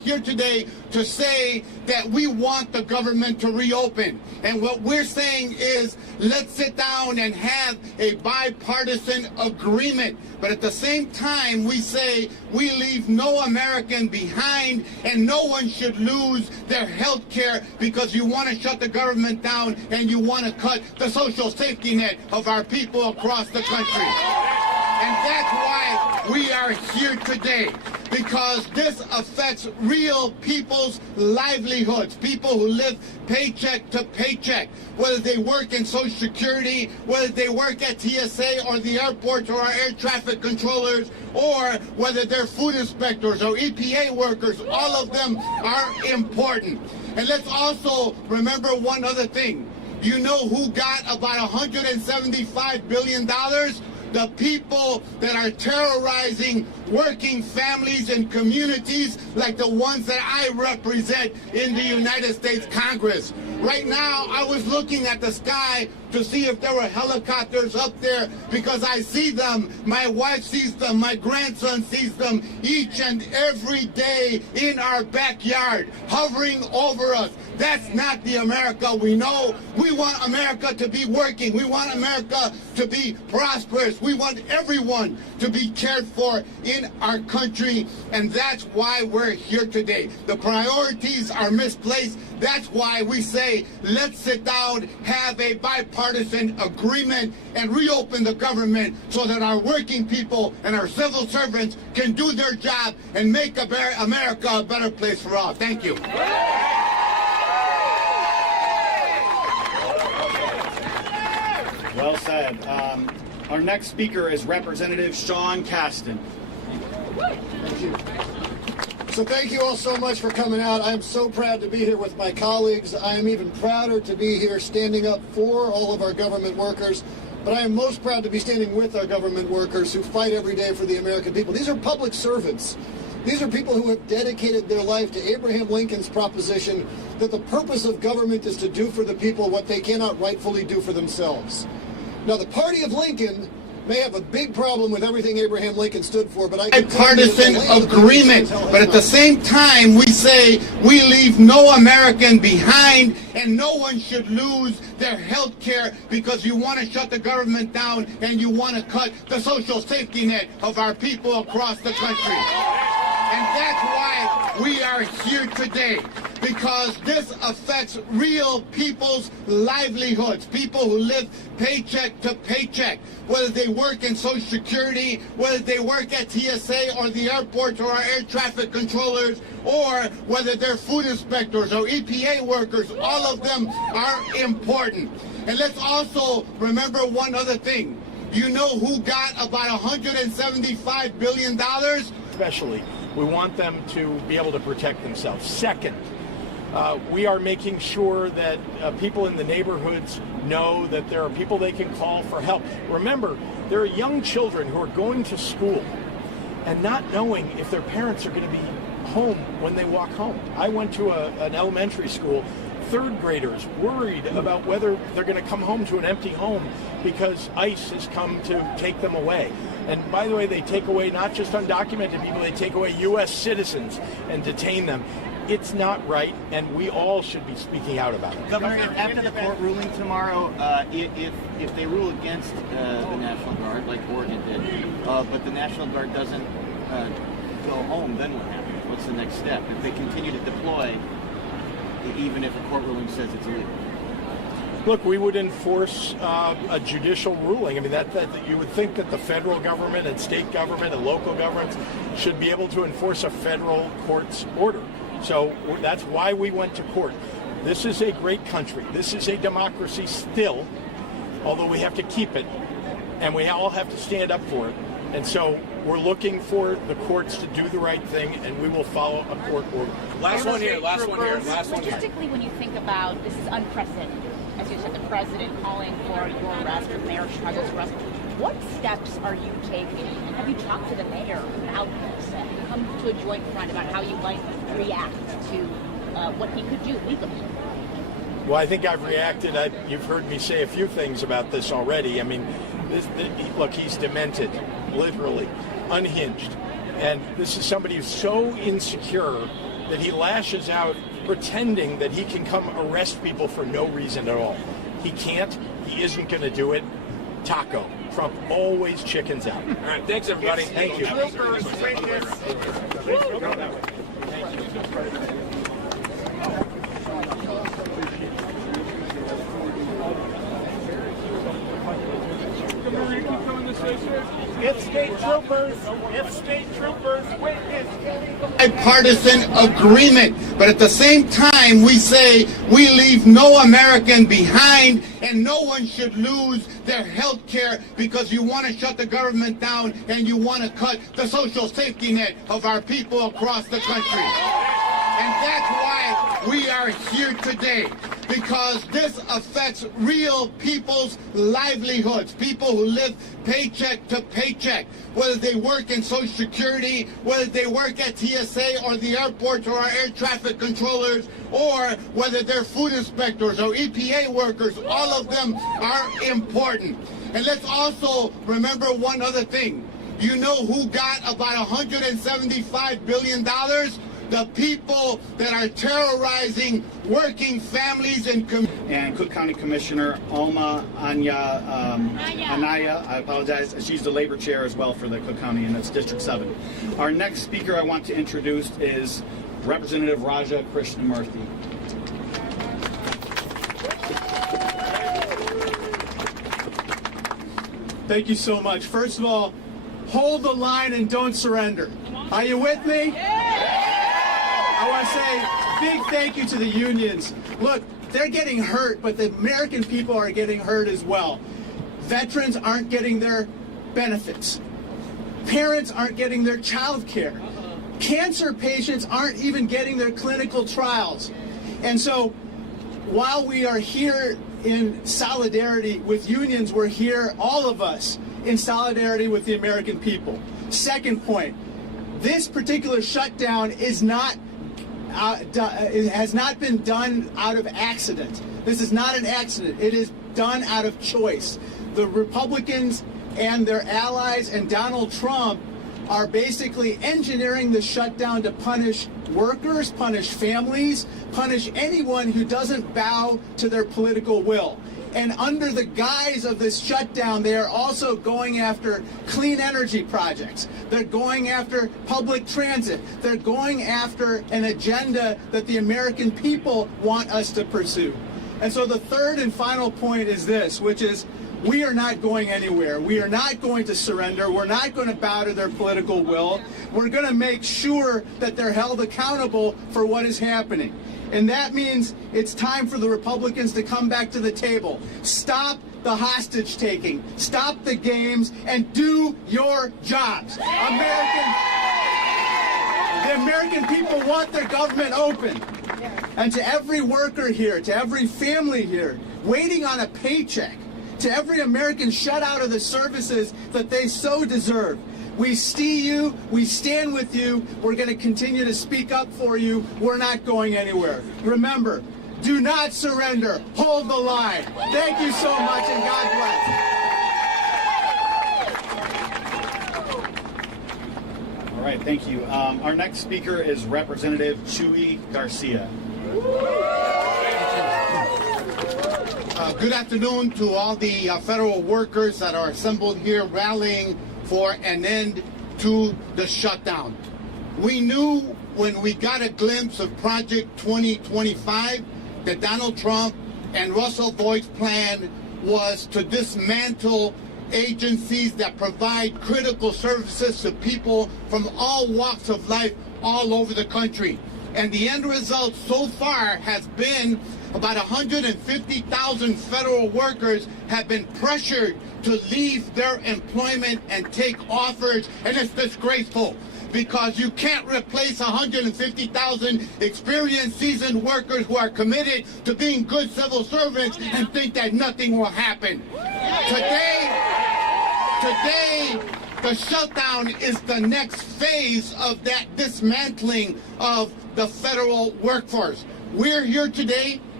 Here today to say that we want the government to reopen. And what we're saying is, let's sit down and have a bipartisan agreement. But at the same time, we say we leave no American behind, and no one should lose their health care because you want to shut the government down and you want to cut the social safety net of our people across the country. And that's why we are here today, because this affects real people's livelihoods, people who live paycheck to paycheck, whether they work in Social Security, whether they work at TSA or the airports or our air traffic controllers, or whether they're food inspectors or EPA workers. All of them are important. And let's also remember one other thing. You know who got about $175 billion? The people that are terrorizing working families and communities like the ones that I represent in the United States Congress. Right now, I was looking at the sky to see if there were helicopters up there, because I see them, my wife sees them, my grandson sees them each and every day in our backyard, hovering over us. That's not the America we know. We want America to be working. We want America to be prosperous. We want everyone to be cared for in our country, and that's why we're here today. The priorities are misplaced. That's why we say, let's sit down, have a bipartisan agreement, and reopen the government so that our working people and our civil servants can do their job and make America a better place for all. Thank you. Well said. Our next speaker is Representative Sean Casten. Thank you. So thank you all so much for coming out. I am so proud to be here with my colleagues. I am even prouder to be here standing up for all of our government workers. But I am most proud to be standing with our government workers who fight every day for the American people. These are public servants. These are people who have dedicated their life to Abraham Lincoln's proposition that the purpose of government is to do for the people what they cannot rightfully do for themselves. Now, the party of Lincoln may have a big problem with everything Abraham Lincoln stood for, but I can bipartisan agreement. But at the same time, we say we leave no American behind, and no one should lose their health care because you want to shut the government down and you want to cut the social safety net of our people across the country. And that's why we are here today, because this affects real people's livelihoods, people who live paycheck to paycheck, whether they work in Social Security, whether they work at TSA or the airports or our air traffic controllers, or whether they're food inspectors or EPA workers. All of them are important. And let's also remember one other thing. You know who got about $175 billion? Especially, we want them to be able to protect themselves. Second, we are making sure that people in the neighborhoods know that there are people they can call for help. Remember, there are young children who are going to school and not knowing if their parents are going to be home when they walk home. I went to an elementary school, third graders worried about whether they're going to come home to an empty home because ICE has come to take them away. And by the way, they take away not just undocumented people, they take away U.S. citizens and detain them. It's not right, and we all should be speaking out about it. Governor, after the court ruling tomorrow, if they rule against the National Guard, like Oregon did, but the National Guard doesn't go home, then what happens? What's the next step? If they continue to deploy, even if a court ruling says it's illegal? Look, we would enforce a judicial ruling. I mean, that you would think that the federal government and state government and local governments should be able to enforce a federal court's order. So that's why we went to court. This is a great country. This is a democracy still, although we have to keep it, and we all have to stand up for it. And so we're looking for the courts to do the right thing, and we will follow a court order. Last one here. Logistically, when you think about this is unprecedented, as you said, the president calling for your arrest, the mayor of Chicago's arrest. What steps are you taking? And have you talked to the mayor about this? Have you come to a joint front about how you might react to what he could do legally? Well, I think I've reacted. You've heard me say a few things about this already. I mean, look, he's demented, literally, unhinged. And this is somebody who's so insecure that he lashes out pretending that he can come arrest people for no reason at all. He can't. He isn't going to do it. Taco. Trump always chickens out. All right, thanks, everybody. Thank you. If state troopers witness Bipartisan agreement, but at the same time we say we leave no American behind and no one should lose their health care because you want to shut the government down and you want to cut the social safety net of our people across the country. And that's why we are here today, because this affects real people's livelihoods, people who live paycheck to paycheck, whether they work in Social Security, whether they work at TSA or the airports or our air traffic controllers, or whether they're food inspectors or EPA workers. All of them are important. And let's also remember one other thing. You know who got about $175 billion? The people that are terrorizing working families and And Cook County Commissioner Alma Anaya, I apologize, she's the labor chair as well for the Cook County, and that's District 7. Our next speaker I want to introduce is Representative Raja Krishnamurthy. Thank you so much. First of all, hold the line and don't surrender. Are you with me? I want to say big thank you to the unions. Look, they're getting hurt, but the American people are getting hurt as well. Veterans aren't getting their benefits. Parents aren't getting their child care. Cancer patients aren't even getting their clinical trials. And so while we are here in solidarity with unions, we're here, all of us, in solidarity with the American people. Second point, this particular shutdown is not it has not been done out of accident. This is not an accident. It is done out of choice. The Republicans and their allies and Donald Trump are basically engineering the shutdown to punish workers, punish families, punish anyone who doesn't bow to their political will. And under the guise of this shutdown, they are also going after clean energy projects. They're going after public transit. They're going after an agenda that the American people want us to pursue. And so the third and final point is this, which is we are not going anywhere. We are not going to surrender. We're not going to bow to their political will. We're going to make sure that they're held accountable for what is happening. And that means it's time for the Republicans to come back to the table. Stop the hostage taking. Stop the games and do your jobs. The American people want their government open. And to every worker here, to every family here, waiting on a paycheck, to every American shut out of the services that they so deserve, we see you, we stand with you, we're going to continue to speak up for you, we're not going anywhere. Remember, do not surrender, hold the line. Thank you so much and God bless. All right, thank you. Our next speaker is Representative Chuy Garcia. Good afternoon to all the federal workers that are assembled here rallying for an end to the shutdown. We knew when we got a glimpse of Project 2025 that Donald Trump and Russell Voigt's plan was to dismantle agencies that provide critical services to people from all walks of life all over the country. And the end result so far has been about 150,000 federal workers have been pressured to leave their employment and take offers, and it's disgraceful because you can't replace 150,000 experienced, seasoned workers who are committed to being good civil servants and think that nothing will happen. Today, the shutdown is the next phase of that dismantling of the federal workforce. We're here today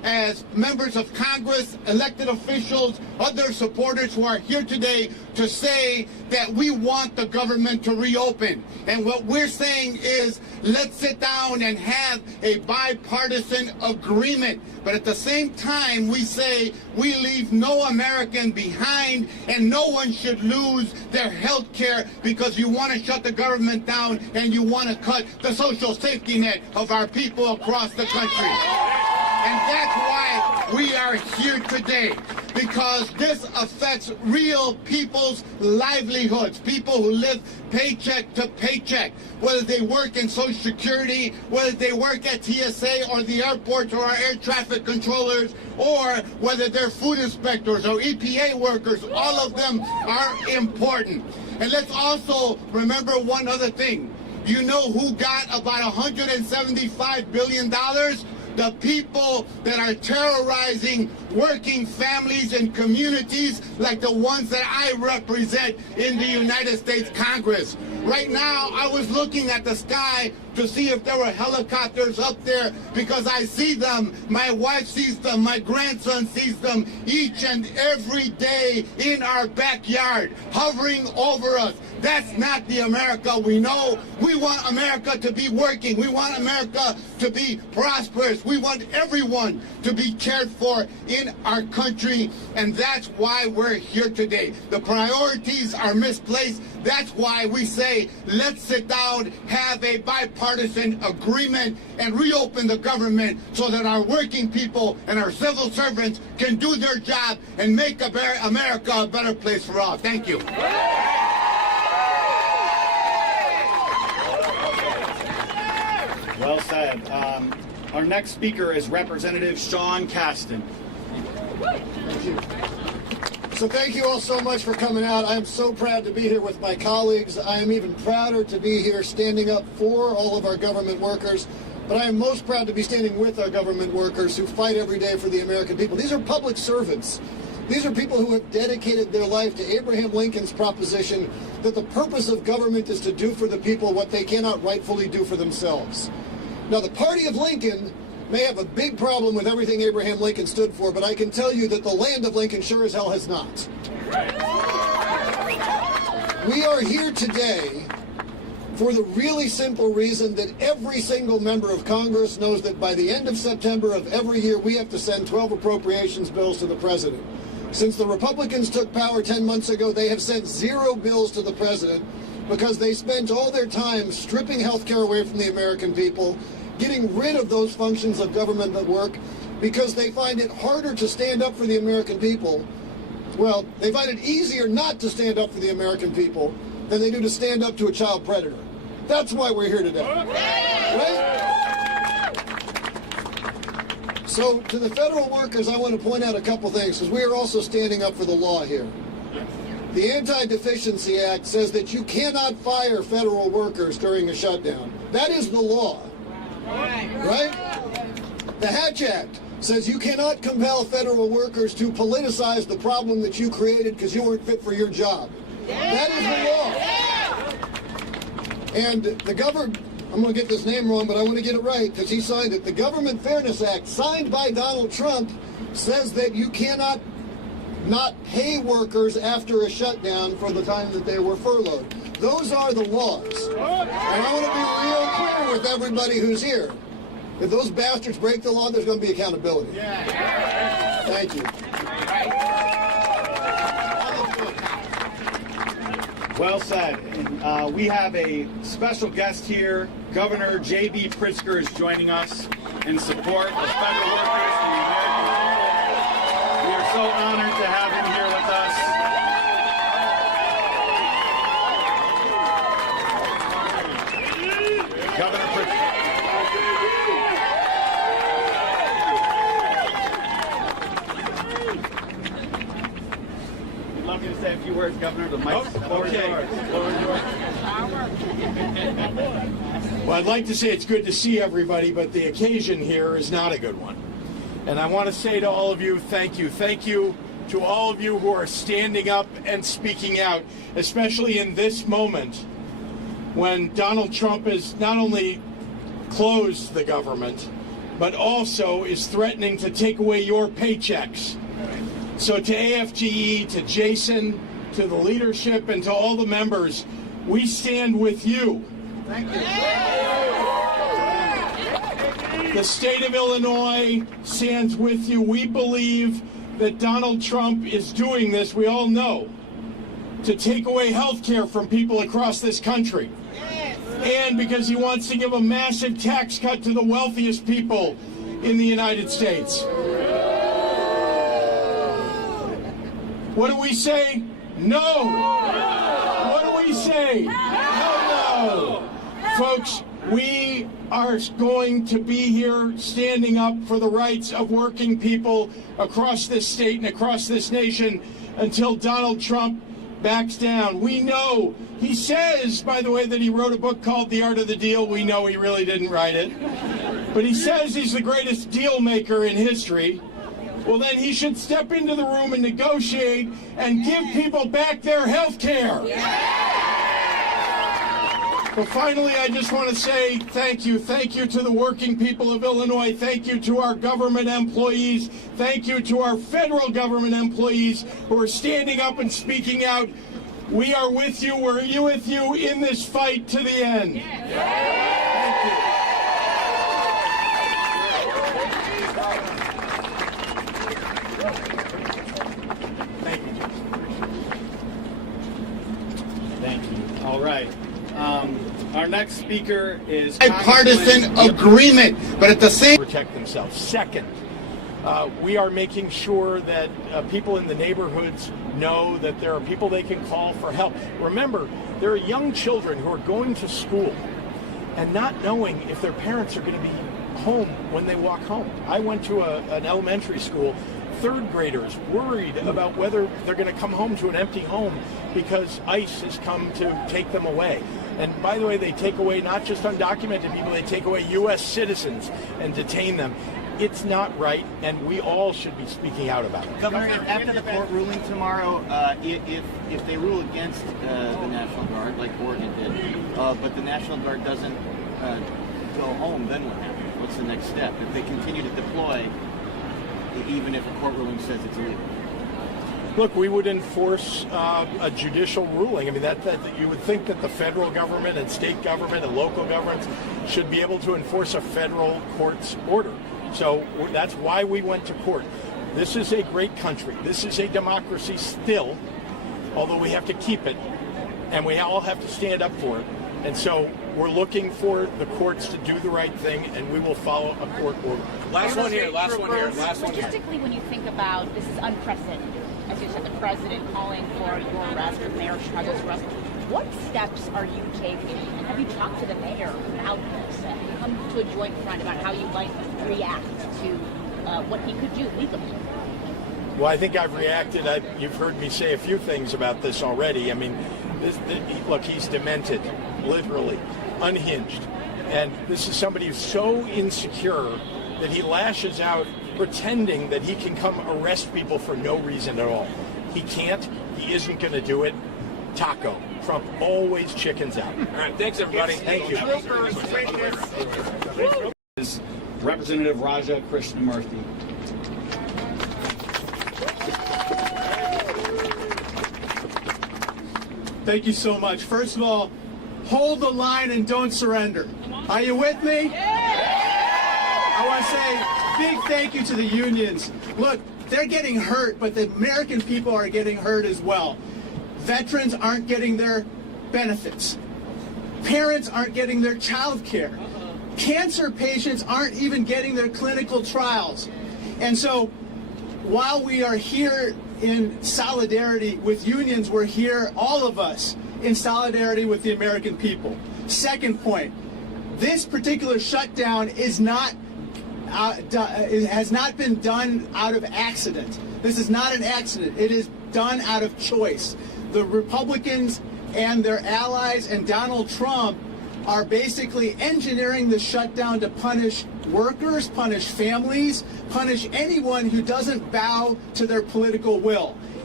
as members of Congress, elected officials, other supporters who are here today to say that we want the government to reopen. And what we're saying is, let's sit down and have a bipartisan agreement. But at the same time, we say we leave no American behind, and no one should lose their health care because you want to shut the government down and you want to cut the social safety net of our people across the country. And that's why we are here today, because this affects real people's livelihoods, people who live paycheck to paycheck, whether they work in Social Security, whether they work at TSA or the airports or our air traffic controllers, or whether they're food inspectors or EPA workers. All of them are important. And let's also remember one other thing. You know who got about $175 billion? The people that are terrorizing working families and communities like the ones that I represent in the United States Congress. Right now, I was looking at the sky to see if there were helicopters up there, because I see them, my wife sees them, my grandson sees them each and every day in our backyard, hovering over us. That's not the America we know. We want America to be working. We want America to be prosperous. We want everyone to be cared for in our country, and that's why we're here today. The priorities are misplaced. That's why we say, let's sit down, have a bipartisan agreement, and reopen the government so that our working people and our civil servants can do their job and make America a better place for all. Thank you. Well said. Our next speaker is Representative Sean Casten. So thank you all so much for coming out. I am so proud to be here with my colleagues. I am even prouder to be here standing up for all of our government workers. But I am most proud to be standing with our government workers who fight every day for the American people. These are public servants. These are people who have dedicated their life to Abraham Lincoln's proposition that the purpose of government is to do for the people what they cannot rightfully do for themselves. Now, the party of Lincoln may have a big problem with everything Abraham Lincoln stood for, but I can tell you that the land of Lincoln sure as hell has not. We are here today for the really simple reason that every single member of Congress knows that by the end of September of every year, we have to send 12 appropriations bills to the president. Since the Republicans took power 10 months ago, they have sent 0 bills to the president because they spent all their time stripping health care away from the American people, getting rid of those functions of government that work, because they find it harder to stand up for the American people. Well, they find it easier not to stand up for the American people than they do to stand up to a child predator. That's why we're here today. Right? So to the federal workers, I want to point out a couple things, because we are also standing up for the law here. The Anti-Deficiency Act says that you cannot fire federal workers during a shutdown. That is the law. Right? The Hatch Act says you cannot compel federal workers to politicize the problem that you created because you weren't fit for your job. That is the law. And the government, I'm going to get this name wrong, but I want to get it right because he signed it. The Government Fairness Act, signed by Donald Trump, says that you cannot not pay workers after a shutdown for the time that they were furloughed. Those are the laws. And I want to be real clear with everybody who's here. If those bastards break the law, there's going to be accountability. Thank you. Well said. And, we have a special guest here. Governor JB Pritzker is joining us in support of federal workers and the American people. We are so honored to have him here with us. Governor Pritzker. We'd love you to say a few words, Governor. The mic's floor is yours. Well, I'd like to say it's good to see everybody, but the occasion here is not a good one. And I want to say to all of you, thank you. Thank you to all of you who are standing up and speaking out, especially in this moment when Donald Trump has not only closed the government, but also is threatening to take away your paychecks. So to AFGE, to Jason, to the leadership, and to all the members, we stand with you. Thank you. The state of Illinois stands with you. We believe that Donald Trump is doing this, we all know, to take away health care from people across this country. And because he wants to give a massive tax cut to the wealthiest people in the United States. What do we say? No. What do we say? No. Folks, we are going to be here standing up for the rights of working people across this state and across this nation until Donald Trump backs down. We know, he says, by the way, that he wrote a book called The Art of the Deal. We know he really didn't write it. But he says he's the greatest deal maker in history. Well, then he should step into the room and negotiate and give people back their health care. But finally, I just want to say thank you. Thank you to the working people of Illinois. Thank you to our government employees. Thank you to our federal government employees who are standing up and speaking out. We are with you. We're with you in this fight to the end. Thank you. Thank you, Jason. Thank you. All right. Our next speaker is Bipartisan agreement, but at the same protect themselves. Second, we are making sure that people in the neighborhoods know that there are people they can call for help. Remember, there are young children who are going to school and not knowing if their parents are going to be home when they walk home. I went to an elementary school. Third graders worried about whether they're going to come home to an empty home because ICE has come to take them away. And by the way, they take away not just undocumented people, they take away U.S. citizens and detain them. It's not right, and we all should be speaking out about it. Governor, after the court ruling tomorrow, if they rule against the National Guard, like Oregon did, but the National Guard doesn't go home, then what happens? What's the next step? If they continue to deploy, even if a court ruling says it's illegal? Look, we would enforce a judicial ruling. I mean, that you would think that the federal government and state government and local governments should be able to enforce a federal court's order. So that's why we went to court. This is a great country. This is a democracy still, although we have to keep it, and we all have to stand up for it. And so we're looking for the courts to do the right thing, and we will follow a court order. Last one here. Logistically, when you think about this is unprecedented. As you said, the president calling for your arrest, or Mayor Chicago's arrest. What steps are you taking? And have you talked to the mayor about this? Come to a joint front about how you might react to what he could do legally? Well, I think I've reacted. You've heard me say a few things about this already. I mean, look, he's demented, literally, unhinged. And this is somebody who's so insecure that he lashes out pretending that he can come arrest people for no reason at all. He can't. He isn't going to do it. Taco. Trump always chickens out. All right, thanks, everybody. Thank you. is Representative Raja Krishnamurthy. Thank you so much. First of all, hold the line and don't surrender. Are you with me? I want to say big thank you to the unions. Look, they're getting hurt, but the American people are getting hurt as well. Veterans aren't getting their benefits. Parents aren't getting their child care. Cancer patients aren't even getting their clinical trials. And so while we are here in solidarity with unions, we're here, all of us, in solidarity with the American people. Second point, this particular shutdown is not it has not been done out of accident. This is not an accident. It is done out of choice. The Republicans and their allies and Donald Trump are basically engineering the shutdown to punish workers, punish families, punish anyone who doesn't bow to their political will.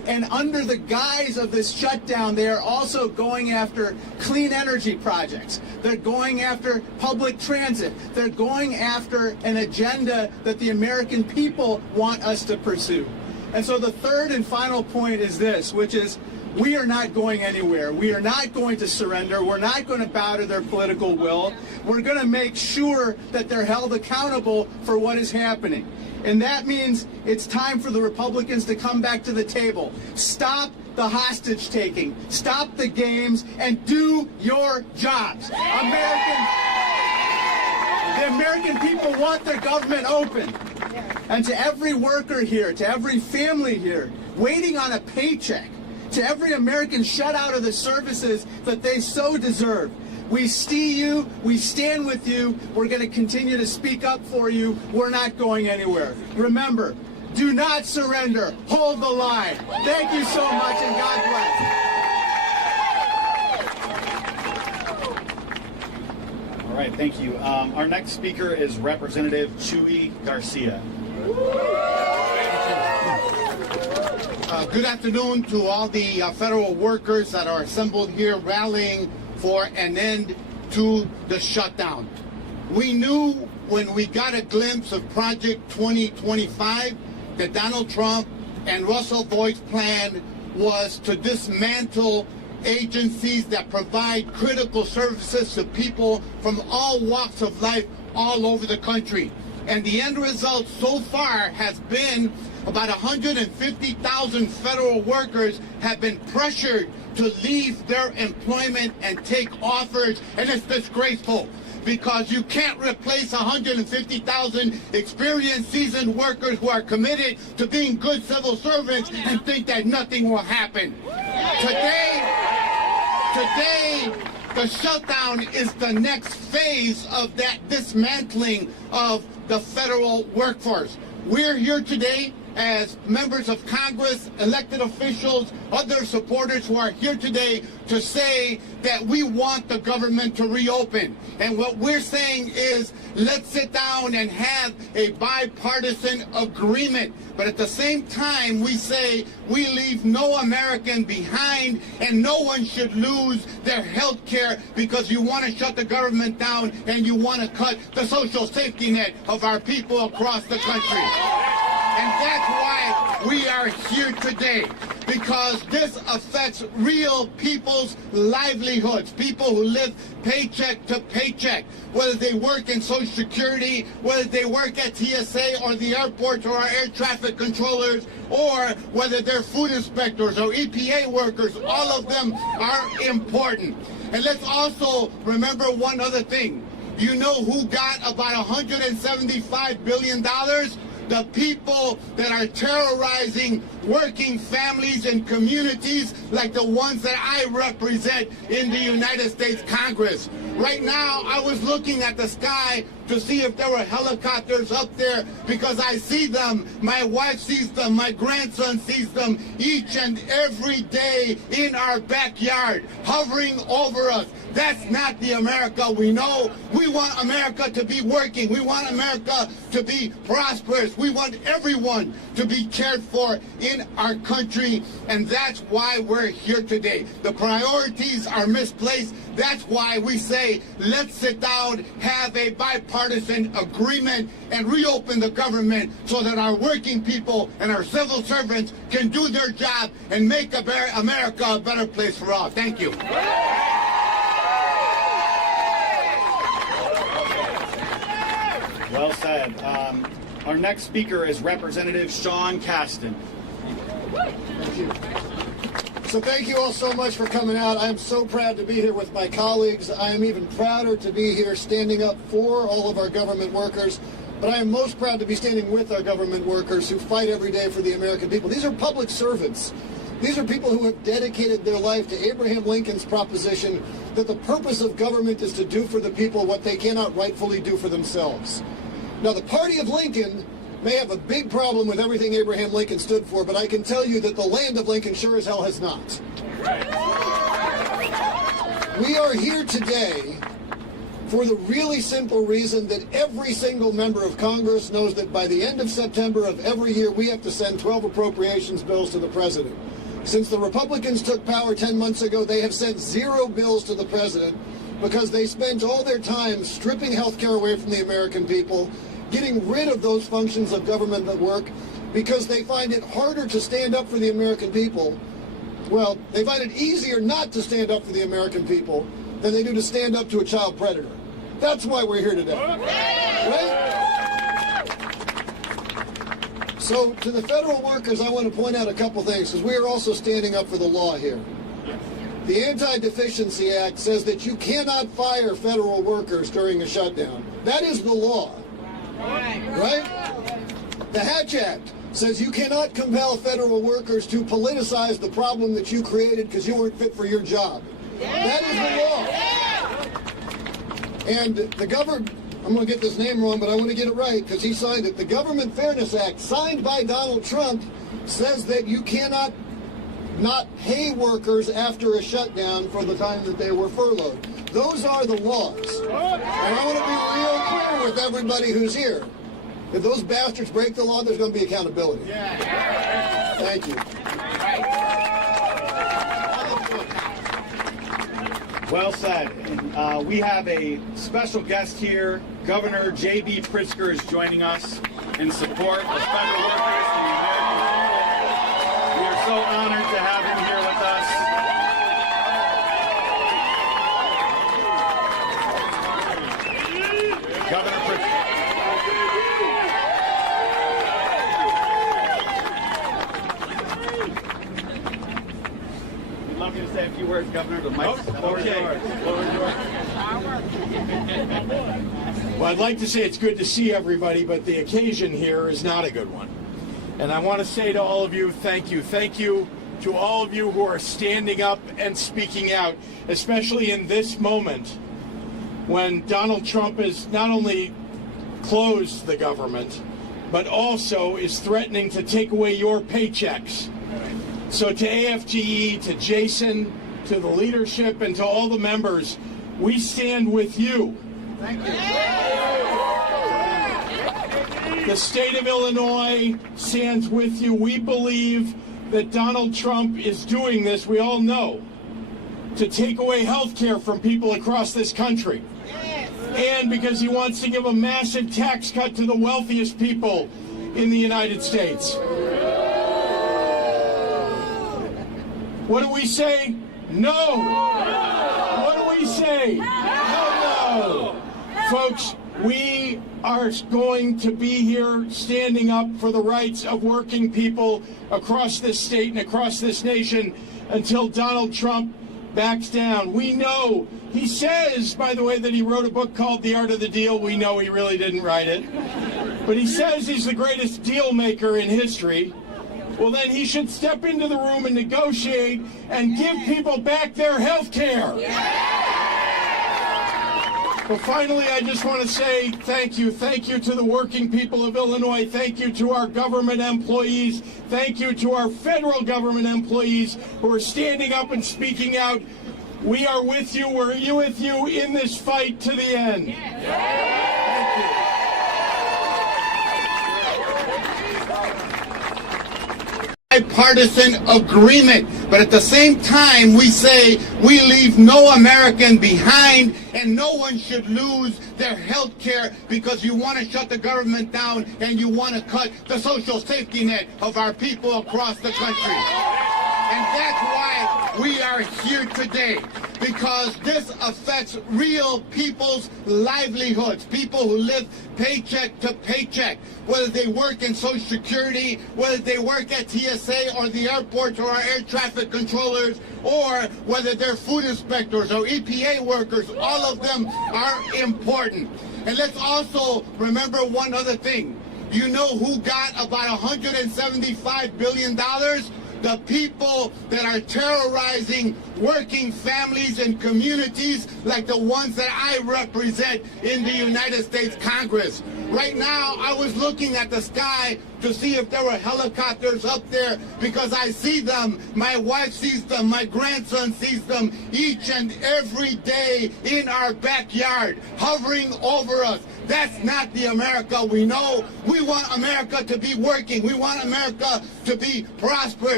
And under the guise of this shutdown, they are also going after clean energy projects. They're going after public transit. They're going after an agenda that the American people want us to pursue. And so the third and final point is this, which is we are not going anywhere. We are not going to surrender. We're not going to bow to their political will. We're going to make sure that they're held accountable for what is happening. And that means it's time for the Republicans to come back to the table. Stop the hostage taking. Stop the games and do your jobs. The American people want their government open. And to every worker here, to every family here, waiting on a paycheck, to every American shut out of the services that they so deserve, we see you, we stand with you, we're going to continue to speak up for you, we're not going anywhere. Remember, do not surrender, hold the line. Thank you so much and God bless. All right, thank you. Our next speaker is Representative Chuy Garcia. Good afternoon to all the federal workers that are assembled here rallying for an end to the shutdown. We knew when we got a glimpse of Project 2025 that Donald Trump and Russell Voigt's plan was to dismantle agencies that provide critical services to people from all walks of life all over the country. And the end result so far has been about 150,000 federal workers have been pressured to leave their employment and take offers, and it's disgraceful because you can't replace 150,000 experienced, seasoned workers who are committed to being good civil servants and think that nothing will happen. Today, the shutdown is the next phase of that dismantling of the federal workforce. We're here today as members of Congress, elected officials, other supporters who are here today to say that we want the government to reopen. And what we're saying is let's sit down and have a bipartisan agreement. But at the same time, we say we leave no American behind and no one should lose their health care because you want to shut the government down and you want to cut the social safety net of our people across the country. And that's why we are here today, because this affects real people's livelihoods, people who live paycheck to paycheck, whether they work in Social Security, whether they work at TSA or the airports or our air traffic controllers, or whether they're food inspectors or EPA workers. All of them are important. And let's also remember one other thing. You know who got about $175 billion? The people that are terrorizing working families and communities like the ones that I represent in the United States Congress. Right now, I was looking at the sky to see if there were helicopters up there because I see them, my wife sees them, my grandson sees them each and every day in our backyard, hovering over us. That's not the America we know. We want America to be working. We want America to be prosperous. We want everyone to be cared for in our country, and that's why we're here today. The priorities are misplaced. That's why we say, let's sit down, have a bipartisan agreement, and reopen the government so that our working people and our civil servants can do their job and make America a better place for all. Thank you. Well said. Our next speaker is Representative Sean Casten. Thank you. So thank you all so much for coming out. I'm so proud to be here with my colleagues. I am even prouder to be here standing up for all of our government workers. But I am most proud to be standing with our government workers who fight every day for the American people. These are public servants. These are people who have dedicated their life to Abraham Lincoln's proposition that the purpose of government is to do for the people what they cannot rightfully do for themselves. Now, the party of Lincoln may have a big problem with everything Abraham Lincoln stood for, but I can tell you that the land of Lincoln sure as hell has not. We are here today for the really simple reason that every single member of Congress knows that by the end of September of every year, we have to send 12 appropriations bills to the president. Since the Republicans took power 10 months ago, they have sent 0 bills to the president because they spent all their time stripping health care away from the American people, getting rid of those functions of government that work, because they find it harder to stand up for the American people. Well, they find it easier not to stand up for the American people than they do to stand up to a child predator. That's why we're here today. Right? So to the federal workers, I want to point out a couple things, because we are also standing up for the law here. The Anti-Deficiency Act says that you cannot fire federal workers during a shutdown. That is the law. Right? The Hatch Act says you cannot compel federal workers to politicize the problem that you created because you weren't fit for your job. That is the law. And the government, I'm going to get this name wrong, but I want to get it right because he signed it. The Government Fairness Act, signed by Donald Trump, says that you cannot not pay workers after a shutdown for the time that they were furloughed. Those are the laws. And I want to be real clear with everybody who's here. If those bastards break the law, there's going to be accountability. Thank you. Well said. We have a special guest here. Governor JB Pritzker is joining us in support of federal workers and the American people. We are so honored to have him here with us. Governor Pritzker. We'd love you to say a few words, Governor. The mic's Okay. Well, I'd like to say it's good to see everybody, but the occasion here is not a good one. And I want to say to all of you, thank you. Thank you to all of you who are standing up and speaking out, especially in this moment when Donald Trump has not only closed the government, but also is threatening to take away your paychecks. So to AFGE, to Jason, to the leadership, and to all the members, we stand with you. Thank you. The state of Illinois stands with you. We believe that Donald Trump is doing this, we all know, to take away health care from people across this country. And because he wants to give a massive tax cut to the wealthiest people in the United States. What do we say? No. What do we say? No. Folks, we are going to be here standing up for the rights of working people across this state and across this nation until Donald Trump backs down. We know, he says, by the way, that he wrote a book called The Art of the Deal. We know he really didn't write it. But he says he's the greatest deal maker in history. Well, then he should step into the room and negotiate and give people back their health care. But finally, I just want to say thank you. Thank you to the working people of Illinois. Thank you to our government employees. Thank you to our federal government employees who are standing up and speaking out. We are with you. We're with you in this fight to the end. Thank you. Bipartisan agreement, but at the same time we say we leave no American behind and no one should lose their health care because you want to shut the government down and you want to cut the social safety net of our people across the country. And that's why we are here today, because this affects real people's livelihoods, people who live paycheck to paycheck, whether they work in Social Security, whether they work at TSA or the airports or our air traffic controllers, or whether they're food inspectors or EPA workers. All of them are important. And let's also remember one other thing. You know who got about $175 billion? The people that are terrorizing working families and communities like the ones that I represent in the United States Congress. Right now, I was looking at the sky to see if there were helicopters up there because I see them, my wife sees them, my grandson sees them each and every day in our backyard, hovering over us. That's not the America we know. We want America to be working. We want America to be prosperous.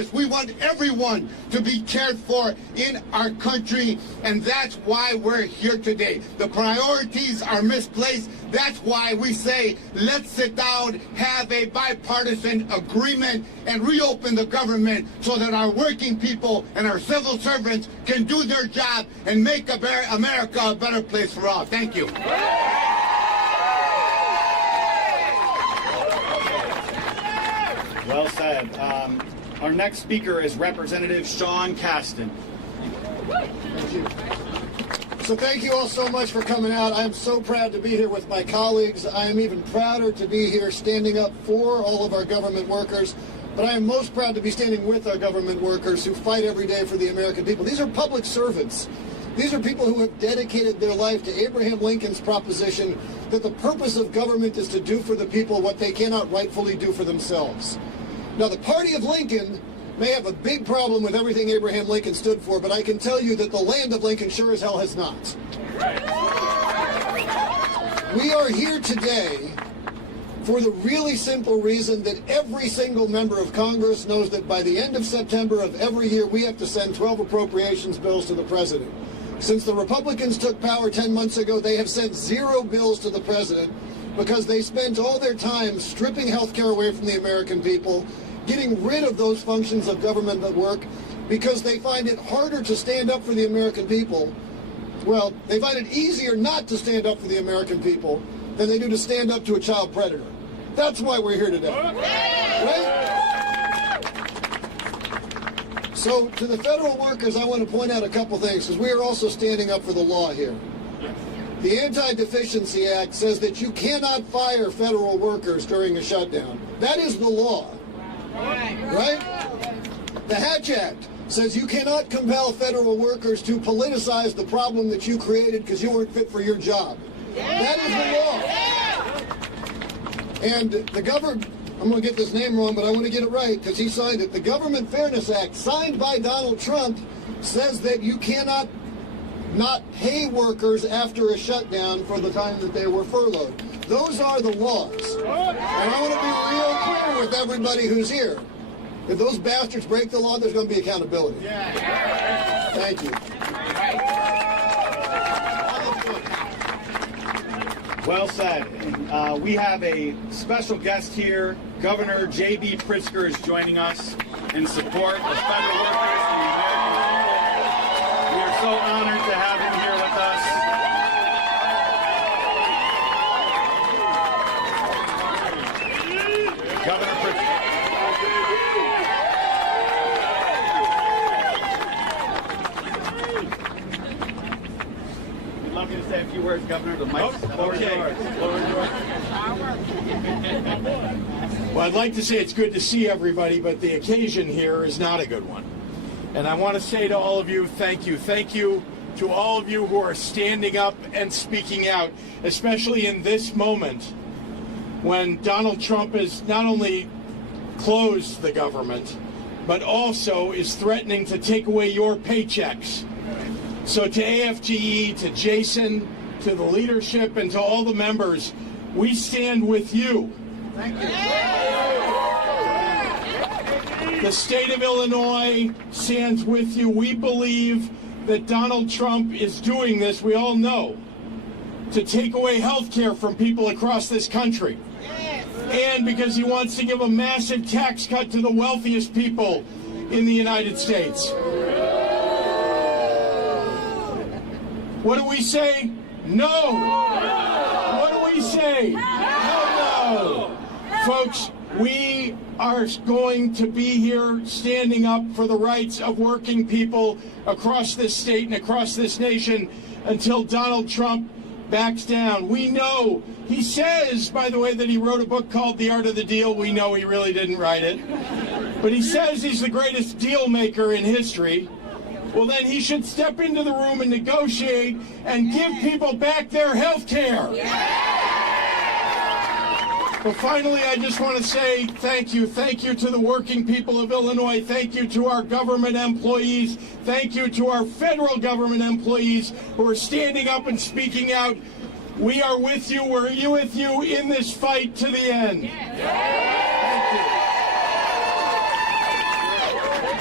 because we want everyone to be cared for in our country, and that's why we're here today. The priorities are misplaced. That's why we say, let's sit down, have a bipartisan agreement, and reopen the government so that our working people and our civil servants can do their job and make America a better place for all. Thank you. Well said. Our next speaker is Representative Sean Casten. So thank you all so much for coming out. I'm so proud to be here with my colleagues. I am even prouder to be here standing up for all of our government workers. But I am most proud to be standing with our government workers who fight every day for the American people. These are public servants. These are people who have dedicated their life to Abraham Lincoln's proposition that the purpose of government is to do for the people what they cannot rightfully do for themselves. Now, the party of Lincoln may have a big problem with everything Abraham Lincoln stood for, but I can tell you that the land of Lincoln sure as hell has not. We are here today for the really simple reason that every single member of Congress knows that by the end of September of every year, we have to send 12 appropriations bills to the president. Since the Republicans took power 10 months ago, they have sent 0 bills to the president because they spent all their time stripping health care away from the American people, getting rid of those functions of government that work, because they find it harder to stand up for the American people. Well, they find it easier not to stand up for the American people than they do to stand up to a child predator. That's why we're here today. Right? So to the federal workers, I want to point out a couple things, because we are also standing up for the law here. The Anti-Deficiency Act says that you cannot fire federal workers during a shutdown. That is the law. Right? The Hatch Act says you cannot compel federal workers to politicize the problem that you created because you weren't fit for your job. That is the law. And the government, I'm going to get this name wrong, but I want to get it right because he signed it. The Government Fairness Act, signed by Donald Trump, says that you cannot not pay workers after a shutdown for the time that they were furloughed. Those are the laws. And I want to be real clear with everybody who's here. If those bastards break the law, there's going to be accountability. Thank you. Well said. We have a special guest here. Governor JB Pritzker is joining us in support of federal workers and the American people. We are so honored to have him here with us. Governor Pritzker. We'd love you to say a few words, Governor. The mic's Okay. Well, I'd like to say it's good to see everybody, but the occasion here is not a good one. And I want to say to all of you, thank you. Thank you to all of you who are standing up and speaking out, especially in this moment when Donald Trump has not only closed the government, but also is threatening to take away your paychecks. So to AFGE, to Jason, to the leadership, and to all the members, we stand with you. Thank you. The state of Illinois stands with you. We believe that Donald Trump is doing this, we all know, to take away health care from people across this country. And because he wants to give a massive tax cut to the wealthiest people in the United States. What do we say? No. What do we say? Hell no. Folks, we are going to be here standing up for the rights of working people across this state and across this nation until Donald Trump backs down. We know, he says, by the way, that he wrote a book called The Art of the Deal. We know he really didn't write it. But he says he's the greatest deal maker in history. Well, then he should step into the room and negotiate and give people back their health care. But finally, I just want to say thank you. Thank you to the working people of Illinois. Thank you to our government employees. Thank you to our federal government employees who are standing up and speaking out. We are with you. We're with you in this fight to the end. Thank you.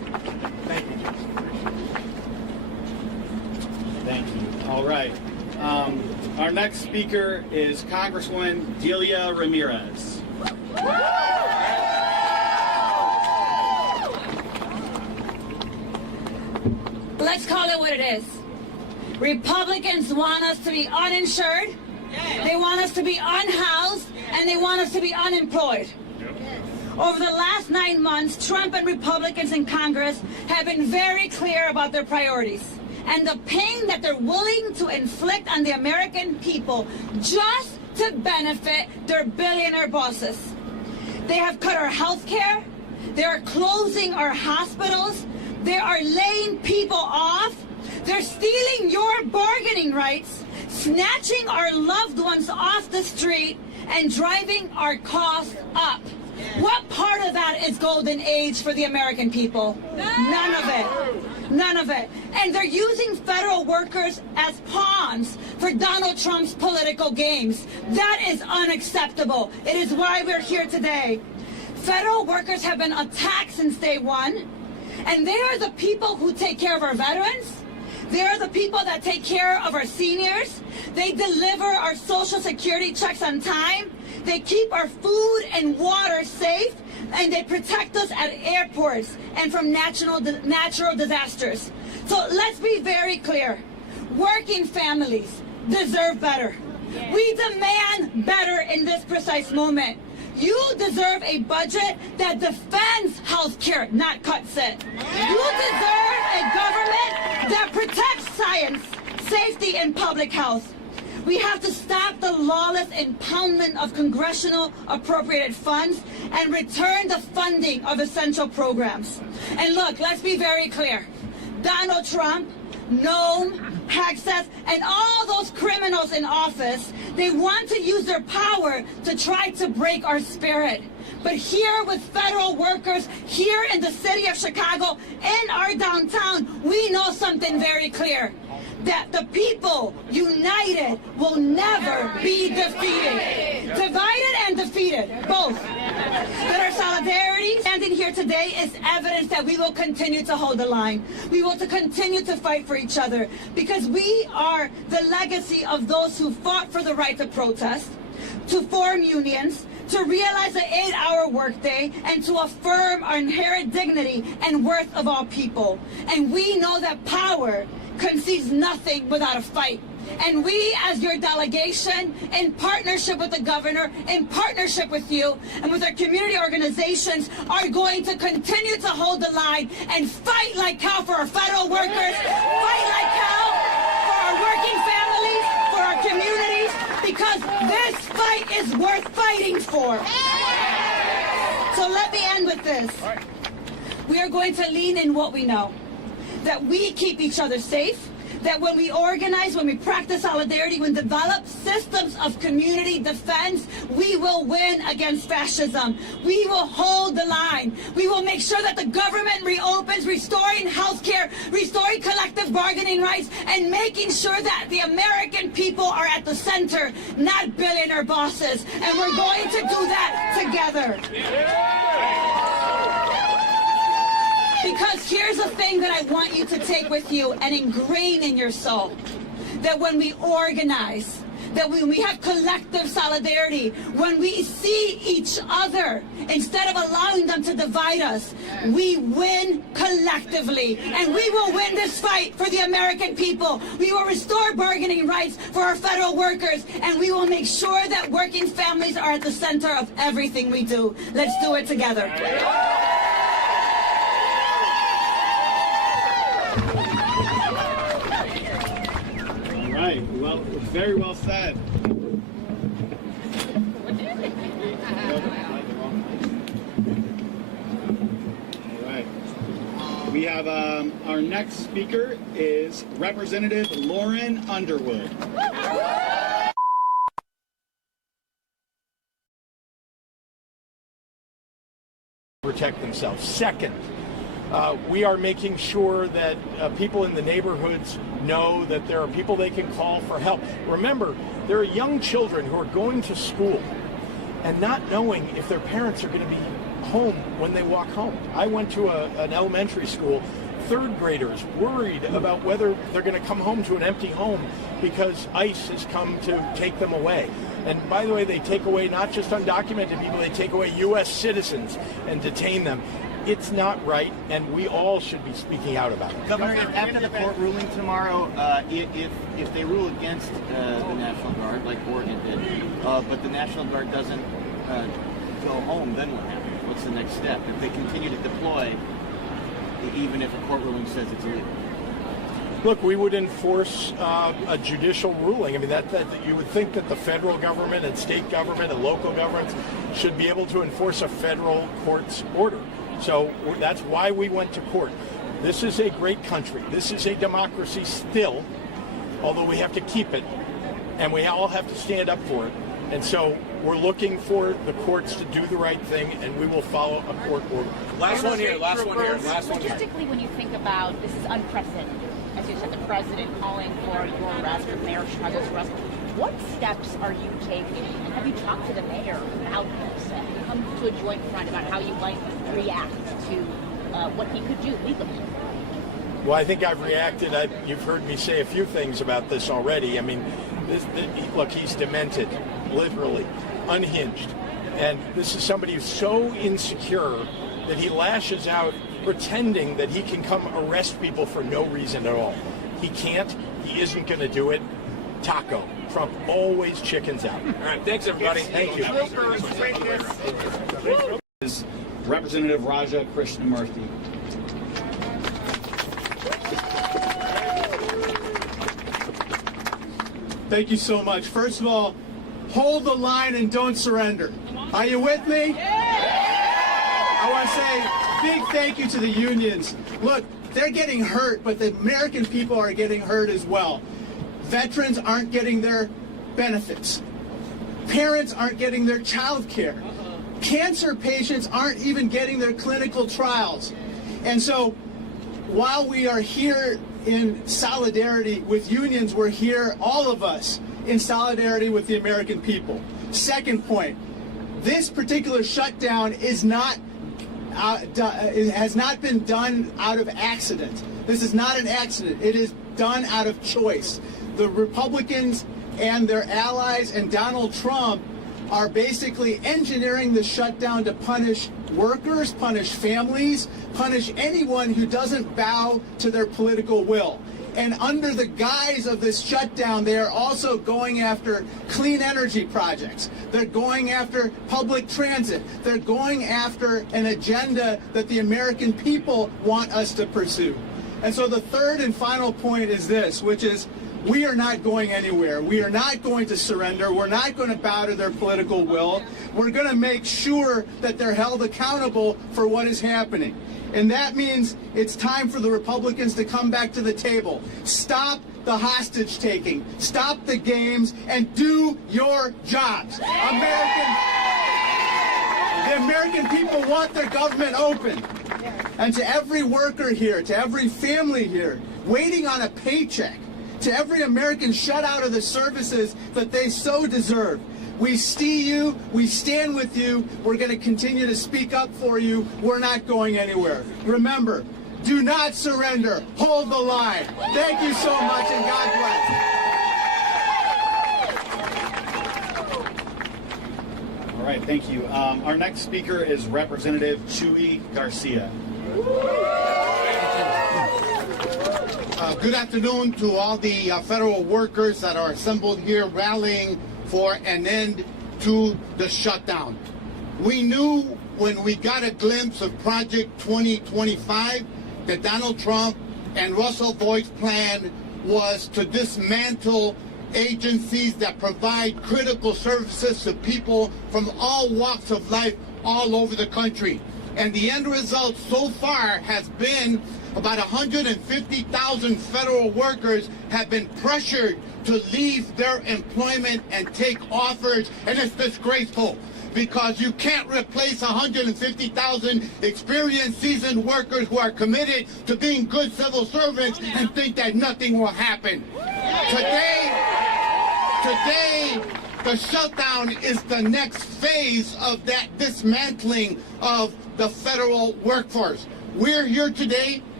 All right. Our next speaker is Congresswoman Delia Ramirez. Let's call it what it is. Republicans want us to be uninsured, they want us to be unhoused, and they want us to be unemployed. Over the last 9 months, Trump and Republicans in Congress have been very clear about their priorities and the pain that they're willing to inflict on the American people just to benefit their billionaire bosses. They have cut our health care, they are closing our hospitals, they are laying people off, they're stealing your bargaining rights, snatching our loved ones off the street, and driving our costs up. What part of that is golden age for the American people? None of it. None of it. And they're using federal workers as pawns for Donald Trump's political games. That is unacceptable. It is why we're here today. Federal workers have been attacked since day one, and they are the people who take care of our veterans. They are the people that take care of our seniors. They deliver our Social Security checks on time. They keep our food and water safe, and they protect us at airports and from natural disasters. So let's be very clear. Working families deserve better. We demand better in this precise moment. You deserve a budget that defends health care, not cuts it. You deserve a government that protects science, safety, and public health. We have to stop the lawless impoundment of congressional appropriated funds and return the funding of essential programs. And look, let's be very clear. Donald Trump, Noam, Hexas, and all those criminals in office, they want to use their power to try to break our spirit. But here with federal workers, here in the city of Chicago, in our downtown, we know something very clear. That the people united will never be defeated. Divided and defeated, both. That our solidarity standing here today is evidence that we will continue to hold the line. We will continue to fight for each other because we are the legacy of those who fought for the right to protest, to form unions, to realize an 8-hour workday, and to affirm our inherent dignity and worth of all people. And we know that power concedes nothing without a fight. And we, as your delegation, in partnership with the governor, in partnership with you, and with our community organizations, are going to continue to hold the line and fight like hell for our federal workers, fight like hell for our working families, for our communities, because this fight is worth fighting for. So let me end with this. We are going to lean in what we know. That we keep each other safe, that when we organize, when we practice solidarity, when we develop systems of community defense, we will win against fascism. We will hold the line. We will make sure that the government reopens, restoring health care, restoring collective bargaining rights, and making sure that the American people are at the center, not billionaire bosses. And we're going to do that together. Because here's the thing that I want you to take with you and ingrain in your soul. That when we organize, that when we have collective solidarity, when we see each other, instead of allowing them to divide us, we win collectively. And we will win this fight for the American people. We will restore bargaining rights for our federal workers. And we will make sure that working families are at the center of everything we do. Let's do it together. Right. Well, very well said. All right. We have our next speaker is Representative Lauren Underwood. Protect themselves. Second, we are making sure that people in the neighborhoods know that there are people they can call for help. Remember, there are young children who are going to school and not knowing if their parents are going to be home when they walk home. I went to an elementary school third graders worried about whether they're going to come home to an empty home because ICE has come to take them away. And by the way, they take away not just undocumented people, they take away U.S. citizens and detain them. It's not right, and we all should be speaking out about it. Governor, after the court ruling tomorrow, if they rule against the National Guard, like Oregon did, but the National Guard doesn't go home, then what happens? What's the next step? If they continue to deploy, even if a court ruling says it's illegal? Look, we would enforce a judicial ruling. I mean, that you would think that the federal government and state government and local governments should be able to enforce a federal court's order. So that's why we went to court. This is a great country. This is a democracy still, although we have to keep it, and we all have to stand up for it. And so we're looking for the courts to do the right thing, and we will follow a court order. Last one here. Logistically, when you think about this is unprecedented, as you said, the president calling for your arrest, or Mayor Chicago's arrest. What steps are you taking? And have you talked to the mayor about this and come to a joint front about how you might react to what he could do legally? Well, I think I've reacted. You've heard me say a few things about this already. I mean, look, he's demented, literally, unhinged. And this is somebody who's so insecure that he lashes out pretending that he can come arrest people for no reason at all. He can't. He isn't going to do it. Taco. Trump always chickens out. All right, thanks, everybody. Thank you. Is Representative Raja Krishnamurthy. Thank you so much. First of all, hold the line and don't surrender. Are you with me? I want to say big thank you to the unions. Look, they're getting hurt, but the American people are getting hurt as well. Veterans aren't getting their benefits. Parents aren't getting their child care. Cancer patients aren't even getting their clinical trials. And so while we are here in solidarity with unions, we're here, all of us, in solidarity with the American people. Second point, this particular shutdown is not it has not been done out of accident. This is not an accident. It is done out of choice. The Republicans and their allies and Donald Trump are basically engineering the shutdown to punish workers, punish families, punish anyone who doesn't bow to their political will. And under the guise of this shutdown, they are also going after clean energy projects. They're going after public transit. They're going after an agenda that the American people want us to pursue. And so the third and final point is this, which is we are not going anywhere. We are not going to surrender. We're not going to bow to their political will. We're going to make sure that they're held accountable for what is happening. And that means it's time for the Republicans to come back to the table. Stop the hostage taking. Stop the games and do your jobs. The American people want their government open. And to every worker here, to every family here, waiting on a paycheck, to every American shut out of the services that they so deserve, we see you, we stand with you, we're going to continue to speak up for you, we're not going anywhere. Remember, do not surrender, hold the line. Thank you so much and God bless. All right, thank you. Our next speaker is Representative Chuy Garcia. Good afternoon to all the federal workers that are assembled here rallying for an end to the shutdown. We knew when we got a glimpse of Project 2025 that Donald Trump and Russell Voigt's plan was to dismantle agencies that provide critical services to people from all walks of life all over the country. And the end result so far has been about 150,000 federal workers have been pressured to leave their employment and take offers, and it's disgraceful because you can't replace 150,000 experienced, seasoned workers who are committed to being good civil servants and think that nothing will happen. Today, the shutdown is the next phase of that dismantling of the federal workforce. We're here today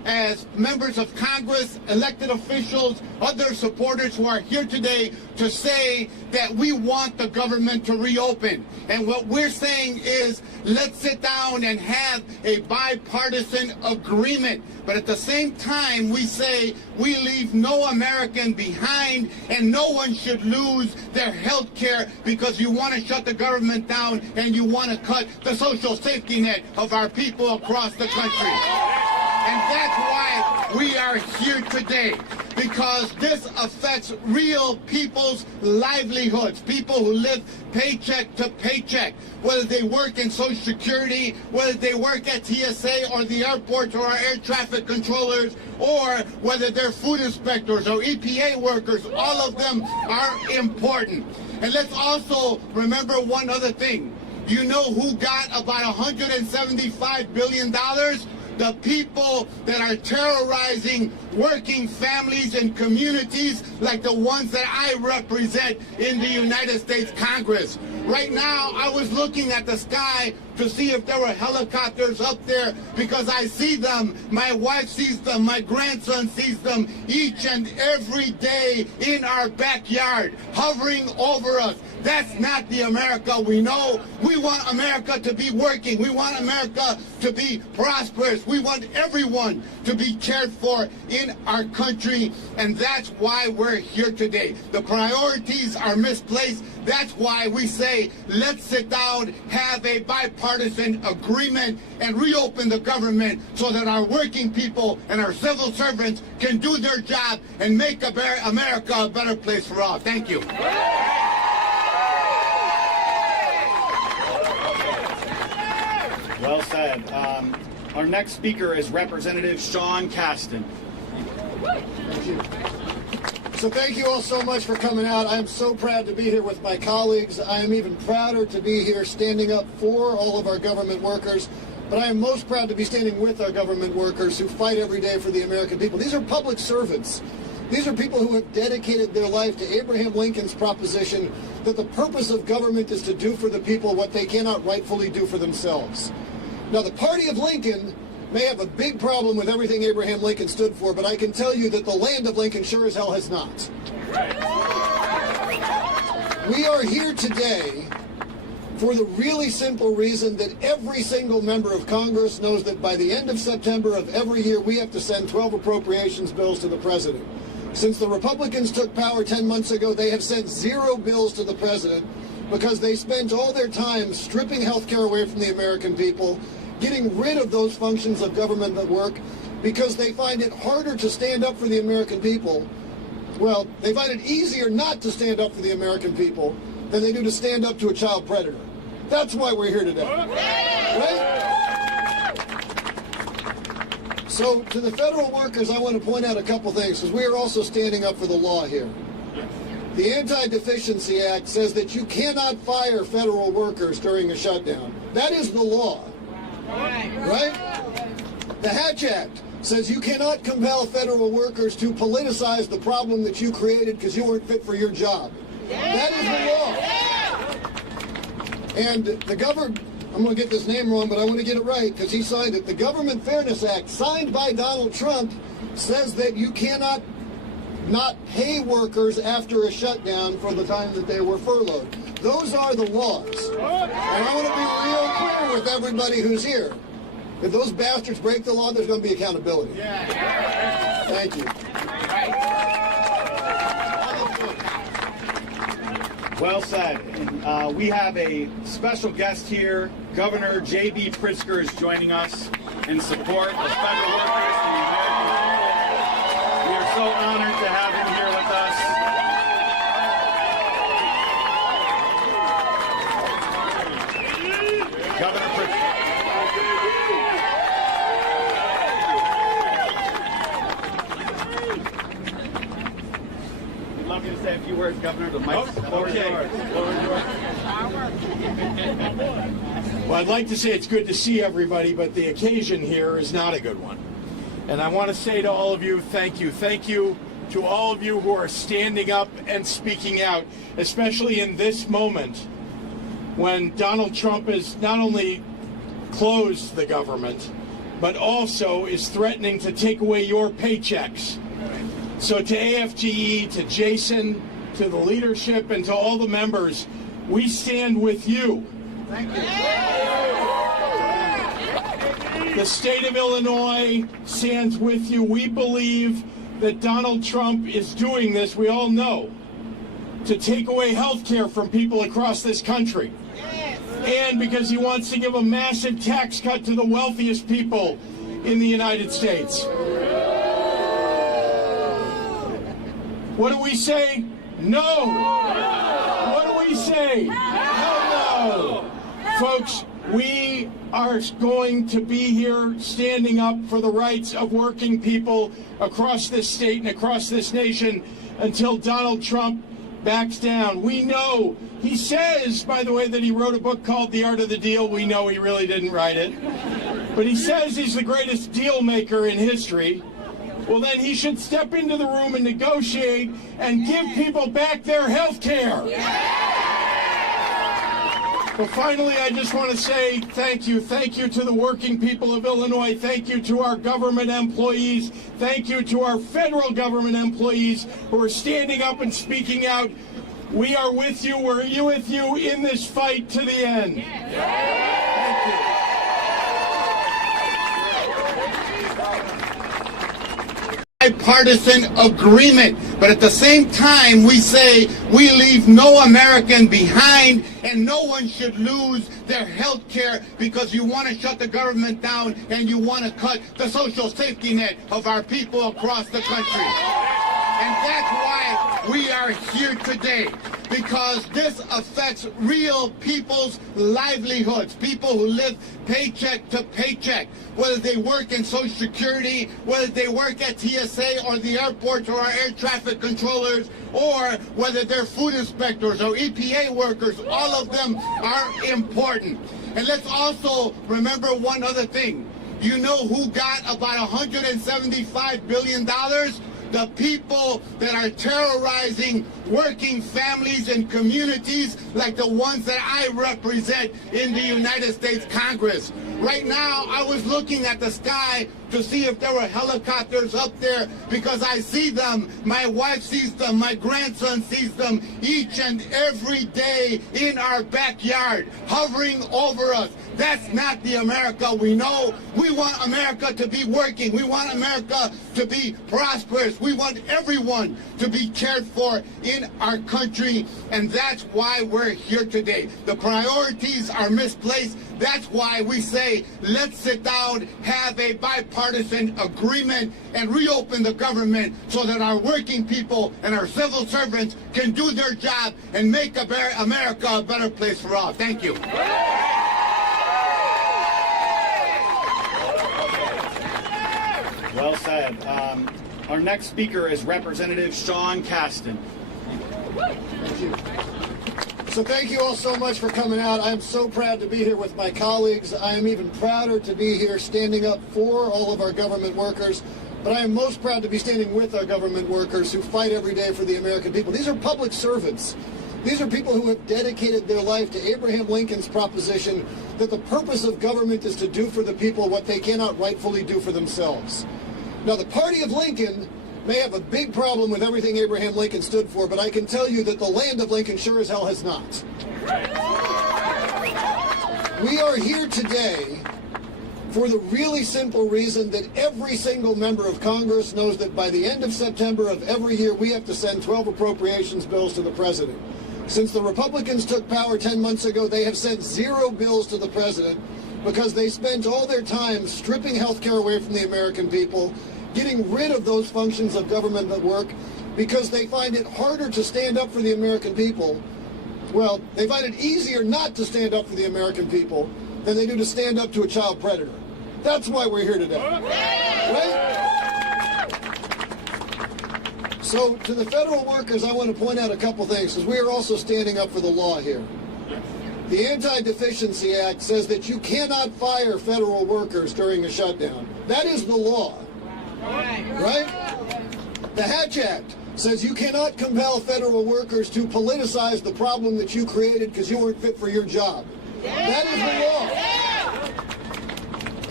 as members of Congress, elected officials, other supporters who are here today to say that we want the government to reopen. And what we're saying is, let's sit down and have a bipartisan agreement. But at the same time, we say we leave no American behind, and no one should lose their health care because you want to shut the government down and you want to cut the social safety net of our people across the country. And that's why we are here today, because this affects real people's livelihoods, people who live paycheck to paycheck, whether they work in Social Security, whether they work at TSA or the airports or our air traffic controllers, or whether they're food inspectors or EPA workers. All of them are important. And let's also remember one other thing. You know who got about $175 billion? The people that are terrorizing working families and communities like the ones that I represent in the United States Congress. Right now, I was looking at the sky to see if there were helicopters up there, because I see them, my wife sees them, my grandson sees them each and every day in our backyard, hovering over us. That's not the America we know. We want America to be working. We want America to be prosperous. We want everyone to be cared for in our country, and that's why we're here today. The priorities are misplaced. That's why we say, let's sit down, have a bipartisan agreement, and reopen the government so that our working people and our civil servants can do their job and make America a better place for all. Thank you. Well said. Our next speaker is Representative Sean Casten. Thank you. So thank you all so much for coming out. I am so proud to be here with my colleagues. I am even prouder to be here standing up for all of our government workers. But I am most proud to be standing with our government workers who fight every day for the American people. These are public servants. These are people who have dedicated their life to Abraham Lincoln's proposition that the purpose of government is to do for the people what they cannot rightfully do for themselves. Now, the party of Lincoln may have a big problem with everything Abraham Lincoln stood for, but I can tell you that the land of Lincoln sure as hell has not. We are here today for the really simple reason that every single member of Congress knows that by the end of September of every year, we have to send 12 appropriations bills to the president. Since the Republicans took power 10 months ago, they have sent 0 bills to the president because they spent all their time stripping health care away from the American people, getting rid of those functions of government that work, because they find it harder to stand up for the American people. Well, they find it easier not to stand up for the American people than they do to stand up to a child predator. That's why we're here today. Right? So to the federal workers, I want to point out a couple things, because we are also standing up for the law here. The Anti-Deficiency Act says that you cannot fire federal workers during a shutdown. That is the law. Right? The Hatch Act says you cannot compel federal workers to politicize the problem that you created because you weren't fit for your job. That is the law. And the government, I'm going to get this name wrong, but I want to get it right because he signed it. The Government Fairness Act, signed by Donald Trump, says that you cannot not pay workers after a shutdown for the time that they were furloughed. Those are the laws. And I want to be real clear with everybody who's here. If those bastards break the law, there's going to be accountability. Thank you. Well said. And, we have a special guest here. Governor JB Pritzker is joining us in support of federal workers and the American people. We are so honored to have him here with us. Governor Pritzker. I'd love you to say a few words, Governor. The mic's Okay. Well, I'd like to say it's good to see everybody, but the occasion here is not a good one. And I want to say to all of you, thank you. Thank you to all of you who are standing up and speaking out, especially in this moment when Donald Trump has not only closed the government, but also is threatening to take away your paychecks. So to AFGE, to Jason, to the leadership, and to all the members, we stand with you. Thank you. The state of Illinois stands with you. We believe that Donald Trump is doing this, we all know, to take away health care from people across this country. And because he wants to give a massive tax cut to the wealthiest people in the United States. What do we say? No. What do we say? Hell no. Folks, we are going to be here standing up for the rights of working people across this state and across this nation until Donald Trump backs down. We know, he says, by the way, that he wrote a book called The Art of the Deal. We know he really didn't write it. But he says he's the greatest deal maker in history. Well, then he should step into the room and negotiate and give people back their health care. But finally, I just want to say thank you. Thank you to the working people of Illinois. Thank you to our government employees. Thank you to our federal government employees who are standing up and speaking out. We are with you. We're with you in this fight to the end. Thank you. Bipartisan agreement, but at the same time we say we leave no American behind and no one should lose their health care because you want to shut the government down and you want to cut the social safety net of our people across the country. And that's why we are here today, because this affects real people's livelihoods, people who live paycheck to paycheck, whether they work in Social Security, whether they work at TSA or the airports or our air traffic controllers, or whether they're food inspectors or EPA workers. All of them are important. And let's also remember one other thing. You know who got about $175 billion? The people that are terrorizing working families and communities like the ones that I represent in the United States Congress. Right now, I was looking at the sky to see if there were helicopters up there because I see them, my wife sees them, my grandson sees them each and every day in our backyard, hovering over us. That's not the America we know. We want America to be working. We want America to be prosperous. We want everyone to be cared for in our country, and that's why we're here today. The priorities are misplaced. That's why we say, let's sit down, have a bipartisan agreement, and reopen the government so that our working people and our civil servants can do their job and make America a better place for all. Thank you. Well said. Our next speaker is Representative Sean Casten. So thank you all so much for coming out. I'm so proud to be here with my colleagues. I am even prouder to be here standing up for all of our government workers. But I am most proud to be standing with our government workers who fight every day for the American people. These are public servants. These are people who have dedicated their life to Abraham Lincoln's proposition that the purpose of government is to do for the people what they cannot rightfully do for themselves. Now, the party of Lincoln may have a big problem with everything Abraham Lincoln stood for, but I can tell you that the land of Lincoln sure as hell has not. We are here today for the really simple reason that every single member of Congress knows that by the end of September of every year, we have to send 12 appropriations bills to the president. Since the Republicans took power 10 months ago, they have sent 0 bills to the president because they spent all their time stripping health care away from the American people, getting rid of those functions of government that work because they find it harder to stand up for the American people. Well, they find it easier not to stand up for the American people than they do to stand up to a child predator. That's why we're here today, right? So to the federal workers, I want to point out a couple things, because we are also standing up for the law here. The Anti-Deficiency Act says that you cannot fire federal workers during a shutdown. That is the law. Right? The Hatch Act says you cannot compel federal workers to politicize the problem that you created because you weren't fit for your job. That is the law.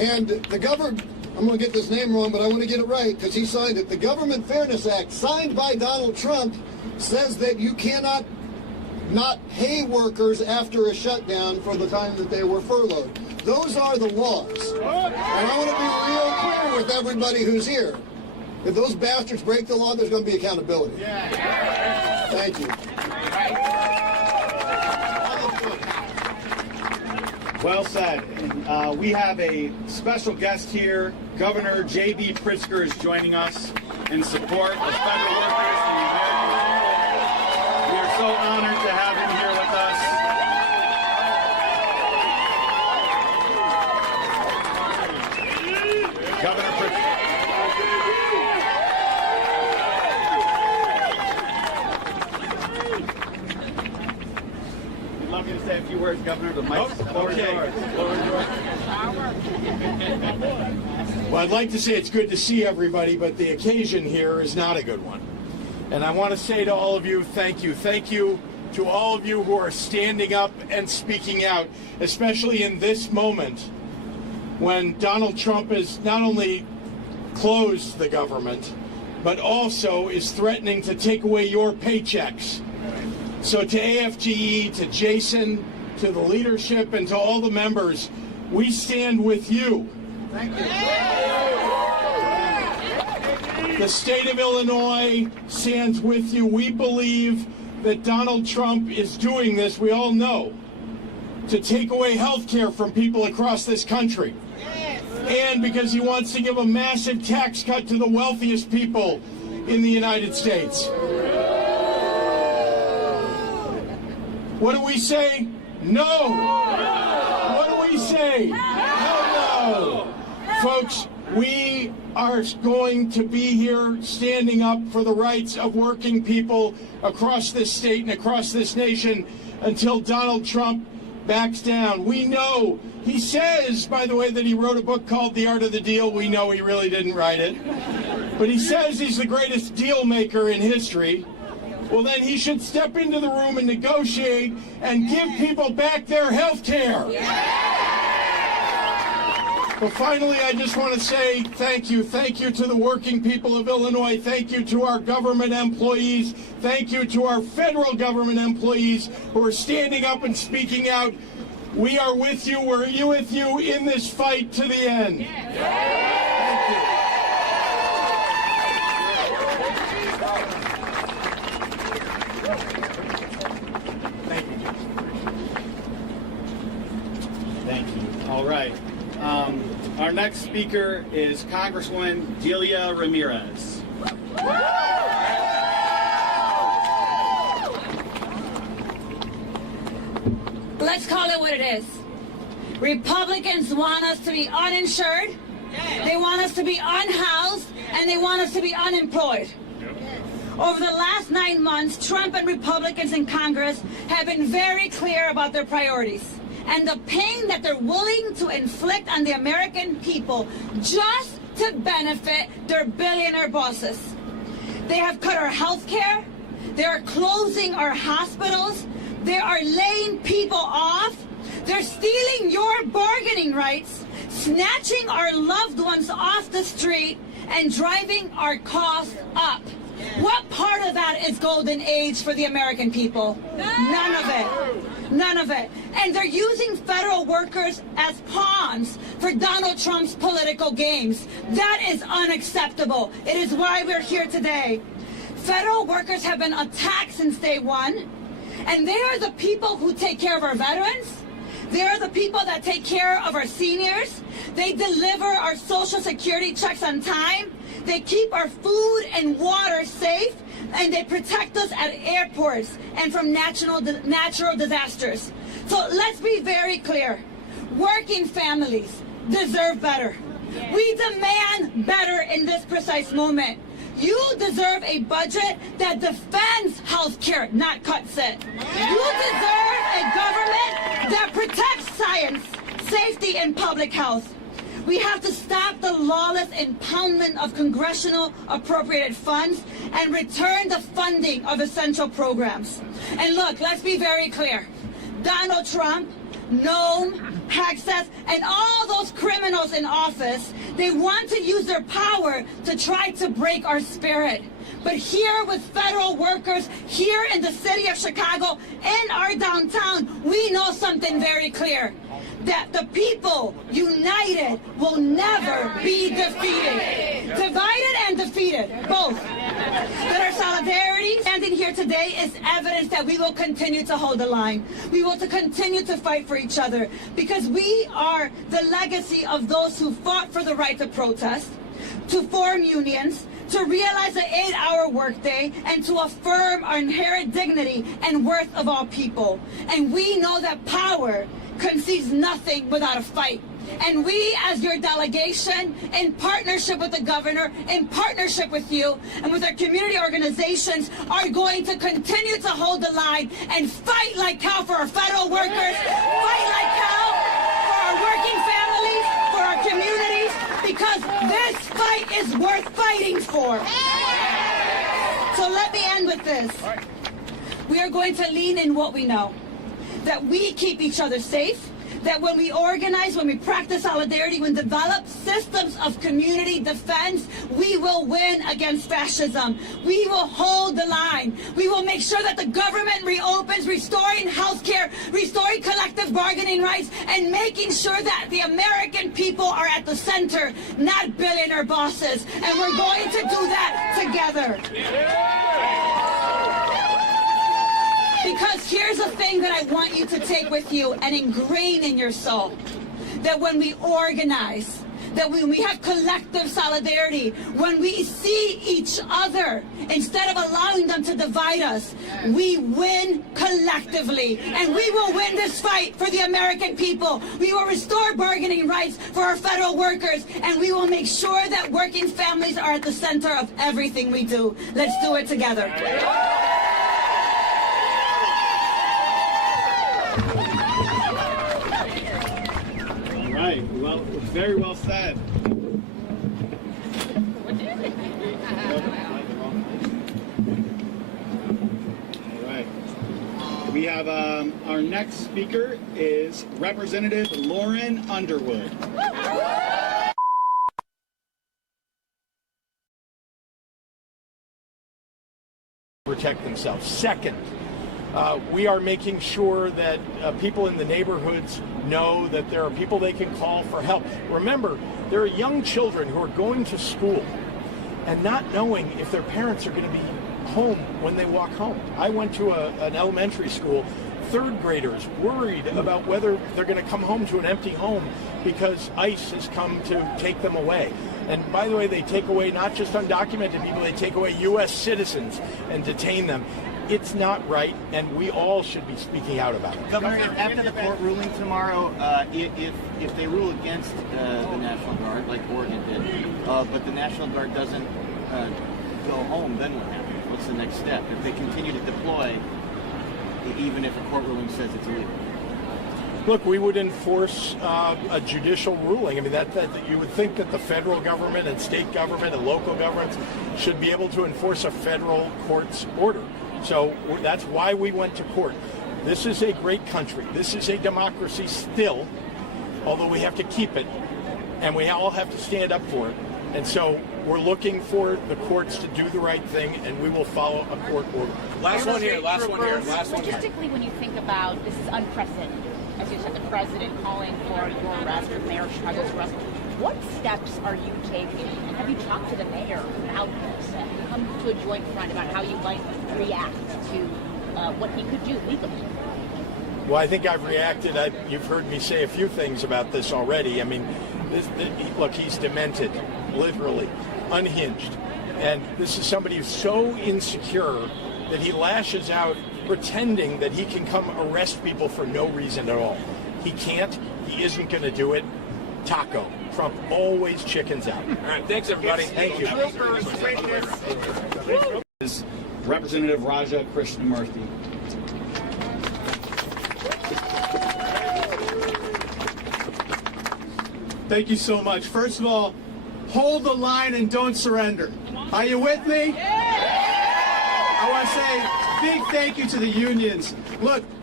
And the I'm going to get this name wrong, but I want to get it right because he signed it. The Government Fairness Act, signed by Donald Trump, says that you cannot not pay workers after a shutdown for the time that they were furloughed. Those are the laws. And I want to be real clear with everybody who's here. If those bastards break the law, there's going to be accountability. Thank you. Well said. We have a special guest here. Governor JB Pritzker is joining us in support of federal workers and the American people. We are so honored to have him here with us. Governor Pritzker. We'd love you to say a few words, Governor. The mic's Well, I'd like to say it's good to see everybody, but the occasion here is not a good one. And I want to say to all of you, thank you. Thank you to all of you who are standing up and speaking out, especially in this moment when Donald Trump has not only closed the government, but also is threatening to take away your paychecks. So to AFGE, to Jason, to the leadership, and to all the members, we stand with you. Thank you. The state of Illinois stands with you. We believe that Donald Trump is doing this, we all know, to take away health care from people across this country. And because he wants to give a massive tax cut to the wealthiest people in the United States. What do we say? No. What do we say? Hell no. Folks, we are going to be here standing up for the rights of working people across this state and across this nation until Donald Trump backs down. We know, he says, by the way, that he wrote a book called The Art of the Deal. We know he really didn't write it. But he says he's the greatest deal maker in history. Well, then he should step into the room and negotiate and give people back their health care. But finally, I just want to say thank you. Thank you to the working people of Illinois. Thank you to our government employees. Thank you to our federal government employees who are standing up and speaking out. We are with you. We're with you in this fight to the end. Thank you. Thank you. All right. Our next speaker is Congresswoman Delia Ramirez. Let's call it what it is. Republicans want us to be uninsured, they want us to be unhoused, and they want us to be unemployed. Over the last 9 months, Trump and Republicans in Congress have been very clear about their priorities and the pain that they're willing to inflict on the American people just to benefit their billionaire bosses. They have cut our health care, they are closing our hospitals, they are laying people off, they're stealing your bargaining rights, snatching our loved ones off the street, and driving our costs up. What part of that is golden age for the American people? None of it. None of it. And they're using federal workers as pawns for Donald Trump's political games. That is unacceptable. It is why we're here today. Federal workers have been attacked since day one, and they are the people who take care of our veterans. They are the people that take care of our seniors. They deliver our Social Security checks on time. They keep our food and water safe, and they protect us at airports and from natural disasters. So let's be very clear. Working families deserve better. We demand better in this precise moment. You deserve a budget that defends health care, not cuts it. You deserve a government that protects science, safety, and public health. We have to stop the lawless impoundment of congressional appropriated funds and return the funding of essential programs. And look, let's be very clear. Donald Trump, Noam, Access, and all those criminals in office, they want to use their power to try to break our spirit. But here with federal workers, here in the city of Chicago, in our downtown, we know something very clear. That the people united will never be defeated. Divided and defeated, both. That our solidarity standing here today is evidence that we will continue to hold the line. We will continue to fight for each other because we are the legacy of those who fought for the right to protest, to form unions, to realize an 8-hour workday, and to affirm our inherent dignity and worth of all people. And we know that power concedes nothing without a fight. And we, as your delegation, in partnership with the governor, in partnership with you, and with our community organizations, are going to continue to hold the line and fight like hell for our federal workers, fight like hell for our working families, for our communities, because this fight is worth fighting for. So let me end with this. We are going to lean in what we know. That we keep each other safe, that when we organize, when we practice solidarity, when we develop systems of community defense, we will win against fascism. We will hold the line. We will make sure that the government reopens, restoring health care, restoring collective bargaining rights, and making sure that the American people are at the center, not billionaire bosses. And we're going to do that together. Because here's the thing that I want you to take with you and ingrain in your soul. That when we organize, that when we have collective solidarity, when we see each other, instead of allowing them to divide us, we win collectively. And we will win this fight for the American people. We will restore bargaining rights for our federal workers. And we will make sure that working families are at the center of everything we do. Let's do it together. Right. Well, very well said. All right. We have our next speaker is Representative Lauren Underwood. Protect themselves. Second, we are making sure that people in the neighborhoods know that there are people they can call for help. Remember, there are young children who are going to school and not knowing if their parents are going to be home when they walk home. I went to an elementary school, third graders worried about whether they're going to come home to an empty home because ICE has come to take them away. And by the way, they take away not just undocumented people, they take away U.S. citizens and detain them. It's not right, and we all should be speaking out about it. Governor, after the court ruling tomorrow, if they rule against the National Guard, like Oregon did, but the National Guard doesn't go home, then what happens? What's the next step? If they continue to deploy, even if a court ruling says it's illegal? Look, we would enforce a judicial ruling. I mean, that you would think that the federal government and state government and local governments should be able to enforce a federal court's order. So that's why we went to court. This is a great country. This is a democracy still, although we have to keep it, and we all have to stand up for it. And so we're looking for the courts to do the right thing, and we will follow a court order. Last one here. Logistically, when you think about this is unprecedented, as you said, the president calling for your arrest, or Mayor Chicago's arrest. What steps are you taking? And have you talked to the mayor about this? Have you come to a joint front about how you might react to what he could do legally? Well, I think I've reacted. You've heard me say a few things about this already. I mean, look, he's demented, literally, unhinged. And this is somebody who's so insecure that he lashes out pretending that he can come arrest people for no reason at all. He can't. He isn't going to do it. Taco. Trump always chickens out. All right, thanks, everybody. Thank you. Is Representative Raja Krishnamurthy. Thank you so much. First of all, hold the line and don't surrender. Are you with me? I want to say big thank you to the unions. Look,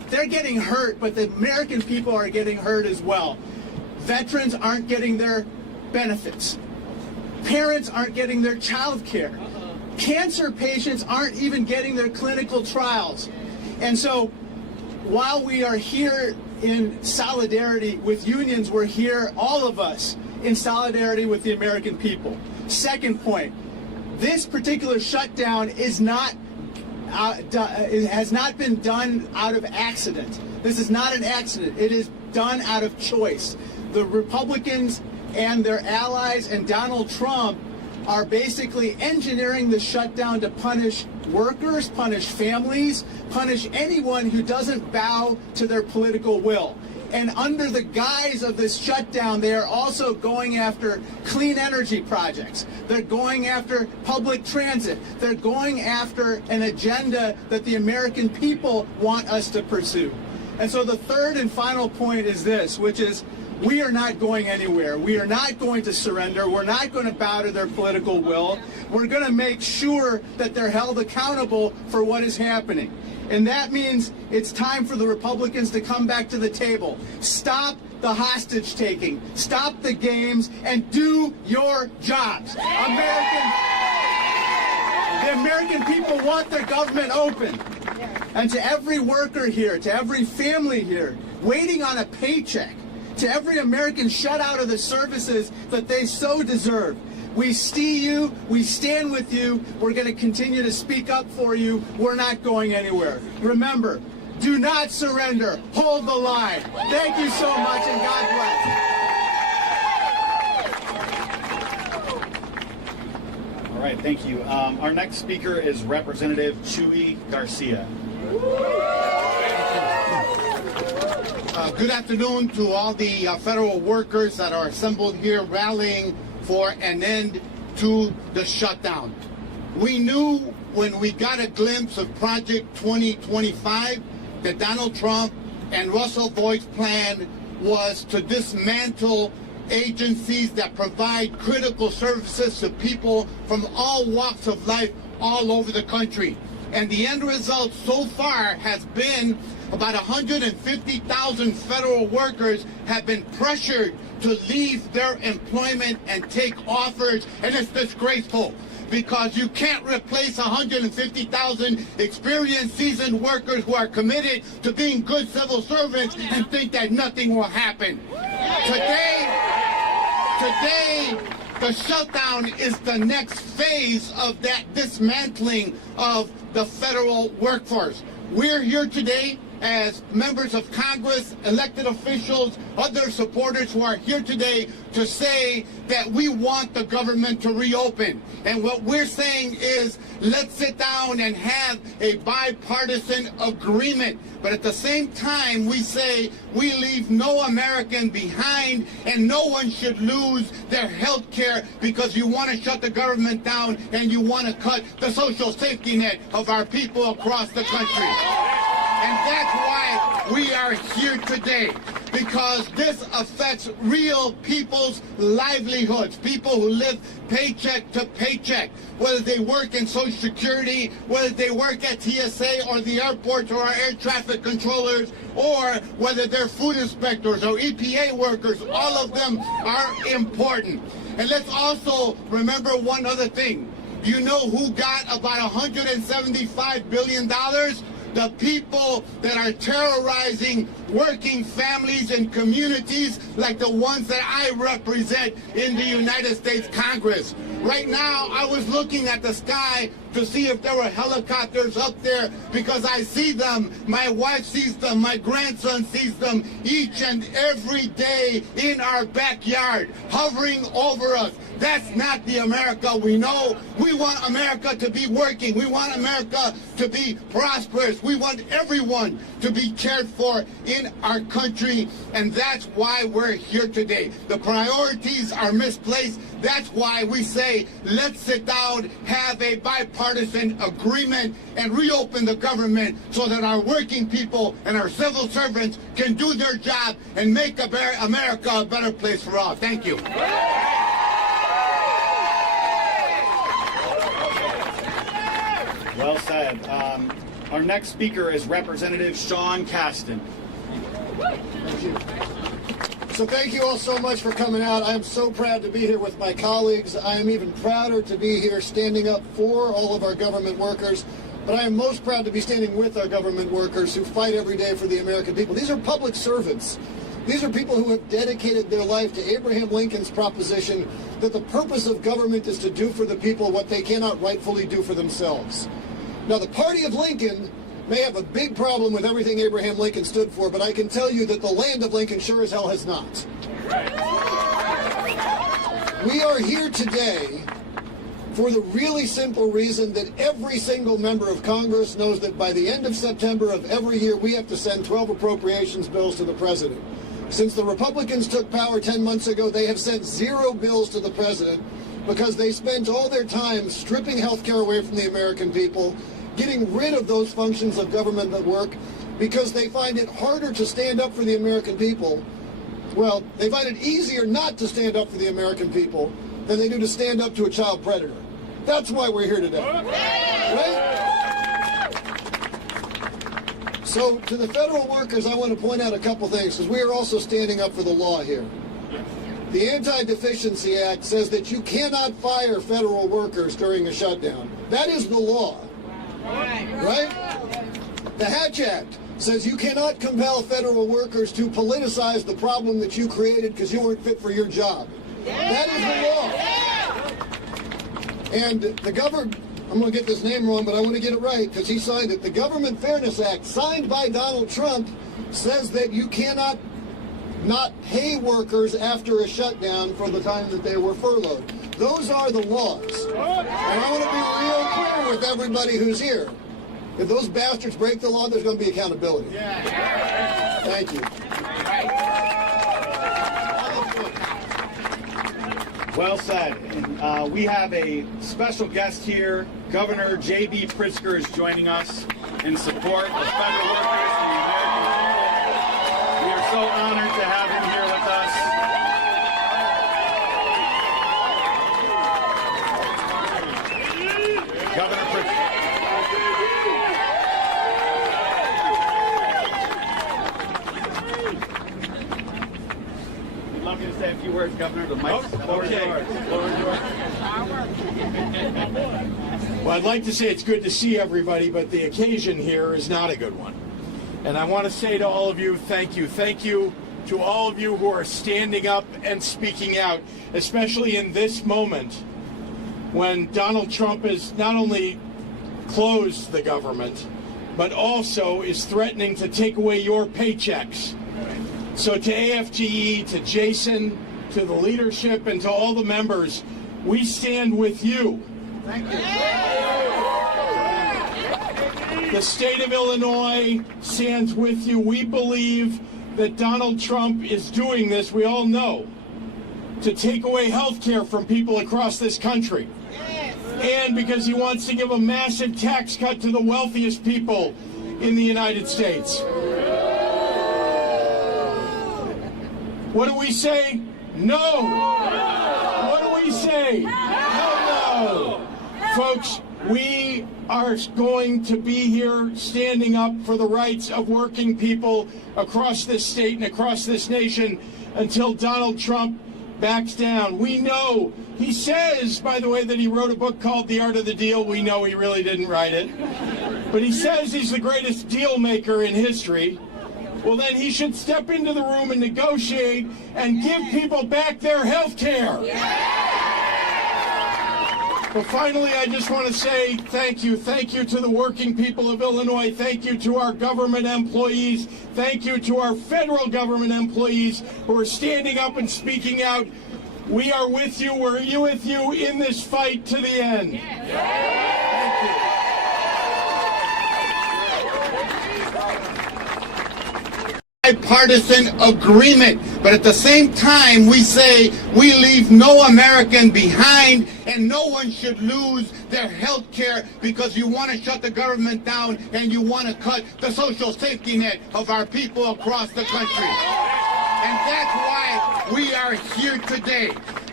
they're getting hurt, but the American people are getting hurt as well. Veterans aren't getting their benefits. Parents aren't getting their child care. Cancer patients aren't even getting their clinical trials. And so while we are here in solidarity with unions, we're here, all of us, in solidarity with the American people. Second point, this particular shutdown is not it has not been done out of accident. This is not an accident. It is done out of choice. The Republicans and their allies and Donald Trump are basically engineering the shutdown to punish workers, punish families, punish anyone who doesn't bow to their political will. And under the guise of this shutdown, they are also going after clean energy projects. They're going after public transit. They're going after an agenda that the American people want us to pursue. And so the third and final point is this, which is we are not going anywhere. We are not going to surrender. We're not going to bow to their political will. We're going to make sure that they're held accountable for what is happening. And that means it's time for the Republicans to come back to the table. Stop the hostage taking. Stop the games and do your jobs. The American people want their government open. And to every worker here, to every family here, waiting on a paycheck, to every American shut out of the services that they so deserve, we see you, we stand with you, we're going to continue to speak up for you, we're not going anywhere. Remember, do not surrender, hold the line. Thank you so much and God bless. All right, thank you. Our next speaker is Representative Chuy Garcia. Good afternoon to all the federal workers that are assembled here rallying for an end to the shutdown. We knew when we got a glimpse of Project 2025 that Donald Trump and Russell Voigt's plan was to dismantle agencies that provide critical services to people from all walks of life all over the country. And the end result so far has been about 150,000 federal workers have been pressured to leave their employment and take offers, and it's disgraceful because you can't replace 150,000 experienced, seasoned workers who are committed to being good civil servants and think that nothing will happen. Today, the shutdown is the next phase of that dismantling of the federal workforce. We're here today as members of Congress, elected officials, other supporters who are here today to say that we want the government to reopen. And what we're saying is let's sit down and have a bipartisan agreement. But at the same time, we say we leave no American behind and no one should lose their health care because you want to shut the government down and you want to cut the social safety net of our people across the country. And that's why we are here today, because this affects real people's livelihoods, people who live paycheck to paycheck, whether they work in Social Security, whether they work at TSA or the airports or our air traffic controllers, or whether they're food inspectors or EPA workers. All of them are important. And let's also remember one other thing. You know who got about $175 billion? The people that are terrorizing working families and communities like the ones that I represent in the United States Congress. Right now, I was looking at the sky to see if there were helicopters up there because I see them, my wife sees them, my grandson sees them each and every day in our backyard, hovering over us. That's not the America we know. We want America to be working. We want America to be prosperous. We want everyone to be cared for in our country, and that's why we're here today. The priorities are misplaced. That's why we say, let's sit down, have a bipartisan agreement, and reopen the government so that our working people and our civil servants can do their job and make America a better place for all. Thank you. Well said. Our next speaker is Representative Sean Casten. Thank you. So thank you all so much for coming out. I am so proud to be here with my colleagues. I am even prouder to be here standing up for all of our government workers. But I am most proud to be standing with our government workers who fight every day for the American people. These are public servants. These are people who have dedicated their life to Abraham Lincoln's proposition that the purpose of government is to do for the people what they cannot rightfully do for themselves. Now, the party of Lincoln may have a big problem with everything Abraham Lincoln stood for, but I can tell you that the land of Lincoln sure as hell has not. We are here today for the really simple reason that every single member of Congress knows that by the end of September of every year, we have to send 12 appropriations bills to the president. Since the Republicans took power 10 months ago, they have sent 0 bills to the president because they spent all their time stripping health care away from the American people, getting rid of those functions of government that work, because they find it harder to stand up for the American people. Well, they find it easier not to stand up for the American people than they do to stand up to a child predator. That's why we're here today. Right? So to the federal workers, I want to point out a couple things, because we are also standing up for the law here. The Anti-Deficiency Act says that you cannot fire federal workers during a shutdown. That is the law. Right? The Hatch Act says you cannot compel federal workers to politicize the problem that you created because you weren't fit for your job. That is the law. And the government, I'm going to get this name wrong, but I want to get it right because he signed it. The Government Fairness Act, signed by Donald Trump, says that you cannot not pay workers after a shutdown for the time that they were furloughed. Those are the laws. And I want to be real clear with everybody who's here. If those bastards break the law, there's going to be accountability. Thank you. Well said. And, we have a special guest here. Governor JB Pritzker is joining us in support of federal workers and the American people. We are so honored to have him here with us. Governor Pritzker. We'd love you to say a few words, Governor. The mic's yours. Well, I'd like to say it's good to see everybody, but the occasion here is not a good one. And I want to say to all of you, thank you. Thank you to all of you who are standing up and speaking out, especially in this moment when Donald Trump has not only closed the government, but also is threatening to take away your paychecks. So to AFGE, to Jason, to the leadership, and to all the members, we stand with you. Thank you. The state of Illinois stands with you. We believe that Donald Trump is doing this, we all know, to take away health care from people across this country. And because he wants to give a massive tax cut to the wealthiest people in the United States. What do we say? No. What do we say? No. Folks, we are going to be here standing up for the rights of working people across this state and across this nation until Donald Trump backs down. We know, he says, by the way, that he wrote a book called The Art of the Deal. We know he really didn't write it. But he says he's the greatest deal maker in history. Well, then he should step into the room and negotiate and give people back their health care. But finally, I just want to say thank you. Thank you to the working people of Illinois. Thank you to our government employees. Thank you to our federal government employees who are standing up and speaking out. We are with you. We're with you in this fight to the end. Thank you. Bipartisan agreement, but at the same time we say we leave no American behind and no one should lose their health care because you want to shut the government down and you want to cut the social safety net of our people across the country. And that's why we are here today,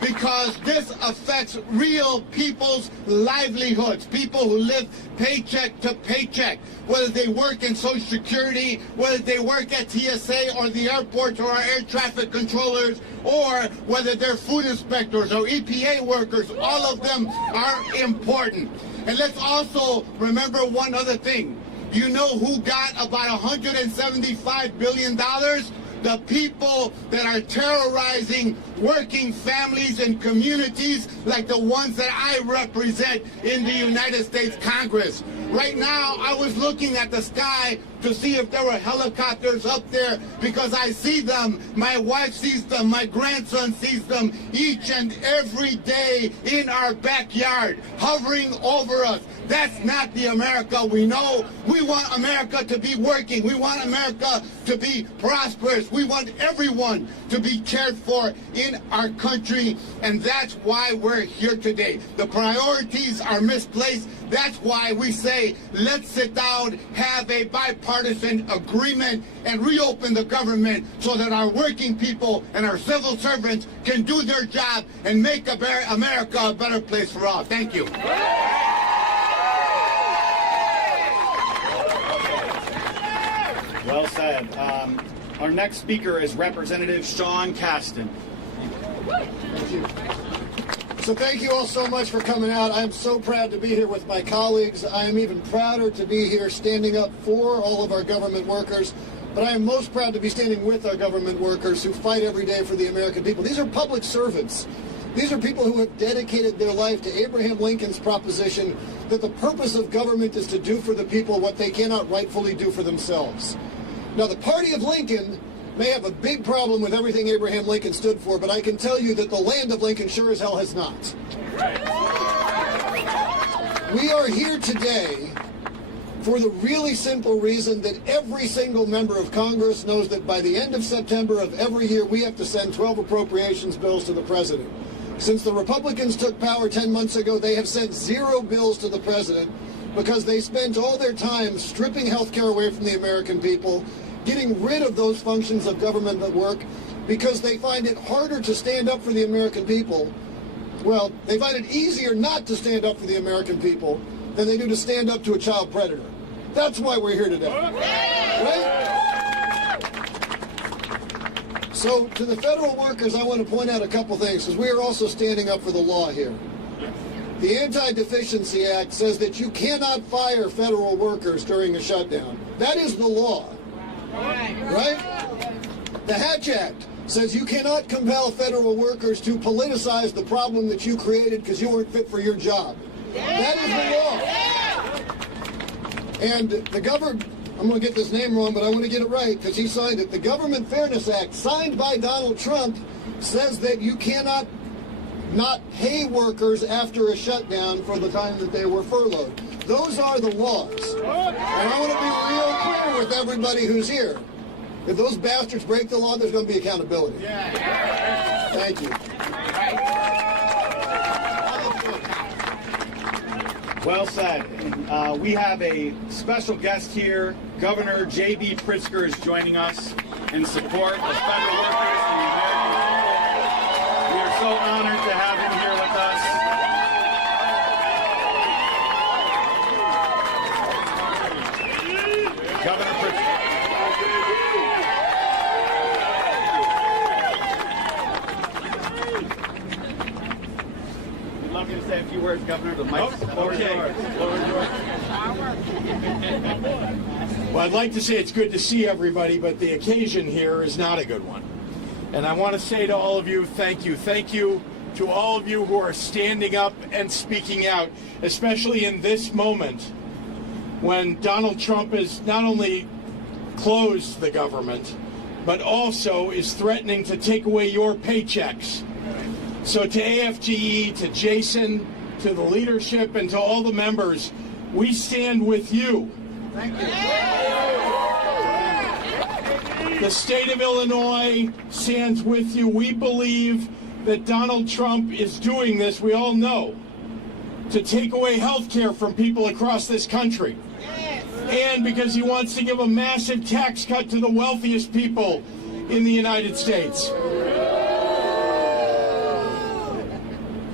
because this affects real people's livelihoods, people who live paycheck to paycheck, whether they work in Social Security, whether they work at TSA or the airports or our air traffic controllers, or whether they're food inspectors or EPA workers. All of them are important. And let's also remember one other thing. You know who got about $175 billion? The people that are terrorizing working families and communities like the ones that I represent in the United States Congress. Right now, I was looking at the sky to see if there were helicopters up there because I see them, my wife sees them, my grandson sees them each and every day in our backyard, hovering over us. That's not the America we know. We want America to be working. We want America to be prosperous. We want everyone to be cared for in our country, and that's why we're here today. The priorities are misplaced. That's why we say, let's sit down, have a bipartisan agreement, and reopen the government so that our working people and our civil servants can do their job and make America a better place for all. Thank you. Well said. Our next speaker is Representative Sean Casten. Thank you. So thank you all so much for coming out. I'm so proud to be here with my colleagues. I am even prouder to be here standing up for all of our government workers. But I am most proud to be standing with our government workers who fight every day for the American people. These are public servants. These are people who have dedicated their life to Abraham Lincoln's proposition that the purpose of government is to do for the people what they cannot rightfully do for themselves. Now, the party of Lincoln may have a big problem with everything Abraham Lincoln stood for, but I can tell you that the land of Lincoln sure as hell has not. We are here today for the really simple reason that every single member of Congress knows that by the end of September of every year, we have to send 12 appropriations bills to the president. Since the Republicans took power 10 months ago, they have sent 0 bills to the president because they spent all their time stripping health care away from the American people, getting rid of those functions of government that work, because they find it harder to stand up for the American people. Well, they find it easier not to stand up for the American people than they do to stand up to a child predator. That's why we're here today. Right? So to the federal workers, I want to point out a couple things, because we are also standing up for the law here. The Anti-Deficiency Act says that you cannot fire federal workers during a shutdown. That is the law. Right? The Hatch Act says you cannot compel federal workers to politicize the problem that you created because you weren't fit for your job. That is the law. And the government, I'm going to get this name wrong, but I want to get it right because he signed it. The Government Fairness Act, signed by Donald Trump, says that you cannot not pay workers after a shutdown for the time that they were furloughed. Those are the laws. And I want to be real clear with everybody who's here. If those bastards break the law, there's going to be accountability. Thank you. Well said. We have a special guest here. Governor JB Pritzker is joining us in support of federal workers and the American people. We are so honored to have him here with us. Governor Pritzker. We'd love you to say a few words, Governor. The mic's yours. Well, I'd like to say it's good to see everybody, but the occasion here is not a good one. And I want to say to all of you, thank you. Thank you to all of you who are standing up and speaking out, especially in this moment when Donald Trump has not only closed the government, but also is threatening to take away your paychecks. So to AFGE, to Jason, to the leadership, and to all the members, we stand with you. Thank you. The state of Illinois stands with you. We believe that Donald Trump is doing this, we all know, to take away health care from people across this country. And because he wants to give a massive tax cut to the wealthiest people in the United States.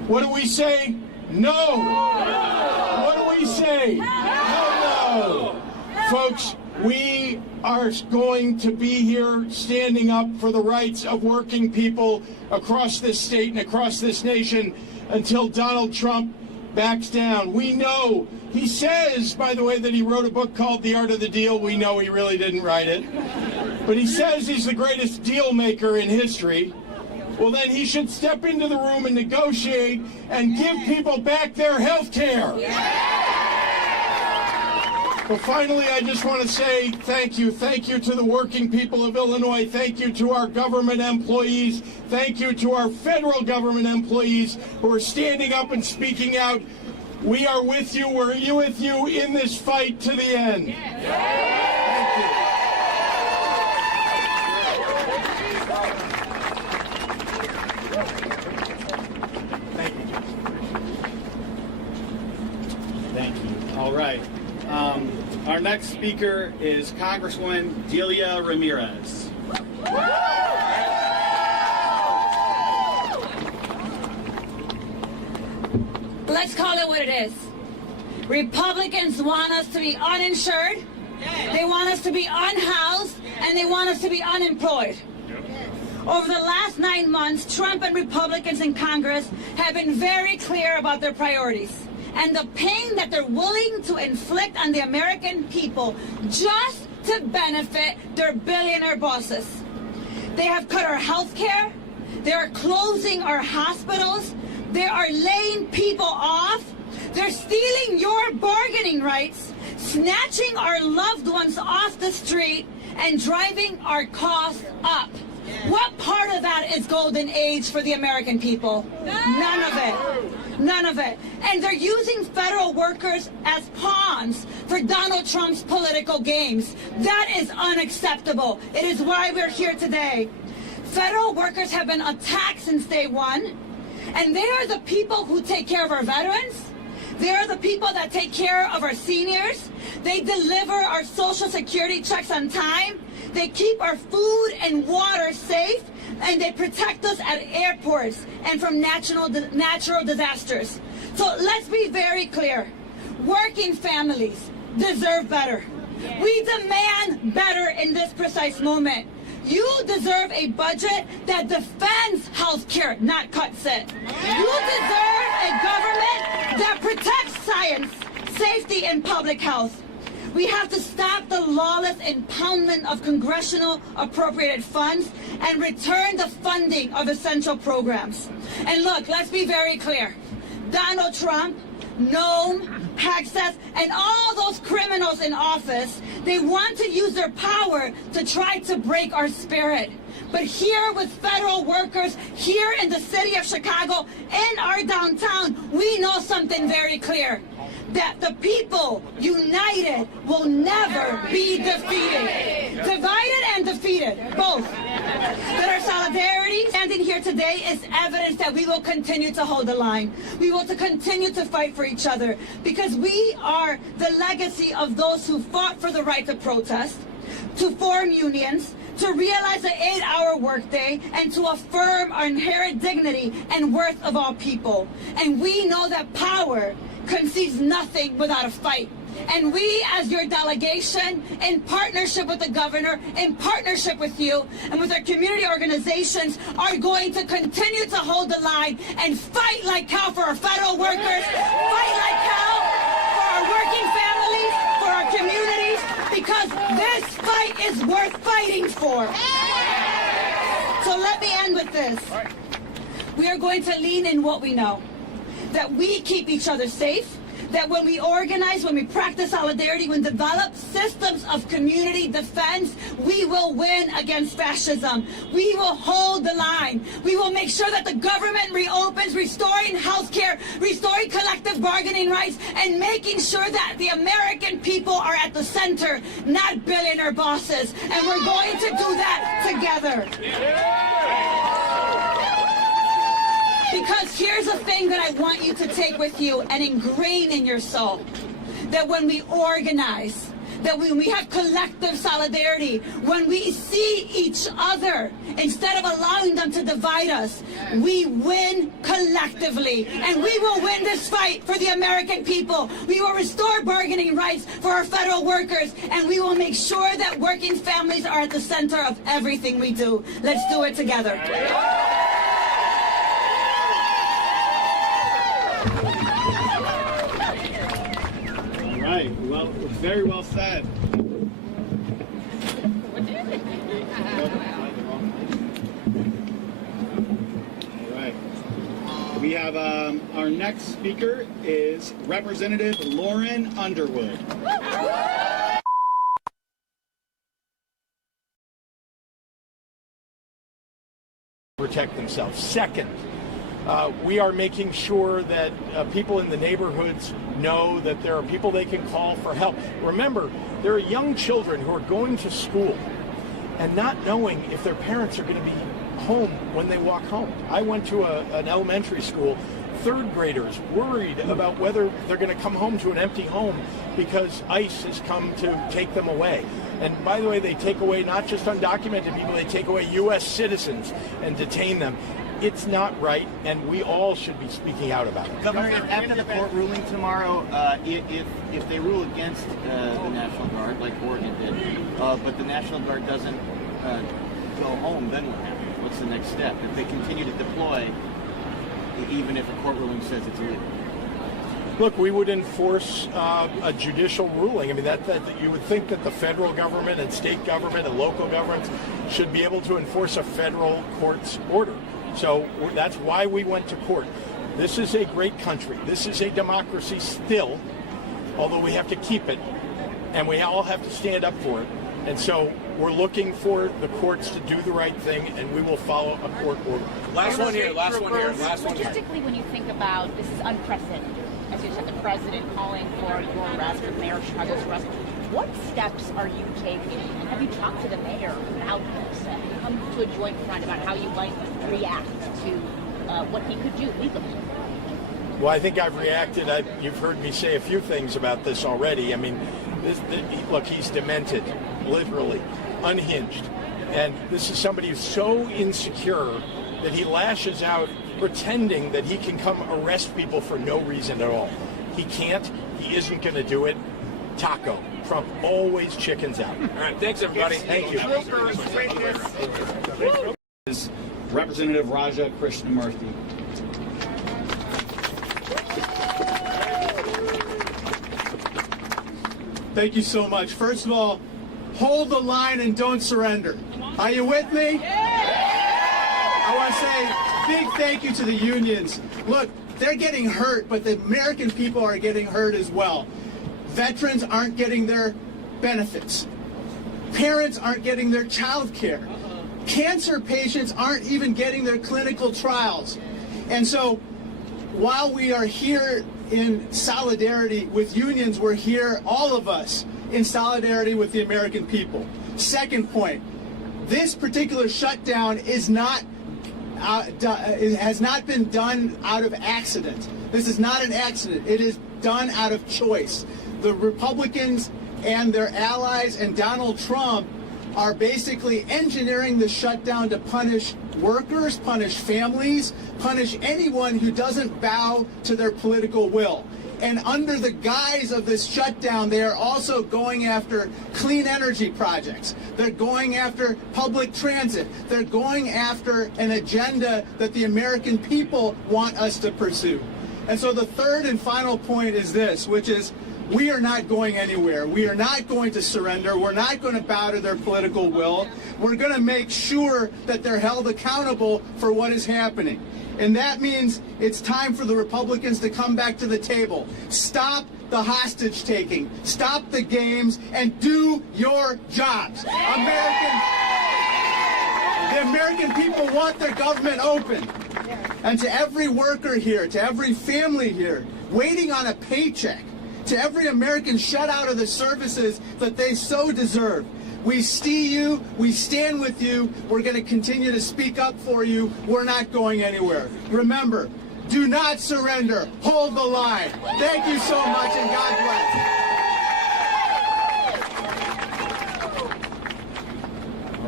What do we say? No. What do we say? No. Folks, we are going to be here standing up for the rights of working people across this state and across this nation until Donald Trump backs down. We know, he says, by the way, that he wrote a book called The Art of the Deal. We know he really didn't write it. But he says he's the greatest deal maker in history. Well, then he should step into the room and negotiate and give people back their health care. But finally, I just want to say thank you. Thank you to the working people of Illinois. Thank you to our government employees. Thank you to our federal government employees who are standing up and speaking out. We are with you. We're with you in this fight to the end. Thank you. Thank you. All right. Our next speaker is Congresswoman Delia Ramirez. Let's call it what it is. Republicans want us to be uninsured, they want us to be unhoused, and they want us to be unemployed. Over the last 9 months, Trump and Republicans in Congress have been very clear about their priorities and the pain that they're willing to inflict on the American people just to benefit their billionaire bosses. They have cut our health care, they are closing our hospitals, they are laying people off, they're stealing your bargaining rights, snatching our loved ones off the street, and driving our costs up. What part of that is golden age for the American people? None of it. None of it. And they're using federal workers as pawns for Donald Trump's political games. That is unacceptable. It is why we're here today. Federal workers have been attacked since day one, and they are the people who take care of our veterans. They are the people that take care of our seniors. They deliver our Social Security checks on time. They keep our food and water safe, and they protect us at airports and from natural disasters. So let's be very clear. Working families deserve better. We demand better in this precise moment. You deserve a budget that defends health care, not cuts it. You deserve a government that protects science, safety, and public health. We have to stop the lawless impoundment of congressional appropriated funds and return the funding of essential programs. And look, let's be very clear. Donald Trump, Noam, Paxos, and all those criminals in office, they want to use their power to try to break our spirit. But here with federal workers, here in the city of Chicago, in our downtown, we know something very clear. That the people united will never be defeated. Divided and defeated, both. That our solidarity standing here today is evidence that we will continue to hold the line. We will continue to fight for each other because we are the legacy of those who fought for the right to protest, to form unions, to realize the 8-hour workday, and to affirm our inherent dignity and worth of all people. And we know that power concedes nothing without a fight. And we, as your delegation, in partnership with the governor, in partnership with you, and with our community organizations, are going to continue to hold the line and fight like hell for our federal workers, fight like hell for our working families, for our communities, because this fight is worth fighting for. So let me end with this. We are going to lean in what we know. That we keep each other safe, that when we organize, when we practice solidarity, when we develop systems of community defense, we will win against fascism. We will hold the line. We will make sure that the government reopens, restoring health care, restoring collective bargaining rights, and making sure that the American people are at the center, not billionaire bosses. And we're going to do that together. Because here's the thing that I want you to take with you and ingrain in your soul. That when we organize, that when we have collective solidarity, when we see each other, instead of allowing them to divide us, we win collectively. And we will win this fight for the American people. We will restore bargaining rights for our federal workers, and we will make sure that working families are at the center of everything we do. Let's do it together. All right, well, very well said. All right. We have our next speaker is Representative Lauren Underwood. Protect themselves. Second, we are making sure that people in the neighborhoods know that there are people they can call for help. Remember, there are young children who are going to school and not knowing if their parents are going to be home when they walk home. I went to an elementary school, third graders worried about whether they're going to come home to an empty home because ICE has come to take them away. And by the way, they take away not just undocumented people, they take away U.S. citizens and detain them. It's not right, and we all should be speaking out about it. Governor, after the court ruling tomorrow, if they rule against the National Guard, like Oregon did, but the National Guard doesn't go home, then what happens? What's the next step? If they continue to deploy, even if a court ruling says it's illegal? Look, we would enforce a judicial ruling. I mean, that you would think that the federal government and state government and local governments should be able to enforce a federal court's order. So that's why we went to court. This is a great country. This is a democracy still, although we have to keep it, and we all have to stand up for it. And so we're looking for the courts to do the right thing, and we will follow a court order. Last one here. Logistically, when you think about this is unprecedented, as you said, the president calling for your arrest, for Mayor Chicago's arrest. What steps are you taking? And have you talked to the mayor about this? Come to a joint front about how you might react to what he could do legally? Well, I think I've reacted. You've heard me say a few things about this already. I mean, look, he's demented, literally, unhinged. And this is somebody who's so insecure that he lashes out pretending that he can come arrest people for no reason at all. He can't. He isn't going to do it. Taco. Trump always chickens out. All right, thanks, everybody. Thank you. Is Representative Raja Krishnamurthy. Thank you so much. First of all, hold the line and don't surrender. Are you with me? I want to say big thank you to the unions. Look, they're getting hurt, but the American people are getting hurt as well. Veterans aren't getting their benefits. Parents aren't getting their child care. Cancer patients aren't even getting their clinical trials. And so while we are here in solidarity with unions, we're here, all of us, in solidarity with the American people. Second point, this particular shutdown is not it has not been done out of accident. This is not an accident. It is done out of choice. The Republicans and their allies and Donald Trump are basically engineering the shutdown to punish workers, punish families, punish anyone who doesn't bow to their political will. And under the guise of this shutdown, they are also going after clean energy projects. They're going after public transit. They're going after an agenda that the American people want us to pursue. And so the third and final point is this, which is we are not going anywhere. We are not going to surrender. We're not going to bow to their political will. We're going to make sure that they're held accountable for what is happening. And that means it's time for the Republicans to come back to the table. Stop the hostage taking. Stop the games and do your jobs. The American people want their government open. And to every worker here, to every family here, waiting on a paycheck, to every American shut out of the services that they so deserve, we see you, we stand with you, we're going to continue to speak up for you, we're not going anywhere. Remember, do not surrender, hold the line. Thank you so much and God bless.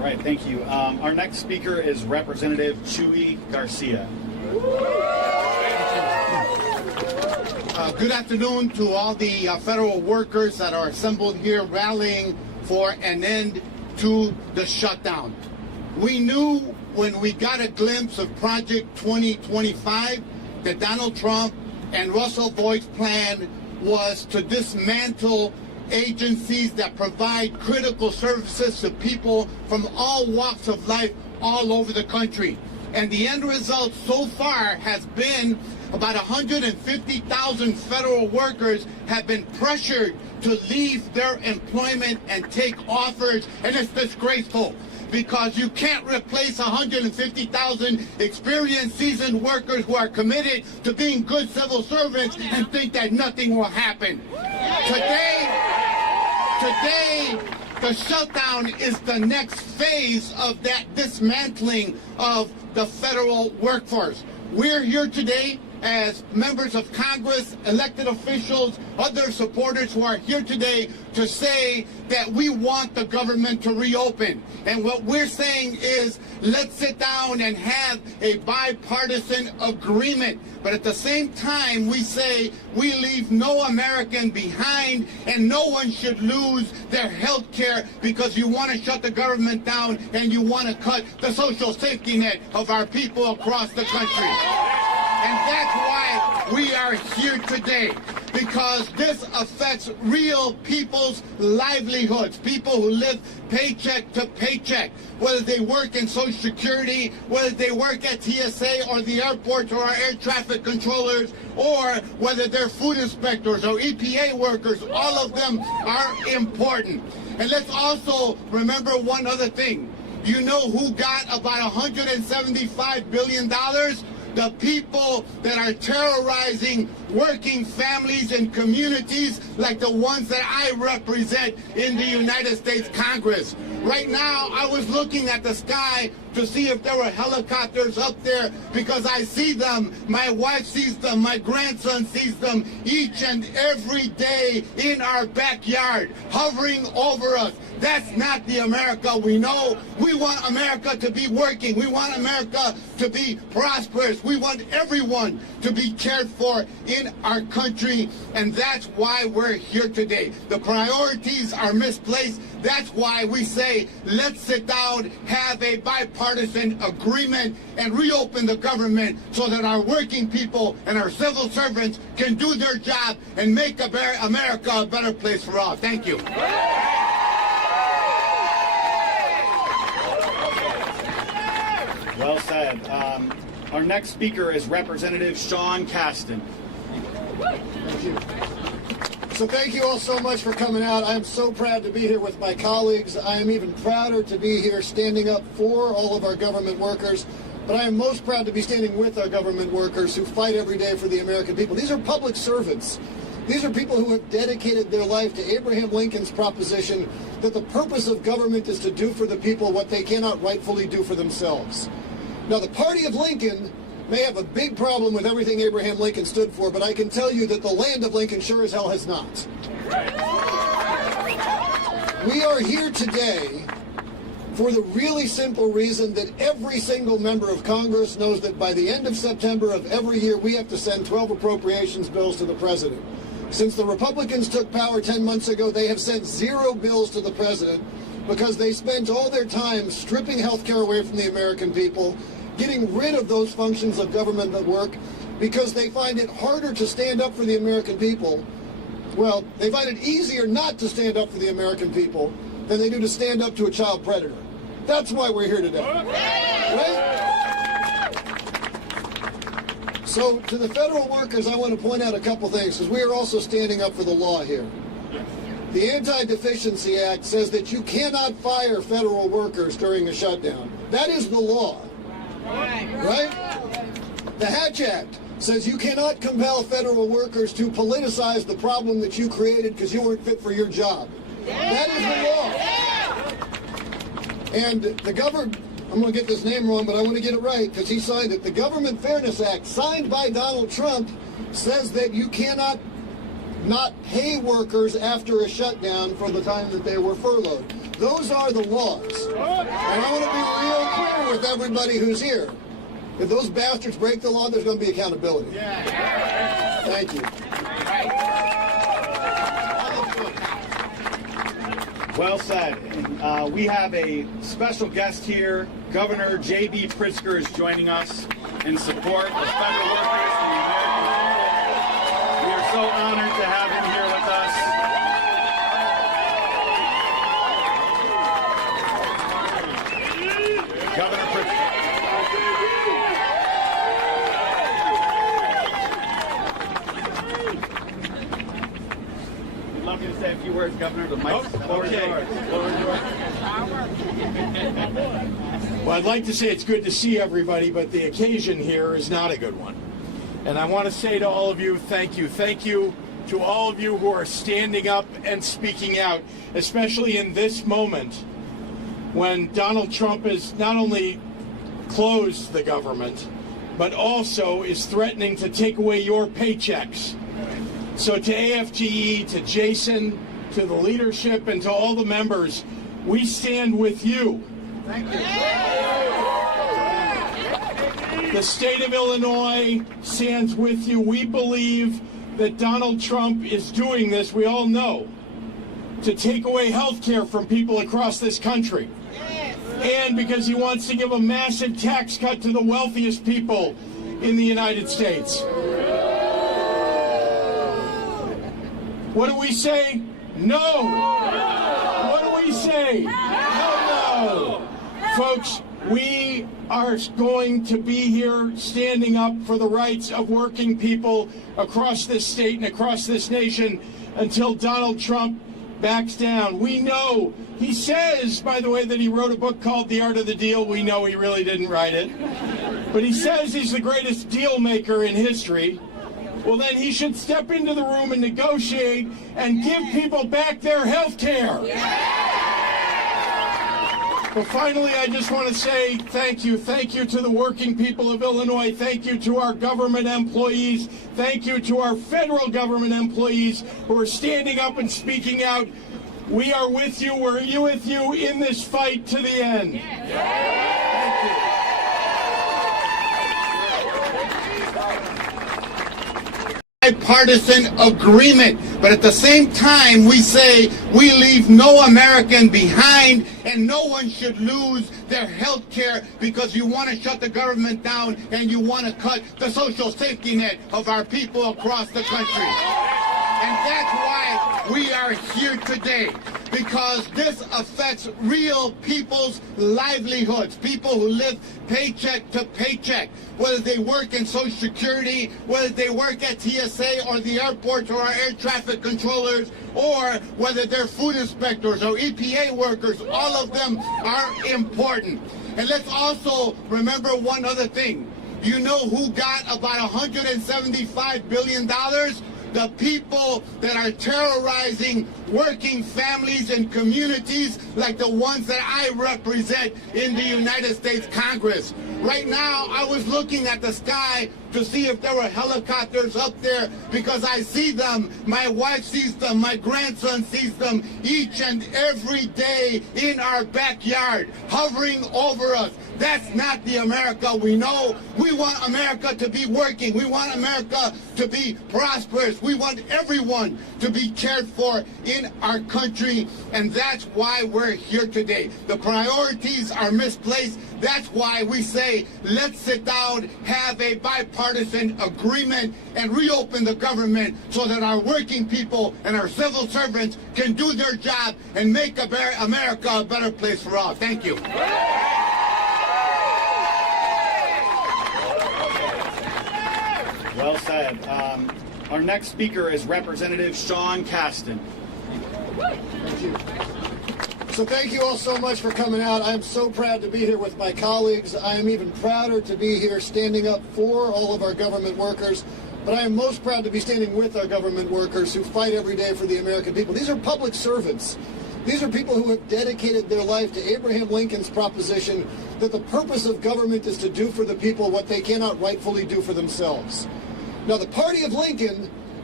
right, thank you. Our next speaker is Representative Chuy Garcia. Good afternoon to all the federal workers that are assembled here rallying for an end to the shutdown. We knew when we got a glimpse of Project 2025 that Donald Trump and Russell Voigt's plan was to dismantle agencies that provide critical services to people from all walks of life all over the country. And the end result so far has been about 150,000 federal workers have been pressured to leave their employment and take offers, and it's disgraceful because you can't replace 150,000 experienced, seasoned workers who are committed to being good civil servants and think that nothing will happen. Today, the shutdown is the next phase of that dismantling of the federal workforce. We're here today as members of Congress, elected officials, other supporters who are here today to say that we want the government to reopen. And what we're saying is, let's sit down and have a bipartisan agreement. But at the same time, we say we leave no American behind and no one should lose their health care because you want to shut the government down and you want to cut the social safety net of our people across the country. And that's why we are here today, because this affects real people's livelihoods, people who live paycheck to paycheck, whether they work in Social Security, whether they work at TSA or the airports or our air traffic controllers, or whether they're food inspectors or EPA workers. All of them are important. And let's also remember one other thing. You know who got about $175 billion? The people that are terrorizing working families and communities like the ones that I represent in the United States Congress. Right now, I was looking at the sky to see if there were helicopters up there because I see them, my wife sees them, my grandson sees them each and every day in our backyard, hovering over us. That's not the America we know. We want America to be working. We want America to be prosperous. We want everyone to be cared for in our country, and that's why we're here today. The priorities are misplaced. That's why we say, let's sit down, have a bipartisan agreement, and reopen the government so that our working people and our civil servants can do their job and make America a better place for all. Thank you. Well said. Our next speaker is Representative Sean Casten. So thank you all so much for coming out. I'm so proud to be here with my colleagues. I am even prouder to be here standing up for all of our government workers. But I am most proud to be standing with our government workers who fight every day for the American people. These are public servants. These are people who have dedicated their life to Abraham Lincoln's proposition that the purpose of government is to do for the people what they cannot rightfully do for themselves. Now, the party of Lincoln may have a big problem with everything Abraham Lincoln stood for, but I can tell you that the land of Lincoln sure as hell has not. We are here today for the really simple reason that every single member of Congress knows that by the end of September of every year, we have to send 12 appropriations bills to the president. Since the Republicans took power 10 months ago, they have sent 0 bills to the president because they spent all their time stripping health care away from the American people, getting rid of those functions of government that work because they find it harder to stand up for the American people. Well, they find it easier not to stand up for the American people than they do to stand up to a child predator. That's why we're here today. Right? So to the federal workers, I want to point out a couple things because we are also standing up for the law here. The Anti-Deficiency Act says that you cannot fire federal workers during a shutdown. That is the law. Right? The Hatch Act says you cannot compel federal workers to politicize the problem that you created because you weren't fit for your job. That is the law. And the government, I'm going to get this name wrong, but I want to get it right because he signed it. The Government Fairness Act, signed by Donald Trump, says that you cannot not pay workers after a shutdown for the time that they were furloughed. Those are the laws. And I want to be real clear with everybody who's here. If those bastards break the law, there's going to be accountability. Thank you. Well said. We have a special guest here. Governor JB Pritzker is joining us in support of federal workers and the American people. We are so honored to have him here with us. Governor Pritzker. We'd love you to say a few words, Governor. The mic's Okay. Well, I'd like to say it's good to see everybody, but the occasion here is not a good one. And I want to say to all of you, thank you. Thank you to all of you who are standing up and speaking out, especially in this moment when Donald Trump has not only closed the government, but also is threatening to take away your paychecks. So to AFGE, to Jason, to the leadership, and to all the members, we stand with you. Thank you. The state of Illinois stands with you. We believe that Donald Trump is doing this, we all know, to take away health care from people across this country. And because he wants to give a massive tax cut to the wealthiest people in the United States. What do we say? No. What do we say? No. Folks, we are going to be here standing up for the rights of working people across this state and across this nation until Donald Trump backs down. We know, he says, by the way, that he wrote a book called The Art of the Deal. We know he really didn't write it. But he says he's the greatest deal maker in history. Well, then he should step into the room and negotiate and give people back their health care. But finally, I just want to say thank you. Thank you to the working people of Illinois. Thank you to our government employees. Thank you to our federal government employees who are standing up and speaking out. We are with you. We're with you in this fight to the end. Thank you. Bipartisan agreement, but at the same time we say we leave no American behind and no one should lose their health care because you want to shut the government down and you want to cut the social safety net of our people across the country. And that's why we are here today, because this affects real people's livelihoods, people who live paycheck to paycheck, whether they work in Social Security, whether they work at TSA or the airports or our air traffic controllers, or whether they're food inspectors or EPA workers. All of them are important. And let's also remember one other thing. You know who got about $175 billion? The people that are terrorizing working families and communities like the ones that I represent in the United States Congress. Right now, I was looking at the sky to see if there were helicopters up there because I see them, my wife sees them, my grandson sees them each and every day in our backyard, hovering over us. That's not the America we know. We want America to be working. We want America to be prosperous. We want everyone to be cared for in our country, and that's why we're here today. The priorities are misplaced. That's why we say, let's sit down, have a bipartisan agreement, and reopen the government so that our working people and our civil servants can do their job and make America a better place for all. Thank you. Well said. Our next speaker is Representative Sean Casten. Thank you. So thank you all so much for coming out. I'm so proud to be here with my colleagues. I am even prouder to be here standing up for all of our government workers. But I am most proud to be standing with our government workers who fight every day for the American people. These are public servants. These are people who have dedicated their life to Abraham Lincoln's proposition that the purpose of government is to do for the people what they cannot rightfully do for themselves. Now, the party of Lincoln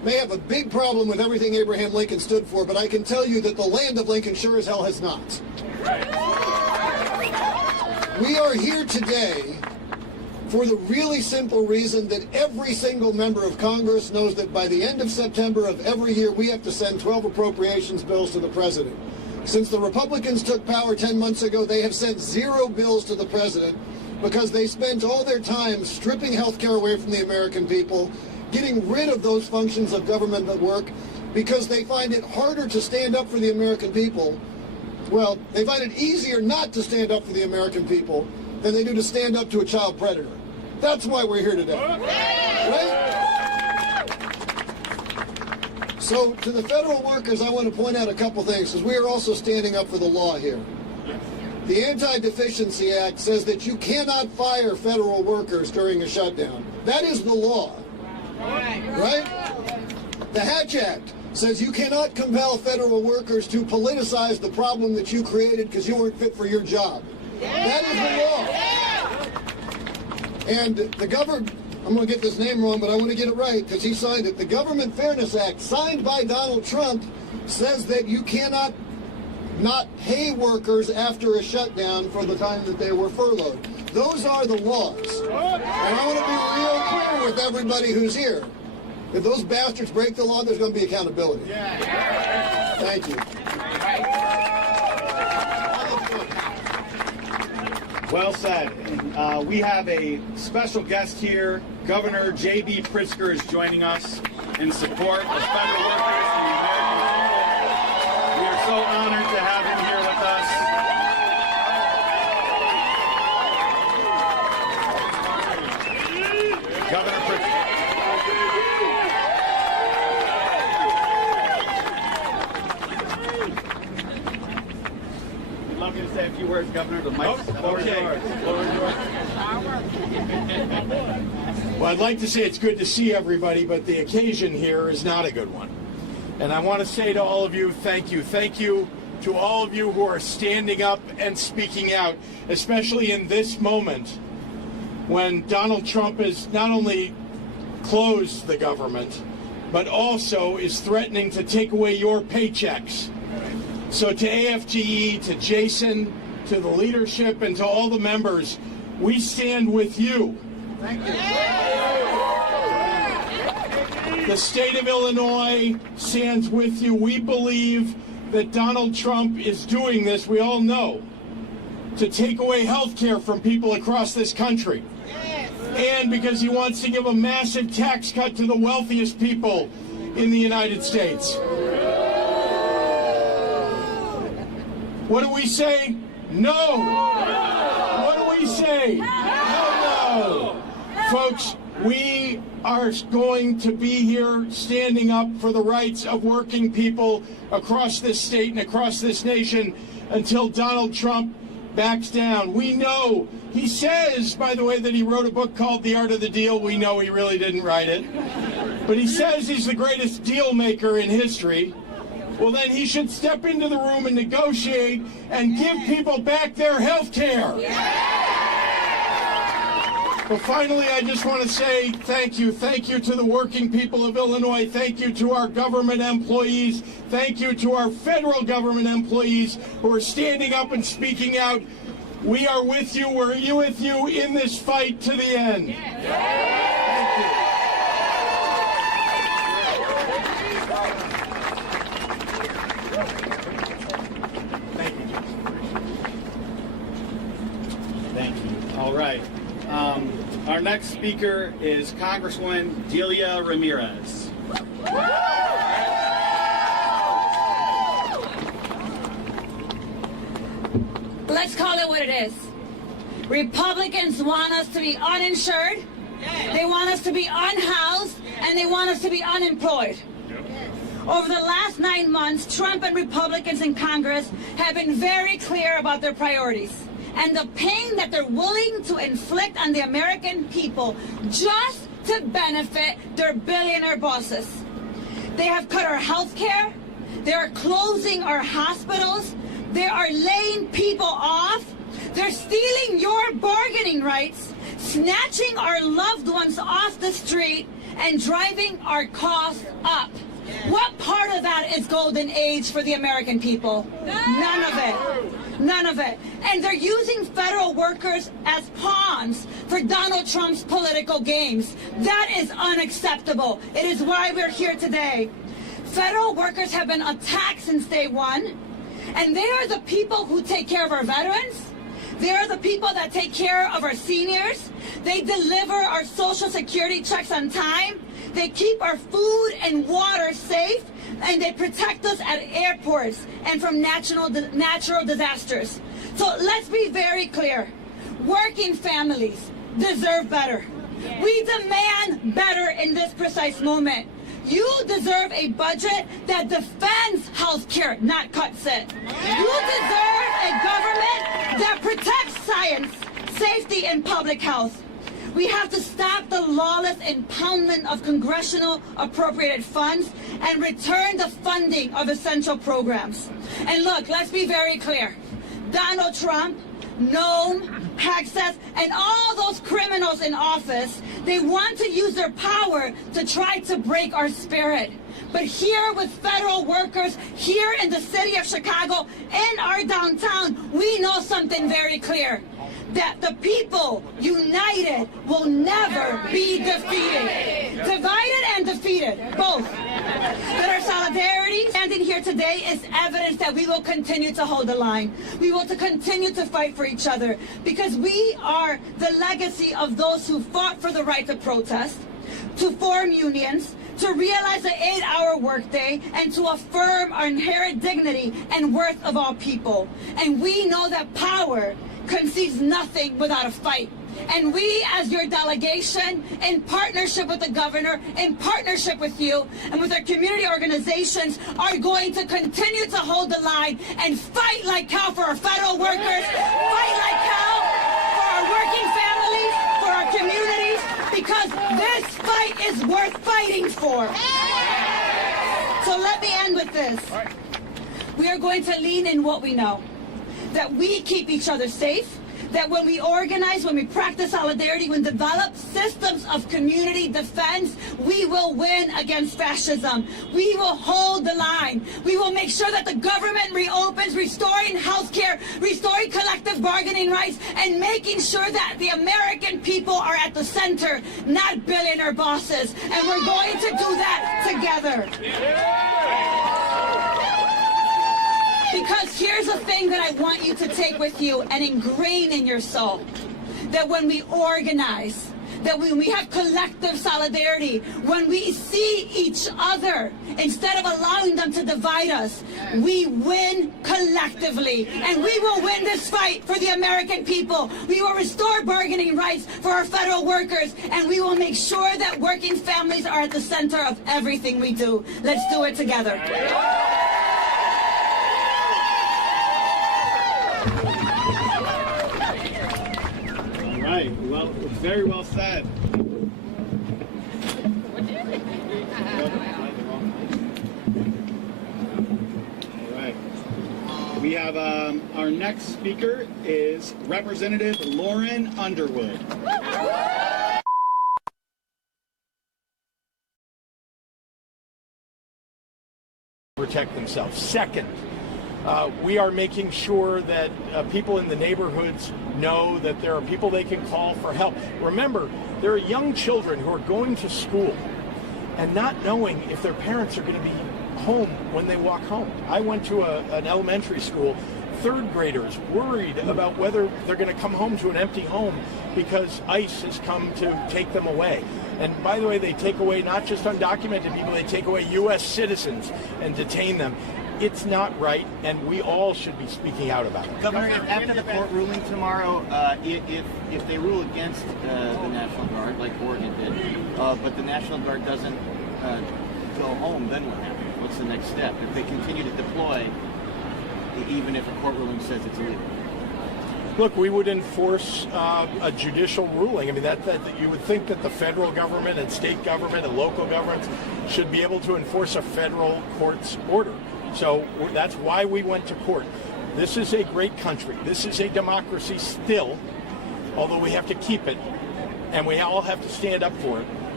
may have a big problem with everything Abraham Lincoln stood for, but I can tell you that the land of Lincoln sure as hell has not. We are here today for the really simple reason that every single member of Congress knows that by the end of September of every year, we have to send 12 appropriations bills to the president. Since the Republicans took power 10 months ago, they have sent 0 bills to the president because they spent all their time stripping health care away from the American people, getting rid of those functions of government that work, because they find it harder to stand up for the American people. Well, they find it easier not to stand up for the American people than they do to stand up to a child predator. That's why we're here today, right? So to the federal workers, I want to point out a couple things, because we are also standing up for the law here. The Anti-Deficiency Act says that you cannot fire federal workers during a shutdown. That is the law, right? The Hatch Act says you cannot compel federal workers to politicize the problem that you created because you weren't fit for your job. That is the law. And the government, I'm going to get this name wrong, but I want to get it right because he signed it. The Government Fairness Act, signed by Donald Trump, says that you cannot not pay workers after a shutdown for the time that they were furloughed. Those are the laws. And I want to be real clear with everybody who's here. If those bastards break the law, there's going to be accountability. Thank you. Well said. We have a special guest here. Governor JB Pritzker is joining us in support of federal workers and the American people. We are so honored to have him here with us. Governor Pritzker. We'd love you to say a few words, Governor. The mic's Okay. Well, I'd like to say it's good to see everybody, but the occasion here is not a good one. And I want to say to all of you, thank you. Thank you to all of you who are standing up and speaking out, especially in this moment when Donald Trump has not only closed the government, but also is threatening to take away your paychecks. So to AFGE, to Jason, to the leadership, and to all the members, we stand with you. Thank you. The state of Illinois stands with you. We believe that Donald Trump is doing this, we all know, to take away health care from people across this country. And because he wants to give a massive tax cut to the wealthiest people in the United States. What do we say? No. What do we say? Hell no. Folks, we are going to be here standing up for the rights of working people across this state and across this nation until Donald Trump backs down. We know, he says, by the way, that he wrote a book called The Art of the Deal. We know he really didn't write it. But he says he's the greatest deal maker in history. Well, then he should step into the room and negotiate and give people back their health care. But finally, I just want to say thank you. Thank you to the working people of Illinois. Thank you to our government employees. Thank you to our federal government employees who are standing up and speaking out. We are with you. We're with you in this fight to the end. Thank you. Thank you. All right. Our next speaker is Congresswoman Delia Ramirez. Let's call it what it is. Republicans want us to be uninsured, they want us to be unhoused, and they want us to be unemployed. Over the last 9 months, Trump and Republicans in Congress have been very clear about their priorities and the pain that they're willing to inflict on the American people just to benefit their billionaire bosses. They have cut our health care. They are closing our hospitals. They are laying people off. They're stealing your bargaining rights, snatching our loved ones off the street, and driving our costs up. What part of that is golden age for the American people? None of it. None of it. And they're using federal workers as pawns for Donald Trump's political games. That is unacceptable. It is why we're here today. Federal workers have been attacked since day one, and they are the people who take care of our veterans. They are the people that take care of our seniors. They deliver our Social Security checks on time. They keep our food and water safe, and they protect us at airports and from natural disasters. So let's be very clear. Working families deserve better. We demand better in this precise moment. You deserve a budget that defends health care, not cuts it. You deserve a government that protects science, safety, and public health. We have to stop the lawless impoundment of congressional appropriated funds and return the funding of essential programs. And look, let's be very clear. Donald Trump, Noam, Access, and all those criminals in office, they want to use their power to try to break our spirit. But here with federal workers, here in the city of Chicago, in our downtown, we know something very clear. That the people united will never be defeated. Divided and defeated, both. That our solidarity standing here today is evidence that we will continue to hold the line. We will continue to fight for each other because we are the legacy of those who fought for the right to protest, to form unions, to realize the 8-hour workday, and to affirm our inherent dignity and worth of all people. And we know that power concedes nothing without a fight. And we, as your delegation, in partnership with the governor, in partnership with you, and with our community organizations, are going to continue to hold the line and fight like hell for our federal workers, fight like hell for our working families, for our communities, because this fight is worth fighting for. So let me end with this. We are going to lean in what we know. That we keep each other safe, that when we organize, when we practice solidarity, when we develop systems of community defense, we will win against fascism. We will hold the line. We will make sure that the government reopens, restoring health care, restoring collective bargaining rights, and making sure that the American people are at the center, not billionaire bosses. And we're going to do that together. Because here's the thing that I want you to take with you and ingrain in your soul. That when we organize, that when we have collective solidarity, when we see each other, instead of allowing them to divide us, we win collectively. And we will win this fight for the American people. We will restore bargaining rights for our federal workers. And we will make sure that working families are at the center of everything we do. Let's do it together. Right. Well, very well said. All right. We have our next speaker is Representative Lauren Underwood. Protect themselves. Second, we are making sure that people in the neighborhoods know that there are people they can call for help. Remember, there are young children who are going to school and not knowing if their parents are going to be home when they walk home. I went to an elementary school, third graders worried about whether they're going to come home to an empty home because ICE has come to take them away. And by the way, they take away not just undocumented people, they take away U.S. citizens and detain them. It's not right, and we all should be speaking out about it. Governor, after the court ruling tomorrow, if they rule against the National Guard, like Oregon did, but the National Guard doesn't go home, then what happens? What's the next step? If they continue to deploy, even if a court ruling says it's illegal? Look, we would enforce a judicial ruling. I mean, that you would think that the federal government and state government and local governments should be able to enforce a federal court's order. So that's why we went to court. This is a great country. This is a democracy still, although we have to keep it, and we all have to stand up for it.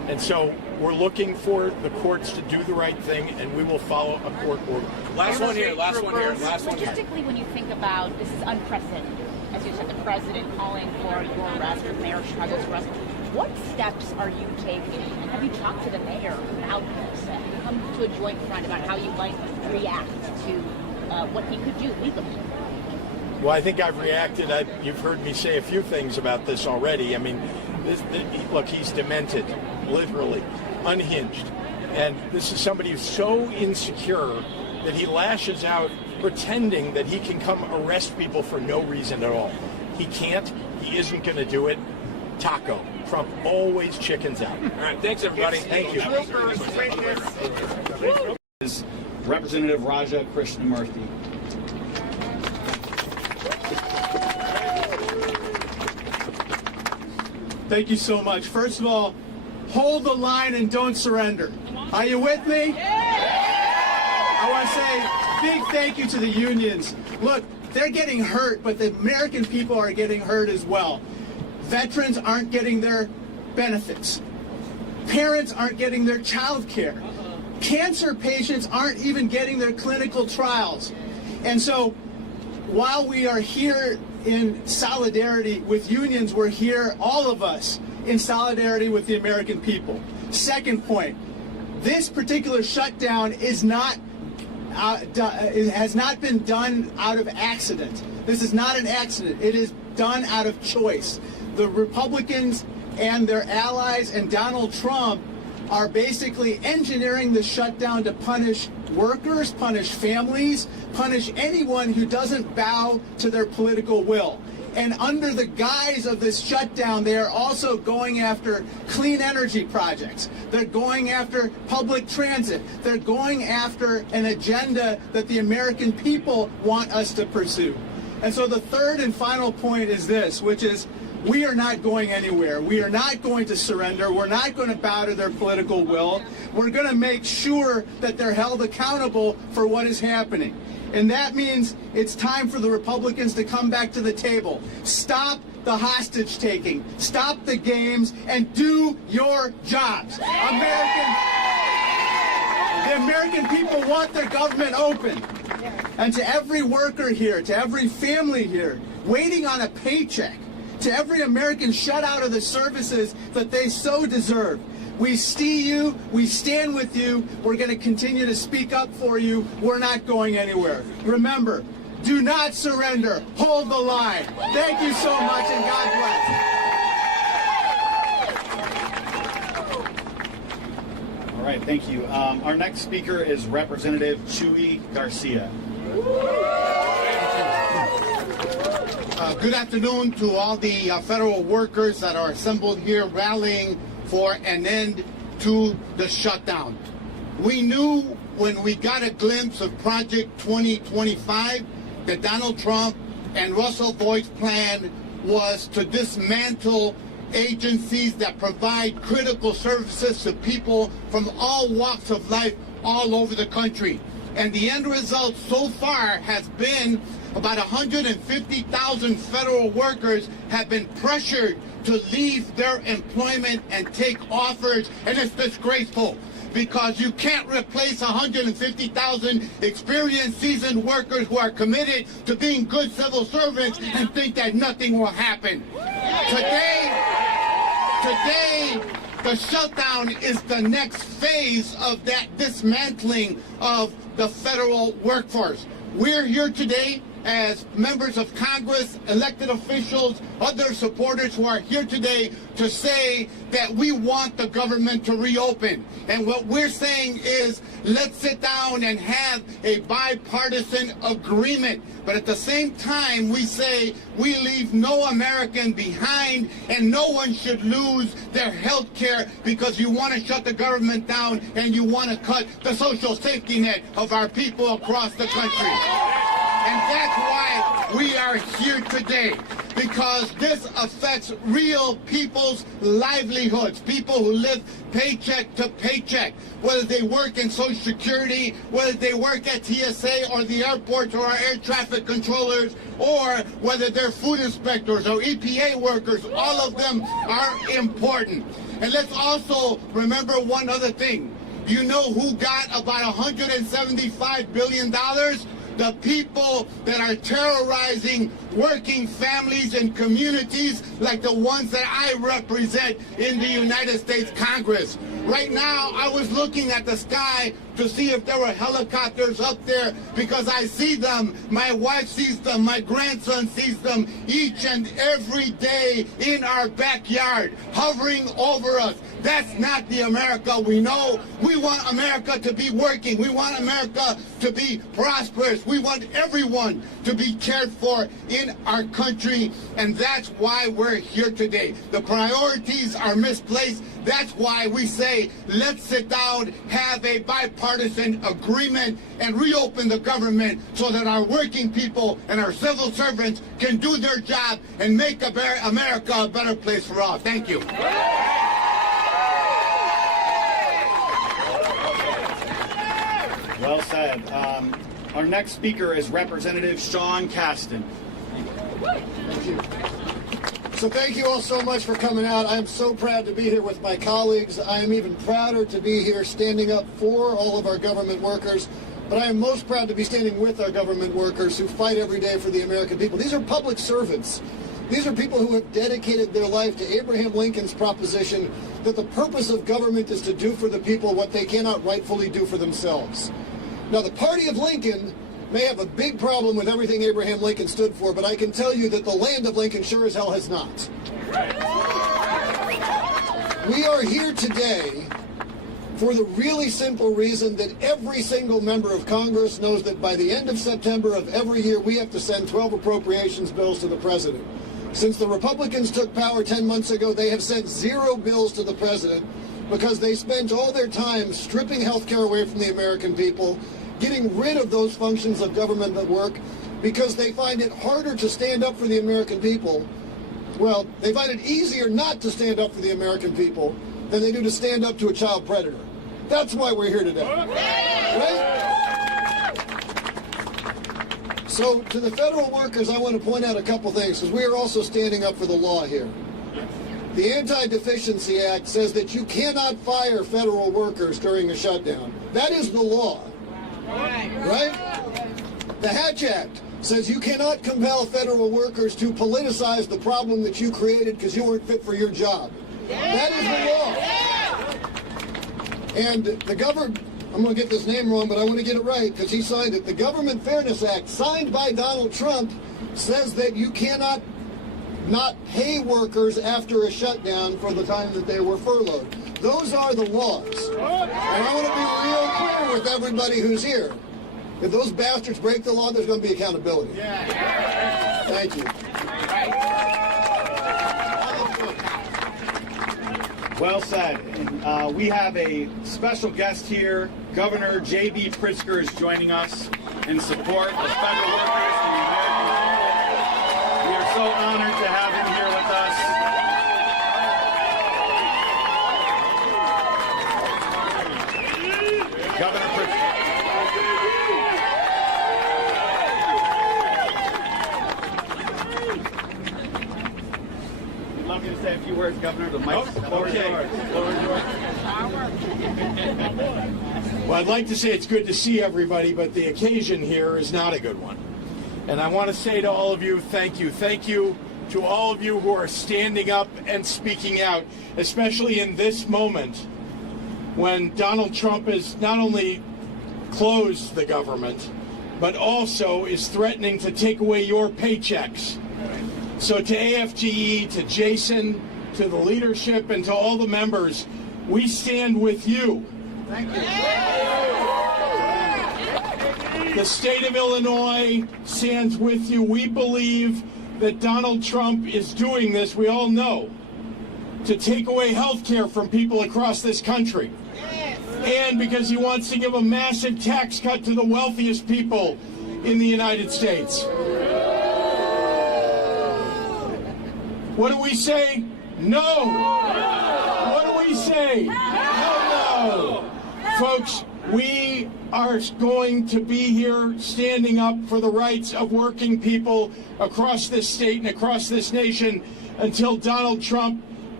And so we're looking for the courts to do the right thing, and we will follow a court order. Last one here. Logistically, when you think about this is unprecedented, as you said, the president calling for your arrest, for Mayor Chicago's arrest. What steps are you taking? And have you talked to the mayor about this? Have you come to a joint front about how you might react to what he could do legally? Well, I think I've reacted. You've heard me say a few things about this already. I mean, look, he's demented, literally, unhinged. And this is somebody who's so insecure that he lashes out pretending that he can come arrest people for no reason at all. He can't. He isn't going to do it. Taco. Trump always chickens out. All right, thanks, everybody. Thank you. Is Representative Raja Krishnamurthy. Thank you so much. First of all, hold the line and don't surrender. Are you with me? I want to say big thank you to the unions. Look, they're getting hurt, but the American people are getting hurt as well. Veterans aren't getting their benefits. Parents aren't getting their child care. Cancer patients aren't even getting their clinical trials. And so while we are here in solidarity with unions, we're here, all of us, in solidarity with the American people. Second point, this particular shutdown is not it has not been done out of accident. This is not an accident. It is done out of choice. The Republicans and their allies and Donald Trump are basically engineering the shutdown to punish workers, punish families, punish anyone who doesn't bow to their political will. And under the guise of this shutdown, they are also going after clean energy projects. They're going after public transit. They're going after an agenda that the American people want us to pursue. And so the third and final point is this, which is we are not going anywhere. We are not going to surrender. We're not going to bow to their political will. We're going to make sure that they're held accountable for what is happening. And that means it's time for the Republicans to come back to the table. Stop the hostage taking. Stop the games and do your jobs. The American people want their government open. And to every worker here, to every family here, waiting on a paycheck, to every American shut out of the services that they so deserve, we see you, we stand with you, we're going to continue to speak up for you, we're not going anywhere. Remember, do not surrender, hold the line. Thank you so much and God bless. All right, thank you. Our next speaker is Representative Chuy Garcia. Good afternoon to all the federal workers that are assembled here rallying for an end to the shutdown. We knew when we got a glimpse of Project 2025 that Donald Trump and Russell Voigt's plan was to dismantle agencies that provide critical services to people from all walks of life all over the country. And the end result so far has been about 150,000 federal workers have been pressured to leave their employment and take offers, and it's disgraceful because you can't replace 150,000 experienced, seasoned workers who are committed to being good civil servants and think that nothing will happen. Today, the shutdown is the next phase of that dismantling of the federal workforce. We're here today as members of Congress, elected officials, other supporters who are here today to say that we want the government to reopen. And what we're saying is let's sit down and have a bipartisan agreement. But at the same time, we say we leave no American behind and no one should lose their health care because you want to shut the government down and you want to cut the social safety net of our people across the country. And that's why we are here today, because this affects real people's livelihoods, people who live paycheck to paycheck, whether they work in Social Security, whether they work at TSA or the airports or our air traffic controllers, or whether they're food inspectors or EPA workers. All of them are important. And let's also remember one other thing. You know who got about $175 billion? The people that are terrorizing working families and communities like the ones that I represent in the United States Congress. Right now, I was looking at the sky to see if there were helicopters up there because I see them. My wife sees them. My grandson sees them each and every day in our backyard, hovering over us. That's not the America we know. We want America to be working. We want America to be prosperous. We want everyone to be cared for in our country, and that's why we're here today. The priorities are misplaced. That's why we say, let's sit down, have a bipartisan agreement, and reopen the government so that our working people and our civil servants can do their job and make America a better place for all. Thank you. Well said. Our next speaker is Representative Sean Casten. Thank you. So thank you all so much for coming out. I'm so proud to be here with my colleagues. I am even prouder to be here standing up for all of our government workers. But I am most proud to be standing with our government workers who fight every day for the American people. These are public servants. These are people who have dedicated their life to Abraham Lincoln's proposition that the purpose of government is to do for the people what they cannot rightfully do for themselves. Now, the party of Lincoln may have a big problem with everything Abraham Lincoln stood for, but I can tell you that the land of Lincoln sure as hell has not. We are here today for the really simple reason that every single member of Congress knows that by the end of September of every year, we have to send 12 appropriations bills to the president. Since the Republicans took power 10 months ago, they have sent 0 bills to the president because they spent all their time stripping health care away from the American people, getting rid of those functions of government that work, because they find it harder to stand up for the American people. Well, they find it easier not to stand up for the American people than they do to stand up to a child predator. That's why we're here today. Right? So to the federal workers, I want to point out a couple things, because we are also standing up for the law here. The Anti-Deficiency Act says that you cannot fire federal workers during a shutdown. That is the law. Right? The Hatch Act says you cannot compel federal workers to politicize the problem that you created because you weren't fit for your job. That is the law. And the government, I'm going to get this name wrong, but I want to get it right because he signed it. The Government Fairness Act, signed by Donald Trump, says that you cannot not pay workers after a shutdown for the time that they were furloughed. Those are the laws. And I want to be real clear with everybody who's here. If those bastards break the law, there's going to be accountability. Thank you. Well said. We have a special guest here. Governor JB Pritzker is joining us in support of federal workers and the American people. We are so honored to have him here with us. Governor Pritzker. We'd love you to say a few words, Governor. The mic's Okay. Well, I'd like to say it's good to see everybody, but the occasion here is not a good one. And I want to say to all of you, thank you. Thank you to all of you who are standing up and speaking out, especially in this moment when Donald Trump has not only closed the government, but also is threatening to take away your paychecks. So to AFGE, to Jason, to the leadership, and to all the members, we stand with you. Thank you. The state of Illinois stands with you. We believe that Donald Trump is doing this, we all know, to take away health care from people across this country. And because he wants to give a massive tax cut to the wealthiest people in the United States. What do we say? No. What do we say? No. Folks, we are going to be here standing up for the rights of working people across this state and across this nation until Donald Trump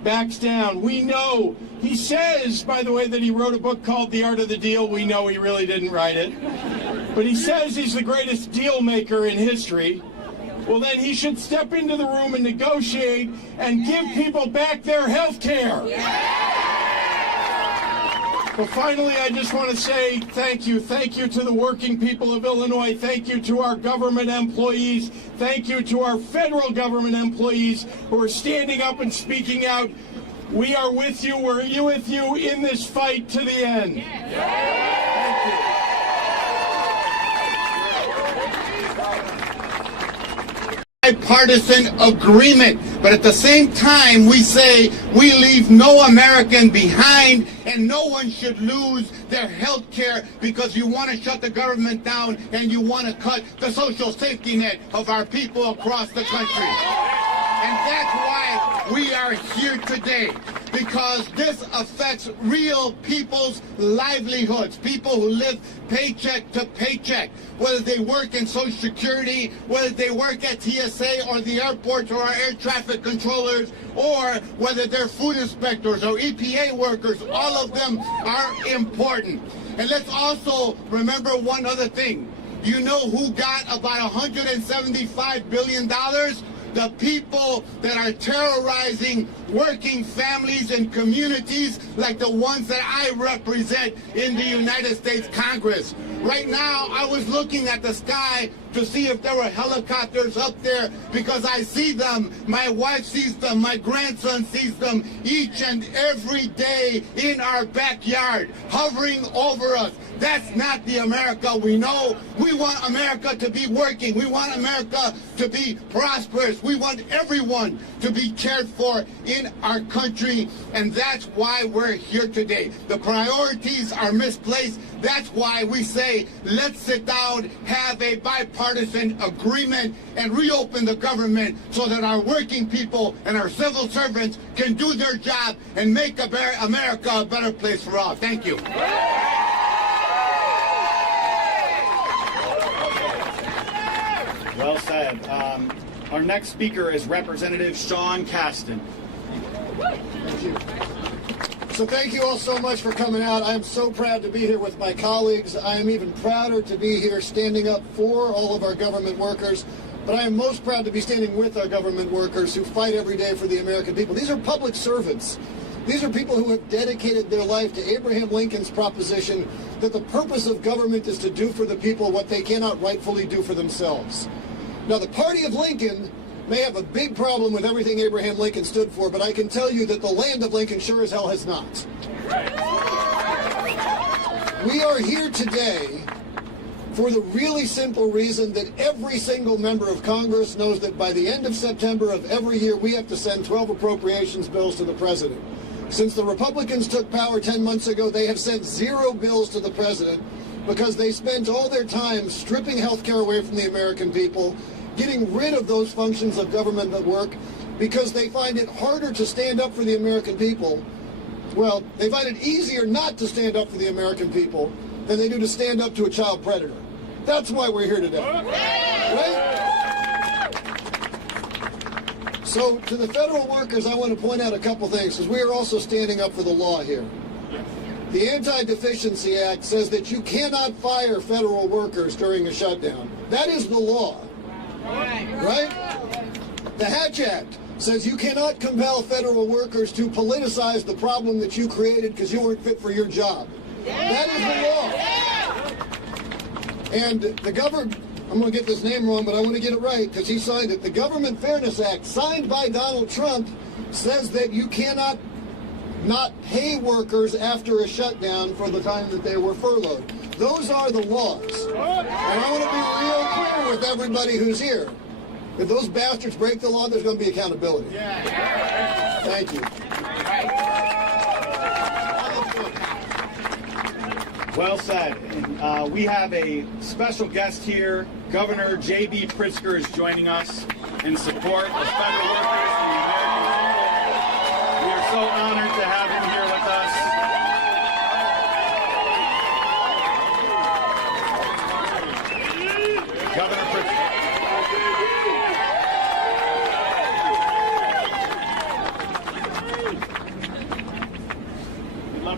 backs down. We know, he says, by the way, that he wrote a book called The Art of the Deal. We know he really didn't write it. But he says he's the greatest deal maker in history. Well, then he should step into the room and negotiate and give people back their health care. But finally, I just want to say thank you. Thank you to the working people of Illinois. Thank you to our government employees. Thank you to our federal government employees who are standing up and speaking out. We are with you. We're with you in this fight to the end. Thank you. Bipartisan agreement, but at the same time we say we leave no American behind and no one should lose their health care because you want to shut the government down and you want to cut the social safety net of our people across the country. And that's why we are here today, because this affects real people's livelihoods, people who live paycheck to paycheck, whether they work in Social Security, whether they work at TSA or the airports or our air traffic controllers, or whether they're food inspectors or EPA workers. All of them are important. And let's also remember one other thing. You know who got about $175 billion? The people that are terrorizing working families and communities like the ones that I represent in the United States Congress. Right now, I was looking at the sky to see if there were helicopters up there because I see them, my wife sees them, my grandson sees them each and every day in our backyard, hovering over us. That's not the America we know. We want America to be working. We want America to be prosperous. We want everyone to be cared for in our country, and that's why we're here today. The priorities are misplaced. That's why we say, let's sit down, have a bipartisan agreement, and reopen the government so that our working people and our civil servants can do their job and make America a better place for all. Thank you. Well said. Our next speaker is Representative Sean Casten. Thank you. So thank you all so much for coming out. I'm so proud to be here with my colleagues. I am even prouder to be here standing up for all of our government workers. But I am most proud to be standing with our government workers who fight every day for the American people. These are public servants. These are people who have dedicated their life to Abraham Lincoln's proposition that the purpose of government is to do for the people what they cannot rightfully do for themselves. Now, the party of Lincoln may have a big problem with everything Abraham Lincoln stood for, but I can tell you that the land of Lincoln sure as hell has not. We are here today for the really simple reason that every single member of Congress knows that by the end of September of every year, we have to send 12 appropriations bills to the president. Since the Republicans took power 10 months ago, they have sent 0 bills to the president because they spent all their time stripping health care away from the American people, getting rid of those functions of government that work because they find it harder to stand up for the American people. Well, they find it easier not to stand up for the American people than they do to stand up to a child predator. That's why we're here today. Right? So to the federal workers, I want to point out a couple things because we are also standing up for the law here. The Anti-Deficiency Act says that you cannot fire federal workers during a shutdown. That is the law. Right? The Hatch Act says you cannot compel federal workers to politicize the problem that you created because you weren't fit for your job. That is the law. And the government, I'm going to get this name wrong, but I want to get it right because he signed it. The Government Fairness Act, signed by Donald Trump, says that you cannot not pay workers after a shutdown for the time that they were furloughed. Those are the laws. And I want to be real clear with everybody who's here. If those bastards break the law, there's going to be accountability. Thank you. Well said. We have a special guest here. Governor JB Pritzker is joining us in support of federal workers and the American people. We are so honored to have him here with us. Governor Pritzker.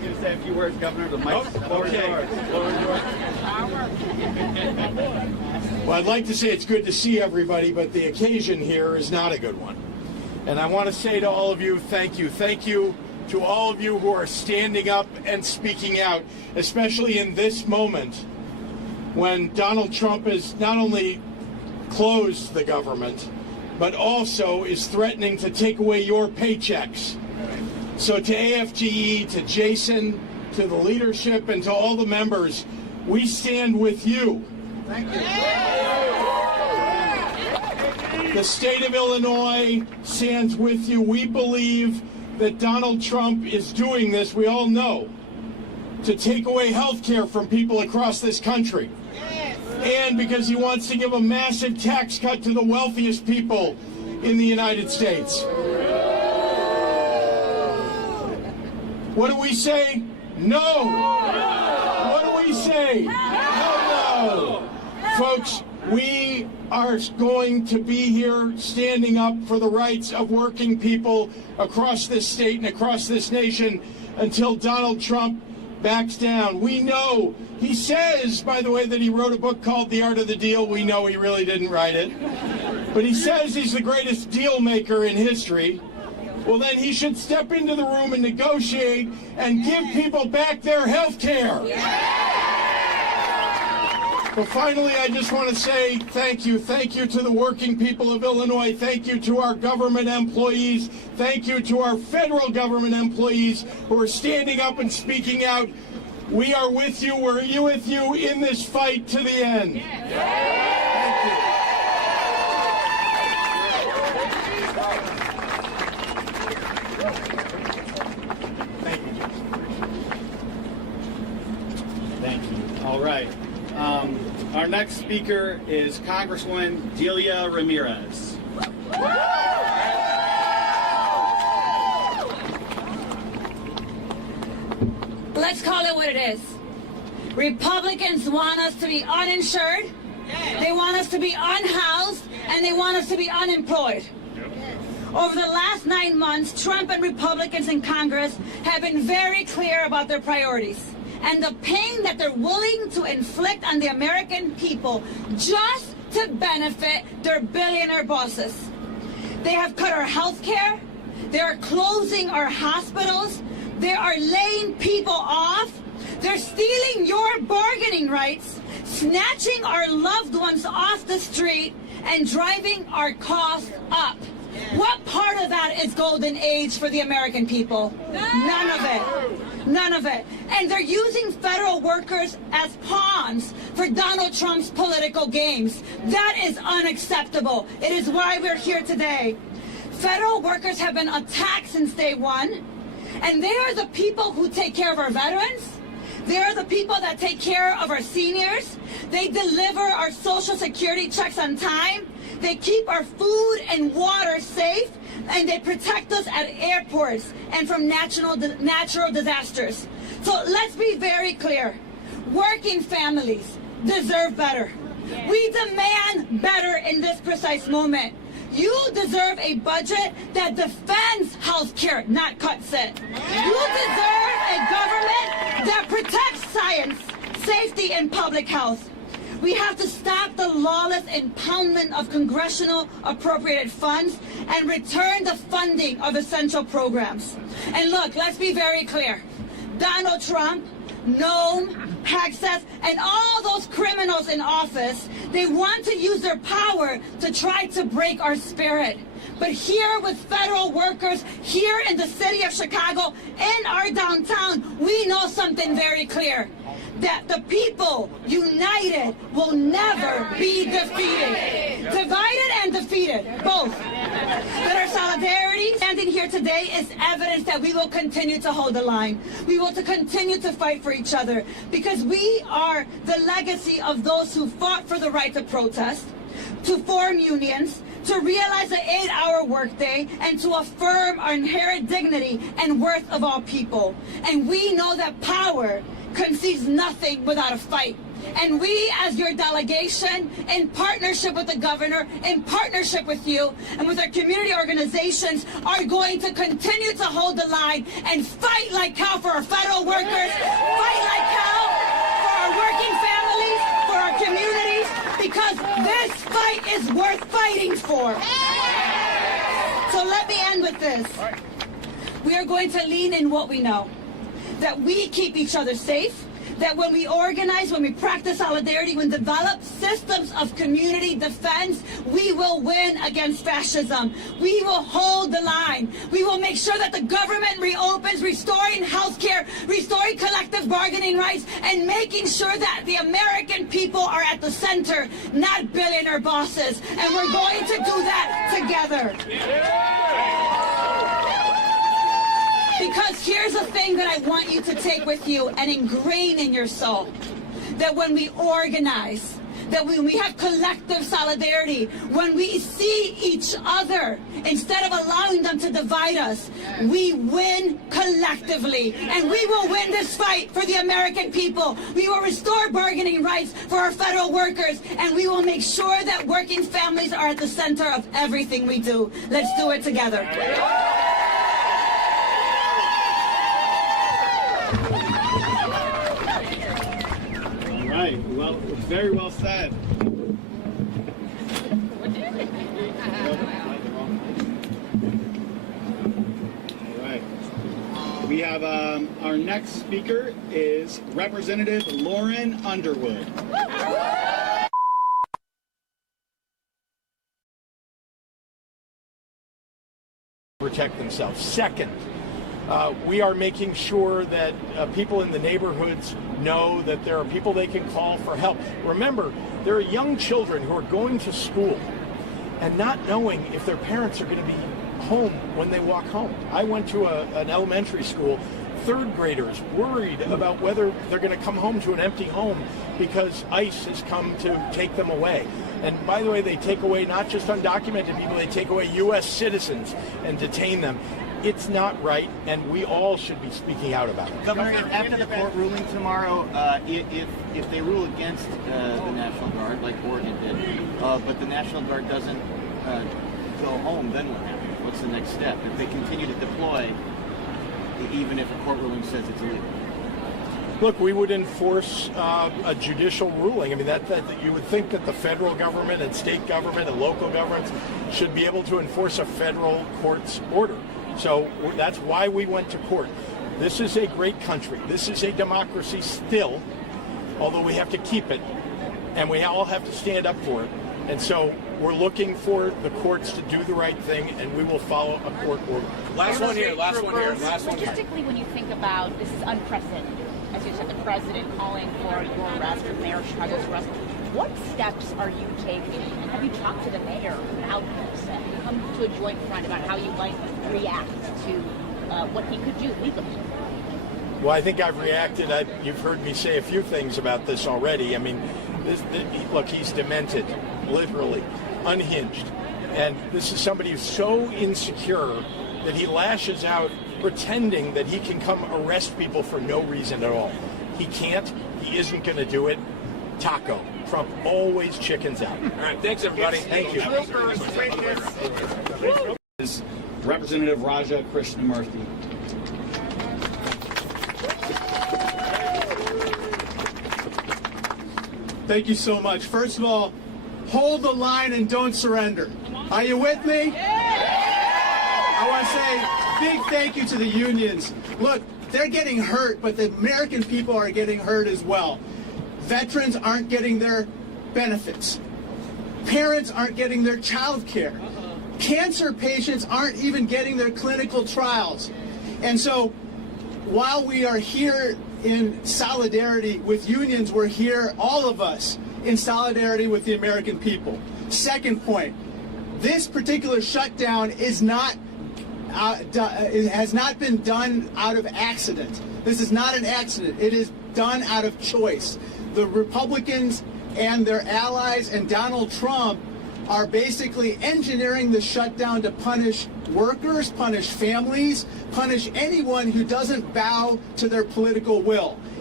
you to say a few words, Governor. The mic's Okay. yours. Well, I'd like to say it's good to see everybody, but the occasion here is not a good one. And I want to say to all of you, thank you. Thank you to all of you who are standing up and speaking out, especially in this moment when Donald Trump has not only closed the government, but also is threatening to take away your paychecks. So to AFGE, to Jason, to the leadership, and to all the members, we stand with you. Thank you. The state of Illinois stands with you. We believe that Donald Trump is doing this, we all know, to take away health care from people across this country. And because he wants to give a massive tax cut to the wealthiest people in the United States. What do we say? No. What do we say? No. Folks, we are going to be here standing up for the rights of working people across this state and across this nation until Donald Trump backs down. We know, he says, by the way, that he wrote a book called The Art of the Deal. We know he really didn't write it. But he says he's the greatest deal maker in history. Well, then he should step into the room and negotiate and give people back their health care. But finally, I just want to say thank you. Thank you to the working people of Illinois. Thank you to our government employees. Thank you to our federal government employees who are standing up and speaking out. We are with you. We're with you in this fight to the end. Thank you. Thank you, Jason. Thank you. All right. Our next speaker is Congresswoman Delia Ramirez. Let's call it what it is. Republicans want us to be uninsured, they want us to be unhoused, and they want us to be unemployed. Over the last 9 months, Trump and Republicans in Congress have been very clear about their priorities and the pain that they're willing to inflict on the American people just to benefit their billionaire bosses. They have cut our health care, they are closing our hospitals, they are laying people off, they're stealing your bargaining rights, snatching our loved ones off the street, and driving our costs up. What part of that is golden age for the American people? None of it. None of it. And they're using federal workers as pawns for Donald Trump's political games. That is unacceptable. It is why we're here today. Federal workers have been attacked since day one, and they are the people who take care of our veterans. They are the people that take care of our seniors. They deliver our Social Security checks on time. They keep our food and water safe, and they protect us at airports and from natural disasters. So let's be very clear. Working families deserve better. We demand better in this precise moment. You deserve a budget that defends health care, not cuts it. You deserve a government that protects science, safety, and public health. We have to stop the lawless impoundment of congressional appropriated funds and return the funding of essential programs. And look, let's be very clear. Donald Trump, Noam, Hexas, and all those criminals in office, they want to use their power to try to break our spirit. But here with federal workers, here in the city of Chicago, in our downtown, we know something very clear. That the people united will never be defeated. Divided and defeated, both. But our solidarity standing here today is evidence that we will continue to hold the line. We will continue to fight for each other because we are the legacy of those who fought for the right to protest, to form unions, to realize the 8-hour workday, and to affirm our inherent dignity and worth of all people. And we know that power concedes nothing without a fight. And we, as your delegation, in partnership with the governor, in partnership with you, and with our community organizations, are going to continue to hold the line and fight like hell for our federal workers, fight like hell for our working families, for our communities, because this fight is worth fighting for. So let me end with this. We are going to lean in what we know, that we keep each other safe, that when we organize, when we practice solidarity, when we develop systems of community defense, we will win against fascism. We will hold the line. We will make sure that the government reopens, restoring health care, restoring collective bargaining rights, and making sure that the American people are at the center, not billionaire bosses. And we're going to do that together. Because here's the thing that I want you to take with you and ingrain in your soul. That when we organize, that when we have collective solidarity, when we see each other, instead of allowing them to divide us, we win collectively. And we will win this fight for the American people. We will restore bargaining rights for our federal workers. And we will make sure that working families are at the center of everything we do. Let's do it together. Right. Well, very well said. All right. We have our next speaker is Representative Lauren Underwood. Protect themselves. Second, we are making sure that people in the neighborhoods know that there are people they can call for help. Remember, there are young children who are going to school and not knowing if their parents are going to be home when they walk home. I went to an elementary school, third graders worried about whether they're going to come home to an empty home because ICE has come to take them away. And by the way, they take away not just undocumented people, they take away U.S. citizens and detain them. It's not right, and we all should be speaking out about it. Governor, after the court ruling tomorrow, if they rule against the National Guard, like Oregon did, but the National Guard doesn't go home, then what happens? What's the next step? If they continue to deploy, even if a court ruling says it's illegal? Look, we would enforce a judicial ruling. I mean, that you would think that the federal government and state government and local governments should be able to enforce a federal court's order. So that's why we went to court. This is a great country. This is a democracy still, although we have to keep it, and we all have to stand up for it. And so we're looking for the courts to do the right thing, and we will follow a court order. Last one here. Logistically, when you think about this is unprecedented, as you said, the president calling for your arrest, for Mayor Chicago's arrest. What steps are you taking? And have you talked to the mayor about this? Have you come to a joint front about how you might react to what he could do legally? Well, I think I've reacted. You've heard me say a few things about this already. I mean, look, he's demented, literally, unhinged. And this is somebody who's so insecure that he lashes out pretending that he can come arrest people for no reason at all. He can't. He isn't going to do it. Taco. Trump always chickens out. All right, thanks, everybody. Thank you. Is Representative Raja Krishnamurthy. Thank you so much. First of all, hold the line and don't surrender. Are you with me? I want to say big thank you to the unions. Look, they're getting hurt, but the American people are getting hurt as well. Veterans aren't getting their benefits. Parents aren't getting their child care. Cancer patients aren't even getting their clinical trials. And so while we are here in solidarity with unions, we're here, all of us, in solidarity with the American people. Second point, this particular shutdown is not it has not been done out of accident. This is not an accident. It is done out of choice. The Republicans and their allies and Donald Trump are basically engineering the shutdown to punish workers, punish families, punish anyone who doesn't bow to their political will.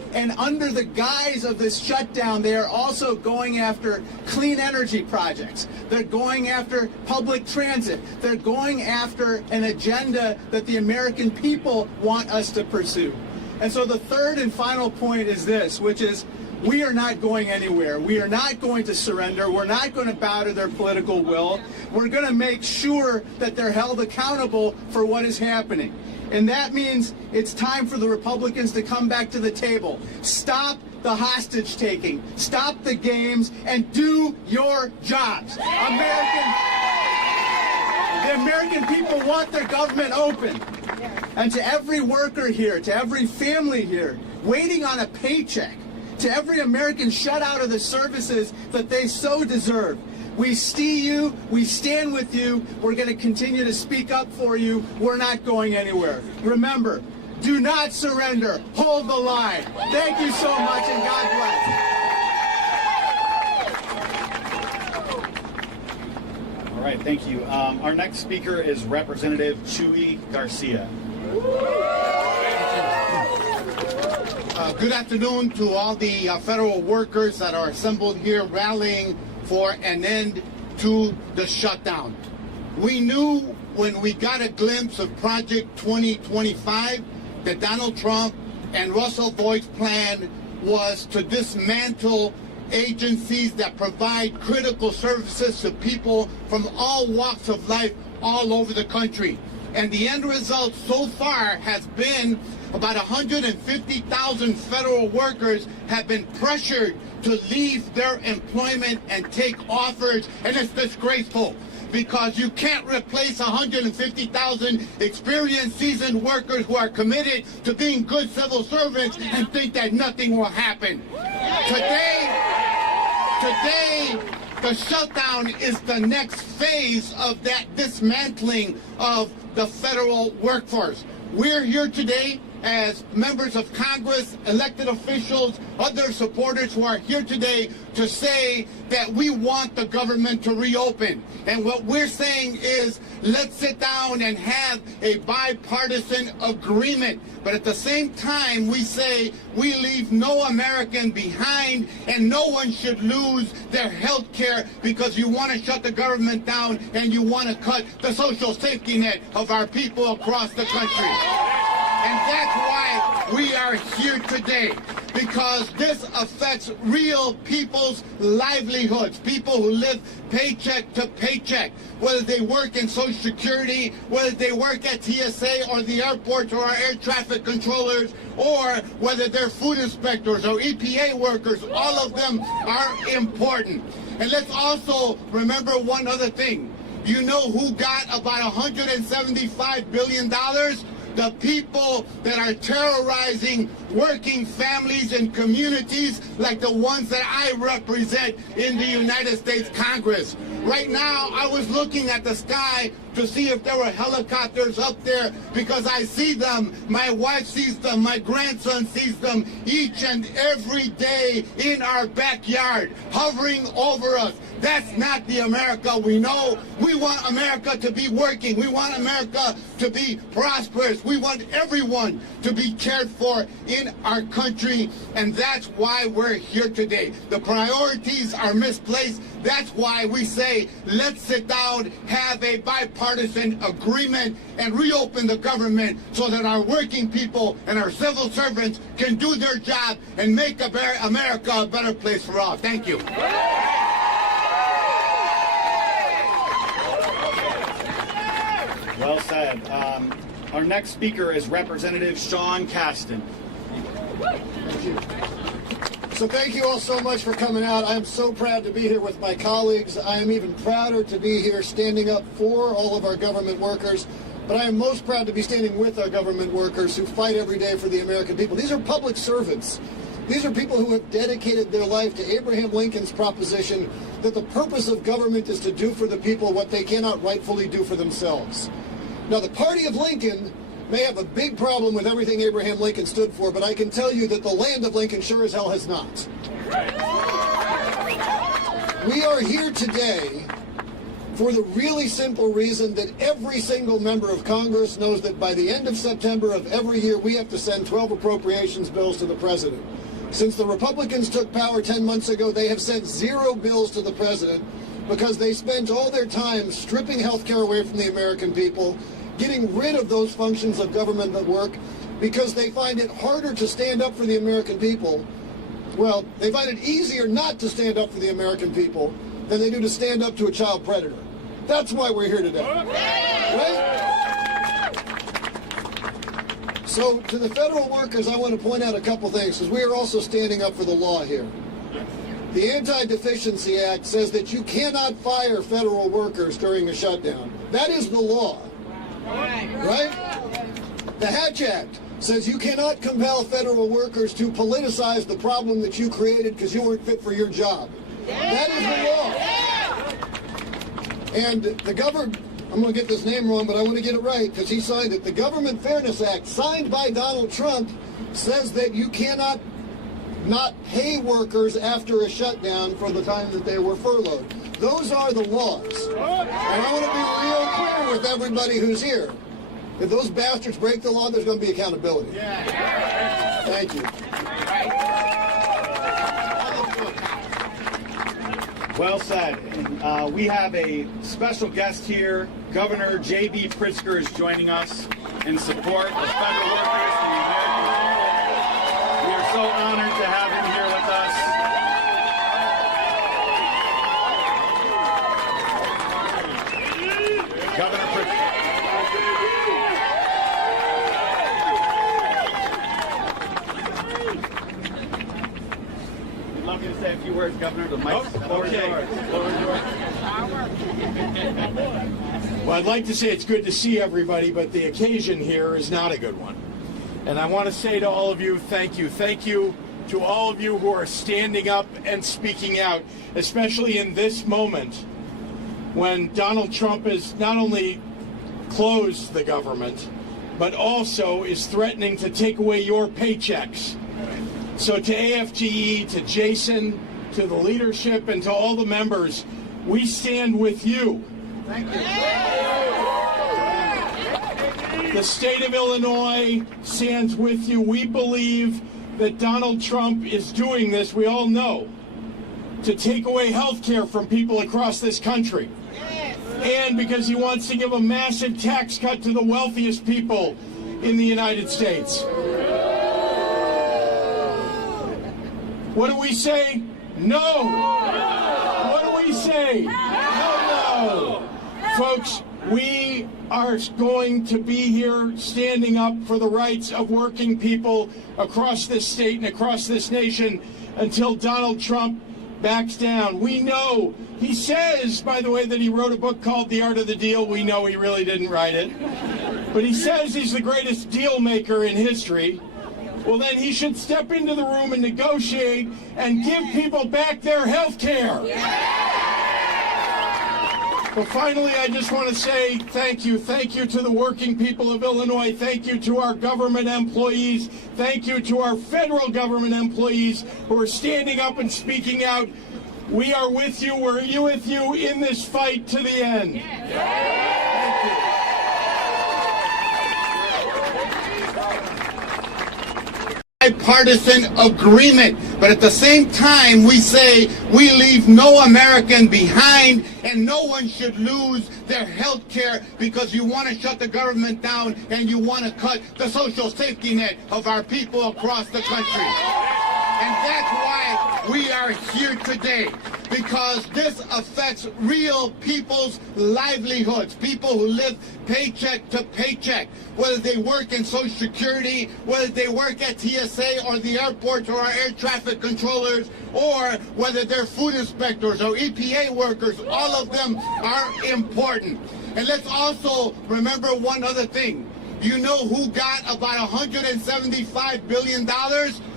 And under the guise of this shutdown, they are also going after clean energy projects. They're going after public transit. They're going after an agenda that the American people want us to pursue. And so the third and final point is this, which is we are not going anywhere. We are not going to surrender. We're not going to bow to their political will. We're going to make sure that they're held accountable for what is happening. And that means it's time for the Republicans to come back to the table. Stop the hostage taking. Stop the games and do your jobs. The American people want their government open. And to every worker here, to every family here, waiting on a paycheck, to every American shut out of the services that they so deserve, we see you, we stand with you, we're going to continue to speak up for you, we're not going anywhere. Remember, do not surrender, hold the line. Thank you so much and God bless. All right, thank you. Our next speaker is Representative Chuy Garcia. Good afternoon to all the federal workers that are assembled here rallying for an end to the shutdown. We knew when we got a glimpse of Project 2025 that Donald Trump and Russell Voigt's plan was to dismantle agencies that provide critical services to people from all walks of life all over the country. And the end result so far has been about 150,000 federal workers have been pressured to leave their employment and take offers, and it's disgraceful because you can't replace 150,000 experienced, seasoned workers who are committed to being good civil servants and think that nothing will happen. Today, the shutdown is the next phase of that dismantling of the federal workforce. We're here today as members of Congress, elected officials, other supporters who are here today to say that we want the government to reopen. And what we're saying is let's sit down and have a bipartisan agreement. But at the same time, we say we leave no American behind and no one should lose their health care because you want to shut the government down and you want to cut the social safety net of our people across the country. And that's why we are here today, because this affects real people's livelihoods, people who live paycheck to paycheck, whether they work in Social Security, whether they work at TSA or the airports or our air traffic controllers, or whether they're food inspectors or EPA workers. All of them are important. And let's also remember one other thing. You know who got about $175 billion? The people that are terrorizing working families and communities like the ones that I represent in the United States Congress. Right now, I was looking at the sky to see if there were helicopters up there because I see them, my wife sees them, my grandson sees them each and every day in our backyard, hovering over us. That's not the America we know. We want America to be working. We want America to be prosperous. We want everyone to be cared for in our country, and that's why we're here today. The priorities are misplaced. That's why we say, let's sit down, have a bipartisan agreement, and reopen the government so that our working people and our civil servants can do their job and make America a better place for all. Thank you. Well said. Our next speaker is Representative Sean Casten. So thank you all so much for coming out. I'm so proud to be here with my colleagues. I am even prouder to be here standing up for all of our government workers. But I am most proud to be standing with our government workers who fight every day for the American people. These are public servants. These are people who have dedicated their life to Abraham Lincoln's proposition that the purpose of government is to do for the people what they cannot rightfully do for themselves. Now, the party of Lincoln may have a big problem with everything Abraham Lincoln stood for, but I can tell you that the land of Lincoln sure as hell has not. We are here today for the really simple reason that every single member of Congress knows that by the end of September of every year, we have to send 12 appropriations bills to the president. Since the Republicans took power 10 months ago, they have sent 0 bills to the president because they spent all their time stripping health care away from the American people, getting rid of those functions of government that work, because they find it harder to stand up for the American people. Well, they find it easier not to stand up for the American people than they do to stand up to a child predator. That's why we're here today. Right? So to the federal workers, I want to point out a couple things, because we are also standing up for the law here. The Anti-Deficiency Act says that you cannot fire federal workers during a shutdown. That is the law. Right? The Hatch Act says you cannot compel federal workers to politicize the problem that you created because you weren't fit for your job. That is the law. And the government, I'm going to get this name wrong, but I want to get it right because he signed it. The Government Fairness Act, signed by Donald Trump, says that you cannot not pay workers after a shutdown for the time that they were furloughed. Those are the laws. And I want to be real clear with everybody who's here. If those bastards break the law, there's going to be accountability. Thank you. Well said. We have a special guest here. Governor JB Pritzker is joining us in support of federal workers and the American people. We are so honored to have him here with us. Governor Pritzker. We'd love you to say a few words, Governor. The mic's yours. Well, I'd like to say it's good to see everybody, but the occasion here is not a good one. And I want to say to all of you, thank you. Thank you to all of you who are standing up and speaking out, especially in this moment when Donald Trump has not only closed the government, but also is threatening to take away your paychecks. So to AFGE, to Jason, to the leadership, and to all the members, we stand with you. Thank you. The state of Illinois stands with you. We believe that Donald Trump is doing this, we all know, to take away health care from people across this country. And because he wants to give a massive tax cut to the wealthiest people in the United States. What do we say? No. What do we say? No. Folks, we are going to be here standing up for the rights of working people across this state and across this nation until Donald Trump backs down. We know, he says, by the way, that he wrote a book called The Art of the Deal. We know he really didn't write it. But he says he's the greatest deal maker in history. Well, then he should step into the room and negotiate and give people back their health care. But finally, I just want to say thank you. Thank you to the working people of Illinois. Thank you to our government employees. Thank you to our federal government employees who are standing up and speaking out. We are with you. We're with you in this fight to the end. Thank you. Bipartisan agreement, but at the same time we say we leave no American behind and no one should lose their health care because you want to shut the government down and you want to cut the social safety net of our people across the country. And that's why we are here today, because this affects real people's livelihoods, people who live paycheck to paycheck, whether they work in Social Security, whether they work at TSA or the airports or our air traffic controllers, or whether they're food inspectors or EPA workers. All of them are important. And let's also remember one other thing. You know who got about $175 billion?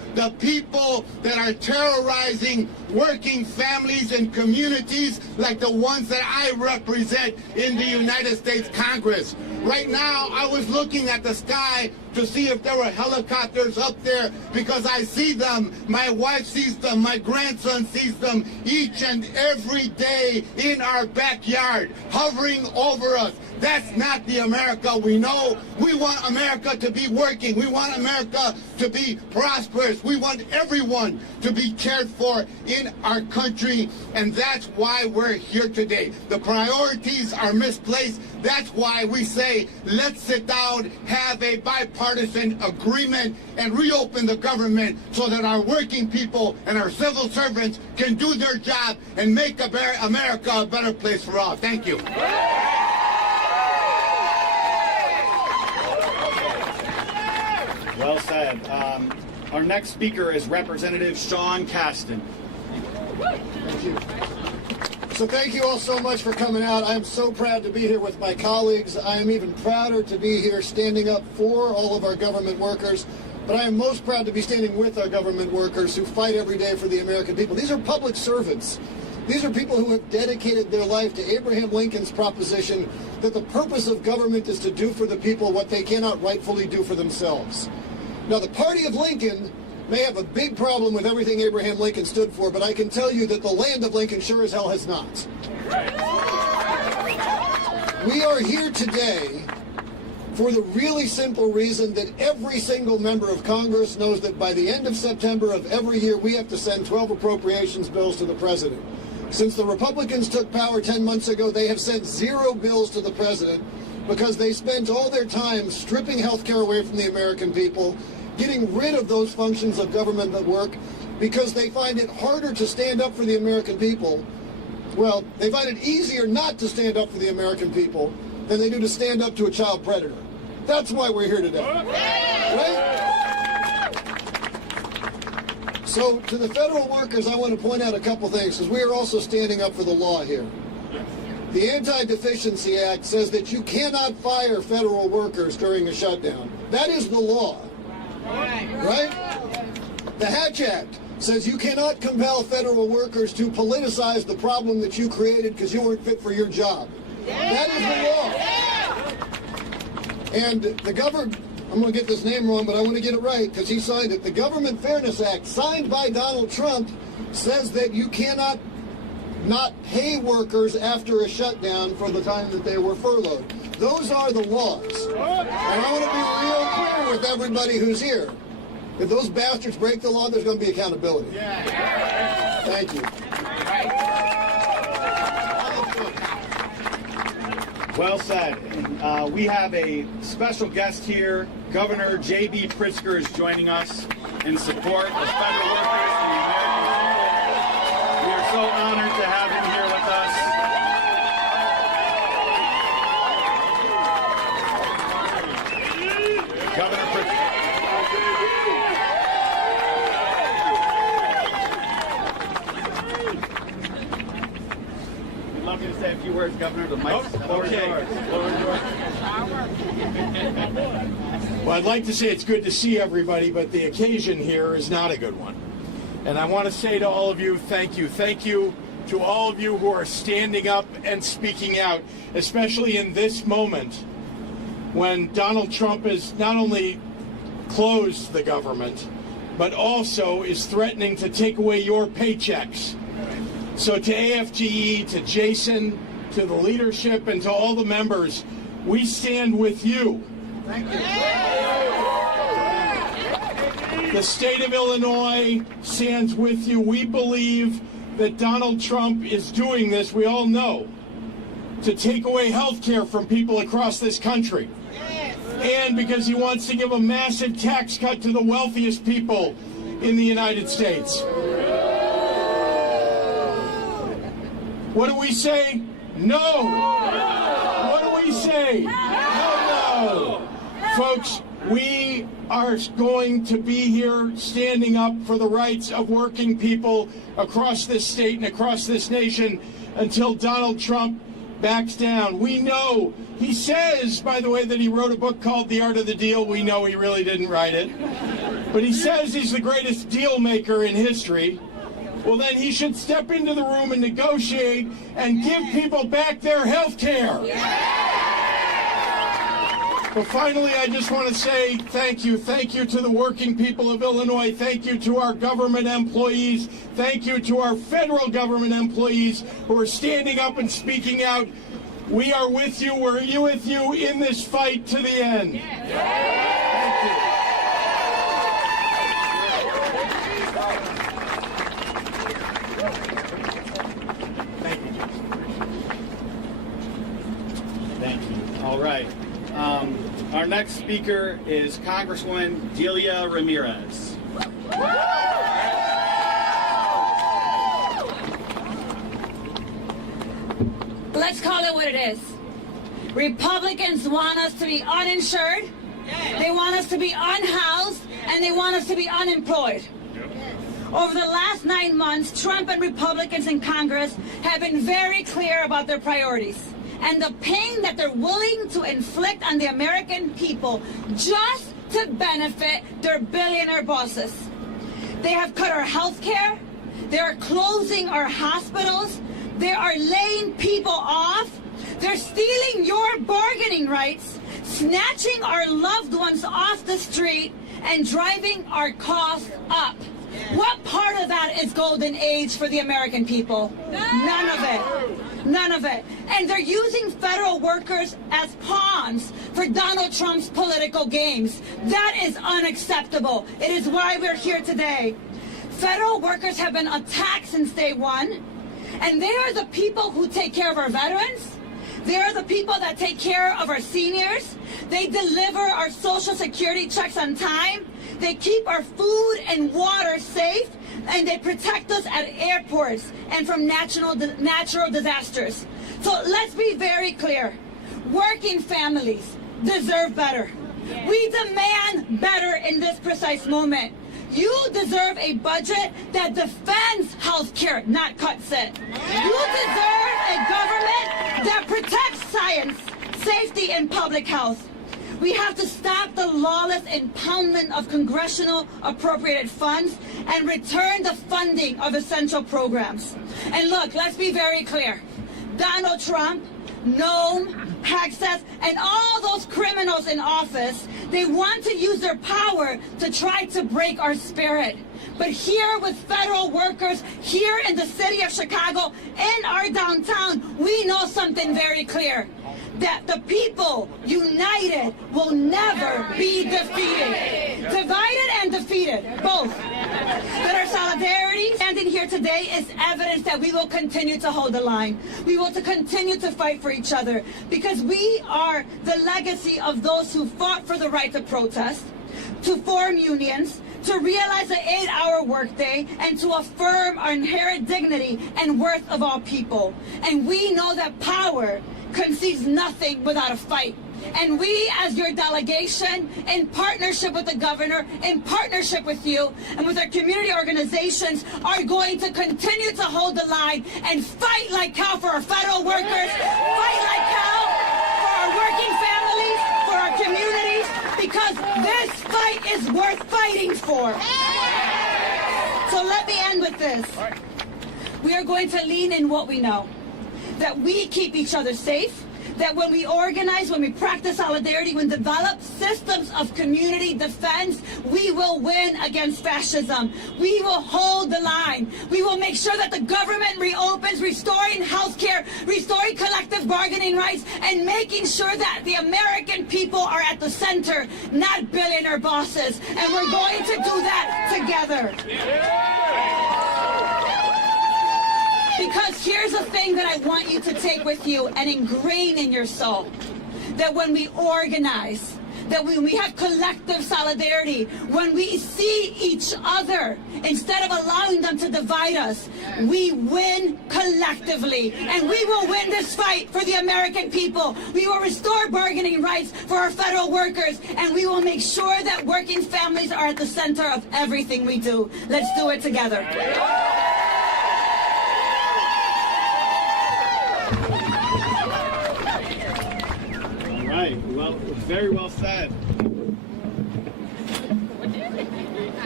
the people that are terrorizing working families and communities like the ones that I represent in the United States Congress. Right now, I was looking at the sky to see if there were helicopters up there because I see them, my wife sees them, my grandson sees them each and every day in our backyard, hovering over us. That's not the America we know. We want America to be working. We want America to be prosperous. We want everyone to be cared for in our country, and that's why we're here today. The priorities are misplaced. That's why we say, let's sit down, have a bipartisan agreement, and reopen the government so that our working people and our civil servants can do their job and make America a better place for all. Thank you. Well said. Our next speaker is Representative Sean Casten. Thank you. So thank you all so much for coming out. I am so proud to be here with my colleagues. I am even prouder to be here standing up for all of our government workers. But I am most proud to be standing with our government workers who fight every day for the American people. These are public servants. These are people who have dedicated their life to Abraham Lincoln's proposition that the purpose of government is to do for the people what they cannot rightfully do for themselves. Now, the party of Lincoln may have a big problem with everything Abraham Lincoln stood for, but I can tell you that the land of Lincoln sure as hell has not. We are here today for the really simple reason that every single member of Congress knows that by the end of September of every year, we have to send 12 appropriations bills to the president. Since the Republicans took power 10 months ago, they have sent 0 bills to the president because they spent all their time stripping health care away from the American people, getting rid of those functions of government that work because they find it harder to stand up for the American people. Well, they find it easier not to stand up for the American people than they do to stand up to a child predator. That's why we're here today. Right? So to the federal workers, I want to point out a couple things because we are also standing up for the law here. The Anti-Deficiency Act says that you cannot fire federal workers during a shutdown. That is the law. Right? The Hatch Act says you cannot compel federal workers to politicize the problem that you created because you weren't fit for your job. That is the law. And the government, I'm going to get this name wrong, but I want to get it right because he signed it. The Government Fairness Act, signed by Donald Trump, says that you cannot not pay workers after a shutdown for the time that they were furloughed. Those are the laws. And I want to be real clear with everybody who's here. If those bastards break the law, there's going to be accountability. Thank you. Well said. We have a special guest here. Governor JB Pritzker is joining us in support of federal workers and the American people. We are so honored to have him here with us. Governor Pritzker. We'd love you to say a few words, Governor. The mic's yours. Well, I'd like to say it's good to see everybody, but the occasion here is not a good one. And I want to say to all of you, thank you. Thank you to all of you who are standing up and speaking out, especially in this moment when Donald Trump has not only closed the government, but also is threatening to take away your paychecks. So to AFGE, to Jason, to the leadership, and to all the members, we stand with you. Thank you. The state of Illinois stands with you. We believe that Donald Trump is doing this, we all know, to take away health care from people across this country. And because he wants to give a massive tax cut to the wealthiest people in the United States. What do we say? No. What do we say? No. Folks, we are going to be here standing up for the rights of working people across this state and across this nation until Donald Trump backs down. We know, he says, by the way, that he wrote a book called The Art of the Deal. We know he really didn't write it. but he says he's the greatest deal maker in history, well then he should step into the room and negotiate and give people back their health care. But finally, I just want to say thank you. Thank you to the working people of Illinois. Thank you to our government employees. Thank you to our federal government employees who are standing up and speaking out. We are with you. We're with you in this fight to the end. Thank you. Thank you. All right. Our next speaker is Congresswoman Delia Ramirez. Let's call it what it is. Republicans want us to be uninsured, they want us to be unhoused, and they want us to be unemployed. Over the last 9 months, Trump and Republicans in Congress have been very clear about their priorities and the pain that they're willing to inflict on the American people just to benefit their billionaire bosses. They have cut our health care, they are closing our hospitals, they are laying people off, they're stealing your bargaining rights, snatching our loved ones off the street, and driving our costs up. What part of that is golden age for the American people? None of it. None of it. And they're using federal workers as pawns for Donald Trump's political games. That is unacceptable. It is why we're here today. Federal workers have been attacked since day one, and they are the people who take care of our veterans. They are the people that take care of our seniors. They deliver our Social Security checks on time. They keep our food and water safe, and they protect us at airports and from natural disasters. So let's be very clear. Working families deserve better. We demand better in this precise moment. You deserve a budget that defends health care, not cuts it. You deserve a government that protects science, safety, and public health. We have to stop the lawless impoundment of congressional appropriated funds and return the funding of essential programs. And look, let's be very clear. Donald Trump, Noam, Hexas, and all those criminals in office, they want to use their power to try to break our spirit. But here with federal workers, here in the city of Chicago, in our downtown, we know something very clear. That the people united will never be defeated. Divided and defeated, both. But our solidarity standing here today is evidence that we will continue to hold the line. We will continue to fight for each other because we are the legacy of those who fought for the right to protest, to form unions, to realize the 8-hour workday, and to affirm our inherent dignity and worth of all people. And we know that power concedes nothing without a fight. And we, as your delegation, in partnership with the governor, in partnership with you, and with our community organizations, are going to continue to hold the line and fight like hell for our federal workers, fight like hell for our working families, for our communities, because this fight is worth fighting for. So let me end with this. We are going to lean in what we know. That we keep each other safe, that when we organize, when we practice solidarity, when we develop systems of community defense, we will win against fascism. We will hold the line. We will make sure that the government reopens, restoring health care, restoring collective bargaining rights, and making sure that the American people are at the center, not billionaire bosses. And we're going to do that together. Because here's the thing that I want you to take with you and ingrain in your soul. That when we organize, that when we have collective solidarity, when we see each other, instead of allowing them to divide us, we win collectively. And we will win this fight for the American people. We will restore bargaining rights for our federal workers. And we will make sure that working families are at the center of everything we do. Let's do it together. Right. Well, very well said.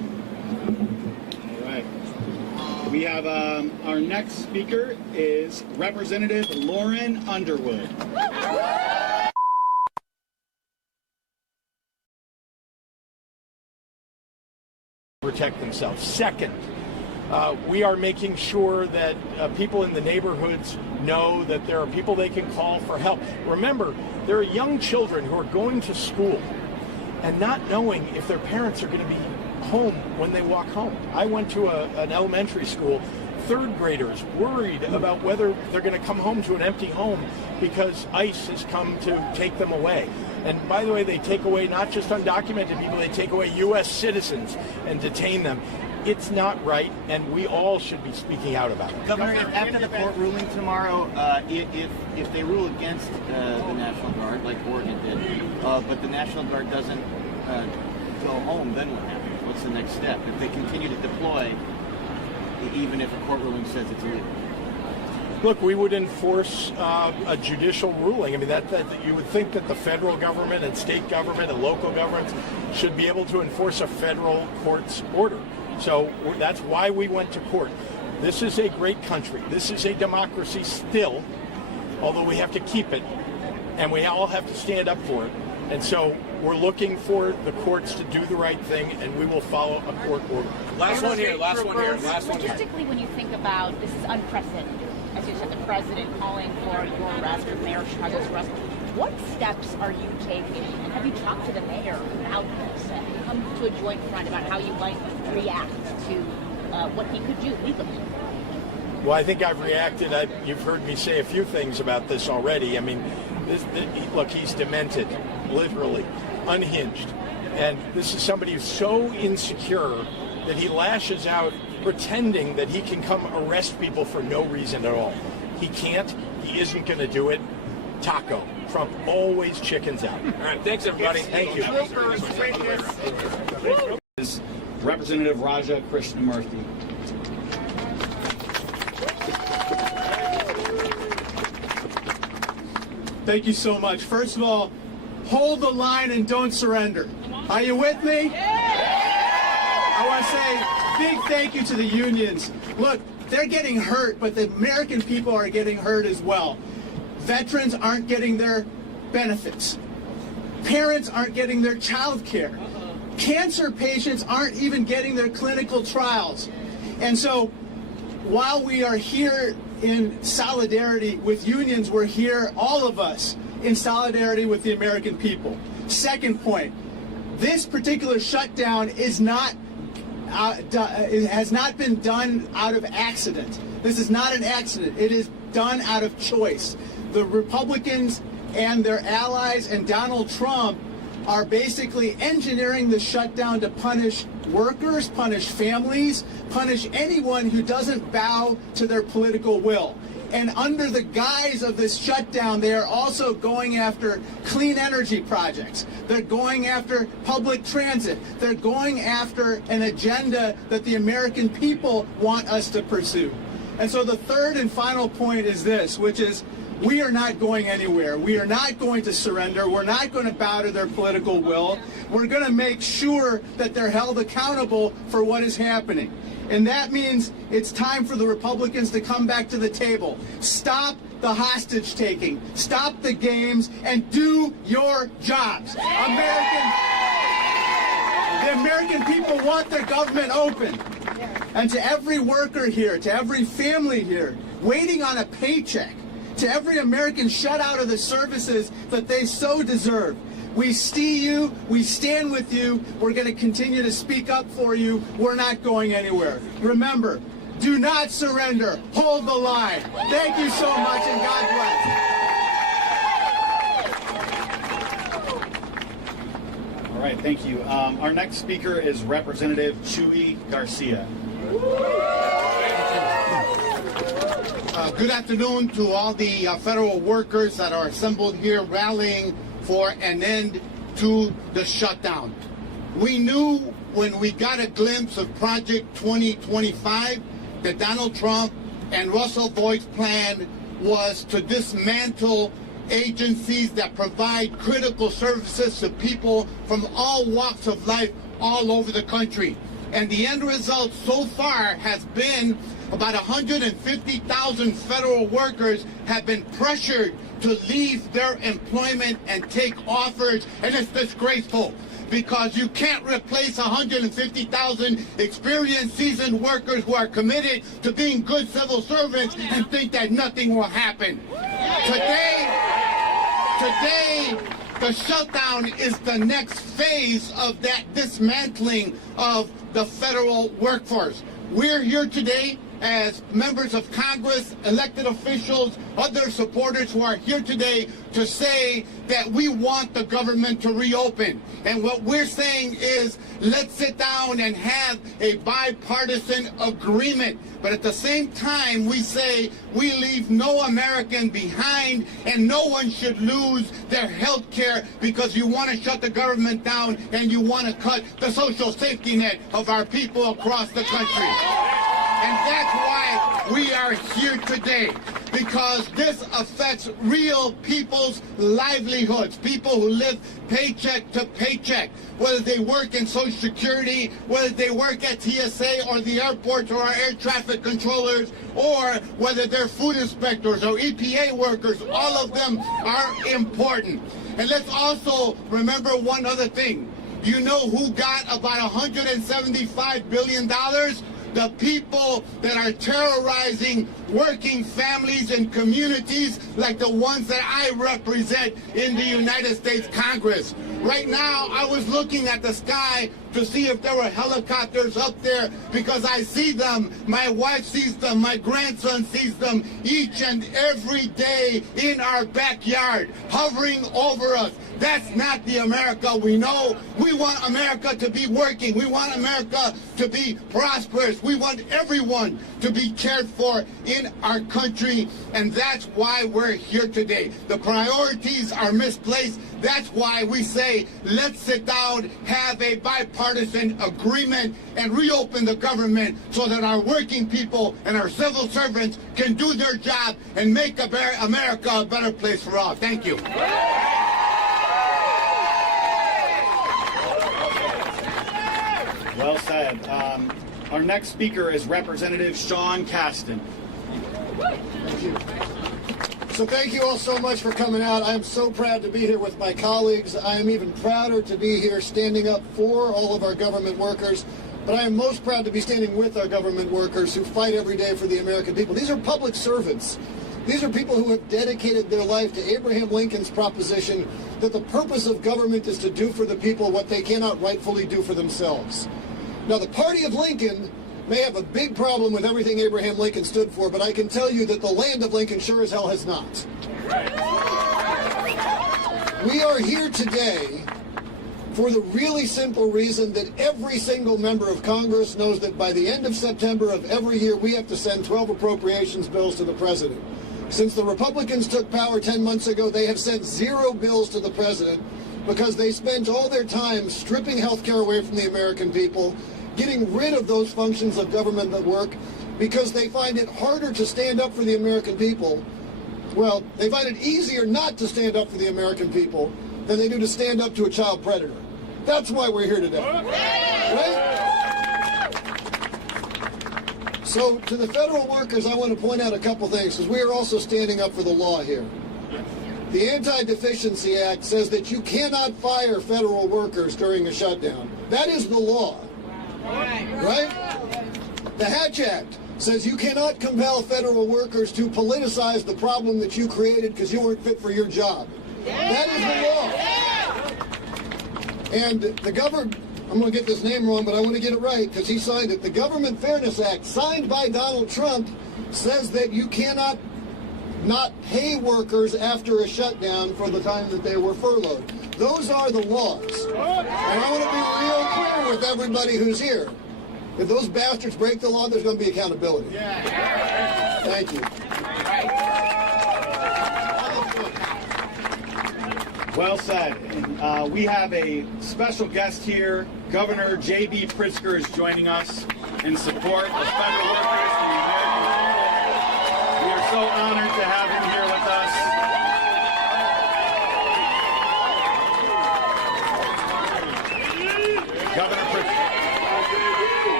have our next speaker is Representative Lauren Underwood. Protect themselves. Second, we are making sure that people in the neighborhoods know that there are people they can call for help. Remember, there are young children who are going to school and not knowing if their parents are going to be home when they walk home. I went to an elementary school, third graders worried about whether they're going to come home to an empty home because ICE has come to take them away. And by the way, they take away not just undocumented people, they take away U.S. citizens and detain them. It's not right, and we all should be speaking out about it. Governor, after the court ruling tomorrow, if they rule against the National Guard, like Oregon did, but the National Guard doesn't go home, then what happens? What's the next step? If they continue to deploy, even if a court ruling says it's illegal? Look, we would enforce a judicial ruling. I mean, that you would think that the federal government and state government and local governments should be able to enforce a federal court's order. So that's why we went to court. This is a great country. This is a democracy still, although we have to keep it, and we all have to stand up for it. And so we're looking for the courts to do the right thing, and we will follow a court order. Last one here. Logistically, when you think about this is unprecedented, as you said, the president calling for your arrest, or Mayor Chicago's arrest. What steps are you taking? And have you talked to the mayor about this and come to a joint front about how you might react to what he could do legally? Well, I think I've reacted. You've heard me say a few things about this already. I mean, look, he's demented, literally, unhinged. And this is somebody who's so insecure that he lashes out pretending that he can come arrest people for no reason at all. He can't. He isn't going to do it. Taco. Trump always chickens out. All right, thanks, everybody. Thank you. Is Representative Raja Krishnamurthy. Thank you so much. First of all, hold the line and don't surrender. Are you with me? I want to say big thank you to the unions. Look, they're getting hurt, but the American people are getting hurt as well. Veterans aren't getting their benefits. Parents aren't getting their child care. Cancer patients aren't even getting their clinical trials. And so while we are here in solidarity with unions, we're here, all of us, in solidarity with the American people. Second point, this particular shutdown is not it has not been done out of accident. This is not an accident. It is done out of choice. The Republicans and their allies and Donald Trump are basically engineering the shutdown to punish workers, punish families, punish anyone who doesn't bow to their political will. And under the guise of this shutdown, they are also going after clean energy projects. They're going after public transit. They're going after an agenda that the American people want us to pursue. And so the third and final point is this, which is we are not going anywhere. We are not going to surrender. We're not going to bow to their political will. We're going to make sure that they're held accountable for what is happening. And that means it's time for the Republicans to come back to the table. Stop the hostage taking. Stop the games and do your jobs. The American people want their government open. And to every worker here, to every family here, waiting on a paycheck, to every American shut out of the services that they so deserve, we see you, we stand with you, we're going to continue to speak up for you, we're not going anywhere. Remember, do not surrender, hold the line. Thank you so much and God bless. All right, thank you. Our next speaker is Representative Chuy Garcia. Good afternoon to all the federal workers that are assembled here rallying for an end to the shutdown. We knew when we got a glimpse of Project 2025 that Donald Trump and Russell Voigt's plan was to dismantle agencies that provide critical services to people from all walks of life all over the country. And the end result so far has been about 150,000 federal workers have been pressured to leave their employment and take offers, and it's disgraceful because you can't replace 150,000 experienced, seasoned workers who are committed to being good civil servants and think that nothing will happen. Today, the shutdown is the next phase of that dismantling of the federal workforce. We're here today as members of Congress, elected officials, other supporters who are here today to say that we want the government to reopen. And what we're saying is, let's sit down and have a bipartisan agreement. But at the same time, we say we leave no American behind and no one should lose their health care because you want to shut the government down and you want to cut the social safety net of our people across the country. And that's why we are here today, because this affects real people's livelihoods, people who live paycheck to paycheck, whether they work in Social Security, whether they work at TSA or the airports or our air traffic controllers, or whether they're food inspectors or EPA workers. All of them are important. And let's also remember one other thing. You know who got about $175 billion? The people that are terrorizing working families and communities like the ones that I represent in the United States Congress. Right now, I was looking at the sky to see if there were helicopters up there because I see them, my wife sees them, my grandson sees them each and every day in our backyard, hovering over us. That's not the America we know. We want America to be working. We want America to be prosperous. We want everyone to be cared for in our country, and that's why we're here today. The priorities are misplaced. That's why we say, let's sit down, have a bipartisan agreement, and reopen the government so that our working people and our civil servants can do their job and make America a better place for all. Thank you. Well said. Our next speaker is Representative Sean Casten. Thank you. So thank you all so much for coming out. I'm so proud to be here with my colleagues. I am even prouder to be here standing up for all of our government workers. But I am most proud to be standing with our government workers who fight every day for the American people. These are public servants. These are people who have dedicated their life to Abraham Lincoln's proposition that the purpose of government is to do for the people what they cannot rightfully do for themselves. Now, the party of Lincoln may have a big problem with everything Abraham Lincoln stood for, but I can tell you that the land of Lincoln sure as hell has not. We are here today for the really simple reason that every single member of Congress knows that by the end of September of every year, we have to send 12 appropriations bills to the president. Since the Republicans took power 10 months ago, they have sent 0 bills to the president because they spent all their time stripping health care away from the American people, getting rid of those functions of government that work because they find it harder to stand up for the American people. Well, they find it easier not to stand up for the American people than they do to stand up to a child predator. That's why we're here today. Right? So to the federal workers, I want to point out a couple things because we are also standing up for the law here. The Anti-Deficiency Act says that you cannot fire federal workers during a shutdown. That is the law. Right? The Hatch Act says you cannot compel federal workers to politicize the problem that you created because you weren't fit for your job. That is the law. And the government, I'm going to get this name wrong, but I want to get it right because he signed it. The Government Fairness Act, signed by Donald Trump, says that you cannot not pay workers after a shutdown for the time that they were furloughed. Those are the laws. And I want to be real clear with everybody who's here. If those bastards break the law, there's going to be accountability. Thank you. Well said. We have a special guest here. Governor JB Pritzker is joining us in support of federal workers and the American people. We are so honored to have him here with us. Governor Pritzker.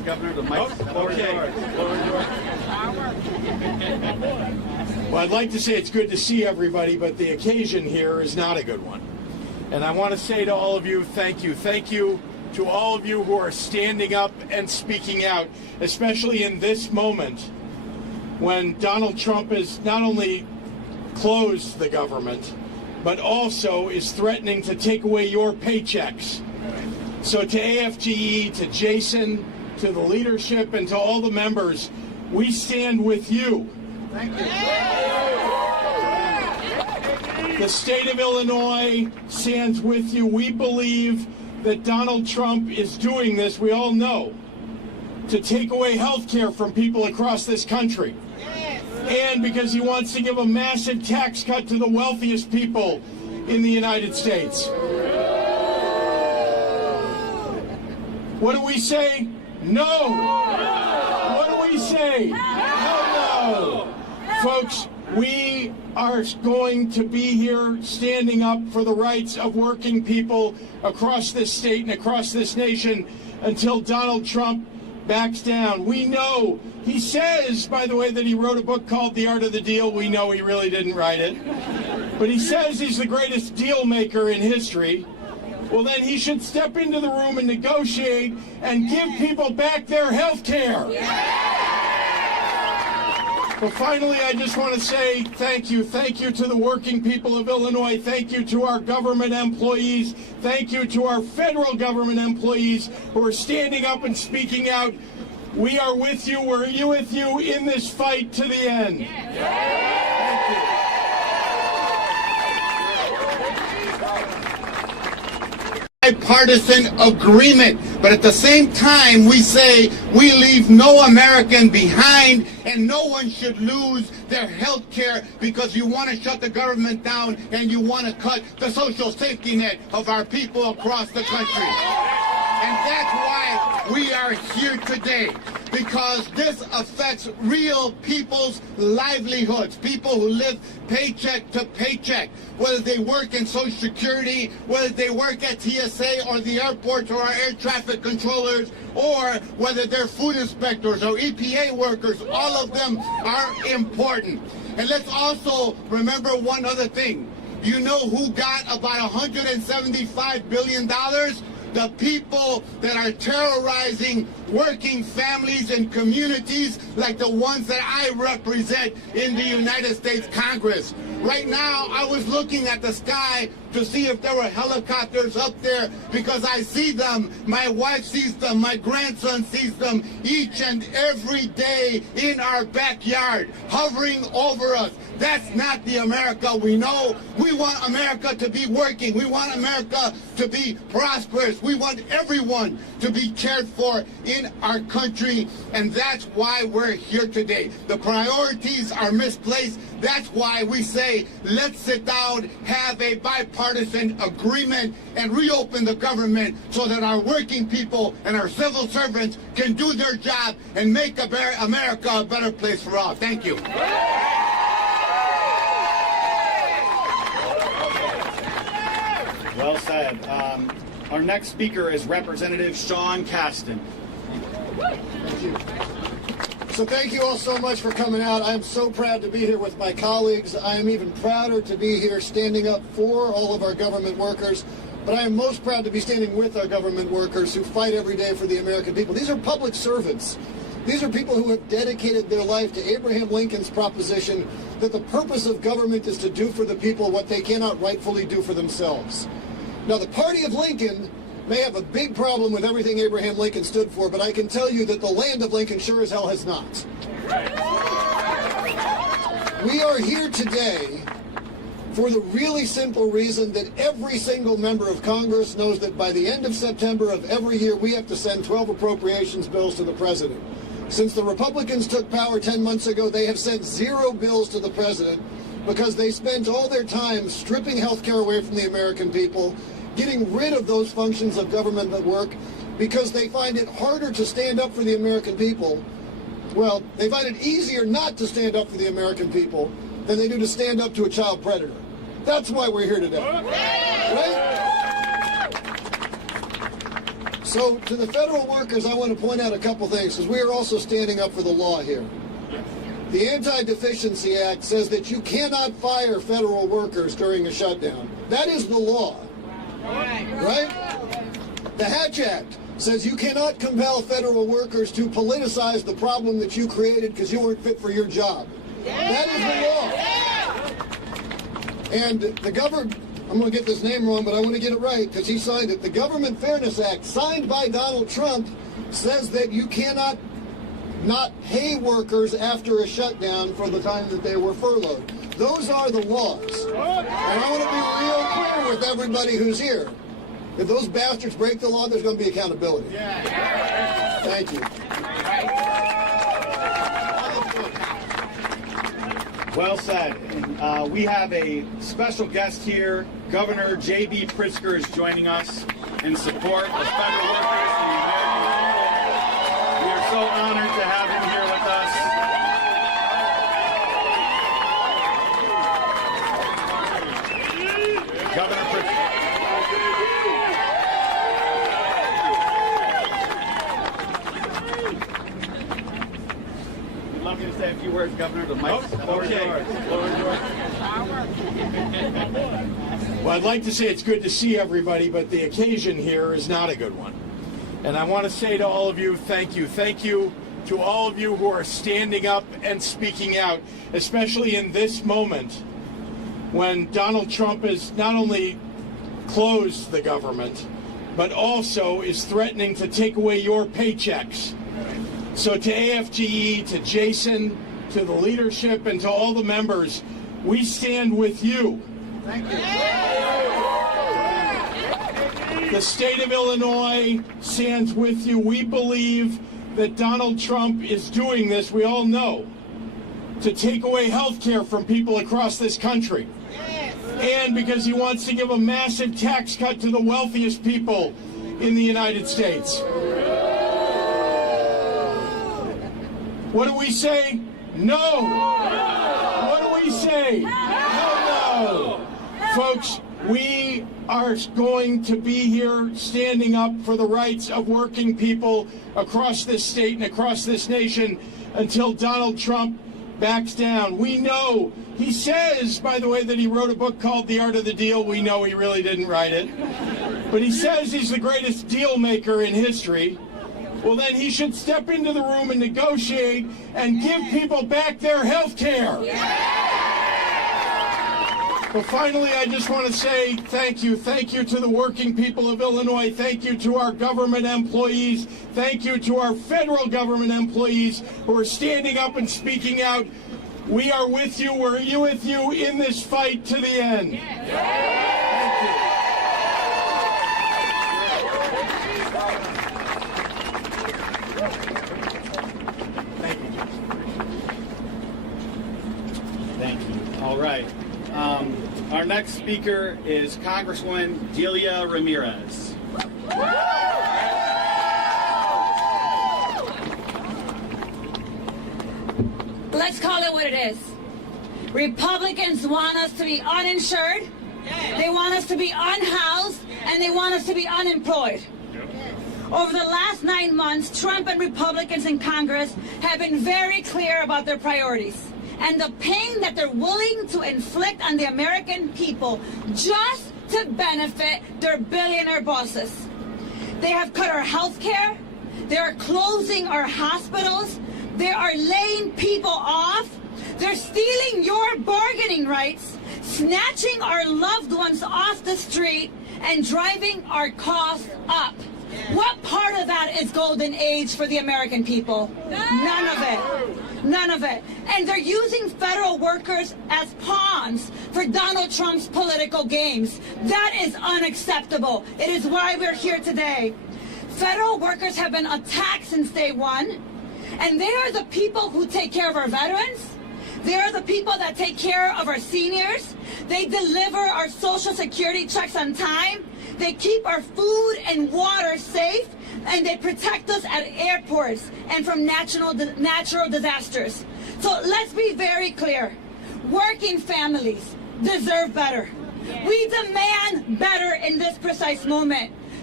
Governor, the mic. Okay. Well, I'd like to say it's good to see everybody, but the occasion here is not a good one. And I want to say to all of you, thank you. Thank you to all of you who are standing up and speaking out, especially in this moment when Donald Trump has not only closed the government, but also is threatening to take away your paychecks. So to AFGE, to Jason, to the leadership, and to all the members, we stand with you. Thank you. The state of Illinois stands with you. We believe that Donald Trump is doing this, we all know, to take away health care from people across this country. And because he wants to give a massive tax cut to the wealthiest people in the United States. What do we say? No! What do we say? Hell no! Folks, we are going to be here standing up for the rights of working people across this state and across this nation until Donald Trump backs down. We know, he says, by the way, that he wrote a book called The Art of the Deal. We know he really didn't write it. But he says he's the greatest deal maker in history. Well, then he should step into the room and negotiate and give people back their health care. But finally, I just want to say thank you. Thank you to the working people of Illinois. Thank you to our government employees. Thank you to our federal government employees who are standing up and speaking out. We are with you. We're with you in this fight to the end. Thank you. Bipartisan agreement, but at the same time we say we leave no American behind and no one should lose their health care because you want to shut the government down and you want to cut the social safety net of our people across the country. And that's why we are here today, because this affects real people's livelihoods, people who live paycheck to paycheck, whether they work in Social Security, whether they work at TSA or the airports or our air traffic controllers, or whether they're food inspectors or EPA workers. All of them are important. And let's also remember one other thing. You know who got about $175 billion? The people that are terrorizing working families and communities like the ones that I represent in the United States Congress. Right now, I was looking at the sky to see if there were helicopters up there because I see them, my wife sees them, my grandson sees them each and every day in our backyard, hovering over us. That's not the America we know. We want America to be working. We want America to be prosperous. We want everyone to be cared for in our country, and that's why we're here today. The priorities are misplaced. That's why we say, let's sit down, have a bipartisan agreement, and reopen the government so that our working people and our civil servants can do their job and make America a better place for all. Thank you. Well said. Our next speaker is Representative Sean Casten. Thank you. So thank you all so much for coming out. I'm so proud to be here with my colleagues. I am even prouder to be here standing up for all of our government workers. But I am most proud to be standing with our government workers who fight every day for the American people. These are public servants. These are people who have dedicated their life to Abraham Lincoln's proposition that the purpose of government is to do for the people what they cannot rightfully do for themselves. Now, the party of Lincoln may have a big problem with everything Abraham Lincoln stood for, but I can tell you that the land of Lincoln sure as hell has not. We are here today for the really simple reason that every single member of Congress knows that by the end of September of every year, we have to send 12 appropriations bills to the president. Since the Republicans took power 10 months ago, they have sent 0 bills to the president because they spent all their time stripping health care away from the American people, getting rid of those functions of government that work because they find it harder to stand up for the American people. Well, they find it easier not to stand up for the American people than they do to stand up to a child predator. That's why we're here today. Right? So to the federal workers, I want to point out a couple things, because we are also standing up for the law here. The Anti-Deficiency Act says that you cannot fire federal workers during a shutdown. That is the law. Right? The Hatch Act says you cannot compel federal workers to politicize the problem that you created because you weren't fit for your job. That is the law. And the government, I'm going to get this name wrong, but I want to get it right because he signed it. The Government Fairness Act, signed by Donald Trump, says that you cannot not pay workers after a shutdown for the time that they were furloughed. Those are the laws. And I want to be real clear with everybody who's here. If those bastards break the law, there's going to be accountability. Thank you. Well said. We have a special guest here. Governor JB Pritzker is joining us in support of federal workers and the American people. We are so honored to have him here with us. Governor Pritzker. We'd love you to say a few words, Governor. The mic's Okay. Well, I'd like to say it's good to see everybody, but the occasion here is not a good one. And I want to say to all of you, thank you. Thank you to all of you who are standing up and speaking out, especially in this moment when Donald Trump has not only closed the government, but also is threatening to take away your paychecks. So to AFGE, to Jason, to the leadership, and to all the members, we stand with you. Thank you. The state of Illinois stands with you. We believe that Donald Trump is doing this, we all know, to take away health care from people across this country. And because he wants to give a massive tax cut to the wealthiest people in the United States. What do we say? No. What do we say? No. Folks, we are going to be here standing up for the rights of working people across this state and across this nation until Donald Trump backs down. We know, he says, by the way, that he wrote a book called The Art of the Deal. We know he really didn't write it. But he says he's the greatest deal maker in history. Well, then he should step into the room and negotiate and give people back their health care. But finally, I just want to say thank you. Thank you to the working people of Illinois. Thank you to our government employees. Thank you to our federal government employees who are standing up and speaking out. We are with you. We're with you in this fight to the end. Thank you. Thank you. All right. Our next speaker is Congresswoman Delia Ramirez. Let's call it what it is. Republicans want us to be uninsured, they want us to be unhoused, and they want us to be unemployed. Over the last 9 months, Trump and Republicans in Congress have been very clear about their priorities and the pain that they're willing to inflict on the American people just to benefit their billionaire bosses. They have cut our health care, they are closing our hospitals, they are laying people off, they're stealing your bargaining rights, snatching our loved ones off the street, and driving our costs up. What part of that is golden age for the American people? None of it. None of it. And they're using federal workers as pawns for Donald Trump's political games. That is unacceptable. It is why we're here today. Federal workers have been attacked since day one, and they are the people who take care of our veterans. They are the people that take care of our seniors. They deliver our Social Security checks on time. They keep our food and water safe, and they protect us at airports and from natural disasters. So let's be very clear. Working families deserve better. We demand better in this precise moment.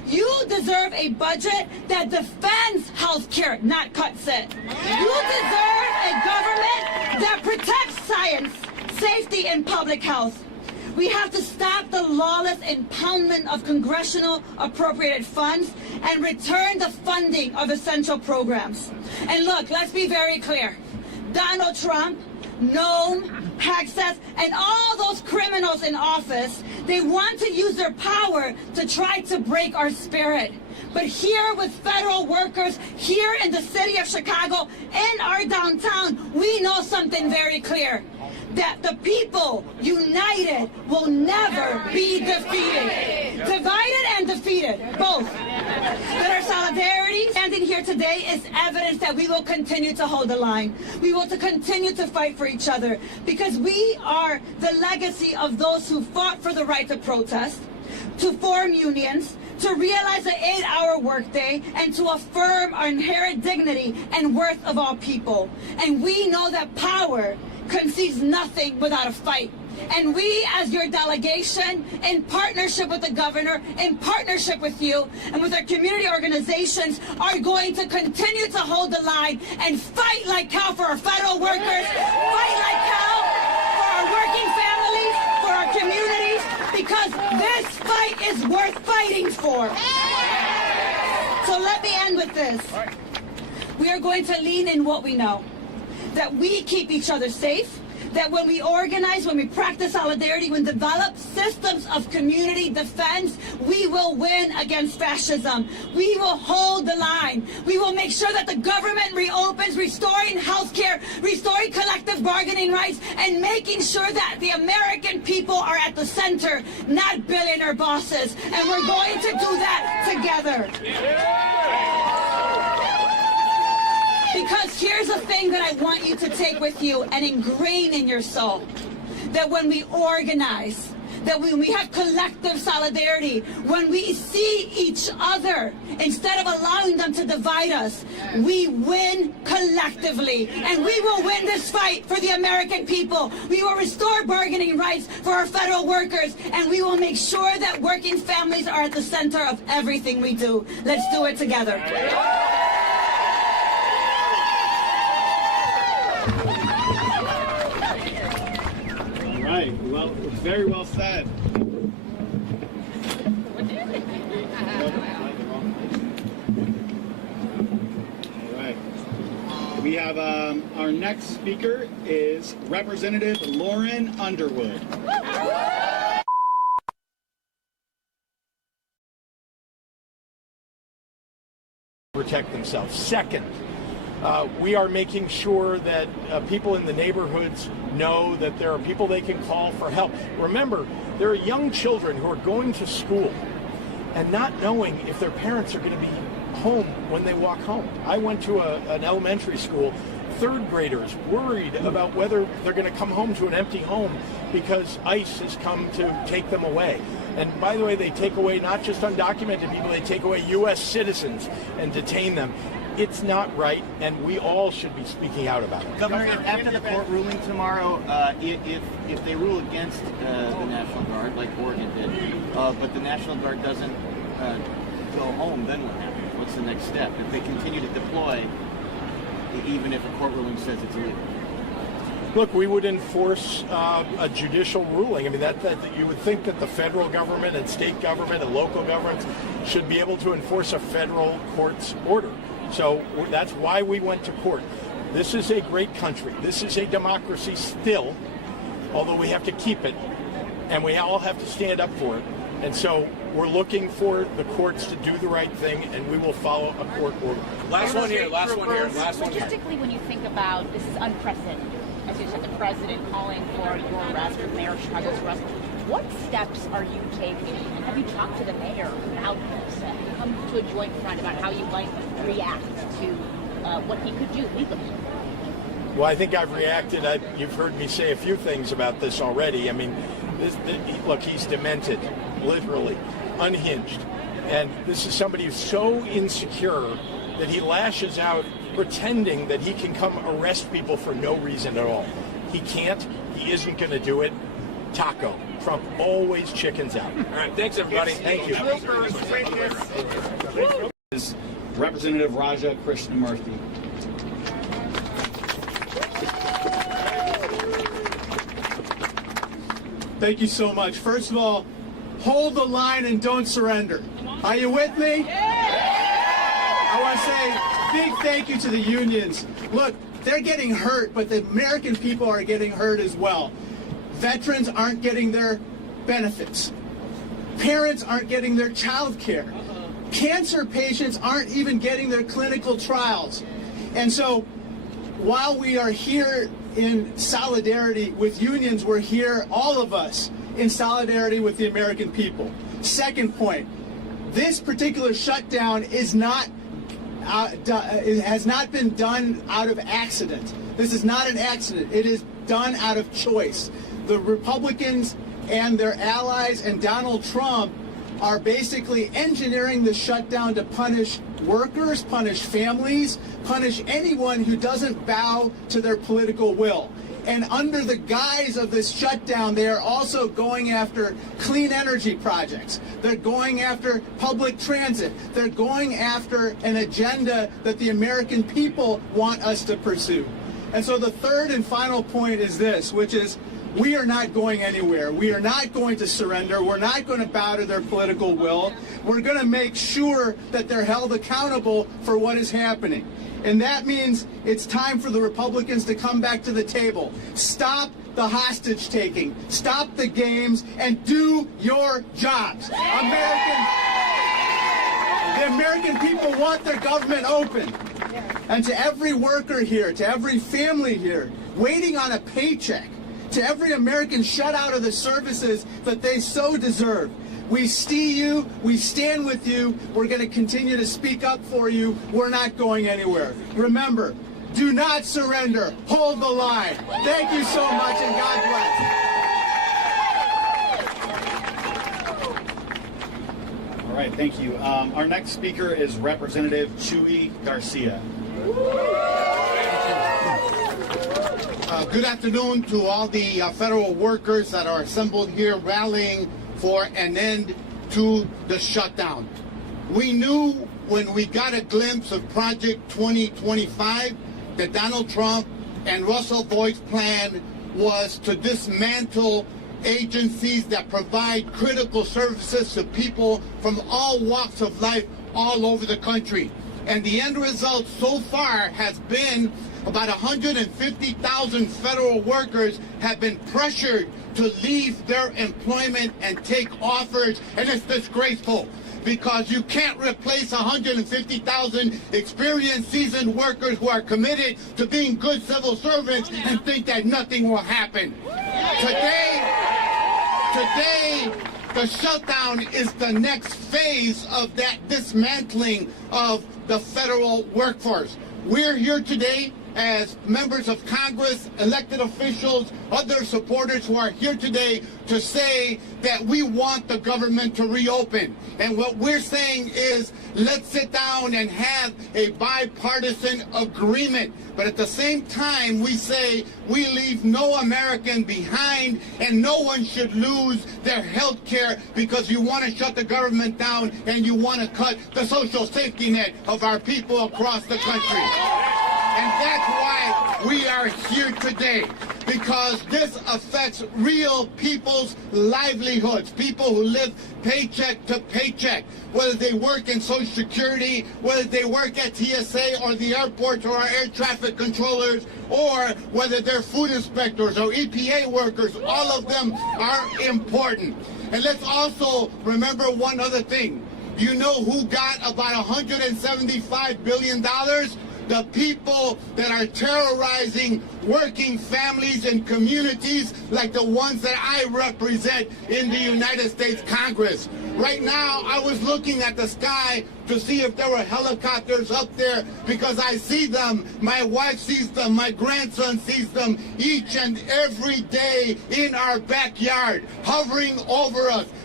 You deserve a budget that defends health care, not cuts it. You deserve a government that protects science, safety, and public health. We have to stop the lawless impoundment of congressional appropriated funds and return the funding of essential programs. And look, let's be very clear. Donald Trump, Noam, Hexas, and all those criminals in office, they want to use their power to try to break our spirit. But here with federal workers, here in the city of Chicago, in our downtown, we know something very clear. That the people united will never be defeated. Divided and defeated, both. That our solidarity standing here today is evidence that we will continue to hold the line. We will continue to fight for each other because we are the legacy of those who fought for the right to protest, to form unions, to realize the 8-hour workday, and to affirm our inherent dignity and worth of all people. And we know that power concedes nothing without a fight. And we, as your delegation, in partnership with the governor, in partnership with you, and with our community organizations, are going to continue to hold the line and fight like hell for our federal workers, fight like hell for our working families, for our communities, because this fight is worth fighting for. So let me end with this. We are going to lean in what we know. That we keep each other safe, that when we organize, when we practice solidarity, when we develop systems of community defense, we will win against fascism. We will hold the line. We will make sure that the government reopens, restoring health care, restoring collective bargaining rights, and making sure that the American people are at the center, not billionaire bosses. And we're going to do that together. Because here's the thing that I want you to take with you and ingrain in your soul. That when we organize, that when we have collective solidarity, when we see each other, instead of allowing them to divide us, we win collectively. And we will win this fight for the American people. We will restore bargaining rights for our federal workers. And we will make sure that working families are at the center of everything we do. Let's do it together. Right. Well, very well said. All right. We have our next speaker is Representative Lauren Underwood. Protect themselves. Second, we are making sure that people in the neighborhoods know that there are people they can call for help. Remember, there are young children who are going to school and not knowing if their parents are going to be home when they walk home. I went to an elementary school, third graders worried about whether they're going to come home to an empty home because ICE has come to take them away. And by the way, they take away not just undocumented people, they take away U.S. citizens and detain them. It's not right, and we all should be speaking out about it. Governor, after the court ruling tomorrow, if they rule against the National Guard, like Oregon did, but the National Guard doesn't go home, then what happens? What's the next step? If they continue to deploy, even if a court ruling says it's illegal? Look, we would enforce a judicial ruling. I mean, that you would think that the federal government and state government and local governments should be able to enforce a federal court's order. So that's why we went to court. This is a great country. This is a democracy still, although we have to keep it, and we all have to stand up for it. And so we're looking for the courts to do the right thing, and we will follow a court order. Last one here. Logistically, when you think about this is unprecedented, as you said, the president calling for your arrest, or Mayor of Chicago's arrest. What steps are you taking? And have you talked to the mayor about this? Come to a joint front about how you might react to what he could do legally? Well, I think I've reacted. You've heard me say a few things about this already. I mean, look, he's demented, literally, unhinged. And this is somebody who's so insecure that he lashes out pretending that he can come arrest people for no reason at all. He can't. He isn't going to do it. taco. Trump always chickens out. All right, thanks, everybody. Thank you. Is Representative Raja Krishnamurthy. Thank you so much. First of all, hold the line and don't surrender. Are you with me? I want to say big thank you to the unions. Look, they're getting hurt, but the American people are getting hurt as well. Veterans aren't getting their benefits. Parents aren't getting their child care. Cancer patients aren't even getting their clinical trials. And so while we are here in solidarity with unions, we're here, all of us, in solidarity with the American people. Second point, this particular shutdown is not it has not been done out of accident. This is not an accident. It is done out of choice. The Republicans and their allies and Donald Trump are basically engineering the shutdown to punish workers, punish families, punish anyone who doesn't bow to their political will. And under the guise of this shutdown, they are also going after clean energy projects. They're going after public transit. They're going after an agenda that the American people want us to pursue. And so the third and final point is this, which is we are not going anywhere. We are not going to surrender. We're not going to bow to their political will. We're going to make sure that they're held accountable for what is happening. And that means it's time for the Republicans to come back to the table. Stop the hostage taking. Stop the games and do your jobs. The American people want their government open. And to every worker here, to every family here, waiting on a paycheck, to every American shut out of the services that they so deserve, we see you, we stand with you, we're going to continue to speak up for you, we're not going anywhere. Remember, do not surrender, hold the line. Thank you so much and God bless. All right, thank you. Our next speaker is Representative Chuy Garcia. Good afternoon to all the federal workers that are assembled here rallying for an end to the shutdown. We knew when we got a glimpse of Project 2025 that Donald Trump and Russell Voigt's plan was to dismantle agencies that provide critical services to people from all walks of life all over the country. And the end result so far has been about 150,000 federal workers have been pressured to leave their employment and take offers, and it's disgraceful because you can't replace 150,000 experienced, seasoned workers who are committed to being good civil servants and think that nothing will happen. Today, the shutdown is the next phase of that dismantling of the federal workforce. We're here today as members of Congress, elected officials, other supporters who are here today to say that we want the government to reopen. And what we're saying is let's sit down and have a bipartisan agreement. But at the same time, we say we leave no American behind and no one should lose their health care because you want to shut the government down and you want to cut the social safety net of our people across the country. And that's why we are here today, because this affects real people's livelihoods, people who live paycheck to paycheck, whether they work in Social Security, whether they work at TSA or the airports or our air traffic controllers, or whether they're food inspectors or EPA workers. All of them are important. And let's also remember one other thing. You know who got about $175 billion? The people that are terrorizing working families and communities like the ones that I represent in the United States Congress. Right now, I was looking at the sky to see if there were helicopters up there because I see them, my wife sees them, my grandson sees them each and every day in our backyard, hovering over us,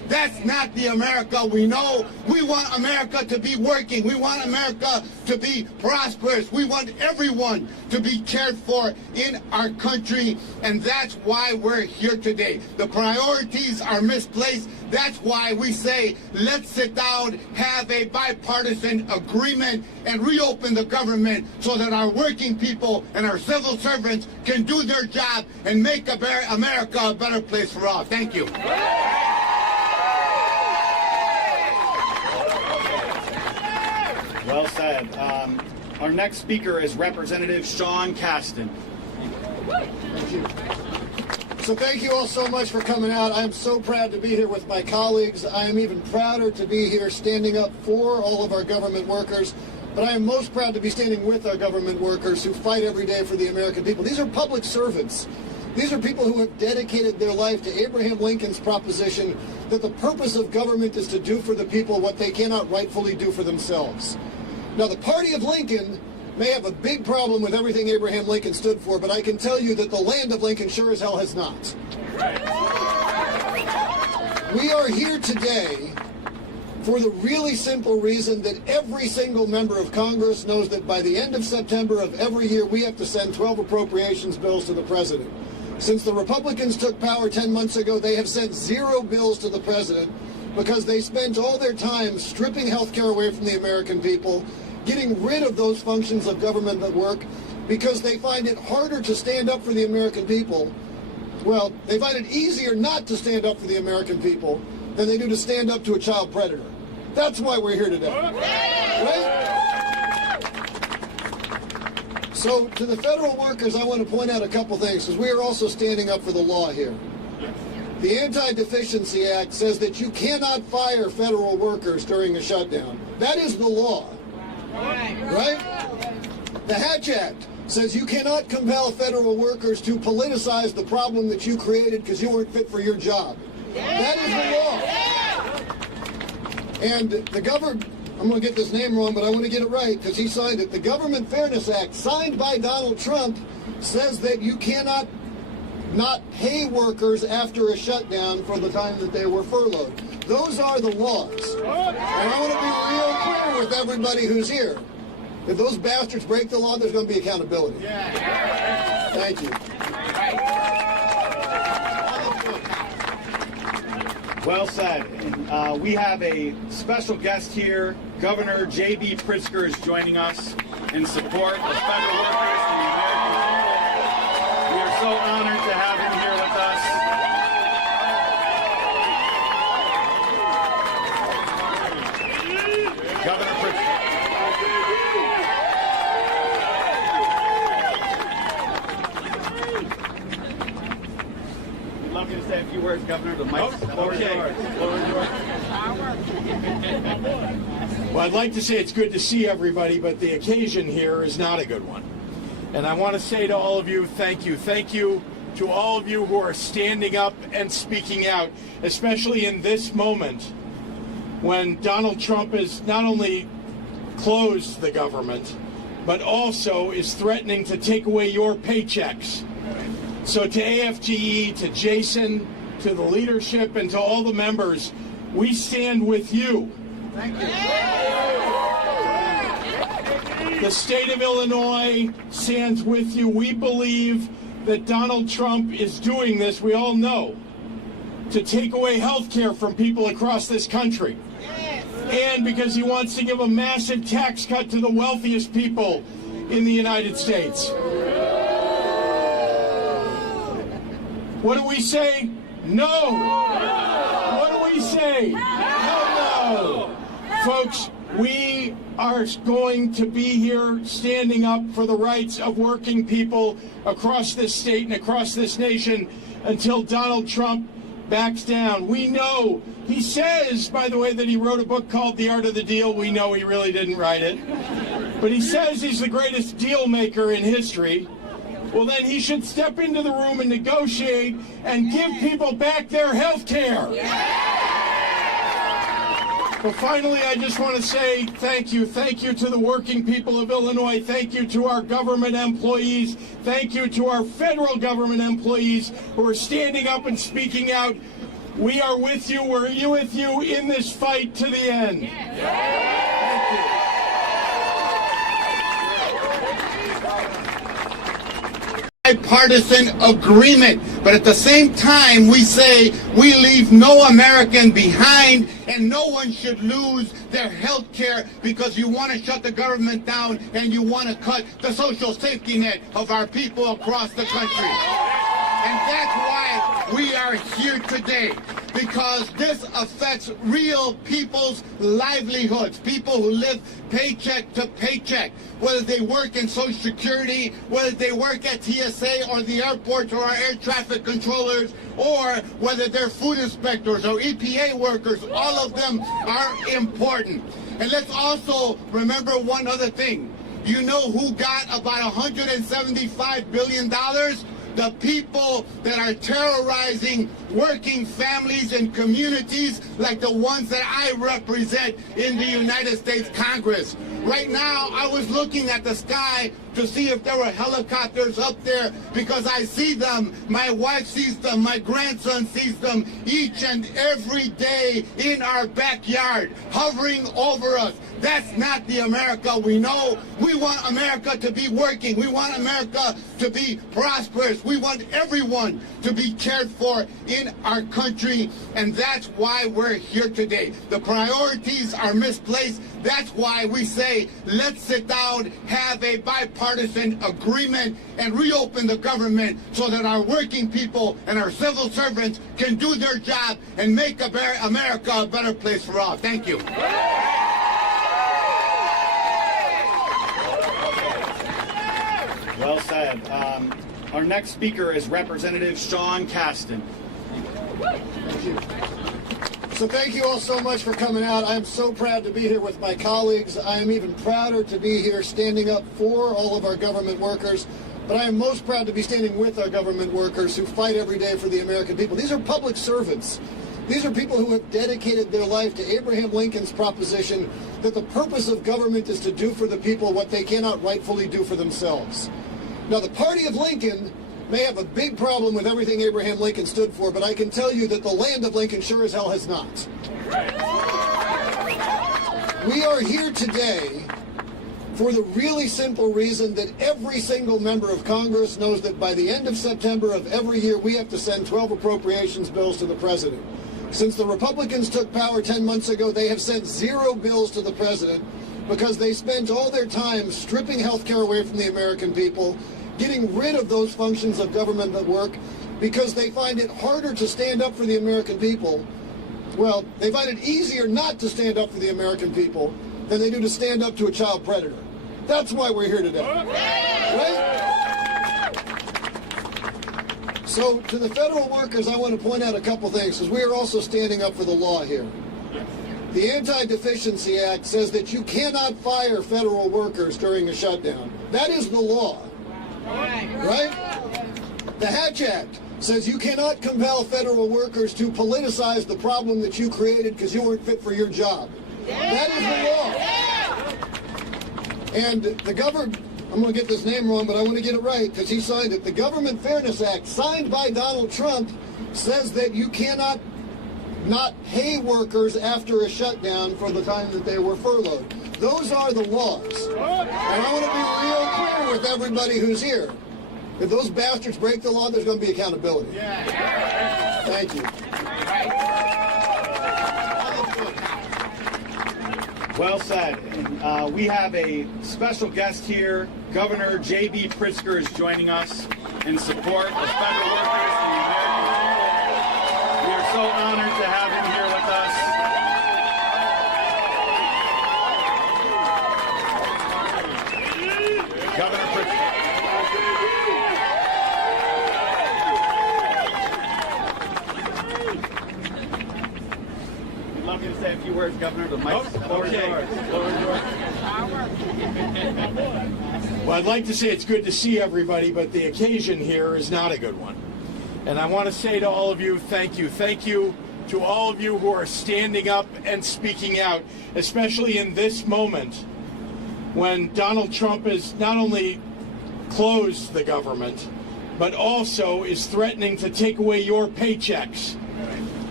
That's not the America we know. We want America to be working. We want America to be prosperous. We want everyone to be cared for in our country, and that's why we're here today. The priorities are misplaced. That's why we say, let's sit down, have a bipartisan agreement, and reopen the government so that our working people and our civil servants can do their job and make America a better place for all. Thank you. Well said. Our next speaker is Representative Sean Casten. Thank you. So thank you all so much for coming out. I'm so proud to be here with my colleagues. I am even prouder to be here standing up for all of our government workers. But I am most proud to be standing with our government workers who fight every day for the American people. These are public servants. These are people who have dedicated their life to Abraham Lincoln's proposition that the purpose of government is to do for the people what they cannot rightfully do for themselves. Now, the party of Lincoln may have a big problem with everything Abraham Lincoln stood for, but I can tell you that the land of Lincoln sure as hell has not. We are here today for the really simple reason that every single member of Congress knows that by the end of September of every year, we have to send 12 appropriations bills to the president. Since the Republicans took power 10 months ago, they have sent 0 bills to the president because they spent all their time stripping health care away from the American people, getting rid of those functions of government that work, because they find it harder to stand up for the American people. Well, they find it easier not to stand up for the American people than they do to stand up to a child predator. That's why we're here today. Right? So to the federal workers, I want to point out a couple things, because we are also standing up for the law here. The Anti-Deficiency Act says that you cannot fire federal workers during a shutdown. That is the law. Right? The Hatch Act says you cannot compel federal workers to politicize the problem that you created because you weren't fit for your job. That is the law. And the government, I'm going to get this name wrong, but I want to get it right because he signed it. The Government Fairness Act, signed by Donald Trump, says that you cannot not pay workers after a shutdown for the time that they were furloughed. Those are the laws. And I want to be real clear with everybody who's here. If those bastards break the law, there's going to be accountability. Thank you. Well said. And, we have a special guest here. Governor JB Pritzker is joining us in support of federal workers and the American people. We are so honored to have him here with us. Governor Pritzker. We'd love you to say a few words, Governor. The mic's Okay. Well, I'd like to say it's good to see everybody, but the occasion here is not a good one. And I want to say to all of you, thank you. Thank you to all of you who are standing up and speaking out, especially in this moment when Donald Trump has not only closed the government, but also is threatening to take away your paychecks. So to AFGE, to Jason, to the leadership, and to all the members, we stand with you. Thank you. The state of Illinois stands with you. We believe that Donald Trump is doing this, we all know, to take away health care from people across this country. And because he wants to give a massive tax cut to the wealthiest people in the United States. What do we say? No. What do we say? No. Folks, we are going to be here standing up for the rights of working people across this state and across this nation until Donald Trump backs down. We know, he says, by the way, that he wrote a book called The Art of the Deal. We know he really didn't write it. But he says he's the greatest deal maker in history. Well, then he should step into the room and negotiate and give people back their health care. But finally, I just want to say thank you. Thank you to the working people of Illinois. Thank you to our government employees. Thank you to our federal government employees who are standing up and speaking out. We are with you. We're with you in this fight to the end. Thank you. Bipartisan agreement, but at the same time we say we leave no American behind and no one should lose their health care because you want to shut the government down and you want to cut the social safety net of our people across the country. And that's why we are here today, because this affects real people's livelihoods, people who live paycheck to paycheck, whether they work in Social Security, whether they work at TSA or the airports or our air traffic controllers, or whether they're food inspectors or EPA workers. All of them are important. And let's also remember one other thing. You know who got about $175 billion? The people that are terrorizing working families and communities like the ones that I represent in the United States Congress. Right now, I was looking at the sky to see if there were helicopters up there because I see them, my wife sees them, my grandson sees them each and every day in our backyard, hovering over us. That's not the America we know. We want America to be working. We want America to be prosperous. We want everyone to be cared for in our country, and that's why we're here today. The priorities are misplaced. That's why we say, let's sit down, have a bipartisan agreement, and reopen the government so that our working people and our civil servants can do their job and make America a better place for all. Thank you. Well said. Our next speaker is Representative Sean Casten. Thank you. So thank you all so much for coming out. I'm so proud to be here with my colleagues. I am even prouder to be here standing up for all of our government workers. But I am most proud to be standing with our government workers who fight every day for the American people. These are public servants. These are people who have dedicated their life to Abraham Lincoln's proposition that the purpose of government is to do for the people what they cannot rightfully do for themselves. Now, the party of Lincoln may have a big problem with everything Abraham Lincoln stood for, but I can tell you that the land of Lincoln sure as hell has not. We are here today for the really simple reason that every single member of Congress knows that by the end of September of every year, we have to send 12 appropriations bills to the president. Since the Republicans took power 10 months ago, they have sent 0 bills to the president because they spent all their time stripping health care away from the American people, getting rid of those functions of government that work because they find it harder to stand up for the American people. Well, they find it easier not to stand up for the American people than they do to stand up to a child predator. That's why we're here today. Right? So to the federal workers, I want to point out a couple things, because we are also standing up for the law here. The Anti-Deficiency Act says that you cannot fire federal workers during a shutdown. That is the law. Right? The Hatch Act says you cannot compel federal workers to politicize the problem that you created because you weren't fit for your job. That is the law. And the government, I'm going to get this name wrong, but I want to get it right because he signed it. The Government Fairness Act, signed by Donald Trump, says that you cannot not pay workers after a shutdown for the time that they were furloughed. Those are the laws. And I want to be real clear with everybody who's here. If those bastards break the law, there's going to be accountability. Thank you. Well said. We have a special guest here. Governor JB Pritzker is joining us in support of federal workers and the American people. We are so honored to have him here with us. Governor Pritzker. We'd love you to say a few words, Governor. The mic's floor is yours. Well, I'd like to say it's good to see everybody, but the occasion here is not a good one. And I want to say to all of you, thank you. Thank you to all of you who are standing up and speaking out, especially in this moment when Donald Trump has not only closed the government, but also is threatening to take away your paychecks.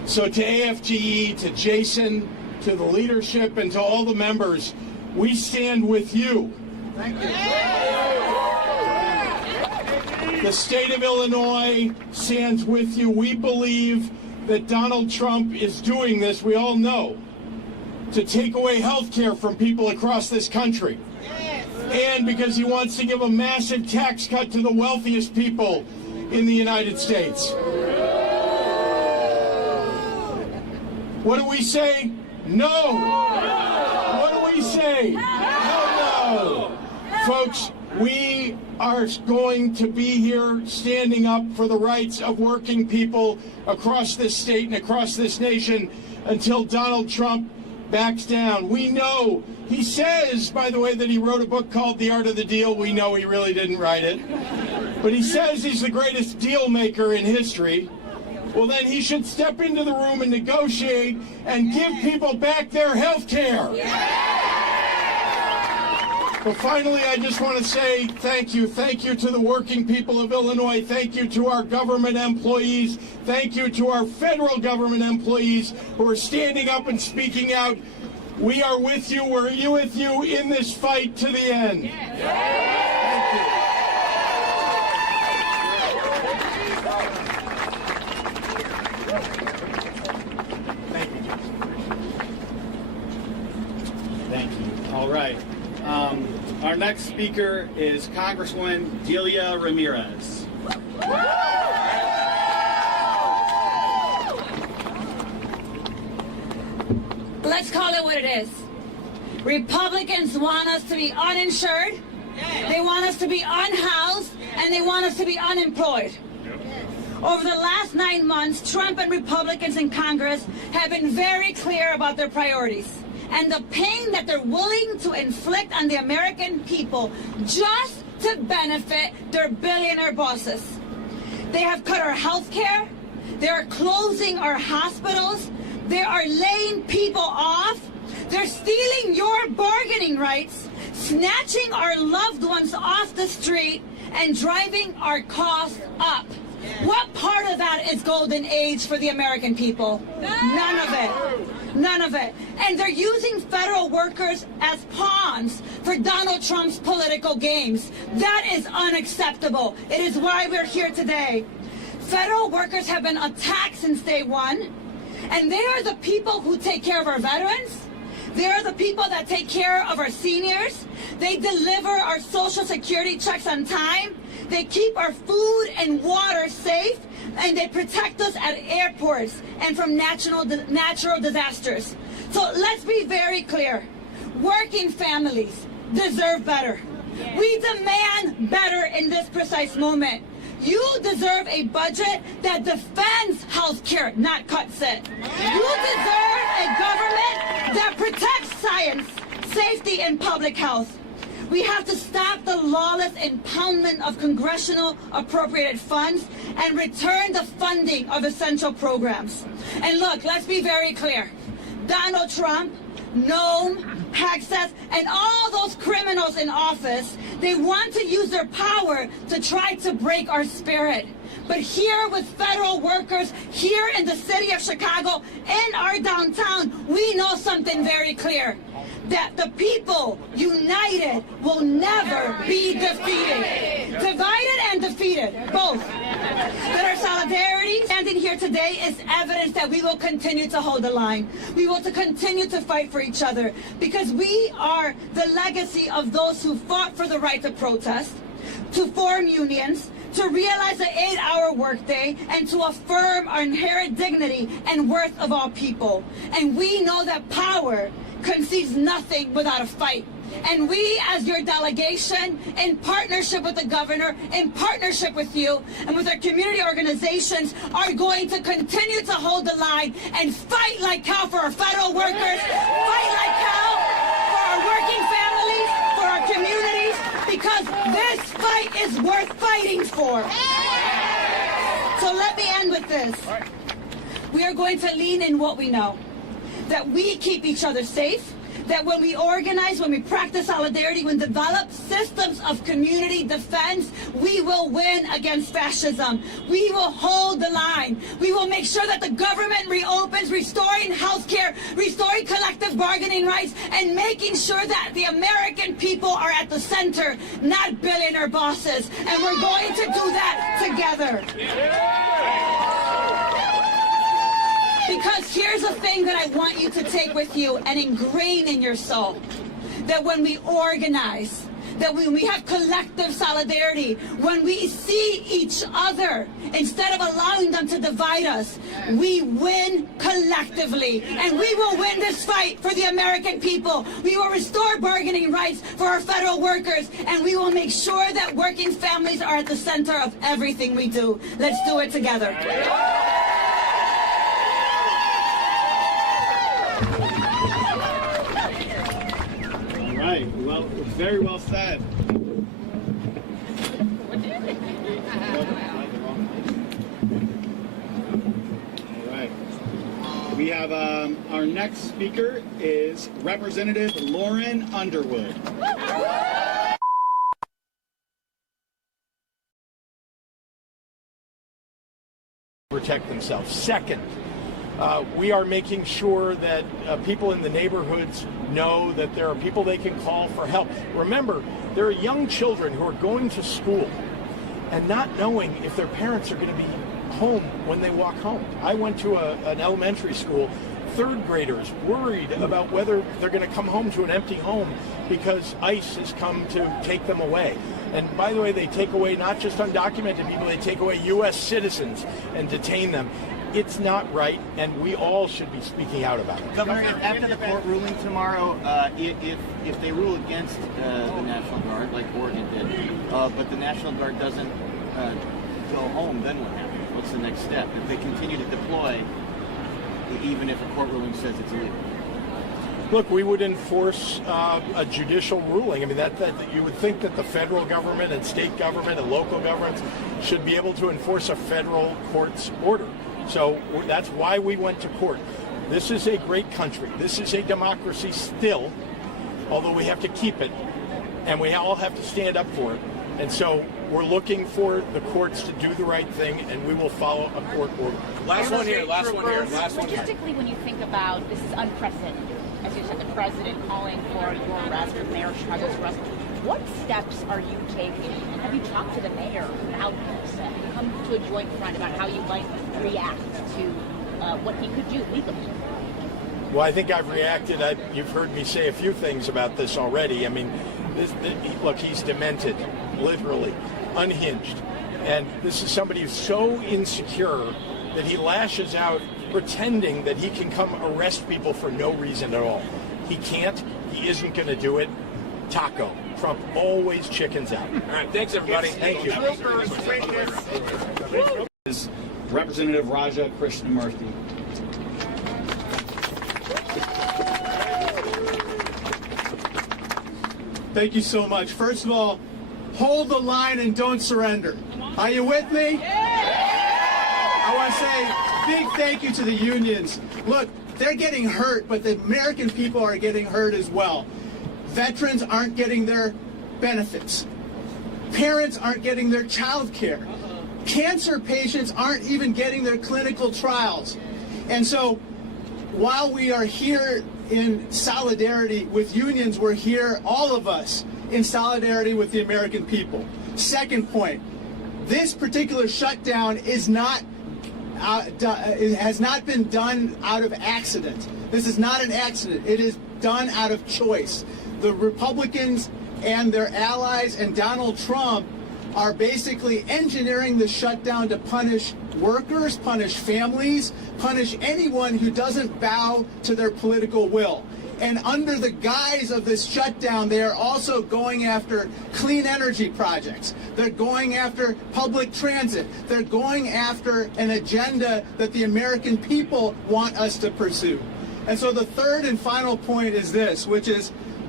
So to AFGE, to Jason, to the leadership, and to all the members, we stand with you. Thank you. The state of Illinois stands with you. We believe that Donald Trump is doing this, we all know, to take away health care from people across this country. And because he wants to give a massive tax cut to the wealthiest people in the United States. What do we say? No. What do we say? No. Folks, we are going to be here standing up for the rights of working people across this state and across this nation until Donald Trump backs down. We know, he says, by the way, that he wrote a book called The Art of the Deal. We know he really didn't write it. But he says he's the greatest deal maker in history. Well, then he should step into the room and negotiate and give people back their health care. But finally, I just want to say thank you. Thank you to the working people of Illinois. Thank you to our government employees. Thank you to our federal government employees who are standing up and speaking out. We are with you. We're with you in this fight to the end. Thank you. Thank you. All right. Our next speaker is Congresswoman Delia Ramirez. Let's call it what it is. Republicans want us to be uninsured, they want us to be unhoused, and they want us to be unemployed. Over the last 9 months, Trump and Republicans in Congress have been very clear about their priorities and the pain that they're willing to inflict on the American people just to benefit their billionaire bosses. They have cut our health care, they are closing our hospitals, they are laying people off, they're stealing your bargaining rights, snatching our loved ones off the street, and driving our costs up. What part of that is golden age for the American people? None of it. None of it. And they're using federal workers as pawns for Donald Trump's political games. That is unacceptable. It is why we're here today. Federal workers have been attacked since day one, and they are the people who take care of our veterans. They are the people that take care of our seniors. They deliver our Social Security checks on time. They keep our food and water safe, and they protect us at airports and from natural disasters. So let's be very clear. Working families deserve better. We demand better in this precise moment. You deserve a budget that defends health care, not cuts it. You deserve a government that protects science, safety, and public health. We have to stop the lawless impoundment of congressional appropriated funds and return the funding of essential programs. And look, let's be very clear. Donald Trump, Noam, Hexas, and all those criminals in office, they want to use their power to try to break our spirit. But here with federal workers, here in the city of Chicago, in our downtown, we know something very clear. That the people united will never be defeated. Divided and defeated, both. That our solidarity standing here today is evidence that we will continue to hold the line. We will continue to fight for each other because we are the legacy of those who fought for the right to protest, to form unions, to realize the 8-hour workday, and to affirm our inherent dignity and worth of all people. And we know that power concedes nothing without a fight. And we, as your delegation, in partnership with the governor, in partnership with you, and with our community organizations, are going to continue to hold the line and fight like hell for our federal workers, fight like hell for our working families, for our communities, because this fight is worth fighting for. So let me end with this. We are going to lean in what we know. That we keep each other safe, that when we organize, when we practice solidarity, when we develop systems of community defense, we will win against fascism. We will hold the line. We will make sure that the government reopens, restoring health care, restoring collective bargaining rights, and making sure that the American people are at the center, not billionaire bosses. And we're going to do that together. Because here's the thing that I want you to take with you and ingrain in your soul. That when we organize, that when we have collective solidarity, when we see each other, instead of allowing them to divide us, we win collectively. And we will win this fight for the American people. We will restore bargaining rights for our federal workers, and we will make sure that working families are at the center of everything we do. Let's do it together. All right, well, very well said. All right. We have our next speaker is Representative Lauren Underwood. Protect themselves. Second, we are making sure that people in the neighborhoods know that there are people they can call for help. Remember, there are young children who are going to school and not knowing if their parents are going to be home when they walk home. I went to an elementary school, third graders worried about whether they're going to come home to an empty home because ICE has come to take them away. And by the way, they take away not just undocumented people, they take away U.S. citizens and detain them. It's not right, and we all should be speaking out about it. Governor, after the court ruling tomorrow, if they rule against the National Guard, like Oregon did, but the National Guard doesn't go home, then what happens? What's the next step? If they continue to deploy, even if a court ruling says it's illegal? Look, we would enforce a judicial ruling. I mean, that you would think that the federal government and state government and local governments should be able to enforce a federal court's order. So that's why we went to court. This is a great country. This is a democracy still, although we have to keep it, and we all have to stand up for it. And so we're looking for the courts to do the right thing, and we will follow a court order. Last one here. Logistically, when you think about this is unprecedented, as you said, the president calling for your arrest, or Mayor Chicago's arrest. What steps are you taking? And have you talked to the mayor about this? Have you come to a joint front about how you might react to what he could do legally? Well, I think I've reacted. You've heard me say a few things about this already. I mean, look, he's demented, literally, unhinged. And this is somebody who's so insecure that he lashes out pretending that he can come arrest people for no reason at all. He can't. He isn't going to do it. Taco. Trump always chickens out. All right, thanks, everybody. Thank you. Is Representative Raja Krishnamurthy. Thank you so much. First of all, hold the line and don't surrender. Are you with me? I want to say big thank you to the unions. Look, they're getting hurt, but the American people are getting hurt as well. Veterans aren't getting their benefits. Parents aren't getting their child care. Cancer patients aren't even getting their clinical trials. And so while we are here in solidarity with unions, we're here, all of us, in solidarity with the American people. Second point, this particular shutdown is not it has not been done out of accident. This is not an accident. It is done out of choice. The Republicans and their allies and Donald Trump are basically engineering the shutdown to punish workers, punish families, punish anyone who doesn't bow to their political will. And under the guise of this shutdown, they are also going after clean energy projects. They're going after public transit. They're going after an agenda that the American people want us to pursue. And so the third and final point is this, which is,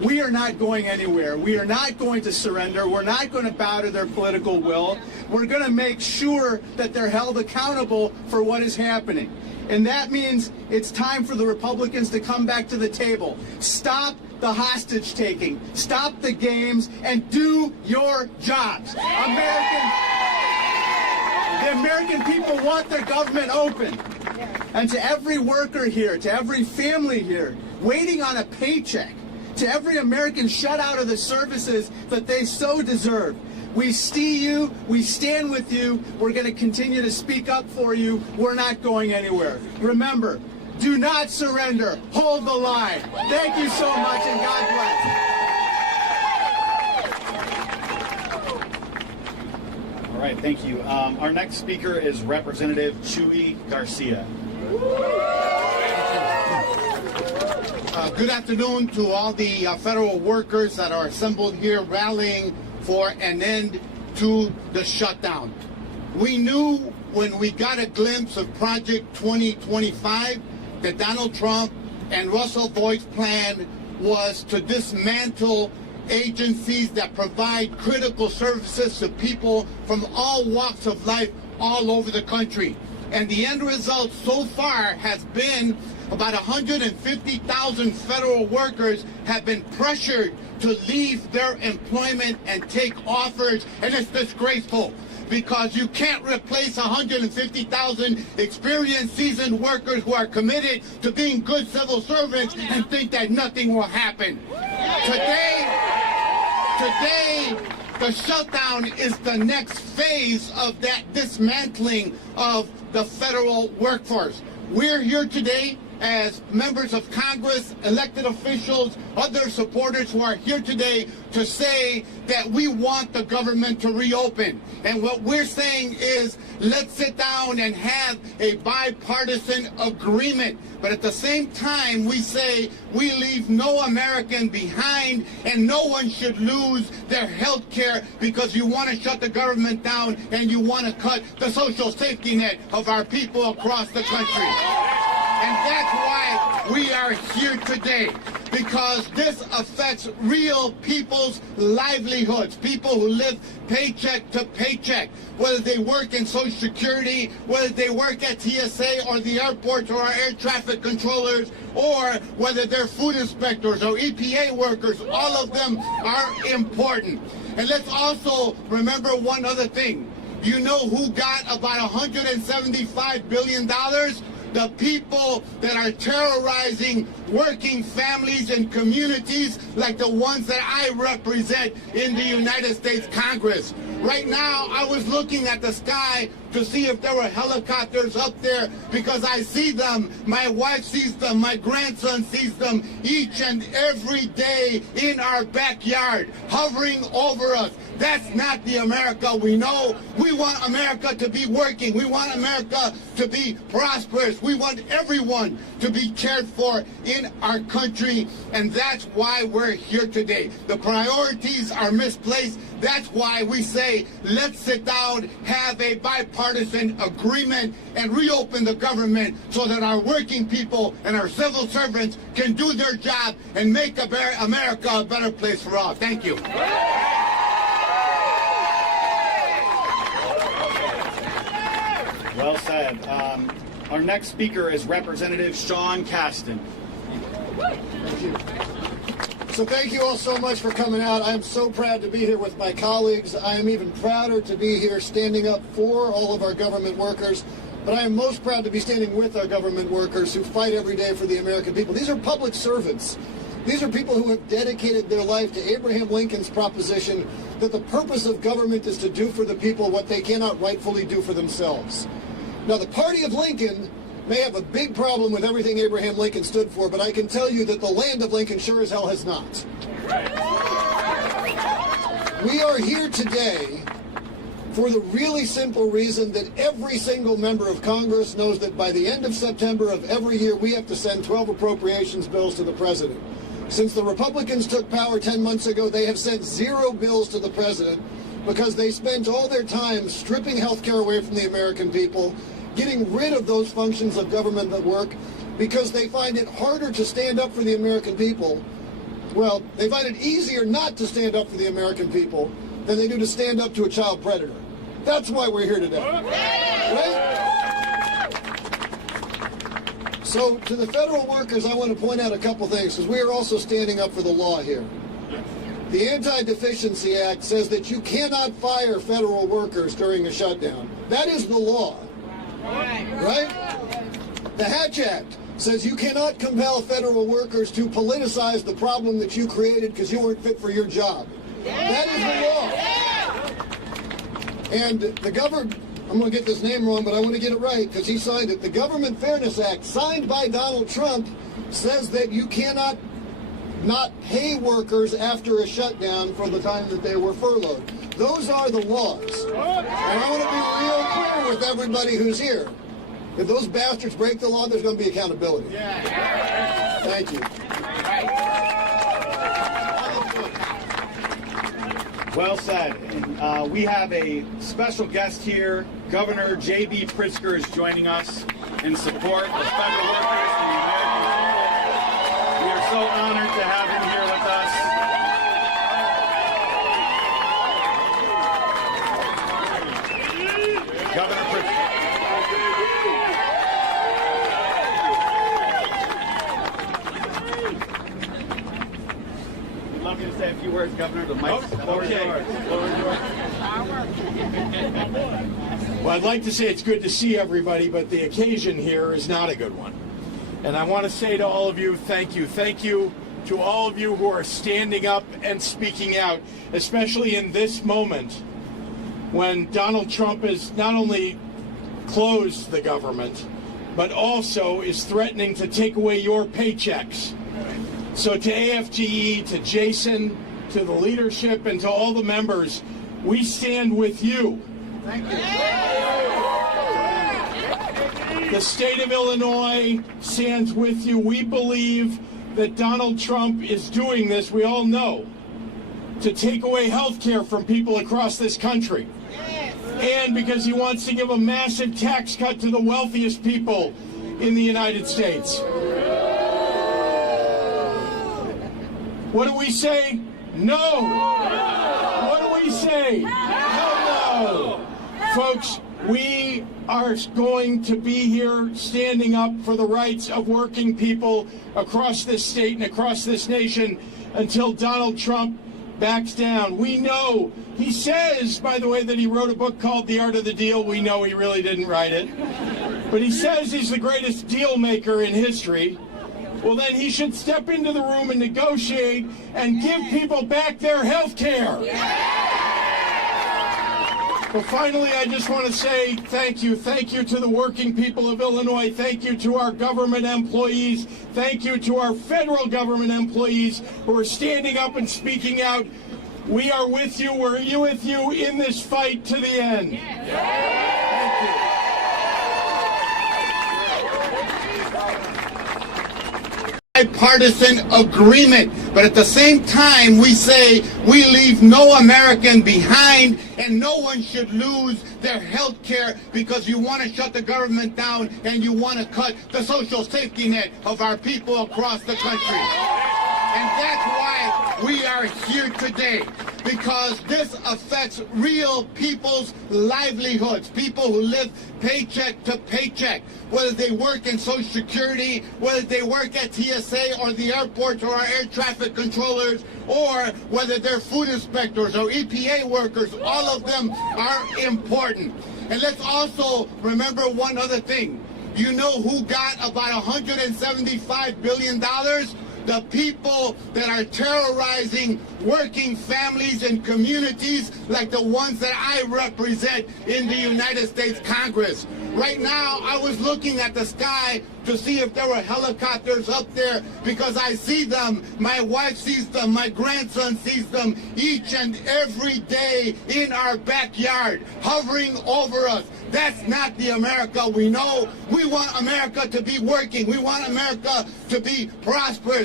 we are not going anywhere. We are not going to surrender. We're not going to bow to their political will. We're going to make sure that they're held accountable for what is happening. And that means it's time for the Republicans to come back to the table. Stop the hostage taking. Stop the games and do your jobs. The American people want their government open. And to every worker here, to every family here, waiting on a paycheck, to every American shut out of the services that they so deserve, we see you, we stand with you, we're going to continue to speak up for you, we're not going anywhere. Remember, do not surrender, hold the line. Thank you so much and God bless. All right, thank you. Our next speaker is Representative Chuy Garcia. Good afternoon to all the federal workers that are assembled here rallying for an end to the shutdown. We knew when we got a glimpse of Project 2025 that Donald Trump and Russell Voigt's plan was to dismantle agencies that provide critical services to people from all walks of life all over the country. And the end result so far has been about 150,000 federal workers have been pressured to leave their employment and take offers, and it's disgraceful because you can't replace 150,000 experienced, seasoned workers who are committed to being good civil servants and think that nothing will happen. Today, the shutdown is the next phase of that dismantling of the federal workforce. We're here today as members of Congress, elected officials, other supporters who are here today to say that we want the government to reopen. And what we're saying is, let's sit down and have a bipartisan agreement. But at the same time, we say we leave no American behind and no one should lose their health care because you want to shut the government down and you want to cut the social safety net of our people across the country. And that's why we are here today, because this affects real people's livelihoods, people who live paycheck to paycheck, whether they work in Social Security, whether they work at TSA or the airports or our air traffic controllers, or whether they're food inspectors or EPA workers. All of them are important. And let's also remember one other thing. You know who got about $175 billion? The people that are terrorizing working families and communities like the ones that I represent in the United States Congress. Right now, I was looking at the sky to see if there were helicopters up there because I see them, my wife sees them, my grandson sees them each and every day in our backyard, hovering over us. That's not the America we know. We want America to be working. We want America to be prosperous. We want everyone to be cared for in our country, and that's why we're here today. The priorities are misplaced. That's why we say, let's sit down, have a bipartisan agreement, and reopen the government so that our working people and our civil servants can do their job and make America a better place for all. Thank you. Well said. Our next speaker is Representative Sean Casten. Thank you. So thank you all so much for coming out. I am so proud to be here with my colleagues. I am even prouder to be here standing up for all of our government workers. But I am most proud to be standing with our government workers who fight every day for the American people. These are public servants. These are people who have dedicated their life to Abraham Lincoln's proposition that the purpose of government is to do for the people what they cannot rightfully do for themselves. Now, the party of Lincoln may have a big problem with everything Abraham Lincoln stood for, but I can tell you that the land of Lincoln sure as hell has not. We are here today for the really simple reason that every single member of Congress knows that by the end of September of every year, we have to send 12 appropriations bills to the president. Since the Republicans took power 10 months ago, they have sent 0 bills to the president because they spent all their time stripping health care away from the American people, getting rid of those functions of government that work, because they find it harder to stand up for the American people Well, they find it easier not to stand up for the American people than they do to stand up to a child predator. That's why we're here today. Right? So to the federal workers, I want to point out a couple things, because we are also standing up for the law here. The Anti-Deficiency Act says that you cannot fire federal workers during a shutdown. That is the law. Right? The Hatch Act says you cannot compel federal workers to politicize the problem that you created because you weren't fit for your job. That is the law. And the government, I'm going to get this name wrong, but I want to get it right because he signed it. The Government Fairness Act, signed by Donald Trump, says that you cannot not pay workers after a shutdown for the time that they were furloughed. Those are the laws. And I want to be real clear with everybody who's here. If those bastards break the law, there's going to be accountability. Thank you. Well said. And, we have a special guest here. Governor JB Pritzker is joining us in support of federal workers and the American people. We are so honored to have him here with us. Governor Pritzker. We'd love you to say a few words, Governor. The mic's Okay. Well, I'd like to say it's good to see everybody, but the occasion here is not a good one. And I want to say to all of you, thank you. Thank you to all of you who are standing up and speaking out, especially in this moment when Donald Trump has not only closed the government, but also is threatening to take away your paychecks. So to AFGE, to Jason, to the leadership, and to all the members, we stand with you. Thank you. The state of Illinois stands with you. We believe that Donald Trump is doing this, we all know, to take away health care from people across this country. And because he wants to give a massive tax cut to the wealthiest people in the United States. What do we say? No. What do we say? No. Folks, we are going to be here standing up for the rights of working people across this state and across this nation until Donald Trump backs down. We know, he says, by the way, that he wrote a book called The Art of the Deal. We know he really didn't write it. But he says he's the greatest deal maker in history. Well, then he should step into the room and negotiate and give people back their health care. But finally, I just want to say thank you. Thank you to the working people of Illinois. Thank you to our government employees. Thank you to our federal government employees who are standing up and speaking out. We are with you. We're with you in this fight to the end. Thank you. Bipartisan agreement, but at the same time we say we leave no American behind and no one should lose their health care because you want to shut the government down and you want to cut the social safety net of our people across the country. And that's why we are here today, because this affects real people's livelihoods, people who live paycheck to paycheck, whether they work in Social Security, whether they work at TSA or the airports or our air traffic controllers, or whether they're food inspectors or EPA workers. All of them are important. And let's also remember one other thing. You know who got about $175 billion? The people that are terrorizing working families and communities like the ones that I represent in the United States Congress. Right now, I was looking at the sky to see if there were helicopters up there because I see them, my wife sees them, my grandson sees them each and every day in our backyard, hovering over us. That's not the America we know. We want America to be working. We want America to be prosperous.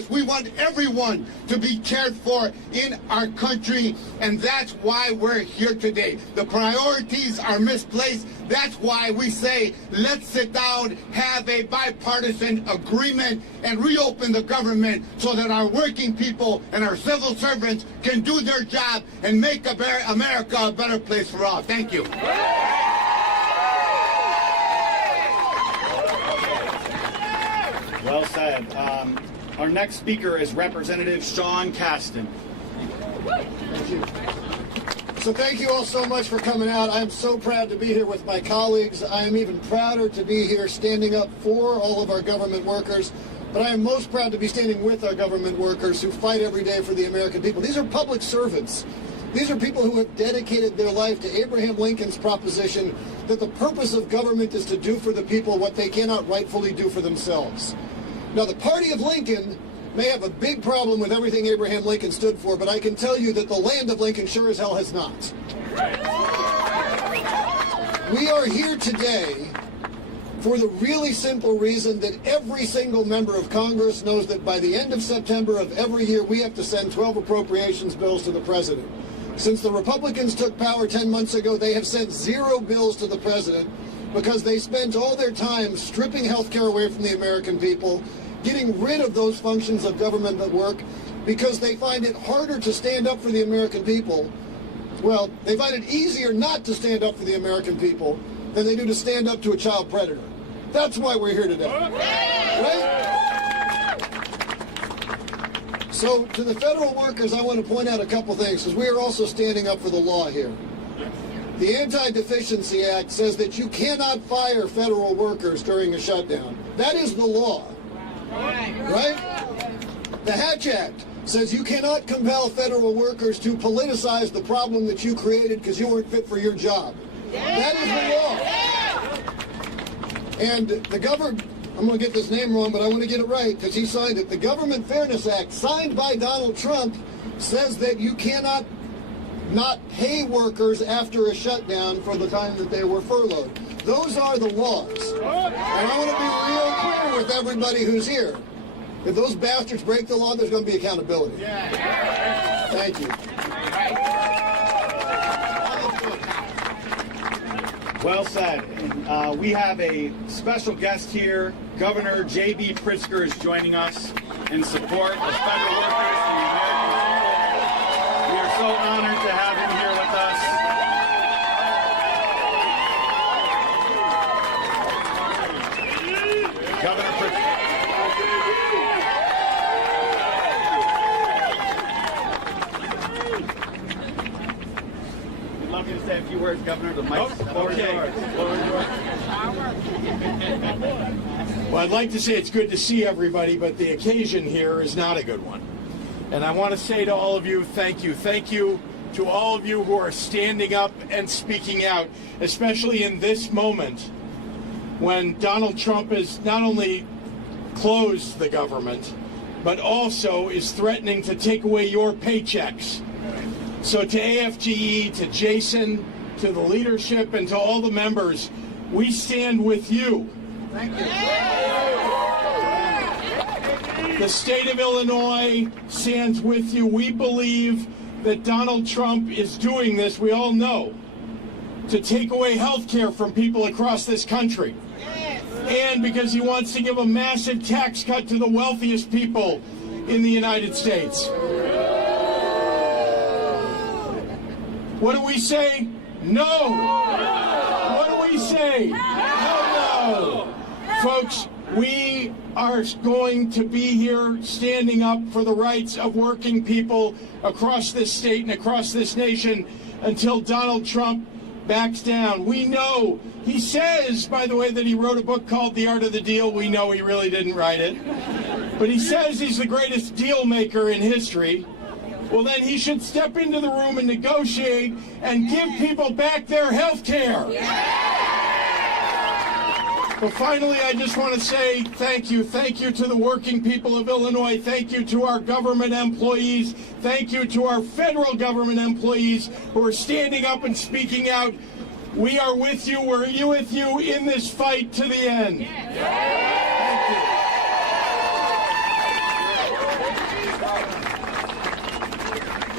We want everyone to be cared for in our country, and that's why we're here today. The priorities are misplaced. That's why we say, let's sit down, have a bipartisan agreement, and reopen the government so that our working people and our civil servants can do their job and make America a better place for all. Thank you. Well said. Our next speaker is Representative Sean Casten. Thank you. So thank you all so much for coming out. I'm so proud to be here with my colleagues. I am even prouder to be here standing up for all of our government workers. But I am most proud to be standing with our government workers who fight every day for the American people. These are public servants. These are people who have dedicated their life to Abraham Lincoln's proposition that the purpose of government is to do for the people what they cannot rightfully do for themselves. Now, the party of Lincoln may have a big problem with everything Abraham Lincoln stood for, but I can tell you that the land of Lincoln sure as hell has not. We are here today for the really simple reason that every single member of Congress knows that by the end of September of every year, we have to send 12 appropriations bills to the president. Since the Republicans took power 10 months ago, they have sent 0 bills to the president because they spent all their time stripping health care away from the American people, getting rid of those functions of government that work, because they find it harder to stand up for the American people. Well, they find it easier not to stand up for the American people than they do to stand up to a child predator. That's why we're here today. Right? So to the federal workers, I want to point out a couple things, because we are also standing up for the law here. The Anti-Deficiency Act says that you cannot fire federal workers during a shutdown. That is the law. Right? The Hatch Act says you cannot compel federal workers to politicize the problem that you created because you weren't fit for your job. That is the law. And the government, I'm going to get this name wrong, but I want to get it right because he signed it. The Government Fairness Act, signed by Donald Trump, says that you cannot not pay workers after a shutdown for the time that they were furloughed. Those are the laws. And I want to be real clear with everybody who's here. If those bastards break the law, there's going to be accountability. Thank you. Well said. We have a special guest here. Governor JB Pritzker is joining us in support of federal workers and the American people. We are so honored to have him here with us. Governor Pritzker. We'd love you to say a few words, Governor. The mic's Okay. Well, I'd like to say it's good to see everybody, but the occasion here is not a good one. And I want to say to all of you, thank you. Thank you to all of you who are standing up and speaking out, especially in this moment when Donald Trump has not only closed the government, but also is threatening to take away your paychecks. So to AFGE, to Jason, to the leadership, and to all the members, we stand with you. Thank you. The state of Illinois stands with you. We believe that Donald Trump is doing this, we all know, to take away health care from people across this country. And because he wants to give a massive tax cut to the wealthiest people in the United States. What do we say? No. What do we say? No. Folks, we are going to be here standing up for the rights of working people across this state and across this nation until Donald Trump backs down. We know, he says, by the way, that he wrote a book called The Art of the Deal. We know he really didn't write it. But he says he's the greatest deal maker in history. Well, then he should step into the room and negotiate and give people back their health care. But finally, I just want to say thank you. Thank you to the working people of Illinois. Thank you to our government employees. Thank you to our federal government employees who are standing up and speaking out. We are with you. We're with you in this fight to the end. Thank you.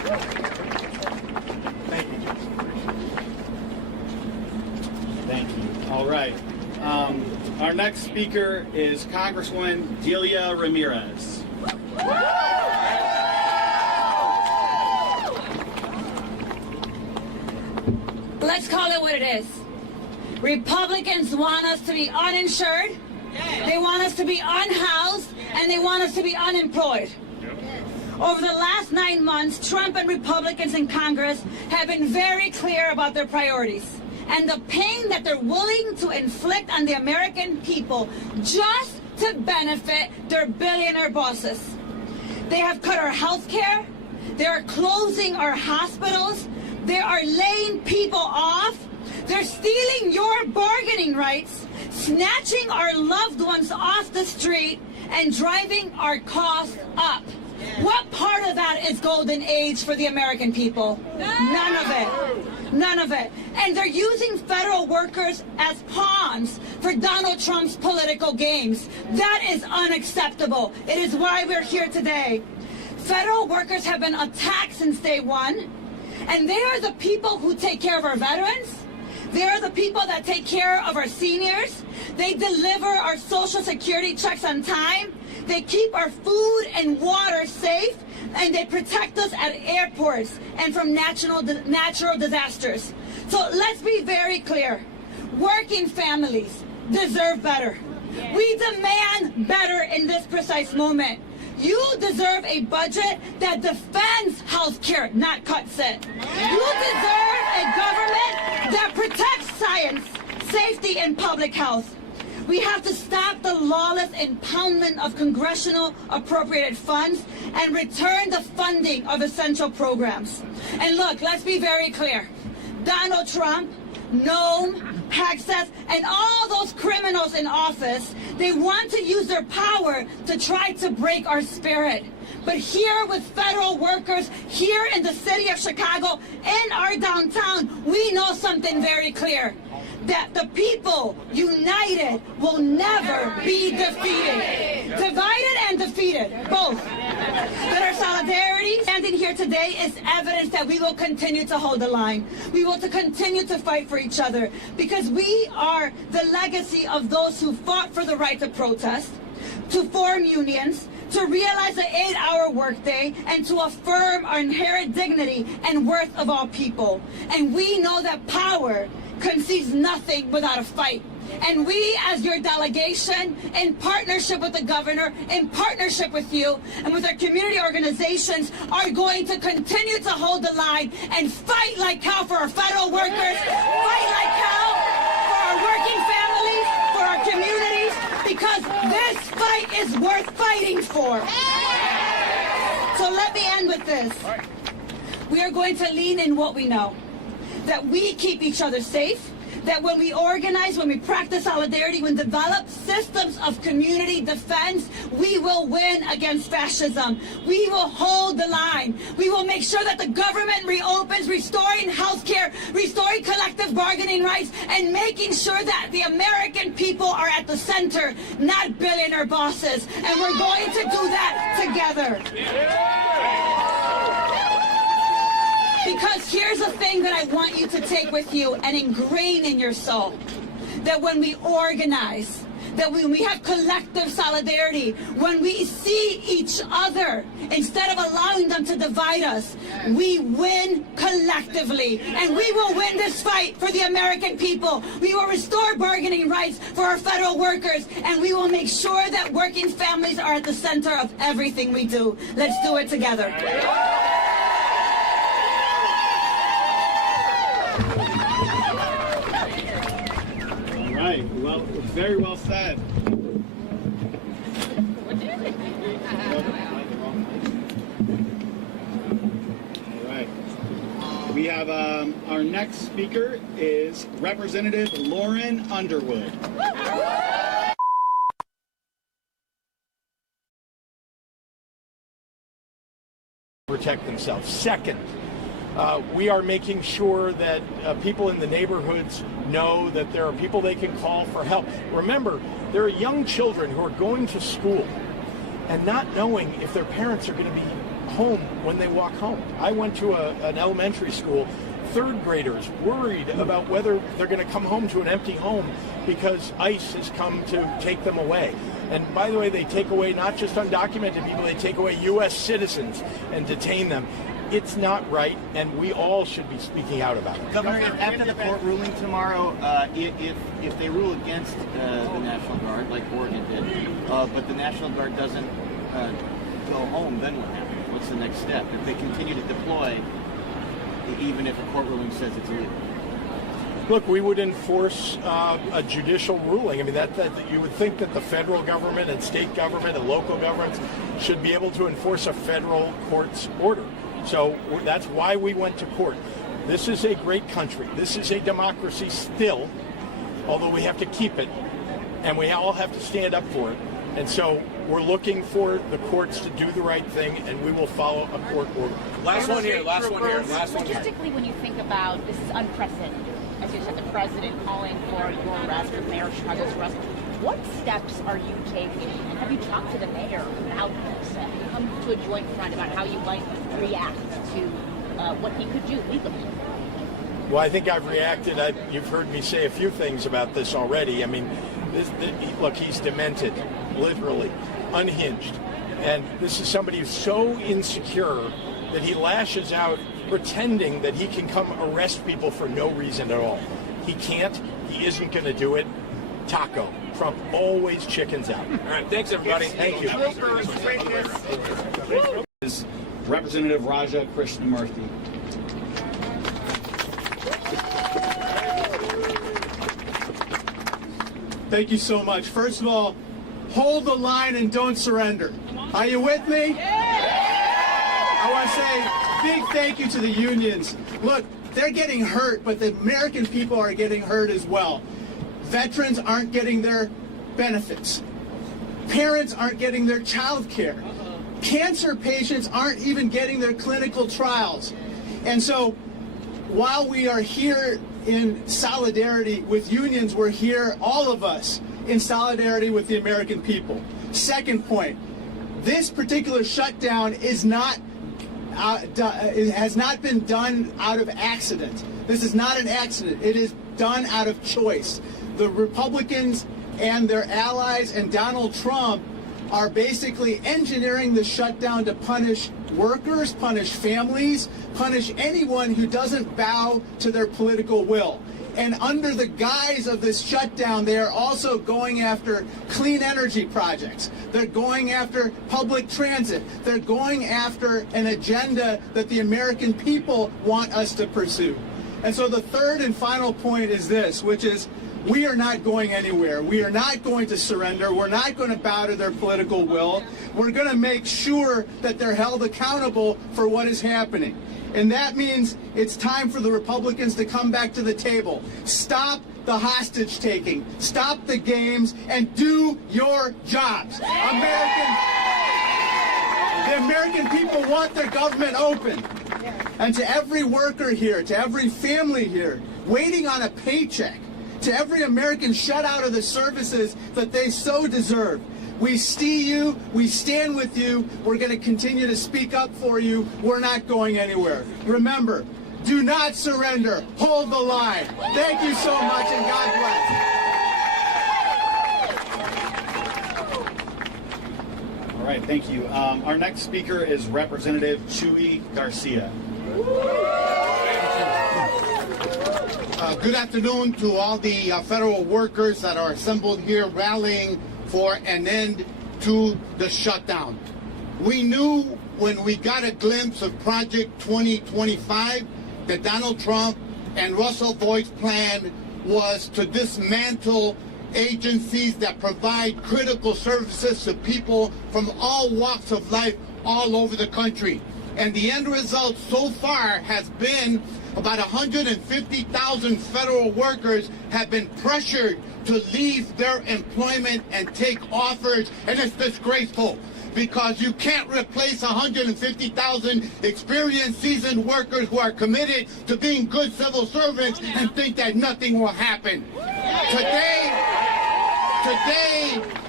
Thank you, Justin. Thank you. All right. Our next speaker is Congresswoman Delia Ramirez. Let's call it what it is. Republicans want us to be uninsured, they want us to be unhoused, and they want us to be unemployed. Over the last 9 months, Trump and Republicans in Congress have been very clear about their priorities and the pain that they're willing to inflict on the American people just to benefit their billionaire bosses. They have cut our health care, they are closing our hospitals, they are laying people off, they're stealing your bargaining rights, snatching our loved ones off the street, and driving our costs up. What part of that is golden age for the American people? None of it. None of it. And they're using federal workers as pawns for Donald Trump's political games. That is unacceptable. It is why we're here today. Federal workers have been attacked since day one, and they are the people who take care of our veterans. They are the people that take care of our seniors. They deliver our Social Security checks on time. They keep our food and water safe, and they protect us at airports and from natural disasters. So let's be very clear. Working families deserve better. We demand better in this precise moment. You deserve a budget that defends health care, not cuts it. You deserve a government that protects science, safety, and public health. We have to stop the lawless impoundment of congressional appropriated funds and return the funding of essential programs. And look, let's be very clear. Donald Trump, Noam, Hexas, and all those criminals in office, they want to use their power to try to break our spirit. But here with federal workers, here in the city of Chicago, in our downtown, we know something very clear. That the people united will never be defeated. Divided and defeated, both. That our solidarity standing here today is evidence that we will continue to hold the line. We will continue to fight for each other because we are the legacy of those who fought for the right to protest, to form unions, to realize the 8-hour workday, and to affirm our inherent dignity and worth of all people. And we know that power concedes nothing without a fight. And we, as your delegation, in partnership with the governor, in partnership with you, and with our community organizations, are going to continue to hold the line and fight like hell for our federal workers, fight like hell for our working families, for our communities, because this fight is worth fighting for. So let me end with this. We are going to lean in what we know. That we keep each other safe, that when we organize, when we practice solidarity, when we develop systems of community defense, we will win against fascism. We will hold the line. We will make sure that the government reopens, restoring health care, restoring collective bargaining rights, and making sure that the American people are at the center, not billionaire bosses. And we're going to do that together. Because here's the thing that I want you to take with you and ingrain in your soul. That when we organize, that when we have collective solidarity, when we see each other, instead of allowing them to divide us, we win collectively. And we will win this fight for the American people. We will restore bargaining rights for our federal workers. And we will make sure that working families are at the center of everything we do. Let's do it together. Well, very well said. All right. We have our next speaker is Representative Lauren Underwood. Protect themselves. Second, we are making sure that people in the neighborhoods know that there are people they can call for help. Remember, there are young children who are going to school and not knowing if their parents are going to be home when they walk home. I went to an elementary school, third graders worried about whether they're going to come home to an empty home because ICE has come to take them away. And by the way, they take away not just undocumented people, they take away U.S. citizens and detain them. It's not right, and we all should be speaking out about it. Governor, after the court ruling tomorrow, if they rule against the National Guard, like Oregon did, but the National Guard doesn't go home, then what happens? What's the next step? If they continue to deploy, even if a court ruling says it's illegal? Look, we would enforce a judicial ruling. I mean, that you would think that the federal government and state government and local governments should be able to enforce a federal court's order. So that's why we went to court. This is a great country. This is a democracy still, although we have to keep it, and we all have to stand up for it. And so we're looking for the courts to do the right thing, and we will follow a court order. Last one here. Logistically, when you think about this is unprecedented, as you said, the president calling for your arrest, or Mayor Chicago's arrest. What steps are you taking? And have you talked to the mayor about this? Have you come to a joint front about how you might react to what he could do legally? Well, I think I've reacted. You've heard me say a few things about this already. I mean, look, he's demented, literally, unhinged. And this is somebody who's so insecure that he lashes out pretending that he can come arrest people for no reason at all. He can't. He isn't going to do it. Taco. Trump always chickens out. All right, thanks, everybody. Thank you. Is Representative Raja Krishnamurthy. Thank you so much. First of all, hold the line and don't surrender. Are you with me? I want to say big thank you to the unions. Look, they're getting hurt, but the American people are getting hurt as well. Veterans aren't getting their benefits. Parents aren't getting their child care. Cancer patients aren't even getting their clinical trials. And so while we are here in solidarity with unions, we're here, all of us, in solidarity with the American people. Second point, this particular shutdown is not it has not been done out of accident. This is not an accident. It is done out of choice. The Republicans and their allies and Donald Trump are basically engineering the shutdown to punish workers, punish families, punish anyone who doesn't bow to their political will. And under the guise of this shutdown, they are also going after clean energy projects. They're going after public transit. They're going after an agenda that the American people want us to pursue. And so the third and final point is this, which is we are not going anywhere. We are not going to surrender. We're not going to bow to their political will. We're going to make sure that they're held accountable for what is happening. And that means it's time for the Republicans to come back to the table. Stop the hostage taking. Stop the games and do your jobs. The American people want their government open. And to every worker here, to every family here, waiting on a paycheck, to every American shut out of the services that they so deserve, we see you, we stand with you, we're going to continue to speak up for you, we're not going anywhere. Remember, do not surrender, hold the line. Thank you so much and God bless. All right, thank you. Our next speaker is Representative Chuy Garcia. Good afternoon to all the federal workers that are assembled here rallying for an end to the shutdown. We knew when we got a glimpse of Project 2025 that Donald Trump and Russell Voigt's plan was to dismantle agencies that provide critical services to people from all walks of life all over the country. And the end result so far has been about 150,000 federal workers have been pressured to leave their employment and take offers, and it's disgraceful because you can't replace 150,000 experienced, seasoned workers who are committed to being good civil servants and think that nothing will happen. Today,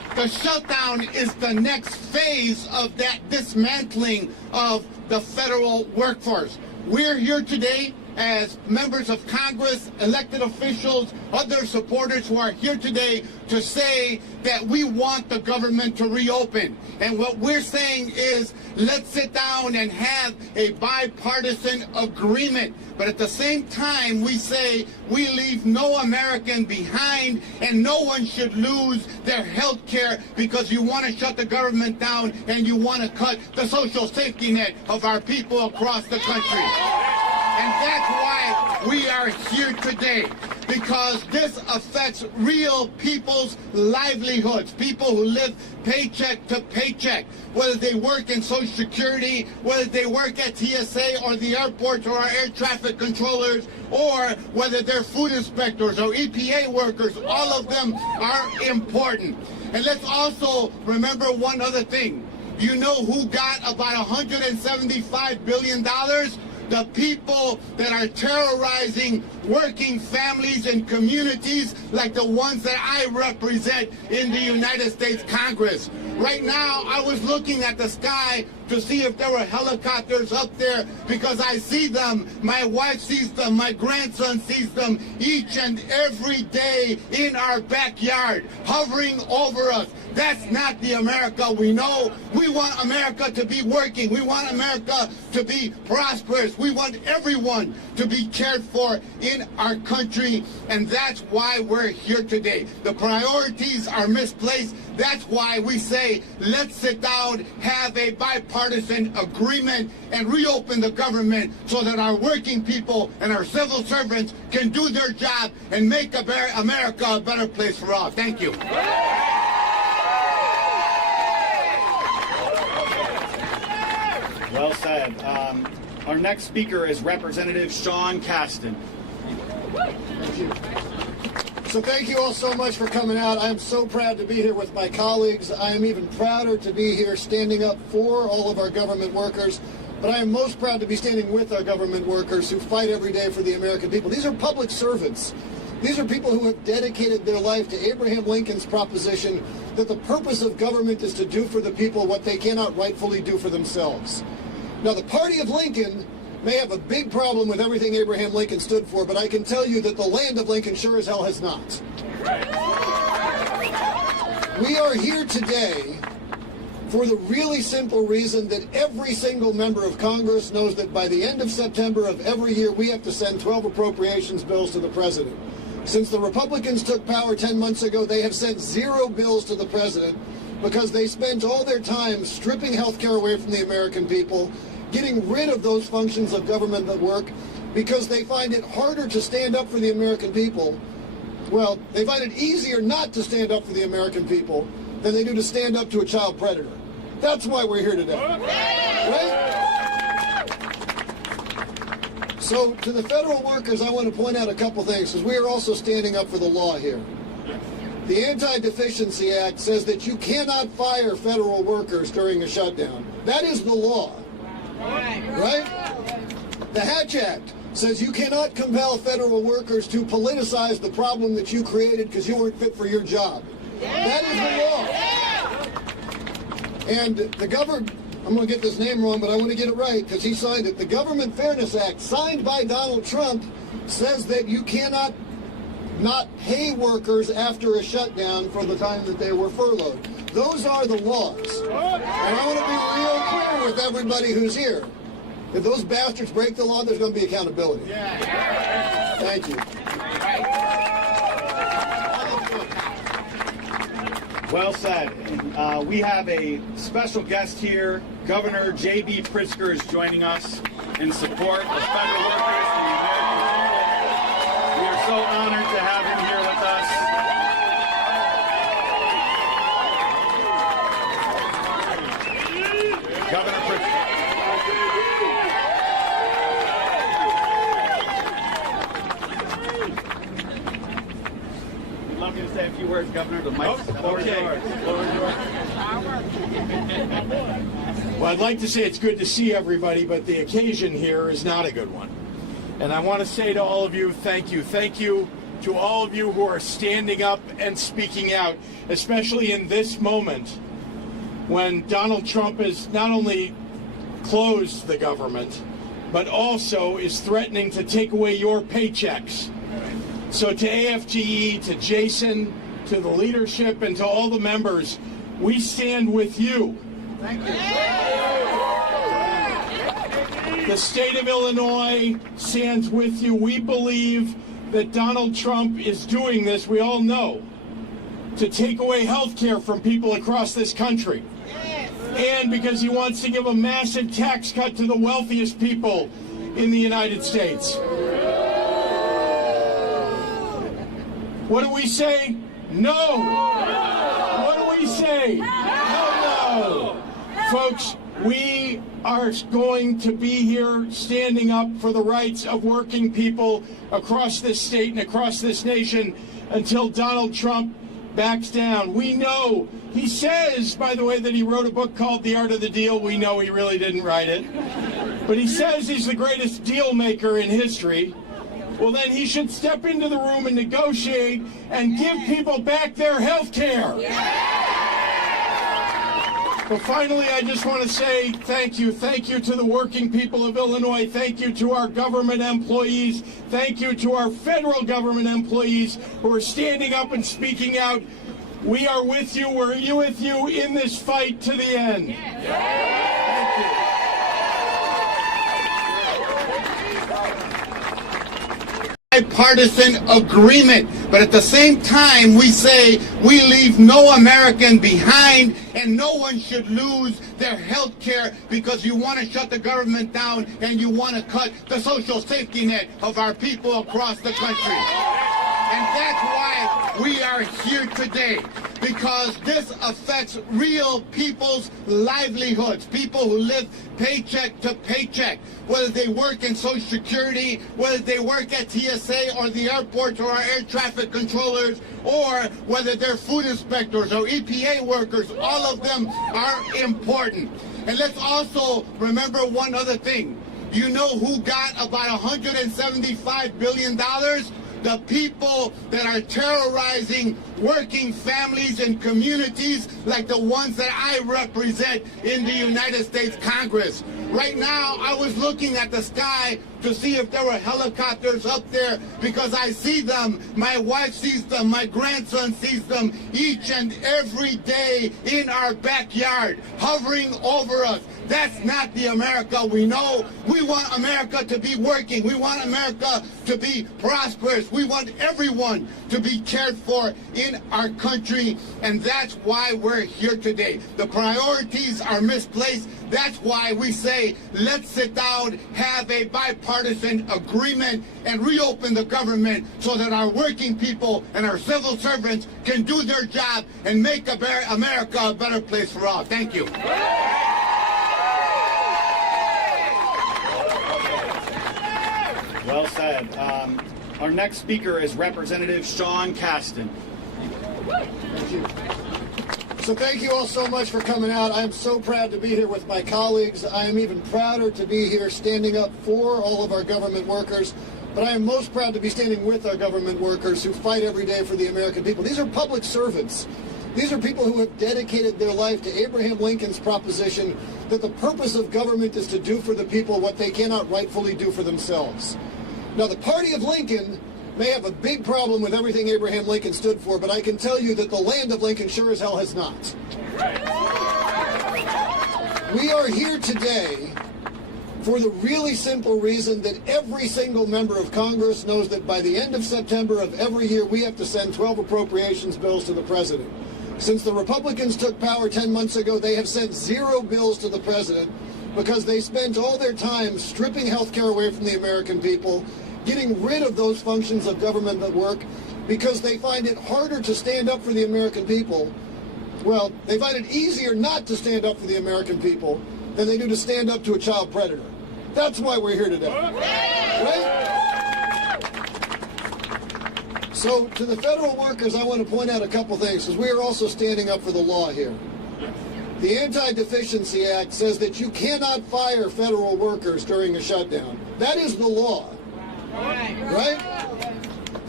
the shutdown is the next phase of that dismantling of the federal workforce. We're here today as members of Congress, elected officials, other supporters who are here today to say that we want the government to reopen. And what we're saying is, let's sit down and have a bipartisan agreement. But at the same time, we say we leave no American behind and no one should lose their health care because you want to shut the government down and you want to cut the social safety net of our people across the country. And that's why we are here today, because this affects real people's livelihoods, people who live paycheck to paycheck, whether they work in Social Security, whether they work at TSA or the airports or our air traffic controllers, or whether they're food inspectors or EPA workers. All of them are important. And let's also remember one other thing. You know who got about $175 billion? The people that are terrorizing working families and communities like the ones that I represent in the United States Congress. Right now, I was looking at the sky to see if there were helicopters up there because I see them, my wife sees them, my grandson sees them each and every day in our backyard, hovering over us. That's not the America we know. We want America to be working. We want America to be prosperous. We want everyone to be cared for in our country, and that's why we're here today. The priorities are misplaced. That's why we say, let's sit down, have a bipartisan agreement, and reopen the government so that our working people and our civil servants can do their job and make America a better place for all. Thank you. Well said. Our next speaker is Representative Sean Casten. So thank you all so much for coming out. I'm so proud to be here with my colleagues. I am even prouder to be here standing up for all of our government workers. But I am most proud to be standing with our government workers who fight every day for the American people. These are public servants. These are people who have dedicated their life to Abraham Lincoln's proposition that the purpose of government is to do for the people what they cannot rightfully do for themselves. Now, the party of Lincoln may have a big problem with everything Abraham Lincoln stood for, but I can tell you that the land of Lincoln sure as hell has not. We are here today for the really simple reason that every single member of Congress knows that by the end of September of every year, we have to send 12 appropriations bills to the president. Since the Republicans took power 10 months ago, they have sent 0 bills to the president because they spent all their time stripping health care away from the American people, getting rid of those functions of government that work because they find it harder to stand up for the American people. Well, they find it easier not to stand up for the American people than they do to stand up to a child predator. That's why we're here today. Right? So to the federal workers, I want to point out a couple things because we are also standing up for the law here. The Anti-Deficiency Act says that you cannot fire federal workers during a shutdown. That is the law. Right? The Hatch Act says you cannot compel federal workers to politicize the problem that you created because you weren't fit for your job. That is the law. And the government, I'm going to get this name wrong, but I want to get it right because he signed it. The Government Fairness Act, signed by Donald Trump, says that you cannot not pay workers after a shutdown for the time that they were furloughed. Those are the laws. And I want to be real clear with everybody who's here. If those bastards break the law, there's going to be accountability. Thank you. Well said. We have a special guest here. Governor JB Pritzker is joining us in support of federal workers and the American people. We are so honored to have him here with us. Governor Pritzker. We'd love you to say a few words, Governor. The mic's yours. Well, I'd like to say it's good to see everybody, but the occasion here is not a good one. And I want to say to all of you, thank you. Thank you to all of you who are standing up and speaking out, especially in this moment when Donald Trump has not only closed the government, but also is threatening to take away your paychecks. So to AFGE, to Jason, to the leadership, and to all the members, we stand with you. Thank you. The state of Illinois stands with you. We believe that Donald Trump is doing this, we all know, to take away health care from people across this country. And because he wants to give a massive tax cut to the wealthiest people in the United States. What do we say? No. What do we say? Hell no. Folks, we are going to be here standing up for the rights of working people across this state and across this nation until Donald Trump backs down. We know, he says, by the way, that he wrote a book called The Art of the Deal. We know he really didn't write it. But he says he's the greatest deal maker in history. Well, then he should step into the room and negotiate and give people back their health care. But finally, I just want to say thank you. Thank you to the working people of Illinois. Thank you to our government employees. Thank you to our federal government employees who are standing up and speaking out. We are with you. We're with you in this fight to the end. Thank you. Bipartisan agreement, but at the same time we say we leave no American behind and no one should lose their health care because you want to shut the government down and you want to cut the social safety net of our people across the country. And that's why we are here today, because this affects real people's livelihoods, people who live paycheck to paycheck, whether they work in Social Security, whether they work at TSA or the airports or our air traffic controllers, or whether they're food inspectors or EPA workers. All of them are important. And let's also remember one other thing. You know who got about $175 billion? The people that are terrorizing working families and communities like the ones that I represent in the United States Congress. Right now, I was looking at the sky to see if there were helicopters up there because I see them, my wife sees them, my grandson sees them each and every day in our backyard, hovering over us. That's not the America we know. We want America to be working. We want America to be prosperous. We want everyone to be cared for in our country, and that's why we're here today. The priorities are misplaced. That's why we say, let's sit down, have a bipartisan agreement, and reopen the government so that our working people and our civil servants can do their job and make America a better place for all. Thank you. Well said. Our next speaker is Representative Sean Casten. Thank you. So thank you all so much for coming out. I am so proud to be here with my colleagues. I am even prouder to be here standing up for all of our government workers. But I am most proud to be standing with our government workers who fight every day for the American people. These are public servants. These are people who have dedicated their life to Abraham Lincoln's proposition that the purpose of government is to do for the people what they cannot rightfully do for themselves. Now, the party of Lincoln may have a big problem with everything Abraham Lincoln stood for, but I can tell you that the land of Lincoln sure as hell has not. We are here today for the really simple reason that every single member of Congress knows that by the end of September of every year, we have to send 12 appropriations bills to the president. Since the Republicans took power 10 months ago, they have sent 0 bills to the president because they spent all their time stripping health care away from the American people, getting rid of those functions of government that work because they find it harder to stand up for the American people. Well, they find it easier not to stand up for the American people than they do to stand up to a child predator. That's why we're here today. Right? So to the federal workers, I want to point out a couple things, because we are also standing up for the law here. The Anti-Deficiency Act says that you cannot fire federal workers during a shutdown. That is the law. Right?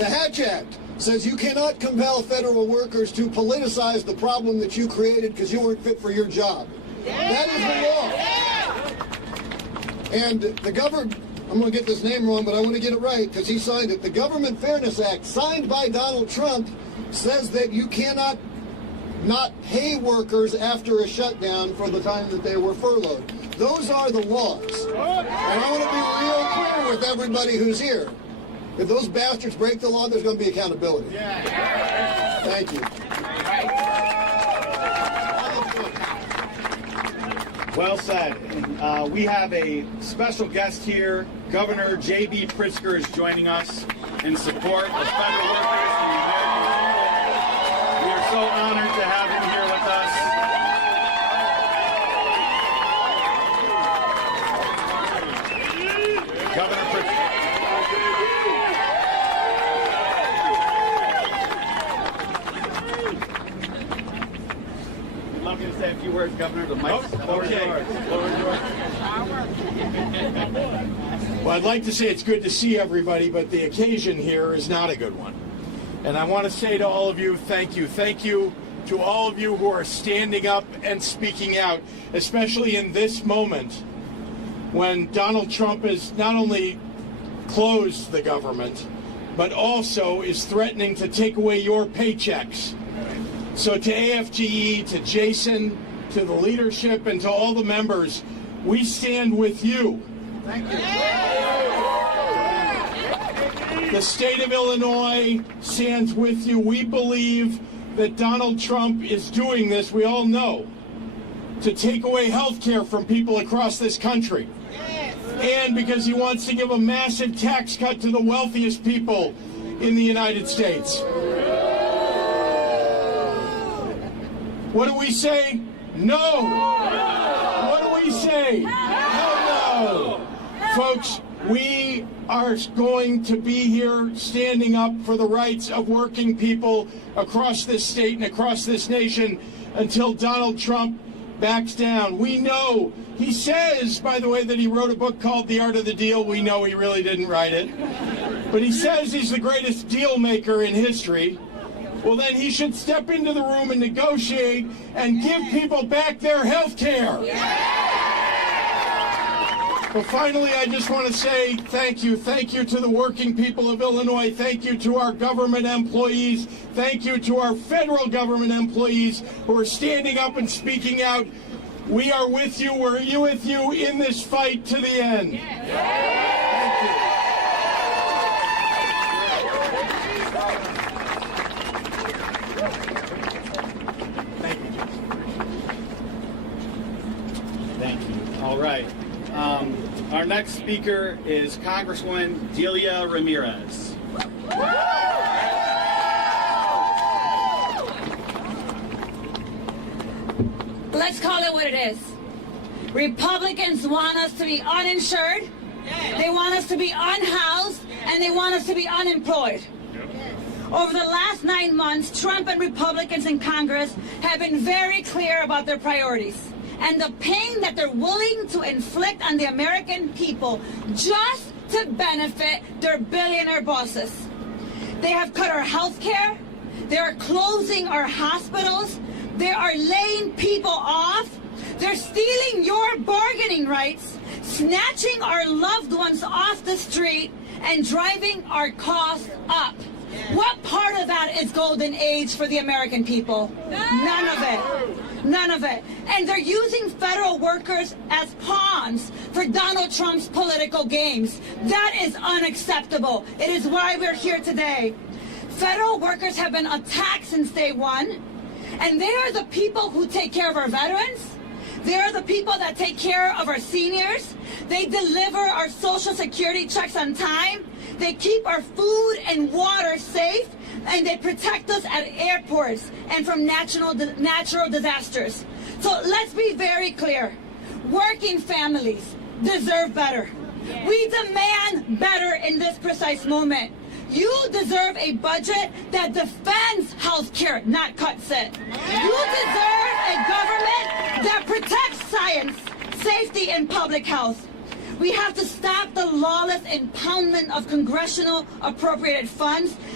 The Hatch Act says you cannot compel federal workers to politicize the problem that you created because you weren't fit for your job. That is the law. And the government, I'm going to get this name wrong, but I want to get it right because he signed it. The Government Fairness Act, signed by Donald Trump, says that you cannot not pay workers after a shutdown for the time that they were furloughed. Those are the laws. And I want to be real clear with everybody who's here. If those bastards break the law, there's going to be accountability. Thank you. Well said. We have a special guest here. Governor JB Pritzker is joining us in support of federal workers and the American people. We are so honored to have him here with us. Governor Pritzker. I'd love you to say a few words, Governor. The mic's Okay. Well, I'd like to say it's good to see everybody, but the occasion here is not a good one. And I want to say to all of you, thank you. Thank you to all of you who are standing up and speaking out, especially in this moment when Donald Trump has not only closed the government, but also is threatening to take away your paychecks. So to AFGE, to Jason, to the leadership, and to all the members, we stand with you. Thank you. The state of Illinois stands with you. We believe that Donald Trump is doing this, we all know, to take away health care from people across this country. And because he wants to give a massive tax cut to the wealthiest people in the United States. What do we say? No. What do we say? No. Folks, we are going to be here standing up for the rights of working people across this state and across this nation until Donald Trump backs down. We know, he says, by the way, that he wrote a book called The Art of the Deal. We know he really didn't write it. But he says he's the greatest deal maker in history. Well, then he should step into the room and negotiate and give people back their health care. But finally, I just want to say thank you. Thank you to the working people of Illinois. Thank you to our government employees. Thank you to our federal government employees who are standing up and speaking out. We are with you. We're with you in this fight to the end. Thank you. Thank you. All right. Our next speaker is Congresswoman Delia Ramirez. Let's call it what it is. Republicans want us to be uninsured, they want us to be unhoused, and they want us to be unemployed. Over the last 9 months, Trump and Republicans in Congress have been very clear about their priorities and the pain that they're willing to inflict on the American people just to benefit their billionaire bosses. They have cut our health care, they are closing our hospitals, they are laying people off, they're stealing your bargaining rights, snatching our loved ones off the street, and driving our costs up. What part of that is golden age for the American people? None of it. None of it. And they're using federal workers as pawns for Donald Trump's political games. That is unacceptable. It is why we're here today. Federal workers have been attacked since day one, and they are the people who take care of our veterans. They are the people that take care of our seniors. They deliver our Social Security checks on time. They keep our food and water safe, and they protect us at airports and from natural disasters. So let's be very clear. Working families deserve better. We demand better in this precise moment. You deserve a budget that defends health care, not cuts it. You deserve a government that protects science, safety, and public health. We have to stop the lawless impoundment of congressional appropriated funds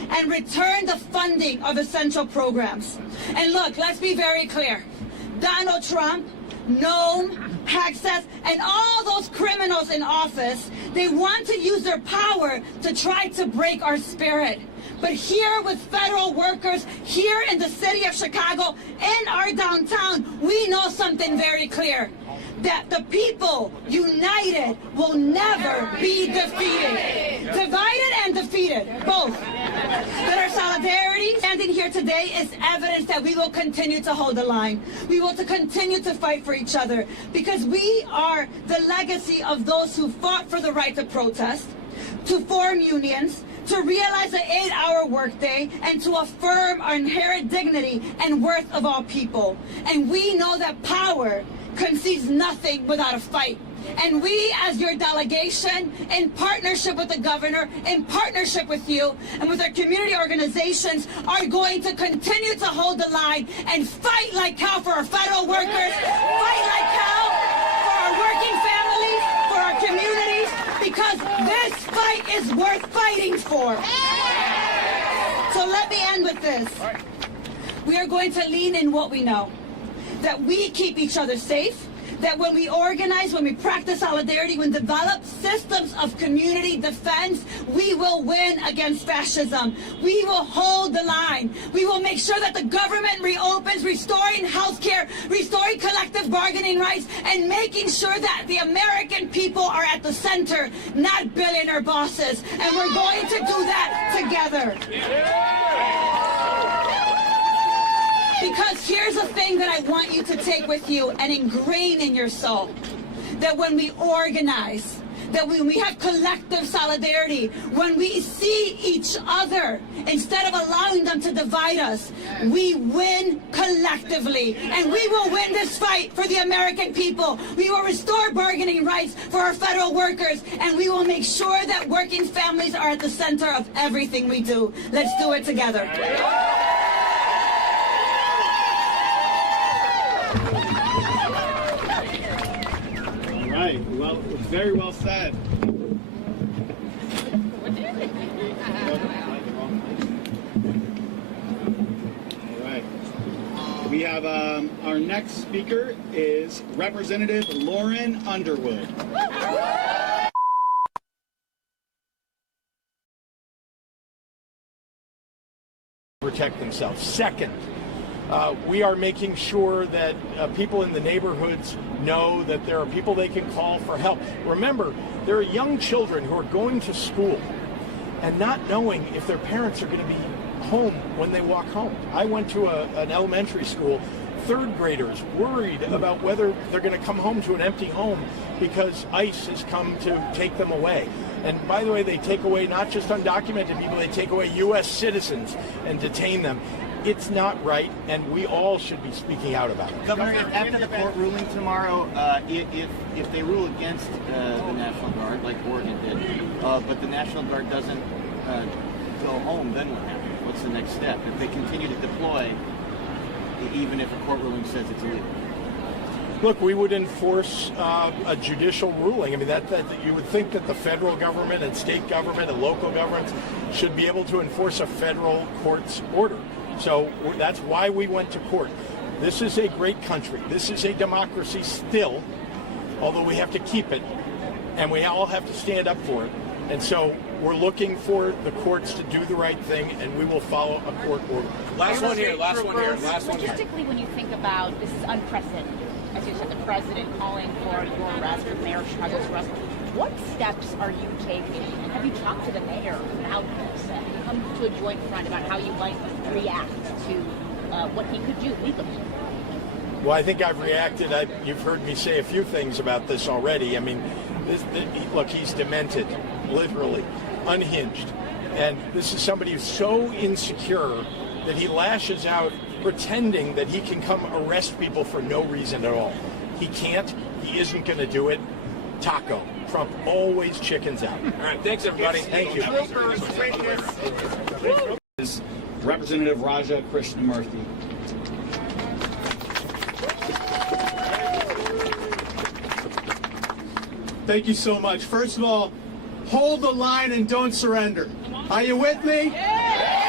and return the funding of essential programs. And look, let's be very clear. Donald Trump, Noam, Hexas, and all those criminals in office, they want to use their power to try to break our spirit. But here with federal workers, here in the city of Chicago, in our downtown, we know something very clear. That the people united will never be defeated. Divided and defeated, both. That our solidarity standing here today is evidence that we will continue to hold the line. We will continue to fight for each other because we are the legacy of those who fought for the right to protest, to form unions, to realize the 8-hour workday, and to affirm our inherent dignity and worth of all people. And we know that power concedes nothing without a fight. And we, as your delegation, in partnership with the governor, in partnership with you, and with our community organizations, are going to continue to hold the line and fight like hell for our federal workers, fight like hell for our working families, for our communities, because this fight is worth fighting for. So let me end with this. We are going to lean in what we know. That we keep each other safe, that when we organize, when we practice solidarity, when we develop systems of community defense, we will win against fascism. We will hold the line. We will make sure that the government reopens, restoring health care, restoring collective bargaining rights, and making sure that the American people are at the center, not billionaire bosses. And we're going to do that together. Because here's the thing that I want you to take with you and ingrain in your soul. That when we organize, that when we have collective solidarity, when we see each other, instead of allowing them to divide us, we win collectively. And we will win this fight for the American people. We will restore bargaining rights for our federal workers. And we will make sure that working families are at the center of everything we do. Let's do it together. Well, very well said. All right. We have our next speaker is Representative Lauren Underwood. Protect themselves. Second, we are making sure that people in the neighborhoods know that there are people they can call for help. Remember, there are young children who are going to school and not knowing if their parents are going to be home when they walk home. I went to an elementary school, third graders worried about whether they're going to come home to an empty home because ICE has come to take them away. And by the way, they take away not just undocumented people, they take away U.S. citizens and detain them. It's not right, and we all should be speaking out about it. Governor, after the court ruling tomorrow, if they rule against the National Guard, like Oregon did, but the National Guard doesn't go home, then what happens? What's the next step? If they continue to deploy, even if a court ruling says it's illegal? Look, we would enforce a judicial ruling. I mean, that you would think that the federal government and state government and local governments should be able to enforce a federal court's order. So that's why we went to court. This is a great country. This is a democracy still, although we have to keep it, and we all have to stand up for it. And so we're looking for the courts to do the right thing, and we will follow a court order. Last one here. Logistically, when you think about this is unprecedented, as you said, the president calling for your arrest, or Mayor of Chicago's arrest. What steps are you taking? Have you talked to the mayor about this? Come to a joint front about how you might react to what he could do legally? Well, I think I've reacted. You've heard me say a few things about this already. I mean, look, he's demented, literally, unhinged. And this is somebody who's so insecure that he lashes out pretending that he can come arrest people for no reason at all. He can't. He isn't going to do it. Taco. Trump always chickens out. All right, thanks, everybody. Thank you. Is Representative Raja Krishnamurthy. Thank you so much. First of all, hold the line and don't surrender. Are you with me?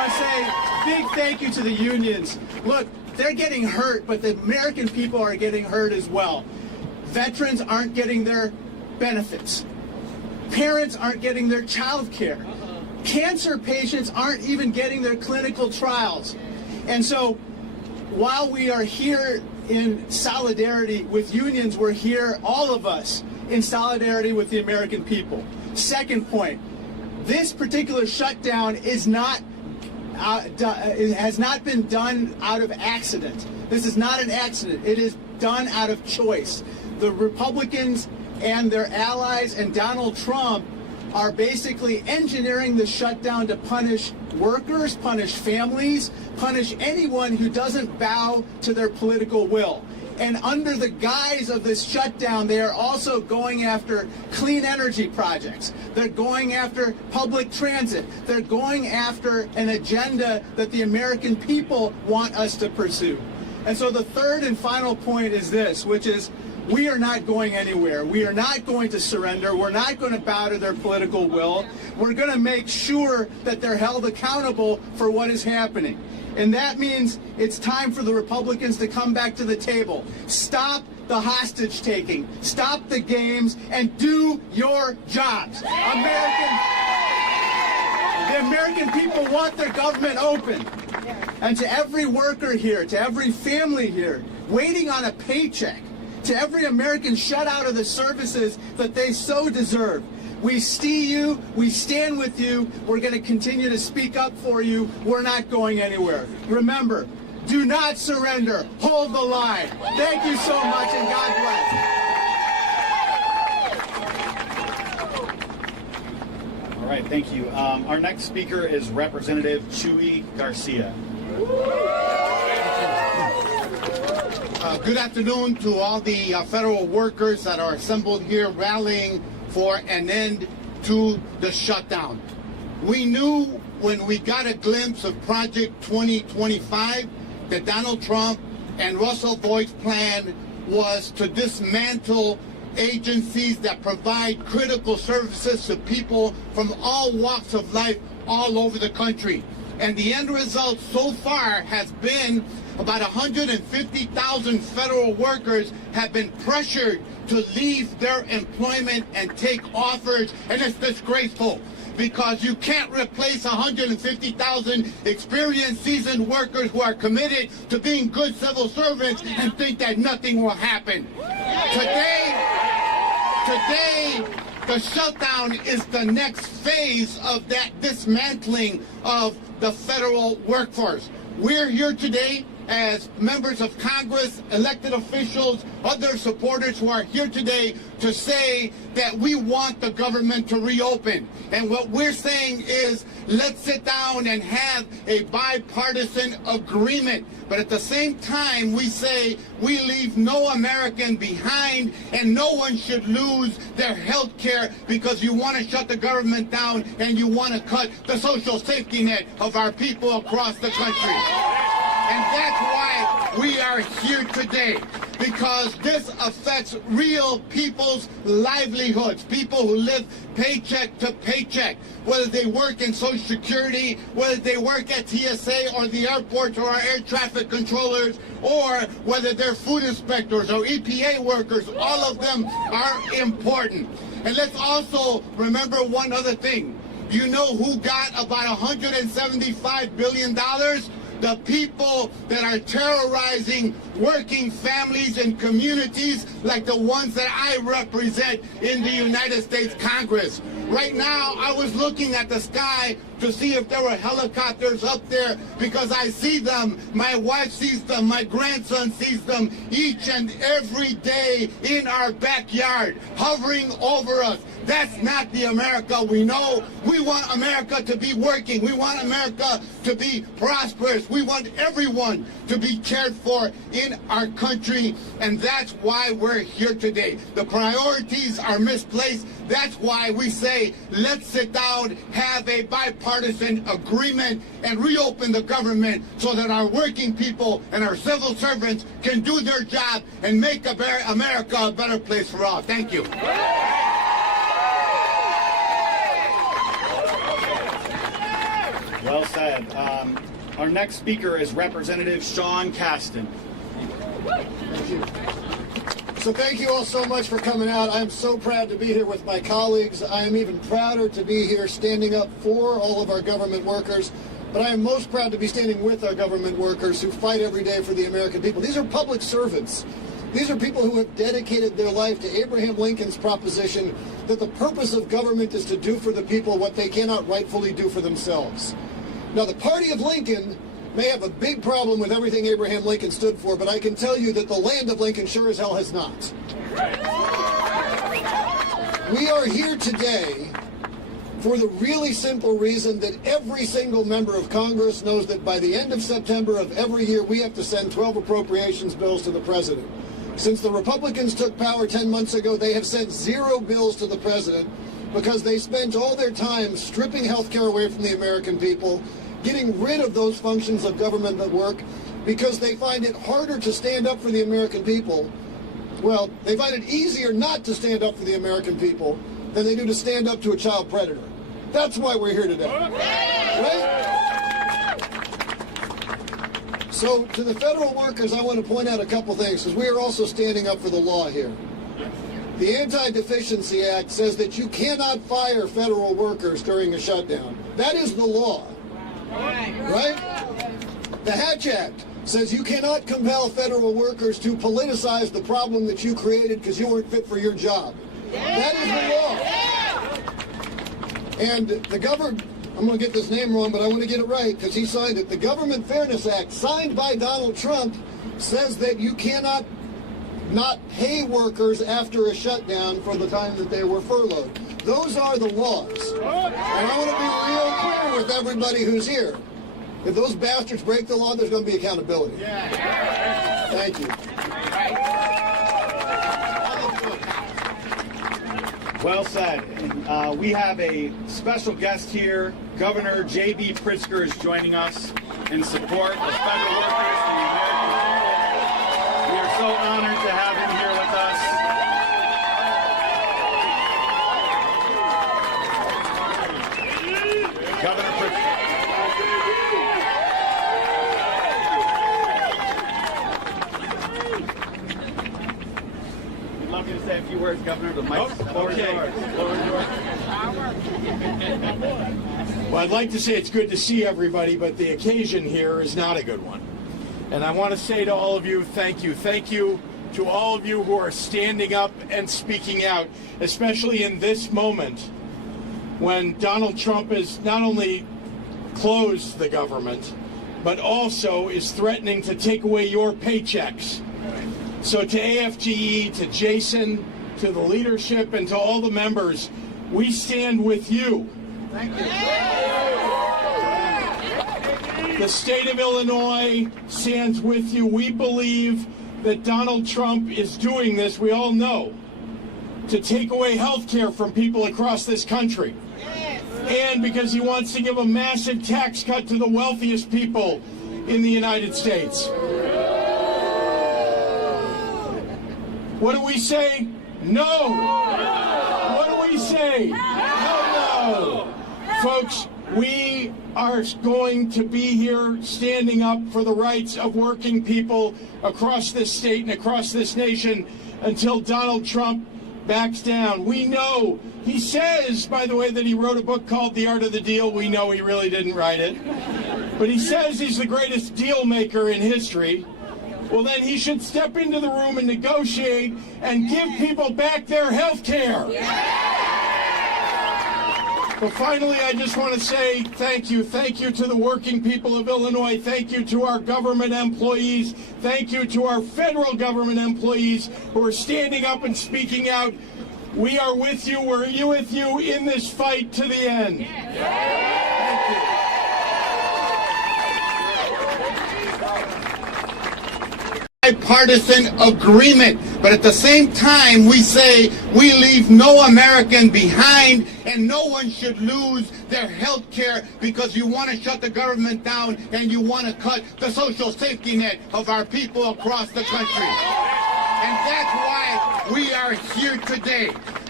want to say big thank you to the unions. Look, they're getting hurt, but the American people are getting hurt as well. Veterans aren't getting their benefits. Parents aren't getting their child care. Cancer patients aren't even getting their clinical trials. And so while we are here in solidarity with unions, we're here, all of us, in solidarity with the American people. Second point, this particular shutdown is not it has not been done out of accident. This is not an accident. It is done out of choice. The Republicans and their allies and Donald Trump are basically engineering the shutdown to punish workers, punish families, punish anyone who doesn't bow to their political will. And under the guise of this shutdown, they are also going after clean energy projects. They're going after public transit. They're going after an agenda that the American people want us to pursue. And so the third and final point is this, which is we are not going anywhere. We are not going to surrender. We're not going to bow to their political will. We're going to make sure that they're held accountable for what is happening. And that means it's time for the Republicans to come back to the table. Stop the hostage taking. Stop the games and do your jobs. The American people want their government open. And to every worker here, to every family here, waiting on a paycheck, to every American shut out of the services that they so deserve, we see you, we stand with you, we're going to continue to speak up for you, we're not going anywhere. Remember, do not surrender, hold the line. Thank you so much and God bless. All right, thank you. Our next speaker is Representative Chuy Garcia. Good afternoon to all the federal workers that are assembled here rallying for an end to the shutdown. We knew when we got a glimpse of Project 2025 that Donald Trump and Russell Voigt's plan was to dismantle agencies that provide critical services to people from all walks of life all over the country. And the end result so far has been about 150,000 federal workers have been pressured to leave their employment and take offers, and it's disgraceful because you can't replace 150,000 experienced, seasoned workers who are committed to being good civil servants and think that nothing will happen. Today, the shutdown is the next phase of that dismantling of the federal workforce. We're here today as members of Congress, elected officials, other supporters who are here today to say that we want the government to reopen. And what we're saying is let's sit down and have a bipartisan agreement. But at the same time, we say we leave no American behind and no one should lose their health care because you want to shut the government down and you want to cut the social safety net of our people across the country. And that's why we are here today, because this affects real people's livelihoods, people who live paycheck to paycheck, whether they work in Social Security, whether they work at TSA or the airports or our air traffic controllers, or whether they're food inspectors or EPA workers. All of them are important. And let's also remember one other thing. You know who got about $175 billion? The people that are terrorizing working families and communities like the ones that I represent in the United States Congress. Right now, I was looking at the sky to see if there were helicopters up there because I see them, my wife sees them, my grandson sees them each and every day in our backyard, hovering over us. That's not the America we know. We want America to be working. We want America to be prosperous. We want everyone to be cared for in our country, and that's why we're here today. The priorities are misplaced. That's why we say, let's sit down, have a bipartisan agreement, and reopen the government so that our working people and our civil servants can do their job and make America a better place for all. Thank you. Well said. Our next speaker is Representative Sean Casten. So thank you all so much for coming out. I'm so proud to be here with my colleagues. I am even prouder to be here standing up for all of our government workers. But I am most proud to be standing with our government workers who fight every day for the American people. These are public servants. These are people who have dedicated their life to Abraham Lincoln's proposition that the purpose of government is to do for the people what they cannot rightfully do for themselves. Now, the party of Lincoln may have a big problem with everything Abraham Lincoln stood for, but I can tell you that the land of Lincoln sure as hell has not. We are here today for the really simple reason that every single member of Congress knows that by the end of September of every year, we have to send 12 appropriations bills to the president. Since the Republicans took power 10 months ago, they have sent 0 bills to the president because they spent all their time stripping health care away from the American people, getting rid of those functions of government that work, because they find it harder to stand up for the American people. Well, they find it easier not to stand up for the American people than they do to stand up to a child predator. That's why we're here today. Right? So to the federal workers, I want to point out a couple things, because we are also standing up for the law here. The Anti-Deficiency Act says that you cannot fire federal workers during a shutdown. That is the law. Right? The Hatch Act says you cannot compel federal workers to politicize the problem that you created because you weren't fit for your job. That is the law. And the government, I'm going to get this name wrong, but I want to get it right because he signed it. The Government Fairness Act, signed by Donald Trump, says that you cannot not pay workers after a shutdown for the time that they were furloughed. Those are the laws. And I want to be real clear with everybody who's here. If those bastards break the law, there's going to be accountability. Thank you. Well said. We have a special guest here. Governor JB Pritzker is joining us in support of federal workers and the American people. We are so honored to have him here with us. Governor Pritzker. We'd love you to say a few words, Governor. The mic's Okay. Well, I'd like to say it's good to see everybody, but the occasion here is not a good one. And I want to say to all of you, thank you. Thank you to all of you who are standing up and speaking out, especially in this moment when Donald Trump has not only closed the government, but also is threatening to take away your paychecks. So to AFGE, to Jason, to the leadership, and to all the members, we stand with you. Thank you. The state of Illinois stands with you. We believe that Donald Trump is doing this, we all know, to take away health care from people across this country. And because he wants to give a massive tax cut to the wealthiest people in the United States. What do we say? No. What do we say? No. Folks, we are going to be here standing up for the rights of working people across this state and across this nation until Donald Trump backs down. We know, he says, by the way, that he wrote a book called The Art of the Deal. We know he really didn't write it. But he says he's the greatest deal maker in history. Well, then he should step into the room and negotiate and give people back their health care. But finally, I just want to say thank you. Thank you to the working people of Illinois. Thank you to our government employees. Thank you to our federal government employees who are standing up and speaking out. We are with you. We're with you in this fight to the end. Thank you. Bipartisan agreement, but at the same time we say we leave no American behind and no one should lose their health care because you want to shut the government down and you want to cut the social safety net of our people across the country. And that's why we are here today.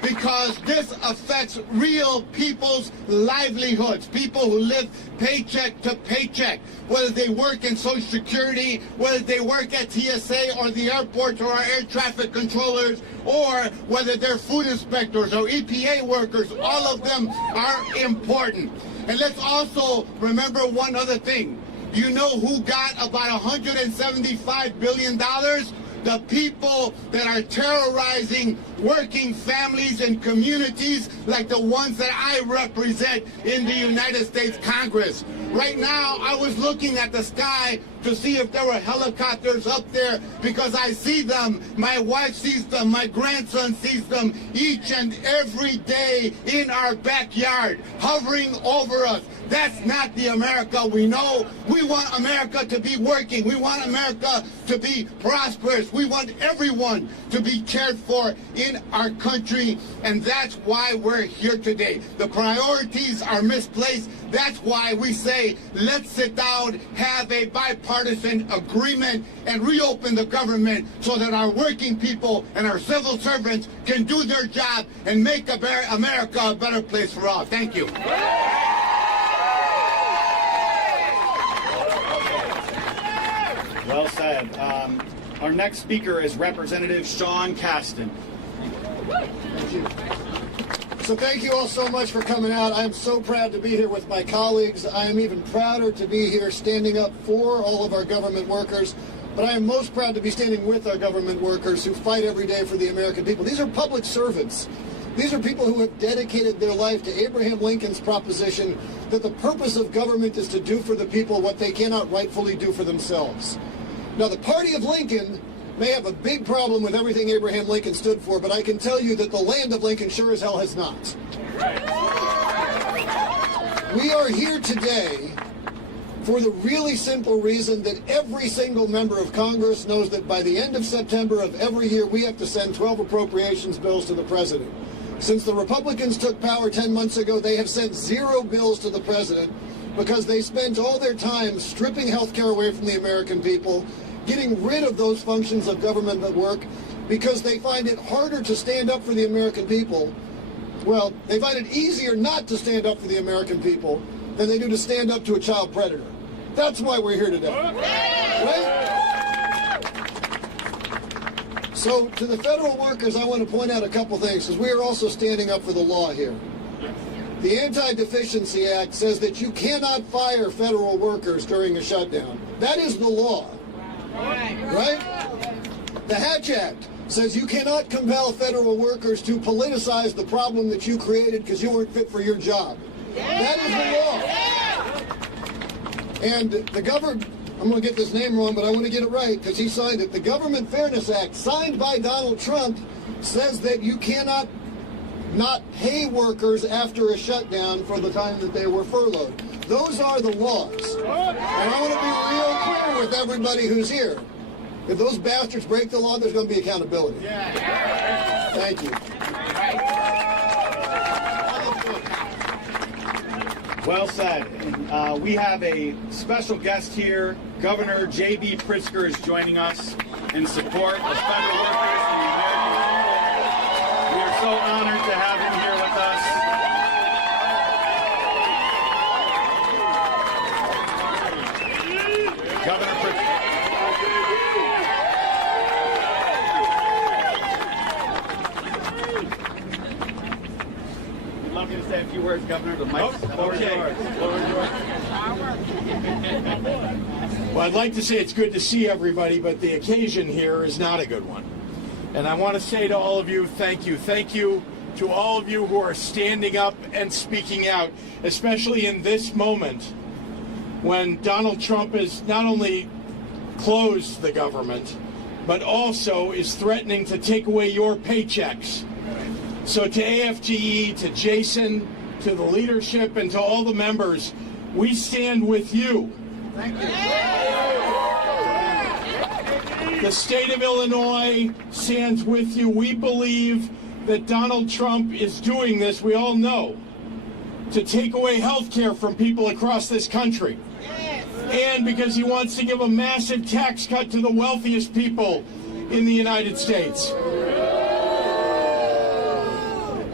because this affects real people's livelihoods, people who live paycheck to paycheck, whether they work in Social Security, whether they work at TSA or the airports or our air traffic controllers, or whether they're food inspectors or EPA workers. All of them are important. And let's also remember one other thing. You know who got about $175 billion? The people that are terrorizing working families and communities like the ones that I represent in the United States Congress. Right now, I was looking at the sky to see if there were helicopters up there because I see them, my wife sees them, my grandson sees them each and every day in our backyard, hovering over us. That's not the America we know. We want America to be working. We want America to be prosperous. We want everyone to be cared for in our country, and that's why we're here today. The priorities are misplaced. That's why we say, let's sit down, have a bipartisan agreement, and reopen the government so that our working people and our civil servants can do their job and make America a better place for all. Thank you. Well said. Our next speaker is Representative Sean Casten. Thank you. So thank you all so much for coming out. I'm so proud to be here with my colleagues. I am even prouder to be here standing up for all of our government workers. But I am most proud to be standing with our government workers who fight every day for the American people. These are public servants. These are people who have dedicated their life to Abraham Lincoln's proposition that the purpose of government is to do for the people what they cannot rightfully do for themselves. Now, the party of Lincoln may have a big problem with everything Abraham Lincoln stood for, but I can tell you that the land of Lincoln sure as hell has not. We are here today for the really simple reason that every single member of Congress knows that by the end of September of every year, we have to send 12 appropriations bills to the president. Since the Republicans took power 10 months ago, they have sent 0 bills to the president because they spent all their time stripping health care away from the American people, getting rid of those functions of government that work because they find it harder to stand up for the American people. Well, they find it easier not to stand up for the American people than they do to stand up to a child predator. That's why we're here today. Right? So to the federal workers, I want to point out a couple things, because we are also standing up for the law here. The Anti-Deficiency Act says that you cannot fire federal workers during a shutdown. That is the law. Right? The Hatch Act says you cannot compel federal workers to politicize the problem that you created because you weren't fit for your job. That is the law. And the government, I'm going to get this name wrong, but I want to get it right because he signed it. The Government Fairness Act, signed by Donald Trump, says that you cannot not pay workers after a shutdown for the time that they were furloughed. Those are the laws. And I want to be real clear with everybody who's here. If those bastards break the law, there's going to be accountability. Thank you. Well said. We have a special guest here. Governor JB Pritzker is joining us in support of federal workers and the American people. We are so honored to have him here with us. Governor Pritzker. I'd love you to say a few words, Governor. The mic's yours. Well, I'd like to say it's good to see everybody, but the occasion here is not a good one. And I want to say to all of you, thank you. Thank you to all of you who are standing up and speaking out, especially in this moment when Donald Trump has not only closed the government, but also is threatening to take away your paychecks. So to AFGE, to Jason, to the leadership, and to all the members, we stand with you. Thank you. The state of Illinois stands with you. We believe that Donald Trump is doing this, we all know, to take away health care from people across this country. And because he wants to give a massive tax cut to the wealthiest people in the United States.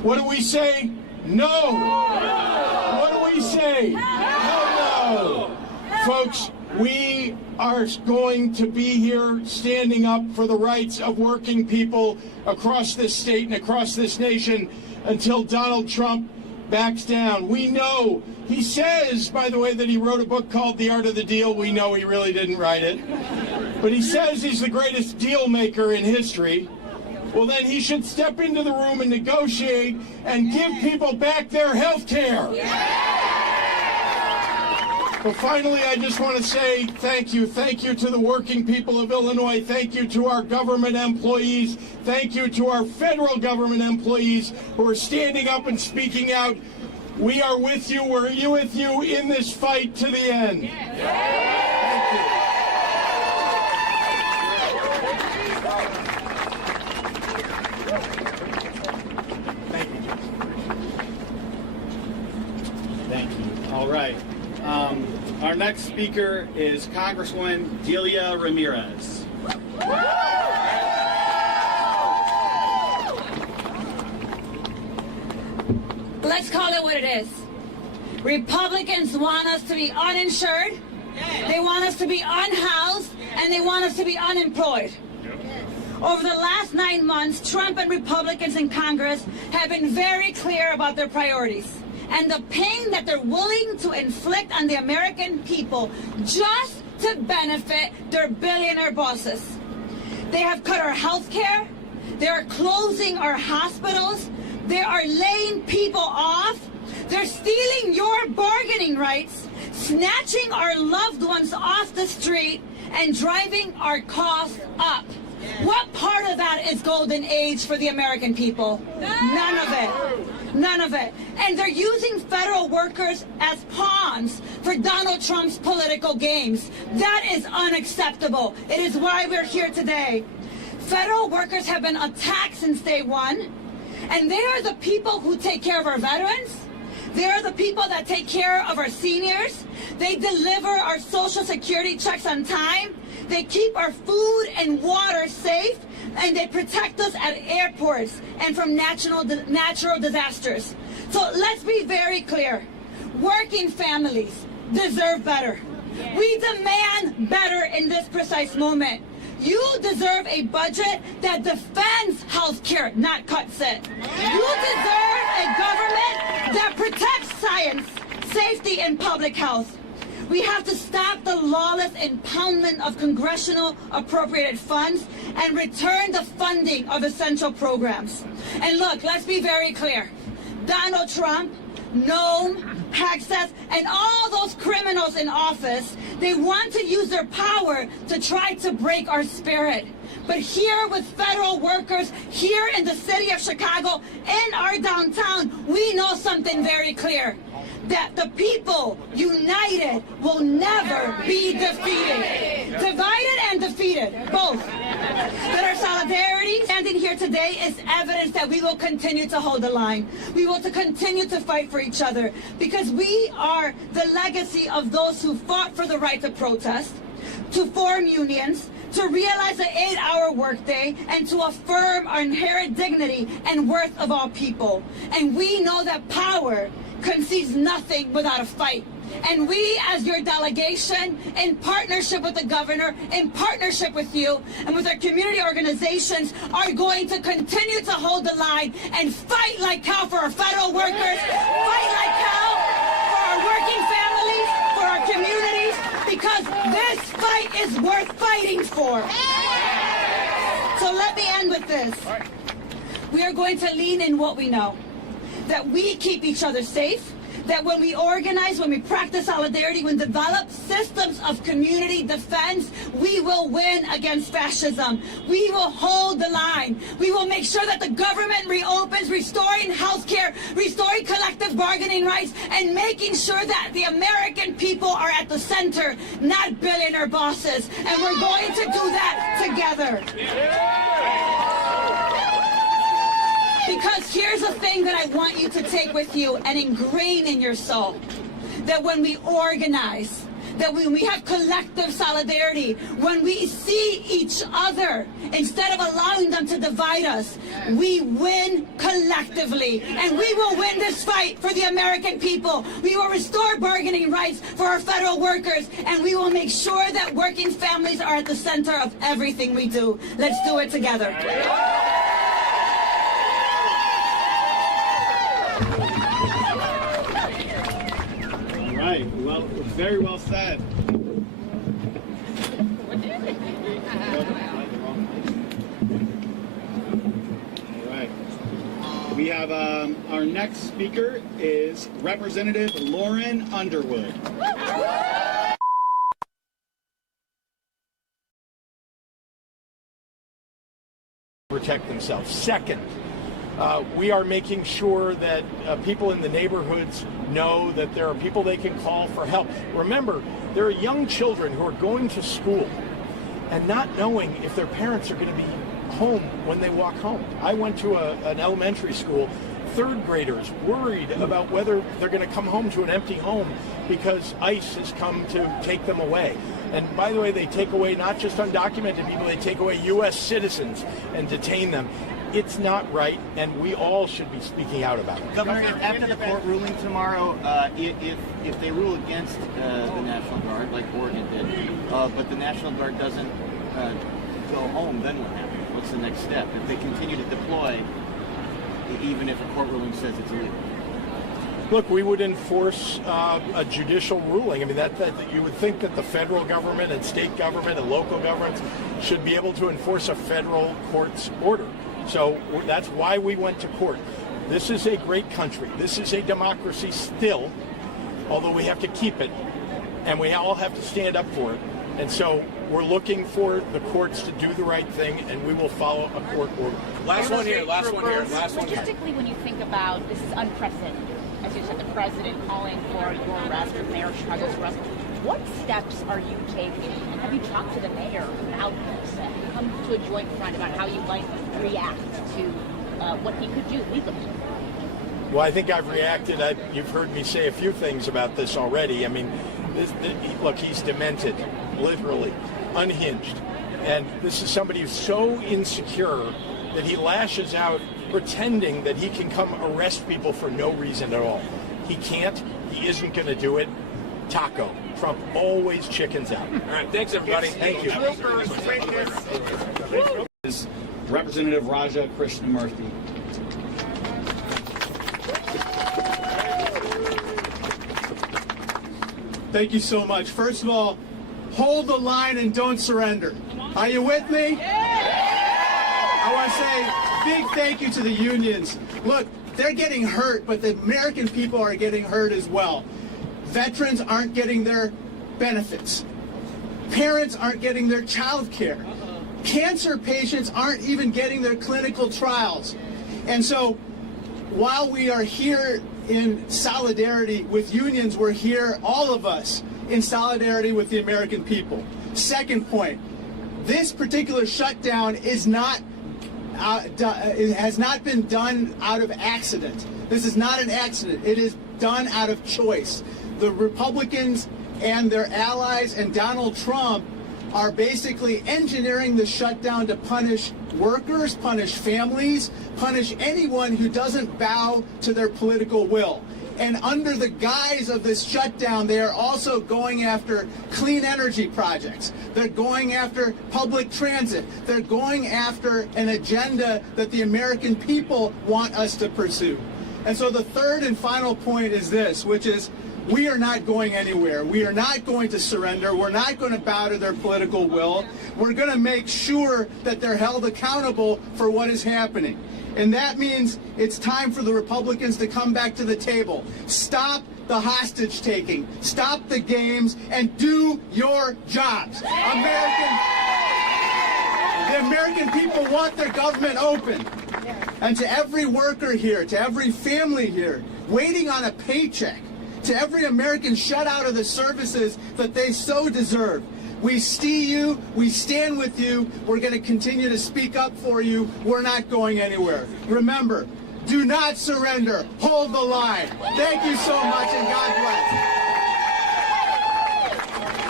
What do we say? No. What do we say? No. Folks, we are going to be here standing up for the rights of working people across this state and across this nation until Donald Trump backs down. We know, he says, by the way, that he wrote a book called The Art of the Deal. We know he really didn't write it. But he says he's the greatest deal maker in history. Well, then he should step into the room and negotiate and give people back their health care. But finally, I just want to say thank you. Thank you to the working people of Illinois. Thank you to our government employees. Thank you to our federal government employees who are standing up and speaking out. We are with you. We're with you in this fight to the end. Thank you. Thank you. All right. Our next speaker is Congresswoman Delia Ramirez. Let's call it what it is. Republicans want us to be uninsured, they want us to be unhoused, and they want us to be unemployed. Over the last 9 months, Trump and Republicans in Congress have been very clear about their priorities and the pain that they're willing to inflict on the American people just to benefit their billionaire bosses. They have cut our health care, they are closing our hospitals, they are laying people off, they're stealing your bargaining rights, snatching our loved ones off the street, and driving our costs up. What part of that is golden age for the American people? None of it. None of it. And they're using federal workers as pawns for Donald Trump's political games. That is unacceptable. It is why we're here today. Federal workers have been attacked since day one, and they are the people who take care of our veterans. They are the people that take care of our seniors. They deliver our Social Security checks on time. They keep our food and water safe, and they protect us at airports and from natural disasters. So let's be very clear. Working families deserve better. We demand better in this precise moment. You deserve a budget that defends health care, not cuts it. You deserve a government that protects science, safety, and public health. We have to stop the lawless impoundment of congressional appropriated funds and return the funding of essential programs. And look, let's be very clear. Donald Trump, Noam, Hexas, and all those criminals in office, they want to use their power to try to break our spirit. But here with federal workers, here in the city of Chicago, in our downtown, we know something very clear. That the people united will never be defeated. Divided and defeated, both. That our solidarity standing here today is evidence that we will continue to hold the line. We will continue to fight for each other because we are the legacy of those who fought for the right to protest, to form unions, to realize the 8-hour workday, and to affirm our inherent dignity and worth of all people. And we know that power concedes nothing without a fight. And we, as your delegation, in partnership with the governor, in partnership with you, and with our community organizations, are going to continue to hold the line and fight like hell for our federal workers, fight like hell for our working families, for our communities, because this fight is worth fighting for. So let me end with this. We are going to lean in what we know. That we keep each other safe, that when we organize, when we practice solidarity, when we develop systems of community defense, we will win against fascism. We will hold the line. We will make sure that the government reopens, restoring health care, restoring collective bargaining rights, and making sure that the American people are at the center, not billionaire bosses. And we're going to do that together. Because here's the thing that I want you to take with you and ingrain in your soul. That when we organize, that when we have collective solidarity, when we see each other, instead of allowing them to divide us, we win collectively. And we will win this fight for the American people. We will restore bargaining rights for our federal workers, and we will make sure that working families are at the center of everything we do. Let's do it together. All right, well, very well said. All right. We have our next speaker is Representative Lauren Underwood. Protect themselves. Second, we are making sure that people in the neighborhoods know that there are people they can call for help. Remember, there are young children who are going to school and not knowing if their parents are going to be home when they walk home. I went to an elementary school, third graders worried about whether they're going to come home to an empty home because ICE has come to take them away. And by the way, they take away not just undocumented people, they take away U.S. citizens and detain them. It's not right, and we all should be speaking out about it. Governor, after the court ruling tomorrow, if they rule against the National Guard, like Oregon did, but the National Guard doesn't go home, then what happens? What's the next step? If they continue to deploy, even if a court ruling says it's illegal? Look, we would enforce a judicial ruling. I mean, that you would think that the federal government and state government and local governments should be able to enforce a federal court's order. So that's why we went to court. This is a great country. This is a democracy still, although we have to keep it, and we all have to stand up for it. And so we're looking for the courts to do the right thing, and we will follow a court order. Last one here. Logistically, when you think about this is unprecedented, as you said, the president calling for your arrest, or Mayor Chicago's arrest. What steps are you taking? And have you talked to the mayor about this? Come to a joint front about how you might react to what he could do legally? Well, I think I've reacted. You've heard me say a few things about this already. I mean, look, he's demented, literally, unhinged. And this is somebody who's so insecure that he lashes out pretending that he can come arrest people for no reason at all. He can't. He isn't going to do it. Taco. Trump always chickens out. All right, thanks, everybody. Thank you. Is Representative Raja Krishnamurthy. Thank you so much. First of all, hold the line and don't surrender. Are you with me? I want to say big thank you to the unions. Look, they're getting hurt, but the American people are getting hurt as well. Veterans aren't getting their benefits. Parents aren't getting their child care. Cancer patients aren't even getting their clinical trials. And so while we are here in solidarity with unions, we're here, all of us, in solidarity with the American people. Second point, this particular shutdown is not it has not been done out of accident. This is not an accident. It is done out of choice. The Republicans and their allies and Donald Trump are basically engineering the shutdown to punish workers, punish families, punish anyone who doesn't bow to their political will. And under the guise of this shutdown, they are also going after clean energy projects. They're going after public transit. They're going after an agenda that the American people want us to pursue. And so the third and final point is this, which is we are not going anywhere. We are not going to surrender. We're not going to bow to their political will. We're going to make sure that they're held accountable for what is happening. And that means it's time for the Republicans to come back to the table. Stop the hostage taking. Stop the games and do your jobs. The American people want their government open. And to every worker here, to every family here, waiting on a paycheck, to every American shut out of the services that they so deserve, we see you, we stand with you, we're going to continue to speak up for you, we're not going anywhere. Remember, do not surrender, hold the line. Thank you so much and God bless.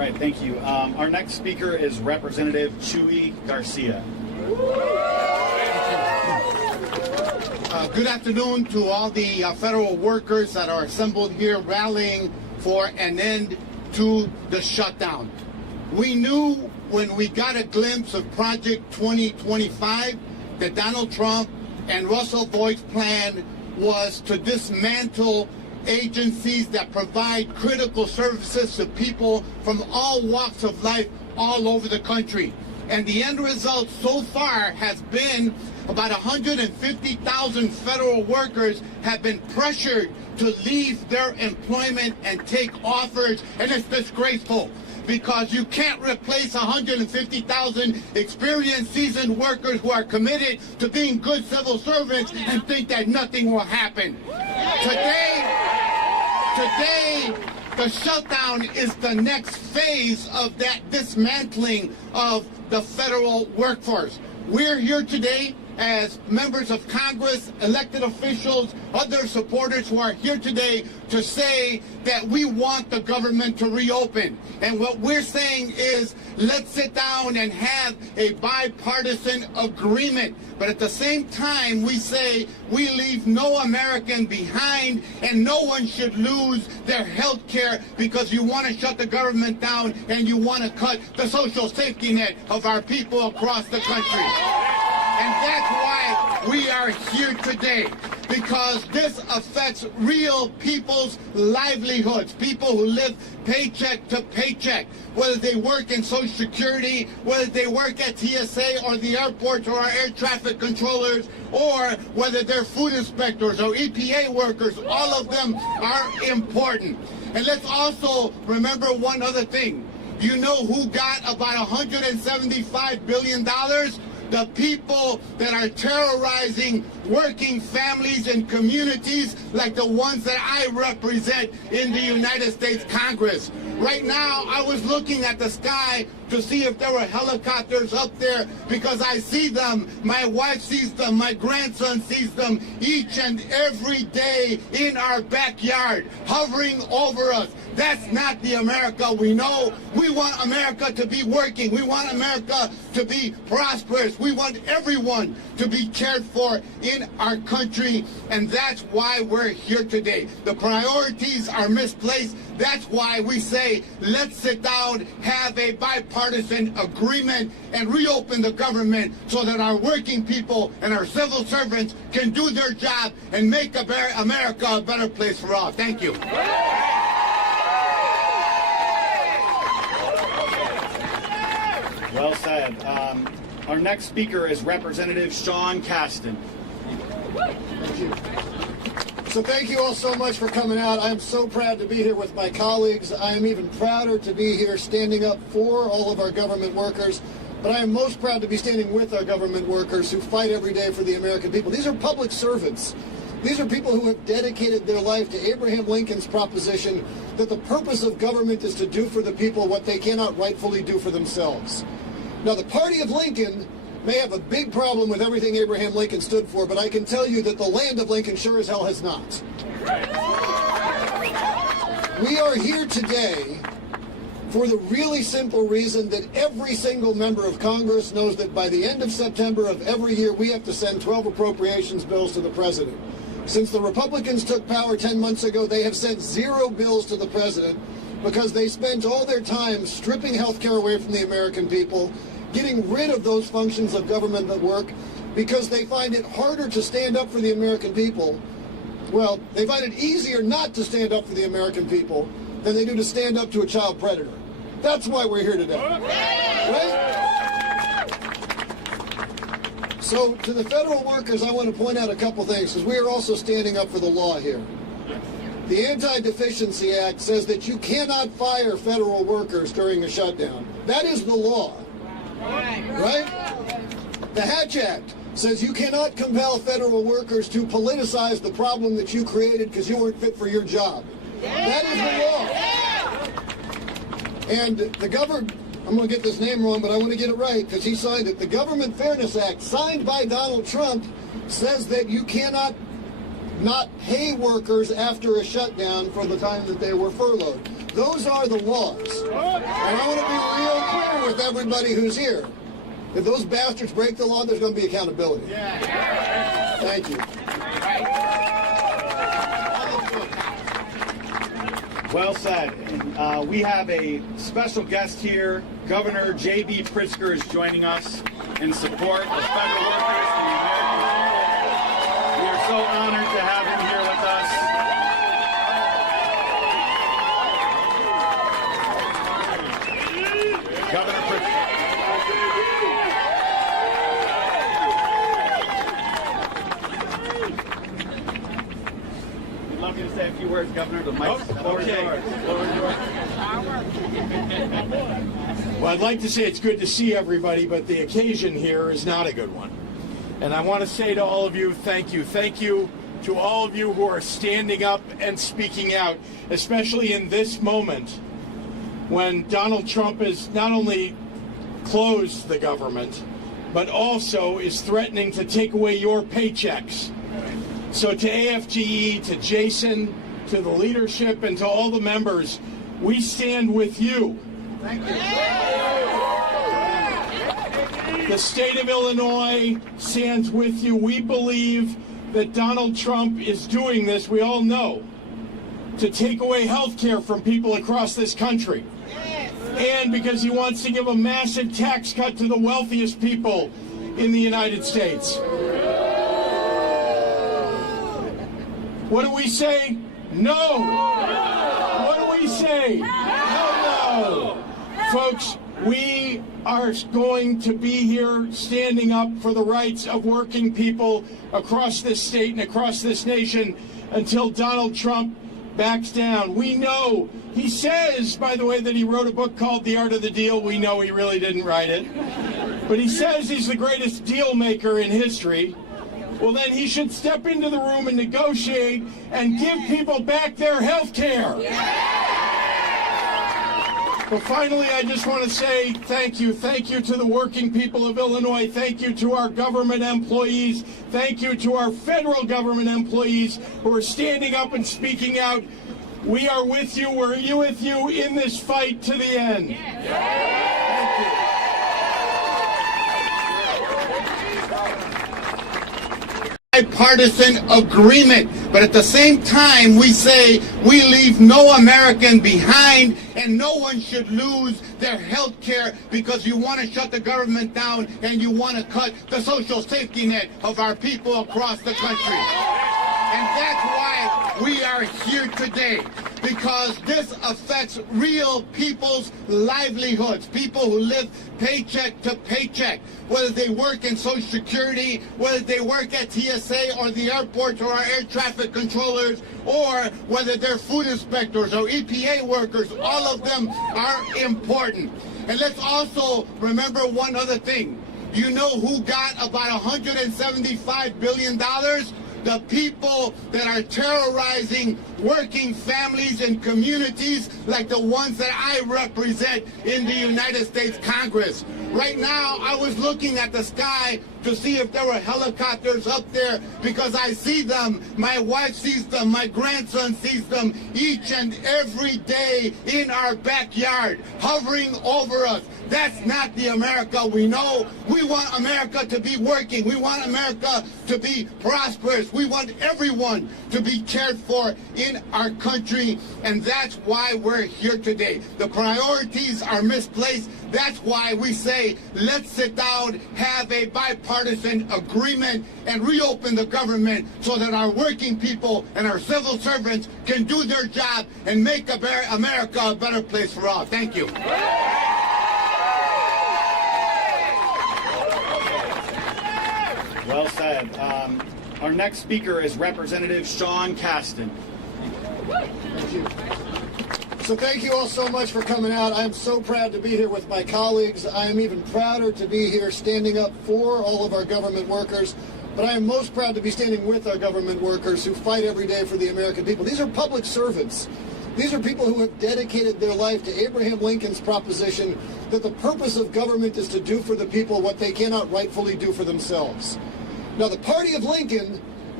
right, thank you. Our next speaker is Representative Chuy Garcia. Good afternoon to all the federal workers that are assembled here rallying for an end to the shutdown. We knew when we got a glimpse of Project 2025 that Donald Trump and Russell Voigt's plan was to dismantle agencies that provide critical services to people from all walks of life all over the country. And the end result so far has been about 150,000 federal workers have been pressured to leave their employment and take offers, and it's disgraceful because you can't replace 150,000 experienced, seasoned workers who are committed to being good civil servants and think that nothing will happen. Today, the shutdown is the next phase of that dismantling of the federal workforce. We're here today as members of Congress, elected officials, other supporters who are here today to say that we want the government to reopen. And what we're saying is, let's sit down and have a bipartisan agreement. But at the same time, we say we leave no American behind and no one should lose their health care because you want to shut the government down and you want to cut the social safety net of our people across the country. And that's why we are here today, because this affects real people's livelihoods, people who live paycheck to paycheck, whether they work in Social Security, whether they work at TSA or the airports or our air traffic controllers, or whether they're food inspectors or EPA workers. All of them are important. And let's also remember one other thing. You know who got about $175 billion? The people that are terrorizing working families and communities like the ones that I represent in the United States Congress. Right now, I was looking at the sky to see if there were helicopters up there because I see them, my wife sees them, my grandson sees them each and every day in our backyard, hovering over us. That's not the America we know. We want America to be working. We want America to be prosperous. We want everyone to be cared for in our country, and that's why we're here today. The priorities are misplaced. That's why we say, let's sit down, have a bipartisan agreement, and reopen the government so that our working people and our civil servants can do their job and make America a better place for all. Thank you. Well said. Our next speaker is Representative Sean Casten. So thank you all so much for coming out. I'm so proud to be here with my colleagues. I am even prouder to be here standing up for all of our government workers. But I am most proud to be standing with our government workers who fight every day for the American people. These are public servants. These are people who have dedicated their life to Abraham Lincoln's proposition that the purpose of government is to do for the people what they cannot rightfully do for themselves. Now, the party of Lincoln may have a big problem with everything Abraham Lincoln stood for, but I can tell you that the land of Lincoln sure as hell has not. We are here today for the really simple reason that every single member of Congress knows that by the end of September of every year, we have to send 12 appropriations bills to the president. Since the Republicans took power 10 months ago, they have sent 0 bills to the president because they spent all their time stripping health care away from the American people, getting rid of those functions of government that work, because they find it harder to stand up for the American people. Well, they find it easier not to stand up for the American people than they do to stand up to a child predator. That's why we're here today. Right? So to the federal workers, I want to point out a couple things, because we are also standing up for the law here. The Anti-Deficiency Act says that you cannot fire federal workers during a shutdown. That is the law. Right? The Hatch Act says you cannot compel federal workers to politicize the problem that you created because you weren't fit for your job. That is the law. And the government, I'm going to get this name wrong, but I want to get it right because he signed it. The Government Fairness Act, signed by Donald Trump, says that you cannot not pay workers after a shutdown for the time that they were furloughed. Those are the laws. And I want to be real clear with everybody who's here. If those bastards break the law, there's going to be accountability. Thank you. Well said. And, we have a special guest here. Governor JB Pritzker is joining us in support of federal workers and the American people. We are so honored to have him here with us. Governor Pritzker. We'd love you to say a few words, Governor. The mic's Okay. Well, I'd like to say it's good to see everybody, but the occasion here is not a good one. And I want to say to all of you, thank you. Thank you to all of you who are standing up and speaking out, especially in this moment when Donald Trump has not only closed the government, but also is threatening to take away your paychecks. So to AFGE, to Jason, to the leadership, and to all the members, we stand with you. Thank you. The state of Illinois stands with you. We believe that Donald Trump is doing this, we all know, to take away health care from people across this country. And because he wants to give a massive tax cut to the wealthiest people in the United States. What do we say? No. What do we say? No. Folks, we are going to be here standing up for the rights of working people across this state and across this nation until Donald Trump backs down. We know, he says, by the way, that he wrote a book called The Art of the Deal. We know he really didn't write it. But he says he's the greatest deal maker in history. Well, then he should step into the room and negotiate and give people back their health care. But finally, I just want to say thank you. Thank you to the working people of Illinois. Thank you to our government employees. Thank you to our federal government employees who are standing up and speaking out. We are with you. We're with you in this fight to the end. Thank you. Bipartisan agreement, but at the same time we say we leave no American behind and no one should lose their health care because you want to shut the government down and you want to cut the social safety net of our people across the country. And that's why we are here today, because this affects real people's livelihoods, people who live paycheck to paycheck, whether they work in Social Security, whether they work at TSA or the airports or our air traffic controllers, or whether they're food inspectors or EPA workers. All of them are important. And let's also remember one other thing. You know who got about $175 billion? The people that are terrorizing working families and communities like the ones that I represent in the United States Congress. Right now, I was looking at the sky to see if there were helicopters up there because I see them, my wife sees them, my grandson sees them each and every day in our backyard, hovering over us. That's not the America we know. We want America to be working. We want America to be prosperous. We want everyone to be cared for in our country, and that's why we're here today. The priorities are misplaced. That's why we say, let's sit down, have a bipartisan agreement, and reopen the government so that our working people and our civil servants can do their job and make America a better place for all. Thank you. Well said. Our next speaker is Representative Sean Casten. Thank you. So thank you all so much for coming out. I'm so proud to be here with my colleagues. I am even prouder to be here standing up for all of our government workers. But I am most proud to be standing with our government workers who fight every day for the American people. These are public servants. These are people who have dedicated their life to Abraham Lincoln's proposition that the purpose of government is to do for the people what they cannot rightfully do for themselves. Now, the party of Lincoln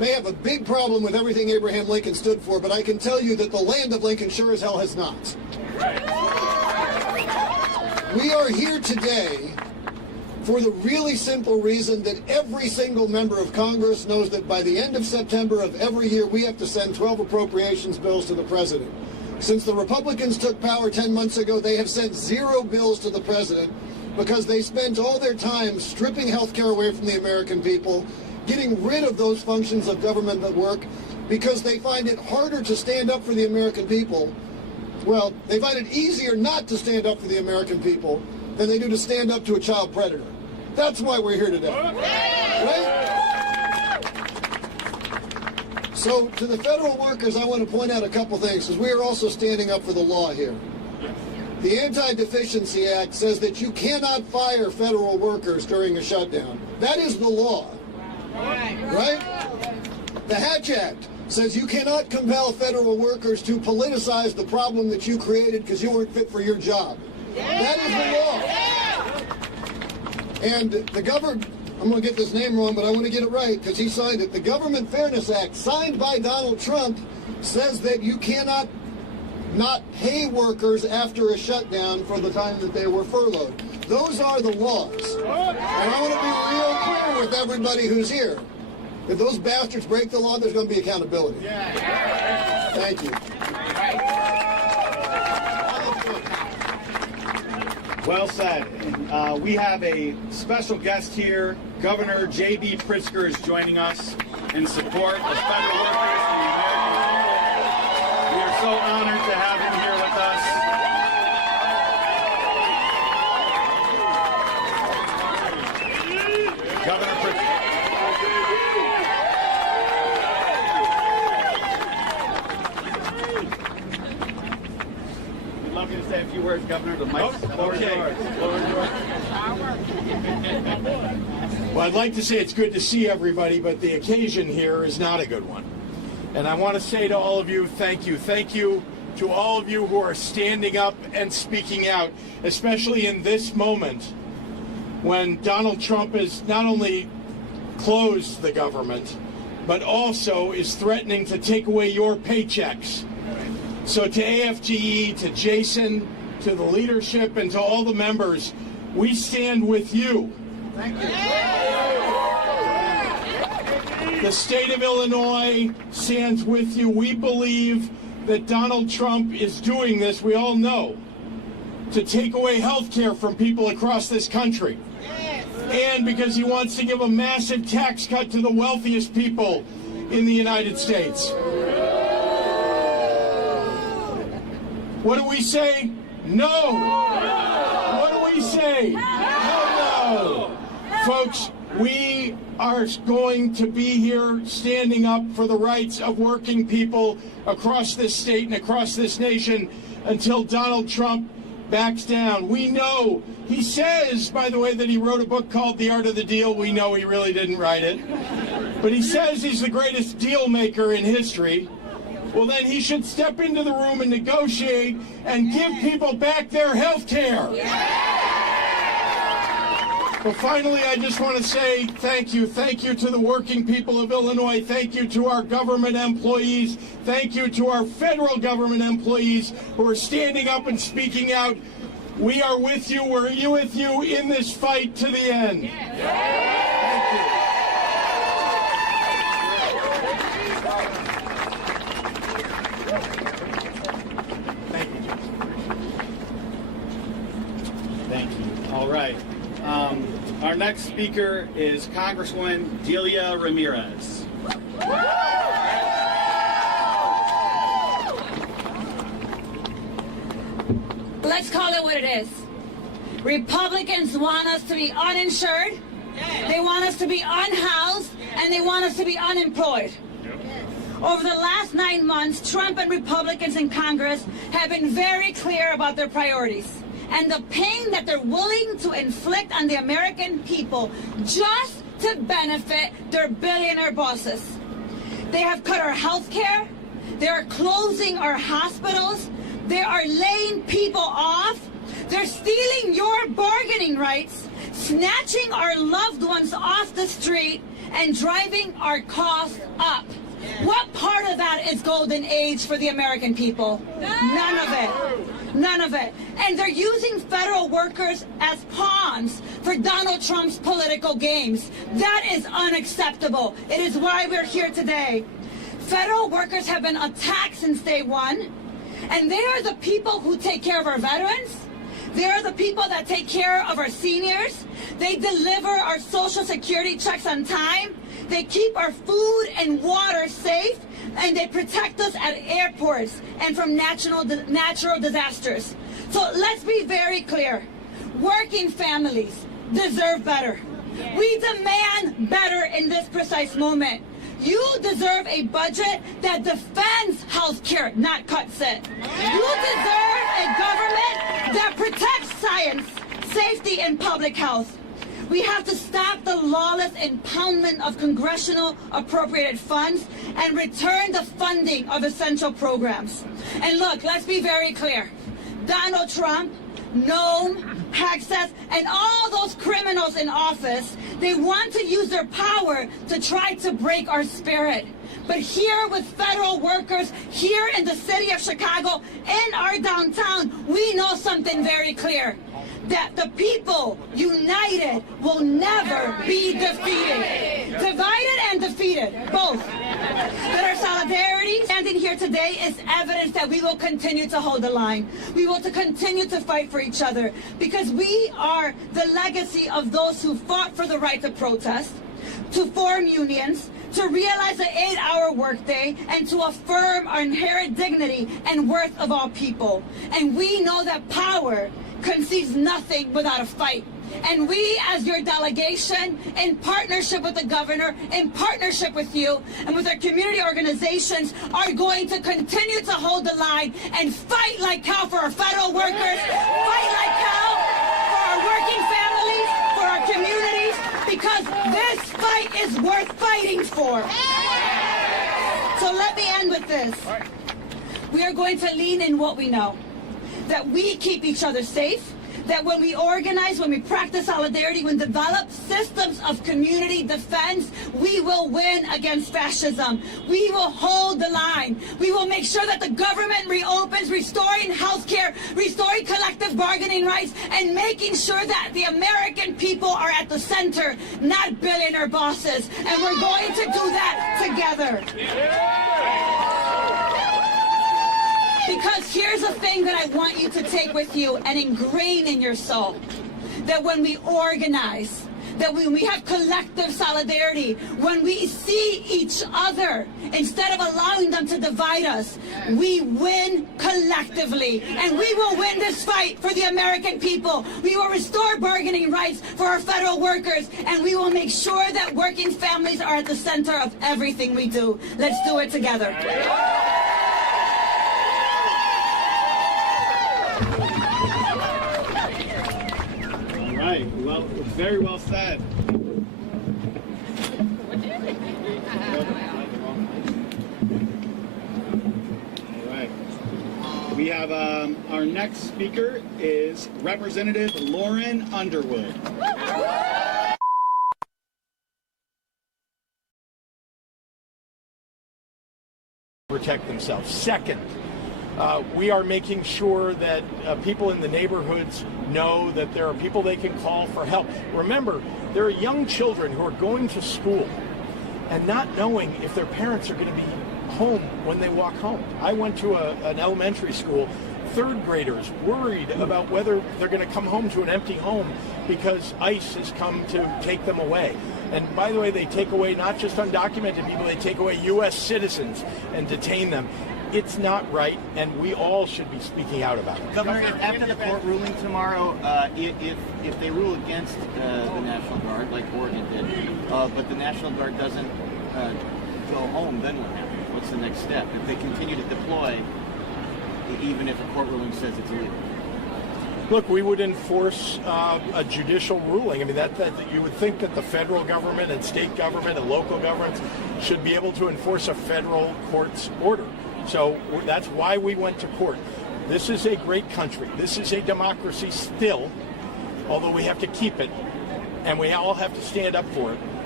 may have a big problem with everything Abraham Lincoln stood for, but I can tell you that the land of Lincoln sure as hell has not. We are here today for the really simple reason that every single member of Congress knows that by the end of September of every year, we have to send 12 appropriations bills to the president. Since the Republicans took power 10 months ago, they have sent 0 bills to the president because they spent all their time stripping health care away from the American people, getting rid of those functions of government that work, because they find it harder to stand up for the American people. Well, they find it easier not to stand up for the American people than they do to stand up to a child predator. That's why we're here today. Right? So to the federal workers, I want to point out a couple things, because we are also standing up for the law here. The Anti-Deficiency Act says that you cannot fire federal workers during a shutdown. That is the law. Right? The Hatch Act says you cannot compel federal workers to politicize the problem that you created because you weren't fit for your job. That is the law. And the government, I'm going to get this name wrong, but I want to get it right because he signed it. The Government Fairness Act, signed by Donald Trump, says that you cannot not pay workers after a shutdown for the time that they were furloughed. Those are the laws. And I want to be real clear with everybody who's here. If those bastards break the law, there's going to be accountability. Thank you. Well said. We have a special guest here. Governor JB Pritzker is joining us in support of federal workers and the American people. We are so honored to have him here with us. Governor Pritzker. We'd love you to say a few words, Governor. The mic's yours. Well, I'd like to say it's good to see everybody, but the occasion here is not a good one. And I want to say to all of you, thank you. Thank you to all of you who are standing up and speaking out, especially in this moment when Donald Trump has not only closed the government, but also is threatening to take away your paychecks. So to AFGE, to Jason, to the leadership, and to all the members, we stand with you. Thank you. The state of Illinois stands with you. We believe that Donald Trump is doing this, we all know, to take away health care from people across this country. And because he wants to give a massive tax cut to the wealthiest people in the United States. What do we say? No. What do we say? No. Folks, we are going to be here standing up for the rights of working people across this state and across this nation until Donald Trump backs down. We know, he says, by the way, that he wrote a book called The Art of the Deal. We know he really didn't write it. But he says he's the greatest deal maker in history. Well, then he should step into the room and negotiate and give people back their health care. But finally, I just want to say thank you. Thank you to the working people of Illinois. Thank you to our government employees. Thank you to our federal government employees who are standing up and speaking out. We are with you. We're with you in this fight to the end. Thank you. Thank you. All right. Our next speaker is Congresswoman Delia Ramirez. Let's call it what it is. Republicans want us to be uninsured, they want us to be unhoused, and they want us to be unemployed. Over the last 9 months, Trump and Republicans in Congress have been very clear about their priorities and the pain that they're willing to inflict on the American people just to benefit their billionaire bosses. They have cut our health care. They are closing our hospitals. They are laying people off. They're stealing your bargaining rights, snatching our loved ones off the street, and driving our costs up. What part of that is golden age for the American people? None of it. None of it. And they're using federal workers as pawns for Donald Trump's political games. That is unacceptable. It is why we're here today. Federal workers have been attacked since day one, and they are the people who take care of our veterans. They are the people that take care of our seniors. They deliver our Social Security checks on time. They keep our food and water safe, and they protect us at airports and from natural disasters. So let's be very clear. Working families deserve better. We demand better in this precise moment. You deserve a budget that defends health care, not cuts it. You deserve a government that protects science, safety, and public health. We have to stop the lawless impoundment of congressional appropriated funds and return the funding of essential programs. And look, let's be very clear. Donald Trump, Noam, Hexas, and all those criminals in office, they want to use their power to try to break our spirit. But here with federal workers, here in the city of Chicago, in our downtown, we know something very clear. That the people united will never be defeated. Divided and defeated, both. That our solidarity standing here today is evidence that we will continue to hold the line. We will continue to fight for each other because we are the legacy of those who fought for the right to protest, to form unions, to realize the 8-hour workday, and to affirm our inherent dignity and worth of all people. And we know that power conceives nothing without a fight. And we, as your delegation, in partnership with the governor, in partnership with you, and with our community organizations, are going to continue to hold the line and fight like hell for our federal workers, fight like hell for our working families, for our communities, because this fight is worth fighting for. So let me end with this. We are going to lean in what we know. That we keep each other safe, that when we organize, when we practice solidarity, when we develop systems of community defense, we will win against fascism. We will hold the line. We will make sure that the government reopens, restoring health care, restoring collective bargaining rights, and making sure that the American people are at the center, not billionaire bosses. And we're going to do that together. Because here's the thing that I want you to take with you and ingrain in your soul. That when we organize, that when we have collective solidarity, when we see each other, instead of allowing them to divide us, we win collectively. And we will win this fight for the American people. We will restore bargaining rights for our federal workers. And we will make sure that working families are at the center of everything we do. Let's do it together. Well, very well said. All right. We have our next speaker is Representative Lauren Underwood. Protect themselves. Second, we are making sure that people in the neighborhoods know that there are people they can call for help. Remember, there are young children who are going to school and not knowing if their parents are going to be home when they walk home. I went to an elementary school, third graders worried about whether they're going to come home to an empty home because ICE has come to take them away. And by the way, they take away not just undocumented people, they take away U.S. citizens and detain them. It's not right, and we all should be speaking out about it. Governor, after the court ruling tomorrow, if they rule against the National Guard, like Oregon did, but the National Guard doesn't go home, then what happens? What's the next step? If they continue to deploy, even if a court ruling says it's illegal? Look, we would enforce a judicial ruling. I mean, that you would think that the federal government and state government and local governments should be able to enforce a federal court's order. So that's why we went to court. This is a great country. This is a democracy still, although we have to keep it, and we all have to stand up for it.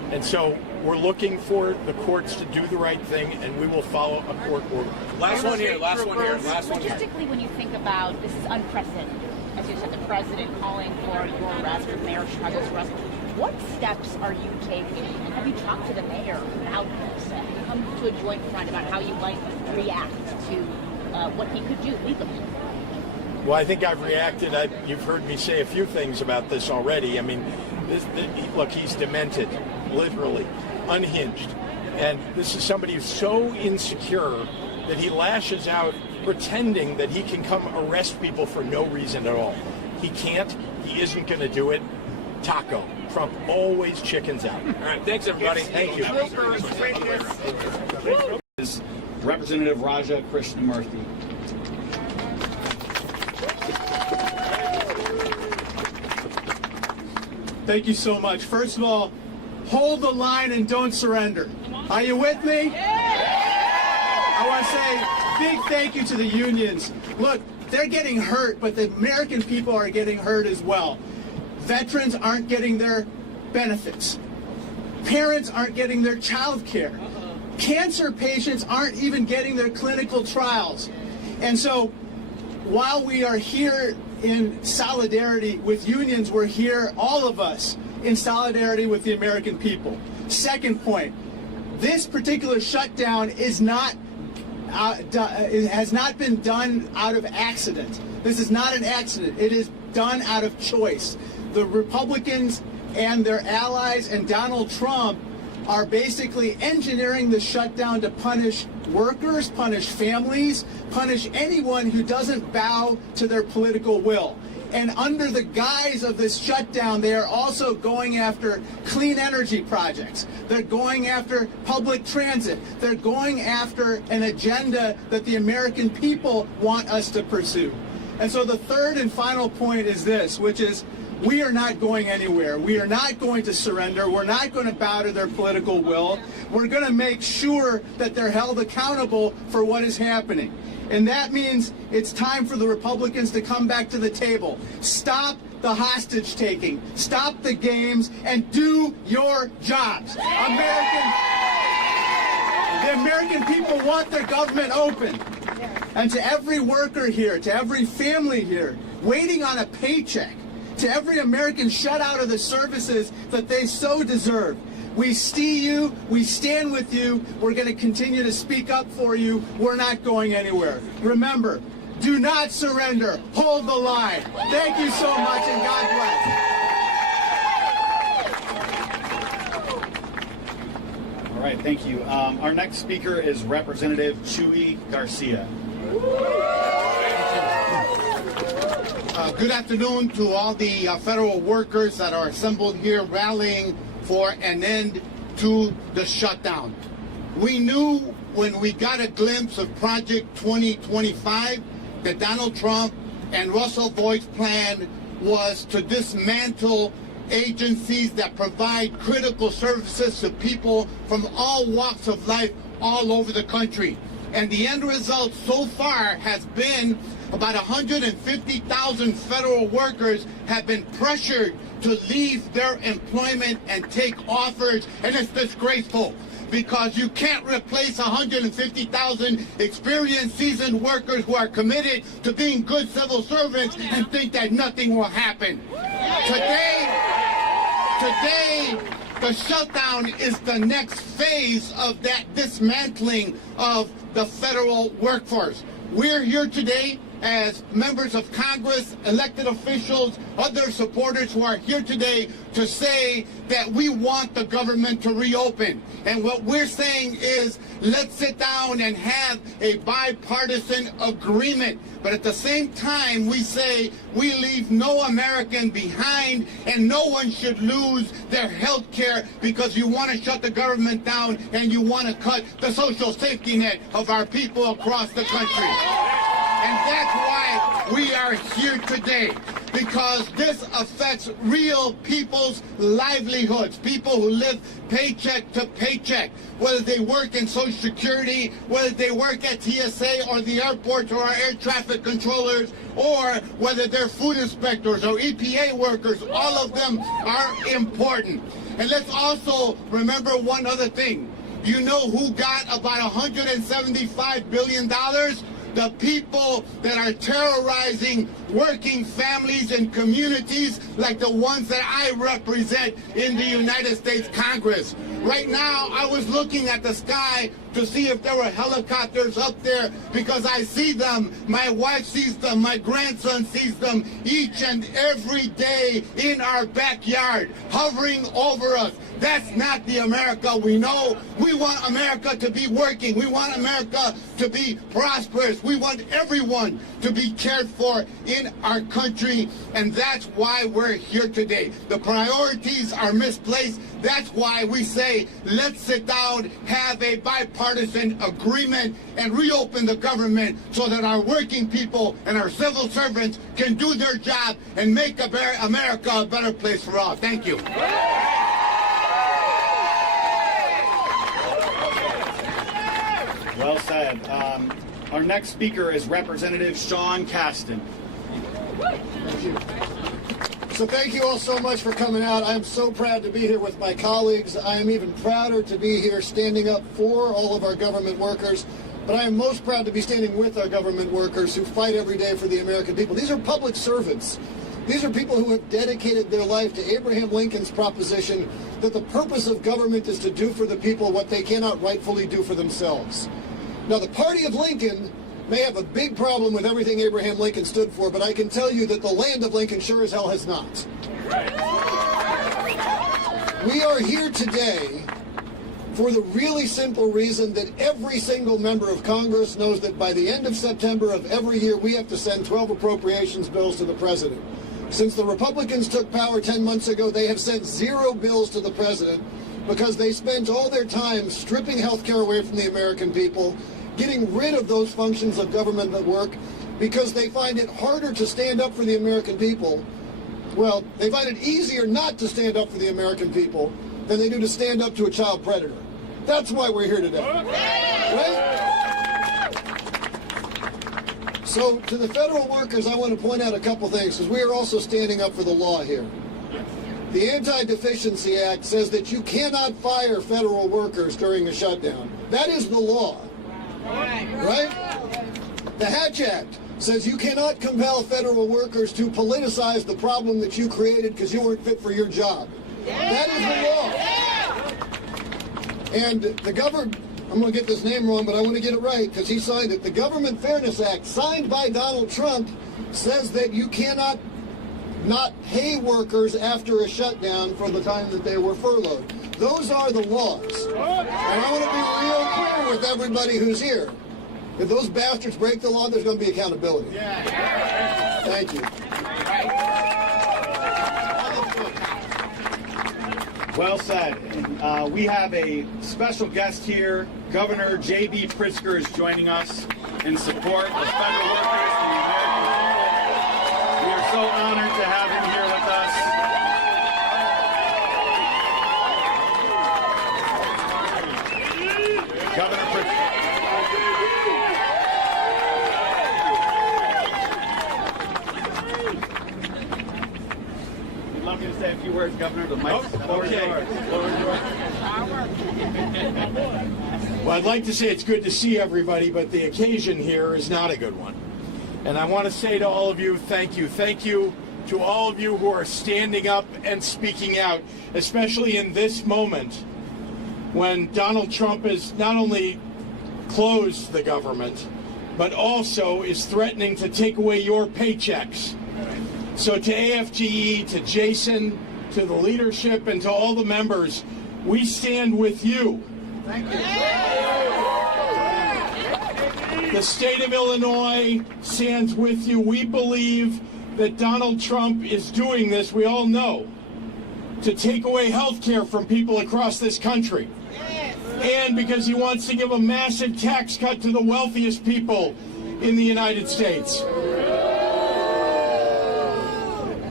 And so we're looking for the courts to do the right thing, and we will follow a court order. Last one here. Logistically, when you think about this is unprecedented, as you said, the president calling for your arrest, or Mayor Chicago's arrest. What steps are you taking? And have you talked to the mayor about this? Have you come to a joint front about how you might react to what he could do legally? Well, I think I've reacted. You've heard me say a few things about this already. I mean, look, he's demented, literally, unhinged. And this is somebody who's so insecure that he lashes out pretending that he can come arrest people for no reason at all. He can't. He isn't going to do it. Taco. Trump always chickens out. All right, thanks, everybody. Thank you. Is Representative Raja Krishnamurthy. Thank you so much. First of all, hold the line and don't surrender. Are you with me? I want to say big thank you to the unions. Look, they're getting hurt, but the American people are getting hurt as well. Veterans aren't getting their benefits. Parents aren't getting their child care. Cancer patients aren't even getting their clinical trials. And so while we are here in solidarity with unions, we're here, all of us, in solidarity with the American people. Second point, this particular shutdown is not it has not been done out of accident. This is not an accident. It is done out of choice. The Republicans and their allies and Donald Trump are basically engineering the shutdown to punish workers, punish families, punish anyone who doesn't bow to their political will. And under the guise of this shutdown, they are also going after clean energy projects. They're going after public transit. They're going after an agenda that the American people want us to pursue. And so the third and final point is this, which is we are not going anywhere. We are not going to surrender. We're not going to bow to their political will. We're going to make sure that they're held accountable for what is happening. And that means it's time for the Republicans to come back to the table. Stop the hostage taking. Stop the games and do your jobs. The American people want their government open. And to every worker here, to every family here, waiting on a paycheck, to every American shut out of the services that they so deserve, we see you, we stand with you, we're going to continue to speak up for you, we're not going anywhere. Remember, do not surrender, hold the line. Thank you so much and God bless. All right, thank you. Our next speaker is Representative Chuy Garcia. Good afternoon to all the federal workers that are assembled here rallying for an end to the shutdown. We knew when we got a glimpse of Project 2025 that Donald Trump and Russell Voigt's plan was to dismantle agencies that provide critical services to people from all walks of life all over the country. And the end result so far has been about 150,000 federal workers have been pressured to leave their employment and take offers, and it's disgraceful because you can't replace 150,000 experienced, seasoned workers who are committed to being good civil servants and think that nothing will happen. Today, the shutdown is the next phase of that dismantling of the federal workforce. We're here today as members of Congress, elected officials, other supporters who are here today to say that we want the government to reopen. And what we're saying is let's sit down and have a bipartisan agreement. But at the same time, we say we leave no American behind and no one should lose their health care because you want to shut the government down and you want to cut the social safety net of our people across the country. And that's why we are here today. because this affects real people's livelihoods, people who live paycheck to paycheck, whether they work in Social Security, whether they work at TSA or the airports or our air traffic controllers, or whether they're food inspectors or EPA workers. All of them are important. And let's also remember one other thing. You know who got about $175 billion? The people that are terrorizing working families and communities like the ones that I represent in the United States Congress. Right now, I was looking at the sky to see if there were helicopters up there because I see them, my wife sees them, my grandson sees them each and every day in our backyard, hovering over us. That's not the America we know. We want America to be working. We want America to be prosperous. We want everyone to be cared for in our country, and that's why we're here today. The priorities are misplaced. That's why we say, let's sit down, have a bipartisan agreement, and reopen the government so that our working people and our civil servants can do their job and make America a better place for all. Thank you. Well said. Our next speaker is Representative Sean Casten. So thank you all so much for coming out. I'm so proud to be here with my colleagues. I am even prouder to be here standing up for all of our government workers. But I am most proud to be standing with our government workers who fight every day for the American people. These are public servants. These are people who have dedicated their life to Abraham Lincoln's proposition that the purpose of government is to do for the people what they cannot rightfully do for themselves. Now, the party of Lincoln may have a big problem with everything Abraham Lincoln stood for, but I can tell you that the land of Lincoln sure as hell has not. We are here today for the really simple reason that every single member of Congress knows that by the end of September of every year, we have to send 12 appropriations bills to the president. Since the Republicans took power 10 months ago, they have sent 0 bills to the president because they spent all their time stripping health care away from the American people, getting rid of those functions of government that work because they find it harder to stand up for the American people. Well, they find it easier not to stand up for the American people than they do to stand up to a child predator. That's why we're here today. Right? So to the federal workers, I want to point out a couple things because we are also standing up for the law here. The Anti-Deficiency Act says that you cannot fire federal workers during a shutdown. That is the law. Right? The Hatch Act says you cannot compel federal workers to politicize the problem that you created because you weren't fit for your job. That is the law. And the government, I'm going to get this name wrong, but I want to get it right because he signed it. The Government Fairness Act, signed by Donald Trump, says that you cannot not pay workers after a shutdown for the time that they were furloughed. Those are the laws. And I want to be real clear with everybody who's here. If those bastards break the law, there's going to be accountability. Thank you. Well said. We have a special guest here. Governor JB Pritzker is joining us in support of federal workers and the American people. We are so honored to have him here with us. Governor Pritzker. We'd love you to say a few words, Governor. The mic's Okay. Well, I'd like to say it's good to see everybody, but the occasion here is not a good one. And I want to say to all of you, thank you. Thank you to all of you who are standing up and speaking out, especially in this moment when Donald Trump has not only closed the government, but also is threatening to take away your paychecks. So to AFGE, to Jason, to the leadership, and to all the members, we stand with you. Thank you. The state of Illinois stands with you. We believe that Donald Trump is doing this, we all know, to take away health care from people across this country. And because he wants to give a massive tax cut to the wealthiest people in the United States.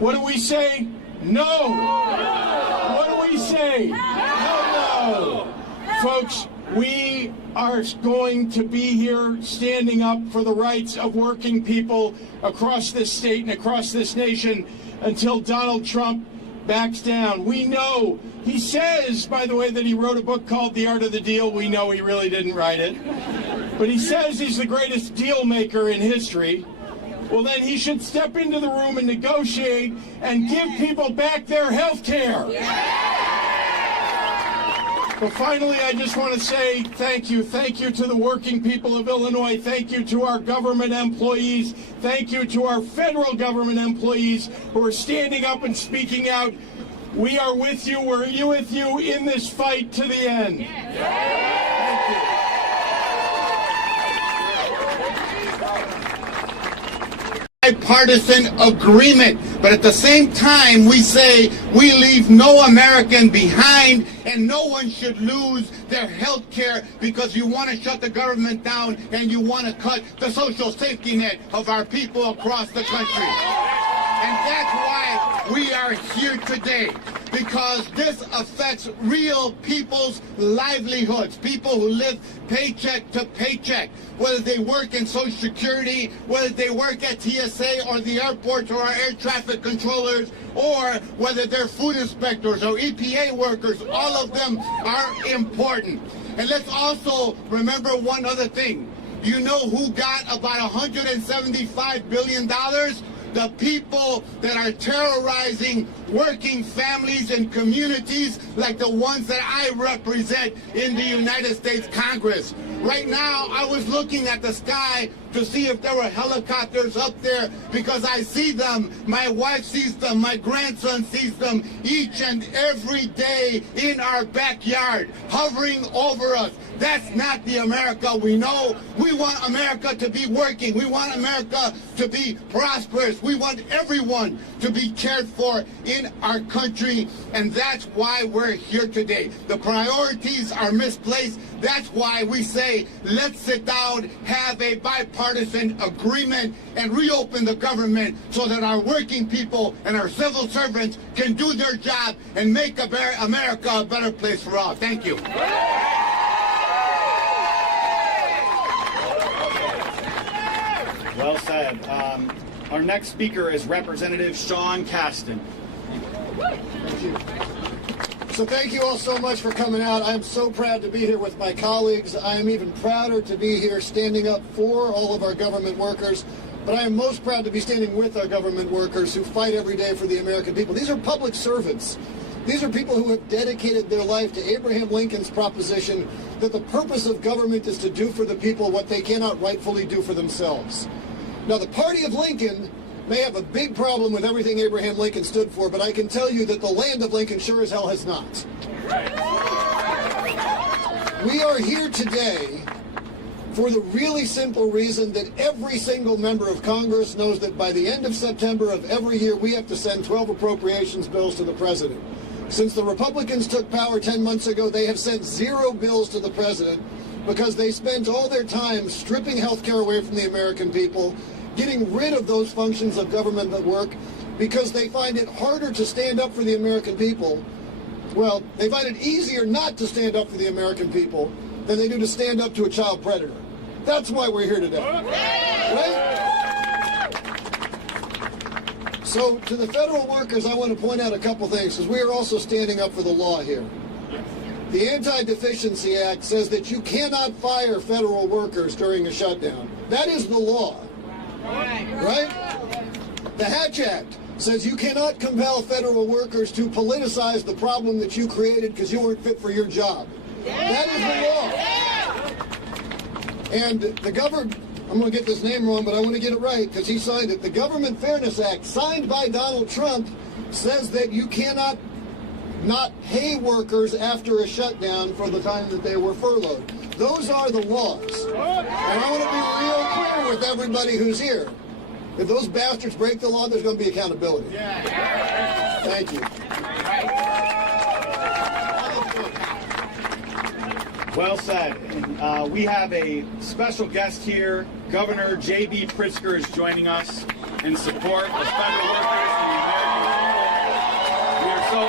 What do we say? No. What do we say? Hell no. Folks, we are going to be here standing up for the rights of working people across this state and across this nation until Donald Trump backs down. We know, he says, by the way, that he wrote a book called The Art of the Deal. We know he really didn't write it. But he says he's the greatest deal maker in history. Well, then he should step into the room and negotiate and give people back their health care. But finally, I just want to say thank you. Thank you to the working people of Illinois. Thank you to our government employees. Thank you to our federal government employees who are standing up and speaking out. We are with you. We're with you in this fight to the end. Thank you. Bipartisan agreement, but at the same time we say we leave no American behind and no one should lose their health care because you want to shut the government down and you want to cut the social safety net of our people across the country. And that's why we are here today, because this affects real people's livelihoods, people who live paycheck to paycheck, whether they work in Social Security, whether they work at TSA or the airports or our air traffic controllers, or whether they're food inspectors or EPA workers. All of them are important. And let's also remember one other thing. You know who got about $175 billion? The people that are terrorizing working families and communities like the ones that I represent in the United States Congress. Right now, I was looking at the sky to see if there were helicopters up there because I see them. My wife sees them. My grandson sees them each and every day in our backyard, hovering over us. That's not the America we know. We want America to be working. We want America to be prosperous. We want everyone to be cared for in our country, and that's why we're here today. The priorities are misplaced. That's why we say, let's sit down, have a bipartisan agreement, and reopen the government so that our working people and our civil servants can do their job and make America a better place for all. Thank you. Well said. Our next speaker is Representative Sean Casten. Thank you. So thank you all so much for coming out. I'm so proud to be here with my colleagues. I am even prouder to be here standing up for all of our government workers. But I am most proud to be standing with our government workers who fight every day for the American people. These are public servants. These are people who have dedicated their life to Abraham Lincoln's proposition that the purpose of government is to do for the people what they cannot rightfully do for themselves. Now, the party of Lincoln may have a big problem with everything Abraham Lincoln stood for, but I can tell you that the land of Lincoln sure as hell has not. We are here today for the really simple reason that every single member of Congress knows that by the end of September of every year, we have to send 12 appropriations bills to the president. Since the Republicans took power 10 months ago, they have sent 0 bills to the president because they spent all their time stripping health care away from the American people, getting rid of those functions of government that work, because they find it harder to stand up for the American people. Well, they find it easier not to stand up for the American people than they do to stand up to a child predator. That's why we're here today. Right? So to the federal workers, I want to point out a couple things, because we are also standing up for the law here. The Anti-Deficiency Act says that you cannot fire federal workers during a shutdown. That is the law. Right? The Hatch Act says you cannot compel federal workers to politicize the problem that you created because you weren't fit for your job. That is the law. And the government, I'm going to get this name wrong, but I want to get it right because he signed it. The Government Fairness Act, signed by Donald Trump, says that you cannot not pay workers after a shutdown for the time that they were furloughed. Those are the laws. And I want to be real clear with everybody who's here. If those bastards break the law, there's going to be accountability. Thank you. Well said. We have a special guest here. Governor JB Pritzker is joining us in support of federal workers in the American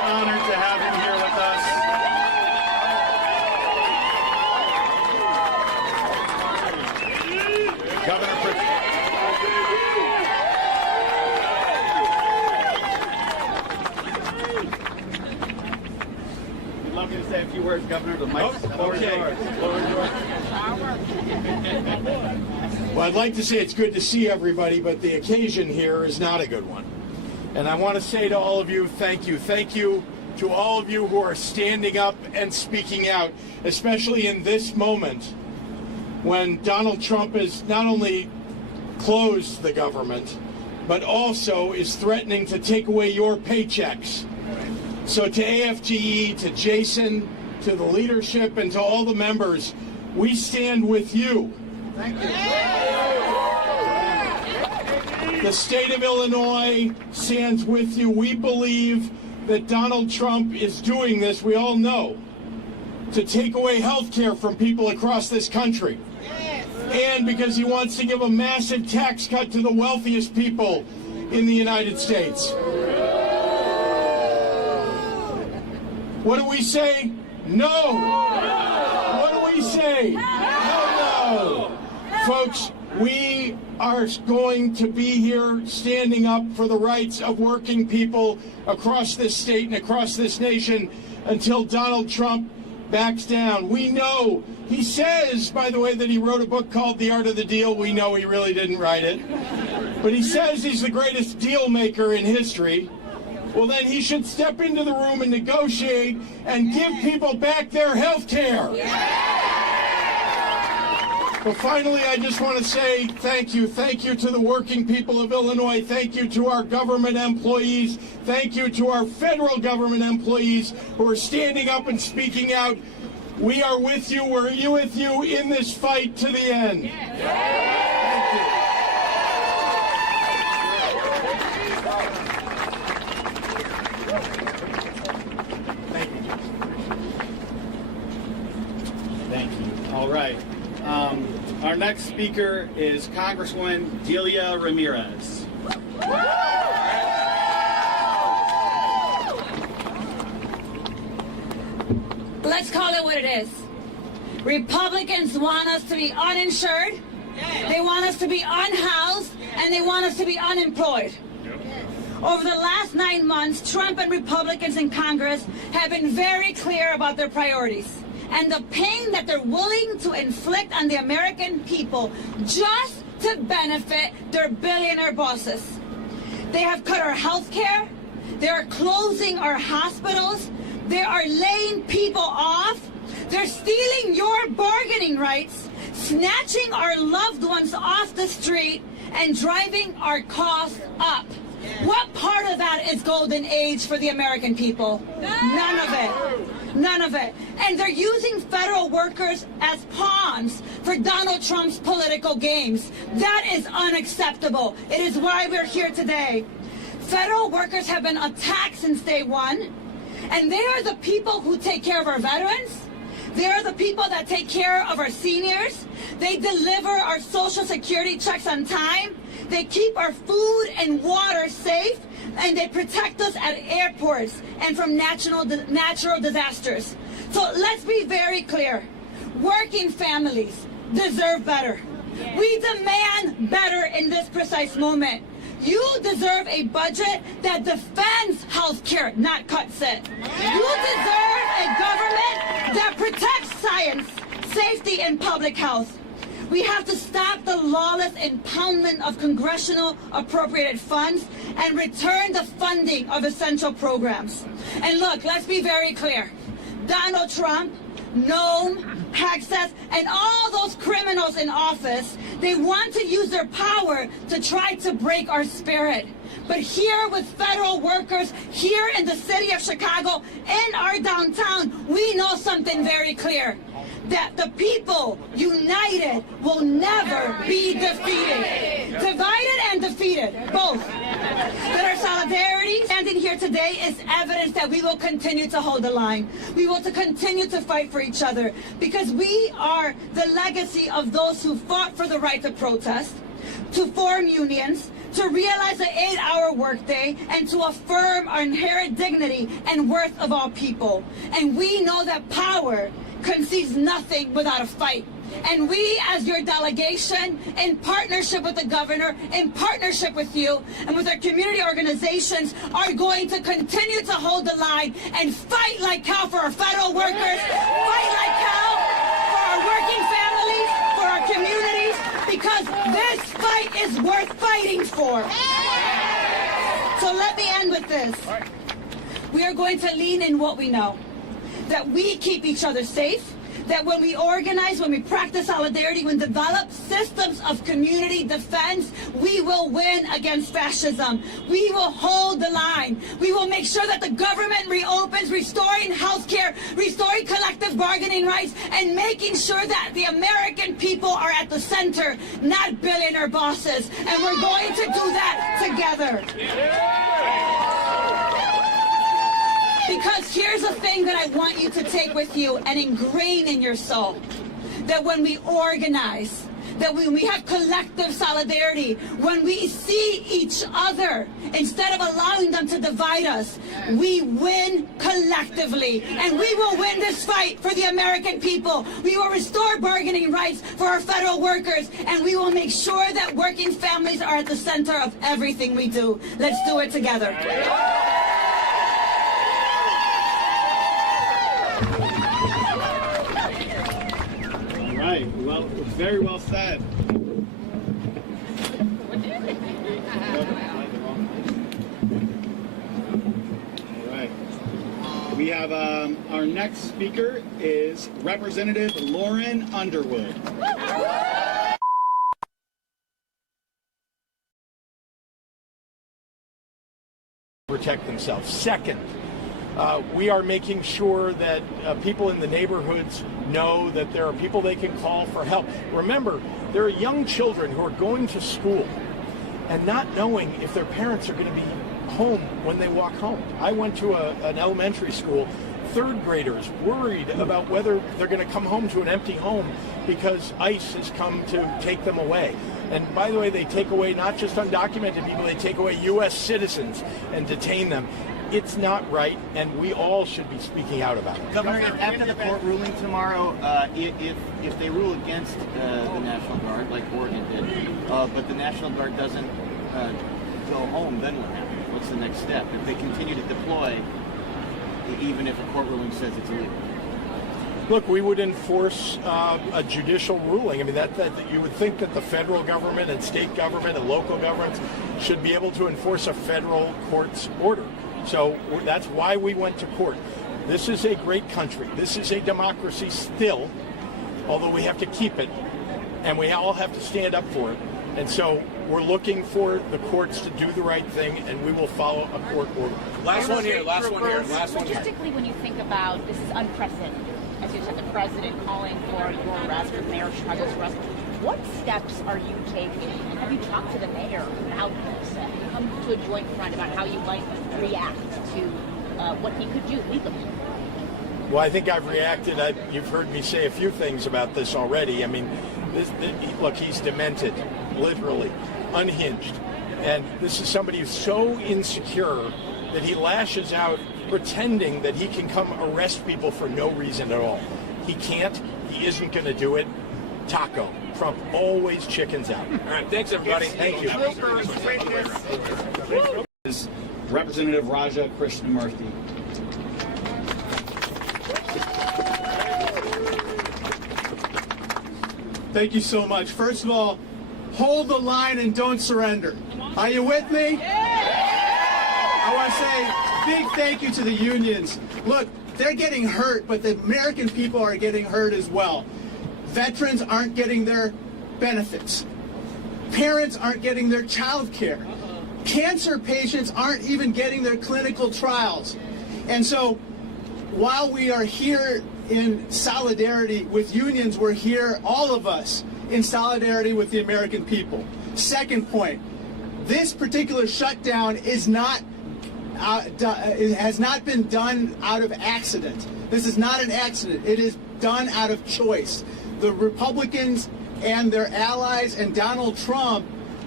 honored to have him here with us. Governor Pritzker. We'd love you to say a few words, Governor. The mic's floor is yours. Well, I'd like to say it's good to see everybody, but the occasion here is not a good one. And I want to say to all of you, thank you. Thank you to all of you who are standing up and speaking out, especially in this moment when Donald Trump has not only closed the government, but also is threatening to take away your paychecks. So to AFGE, to Jason, to the leadership, and to all the members, we stand with you. Thank you. The state of Illinois stands with you. We believe that Donald Trump is doing this, we all know, to take away health care from people across this country. And because he wants to give a massive tax cut to the wealthiest people in the United States. What do we say? No! What do we say? No! Folks, we are going to be here standing up for the rights of working people across this state and across this nation until Donald Trump backs down. We know, he says, by the way, that he wrote a book called The Art of the Deal. We know he really didn't write it. But he says he's the greatest deal maker in history. Well, then he should step into the room and negotiate and give people back their health care. But finally, I just want to say thank you. Thank you to the working people of Illinois. Thank you to our government employees. Thank you to our federal government employees who are standing up and speaking out. We are with you. We're with you in this fight to the end. Thank you. Thank you. All right. Our next speaker is Congresswoman Delia Ramirez. Let's call it what it is. Republicans want us to be uninsured, they want us to be unhoused, and they want us to be unemployed. Over the last 9 months, Trump and Republicans in Congress have been very clear about their priorities and the pain that they're willing to inflict on the American people just to benefit their billionaire bosses. They have cut our health care, they are closing our hospitals, they are laying people off, they're stealing your bargaining rights, snatching our loved ones off the street, and driving our costs up. What part of that is golden age for the American people? None of it. None of it. And they're using federal workers as pawns for Donald Trump's political games. That is unacceptable. It is why we're here today. Federal workers have been attacked since day one, and they are the people who take care of our veterans. They are the people that take care of our seniors. They deliver our Social Security checks on time. They keep our food and water safe, and they protect us at airports and from natural disasters. So let's be very clear. Working families deserve better. We demand better in this precise moment. You deserve a budget that defends health care, not cuts it. You deserve a government that protects science, safety, and public health. We have to stop the lawless impoundment of congressional appropriated funds and return the funding of essential programs. And look, let's be very clear. Donald Trump, Noam, Hexas, and all those criminals in office, they want to use their power to try to break our spirit. But here with federal workers, here in the city of Chicago, in our downtown, we know something very clear. That the people united will never be defeated. Divided and defeated, both. That our solidarity standing here today is evidence that we will continue to hold the line. We will continue to fight for each other because we are the legacy of those who fought for the right to protest, to form unions, to realize the 8-hour workday and to affirm our inherent dignity and worth of all people. And we know that power concedes nothing without a fight. And we, as your delegation, in partnership with the governor, in partnership with you, and with our community organizations, are going to continue to hold the line and fight like hell for our federal workers, fight like hell for our working families, for our communities, because this fight is worth fighting for. So let me end with this. We are going to lean in what we know, that we keep each other safe, that when we organize, when we practice solidarity, when we develop systems of community defense, we will win against fascism. We will hold the line. We will make sure that the government reopens, restoring health care, restoring collective bargaining rights, and making sure that the American people are at the center, not billionaire bosses. And we're going to do that together. Because here's the thing that I want you to take with you and ingrain in your soul. That when we organize, that when we have collective solidarity, when we see each other, instead of allowing them to divide us, we win collectively. And we will win this fight for the American people. We will restore bargaining rights for our federal workers. And we will make sure that working families are at the center of everything we do. Let's do it together. Right. Well, very well said. All right. We have our next speaker is Representative Lauren Underwood. Protect themselves. Second, we are making sure that people in the neighborhoods know that there are people they can call for help. Remember, there are young children who are going to school and not knowing if their parents are going to be home when they walk home. I went to an elementary school, third graders worried about whether they're going to come home to an empty home because ICE has come to take them away. And by the way, they take away not just undocumented people, they take away U.S. citizens and detain them. It's not right, and we all should be speaking out about it. Governor, after the court ruling tomorrow, if they rule against the National Guard, like Oregon did, but the National Guard doesn't go home, then what happens? What's the next step? If they continue to deploy, even if a court ruling says it's illegal? Look, we would enforce a judicial ruling. I mean, that you would think that the federal government and state government and local governments should be able to enforce a federal court's order. So that's why we went to court. This is a great country. This is a democracy still, although we have to keep it, and we all have to stand up for it. And so we're looking for the courts to do the right thing, and we will follow a court order. Last one here. Logistically, when you think about this is unprecedented, as you said, the president calling for your arrest, or Mayor Chicago's arrest. What steps are you taking? Have you talked to the mayor about this? Come to a joint front about how you might react to what he could do legally? Well, I think I've reacted. You've heard me say a few things about this already. I mean, look, he's demented, literally, unhinged. And this is somebody who's so insecure that he lashes out pretending that he can come arrest people for no reason at all. He can't. He isn't going to do it. Taco. Trump always chickens out. All right, thanks everybody. Thank you. Is Representative Raja Krishnamurthy. Thank you so much. First of all, hold the line and don't surrender. Are you with me? I want to say big thank you to the unions. Look, they're getting hurt, but the American people are getting hurt as well. Veterans aren't getting their benefits. Parents aren't getting their child care. Cancer patients aren't even getting their clinical trials. And so while we are here in solidarity with unions, we're here, all of us, in solidarity with the American people. Second point, this particular shutdown is not it has not been done out of accident. This is not an accident. It is done out of choice. The Republicans and their allies and Donald Trump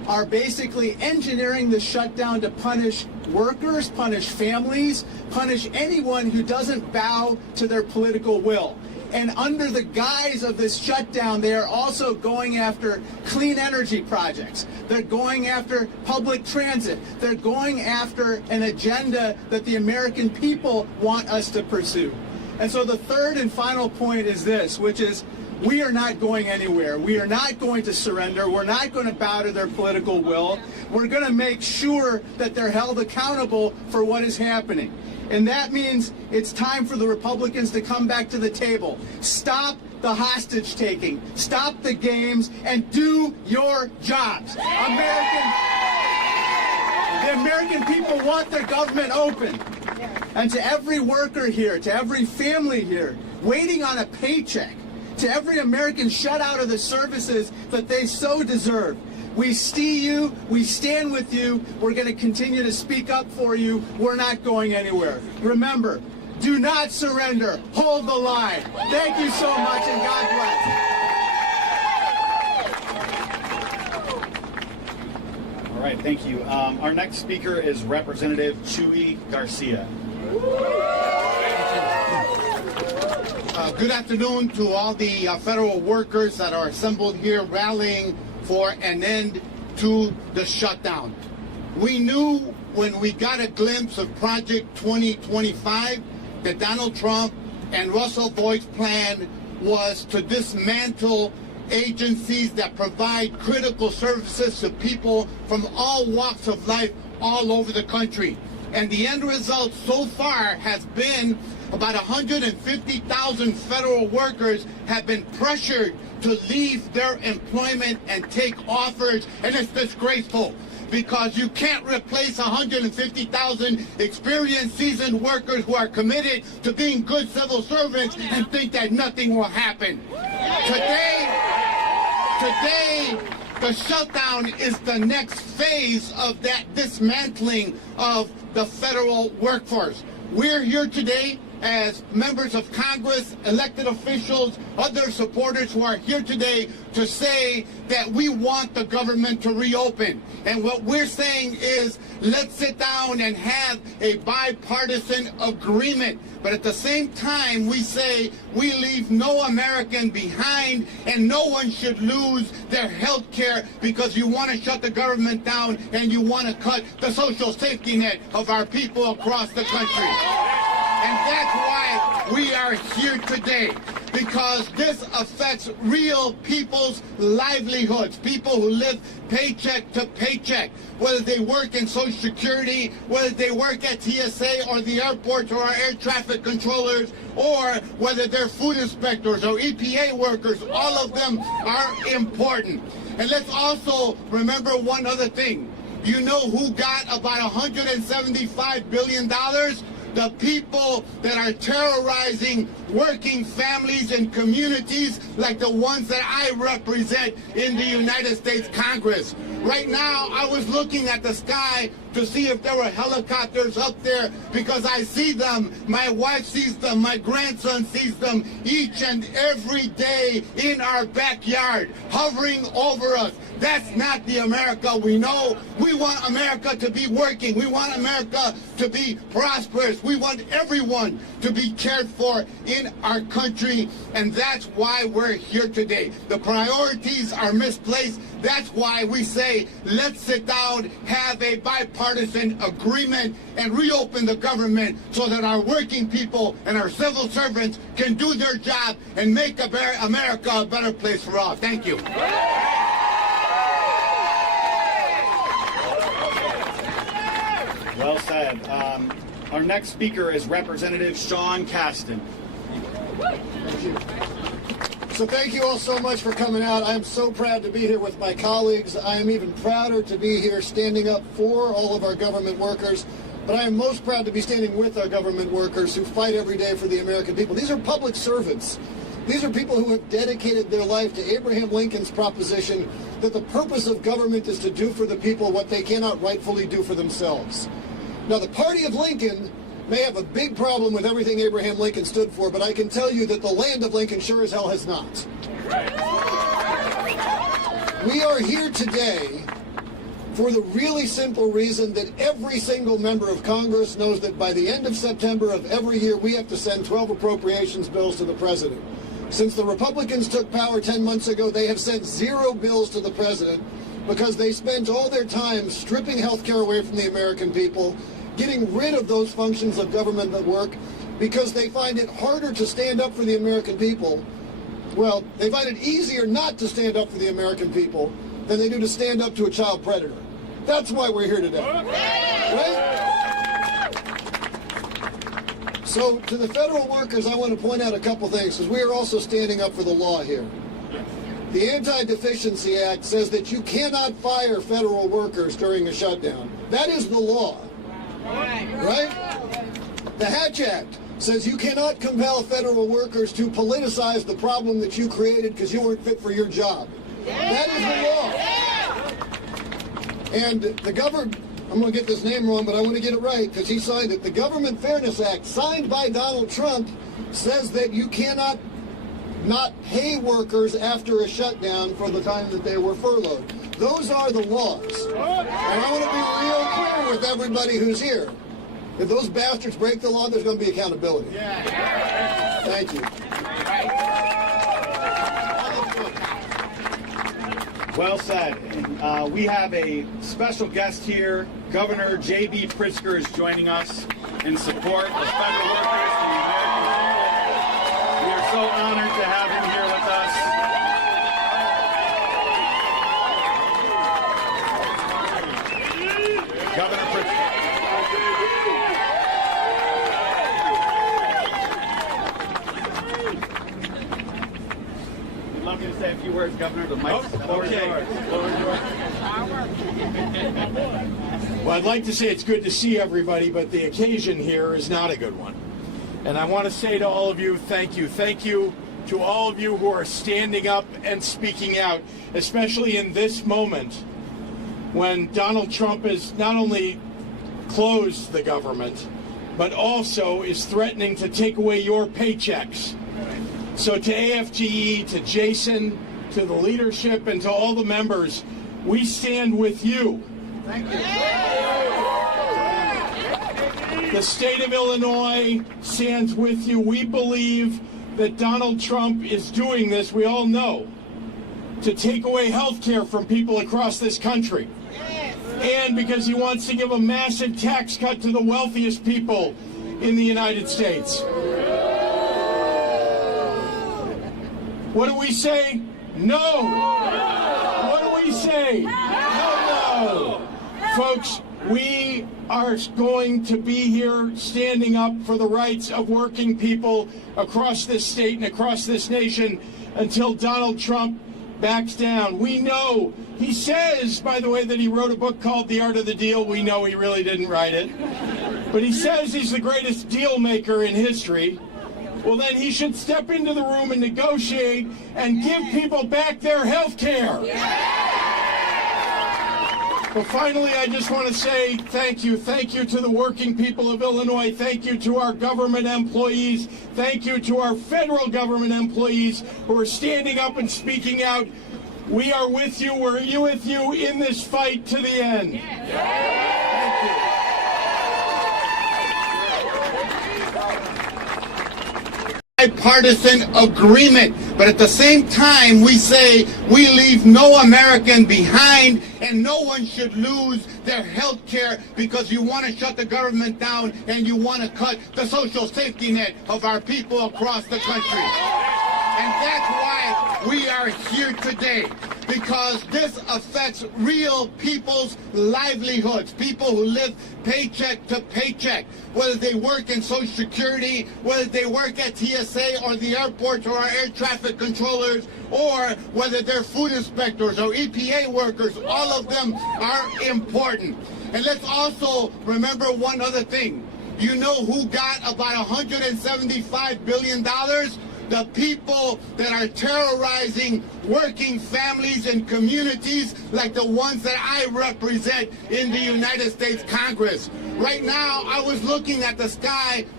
are basically engineering the shutdown to punish workers, punish families, punish anyone who doesn't bow to their political will. And under the guise of this shutdown, they are also going after clean energy projects. They're going after public transit. They're going after an agenda that the American people want us to pursue. And so the third and final point is this, which is we are not going anywhere. We are not going to surrender. We're not going to bow to their political will. We're going to make sure that they're held accountable for what is happening. And that means it's time for the Republicans to come back to the table. Stop the hostage taking. Stop the games and do your jobs. The American people want their government open. And to every worker here, to every family here, waiting on a paycheck, to every American shut out of the services that they so deserve, we see you, we stand with you, we're going to continue to speak up for you, we're not going anywhere. Remember, do not surrender, hold the line. Thank you so much and God bless. All right, thank you. Our next speaker is Representative Chuy Garcia. Good afternoon to all the federal workers that are assembled here rallying for an end to the shutdown. We knew when we got a glimpse of Project 2025 that Donald Trump and Russell Voigt's plan was to dismantle agencies that provide critical services to people from all walks of life all over the country. And the end result so far has been about 150,000 federal workers have been pressured to leave their employment and take offers, and it's disgraceful because you can't replace 150,000 experienced, seasoned workers who are committed to being good civil servants and think that nothing will happen. Today, the shutdown is the next phase of that dismantling of the federal workforce. We're here today as members of Congress, elected officials, other supporters who are here today to say that we want the government to reopen. And what we're saying is let's sit down and have a bipartisan agreement. But at the same time, we say we leave no American behind and no one should lose their health care because you want to shut the government down and you want to cut the social safety net of our people across the country. And that's why we are here today, because this affects real people's livelihoods, people who live paycheck to paycheck, whether they work in Social Security, whether they work at TSA or the airports or our air traffic controllers, or whether they're food inspectors or EPA workers. All of them are important. And let's also remember one other thing. You know who got about $175 billion? The people that are terrorizing working families and communities like the ones that I represent in the United States Congress. Right now, I was looking at the sky to see if there were helicopters up there because I see them, my wife sees them, my grandson sees them each and every day in our backyard, hovering over us. That's not the America we know. We want America to be working. We want America to be prosperous. We want everyone to be cared for in our country, and that's why we're here today. The priorities are misplaced. That's why we say, let's sit down, have a bipartisan agreement, and reopen the government so that our working people and our civil servants can do their job and make America a better place for all. Thank you. Well said. Our next speaker is Representative Sean Casten. So thank you all so much for coming out. I'm so proud to be here with my colleagues. I am even prouder to be here standing up for all of our government workers. But I am most proud to be standing with our government workers who fight every day for the American people. These are public servants. These are people who have dedicated their life to Abraham Lincoln's proposition that the purpose of government is to do for the people what they cannot rightfully do for themselves. Now, the party of Lincoln may have a big problem with everything Abraham Lincoln stood for, but I can tell you that the land of Lincoln sure as hell has not. We are here today for the really simple reason that every single member of Congress knows that by the end of September of every year, we have to send 12 appropriations bills to the president. Since the Republicans took power 10 months ago, they have sent 0 bills to the president because they spent all their time stripping health care away from the American people, getting rid of those functions of government that work, because they find it harder to stand up for the American people. Well, they find it easier not to stand up for the American people than they do to stand up to a child predator. That's why we're here today. Right? So to the federal workers, I want to point out a couple things, because we are also standing up for the law here. The Anti-Deficiency Act says that you cannot fire federal workers during a shutdown. That is the law. Right? The Hatch Act says you cannot compel federal workers to politicize the problem that you created because you weren't fit for your job. That is the law. And the government, I'm going to get this name wrong, but I want to get it right because he signed it. The Government Fairness Act, signed by Donald Trump, says that you cannot not pay workers after a shutdown for the time that they were furloughed. Those are the laws. And I want to be real clear with everybody who's here. If those bastards break the law, there's going to be accountability. Thank you. Well said. We have a special guest here. Governor JB Pritzker is joining us in support of federal workers and the American people. We are so honored to have him here with us. Governor Pritzker. We'd love you to say a few words, Governor. The mic's Okay. Well, I'd like to say it's good to see everybody, but the occasion here is not a good one. And I want to say to all of you, thank you. Thank you to all of you who are standing up and speaking out, especially in this moment when Donald Trump has not only closed the government, but also is threatening to take away your paychecks. So to AFGE, to Jason, to the leadership, and to all the members, we stand with you. Thank you. The state of Illinois stands with you. We believe that Donald Trump is doing this, we all know, to take away health care from people across this country. And because he wants to give a massive tax cut to the wealthiest people in the United States. What do we say? No. What do we say? No. Folks, we are going to be here standing up for the rights of working people across this state and across this nation until Donald Trump backs down. We know, he says, by the way, that he wrote a book called The Art of the Deal. We know he really didn't write it. But he says he's the greatest deal maker in history. Well, then he should step into the room and negotiate and give people back their health care. But finally, I just want to say thank you. Thank you to the working people of Illinois. Thank you to our government employees. Thank you to our federal government employees who are standing up and speaking out. We are with you. We're with you in this fight to the end. Thank you. Bipartisan agreement, but at the same time we say we leave no American behind and no one should lose their health care because you want to shut the government down and you want to cut the social safety net of our people across the country. And that's why we are here today, because this affects real people's livelihoods, people who live paycheck to paycheck, whether they work in Social Security, whether they work at TSA or the airports or our air traffic controllers, or whether they're food inspectors or EPA workers. All of them are important. And let's also remember one other thing. You know who got about $175 billion? The people that are terrorizing working families and communities like the ones that I represent in the United States Congress. Right now, I was looking at the sky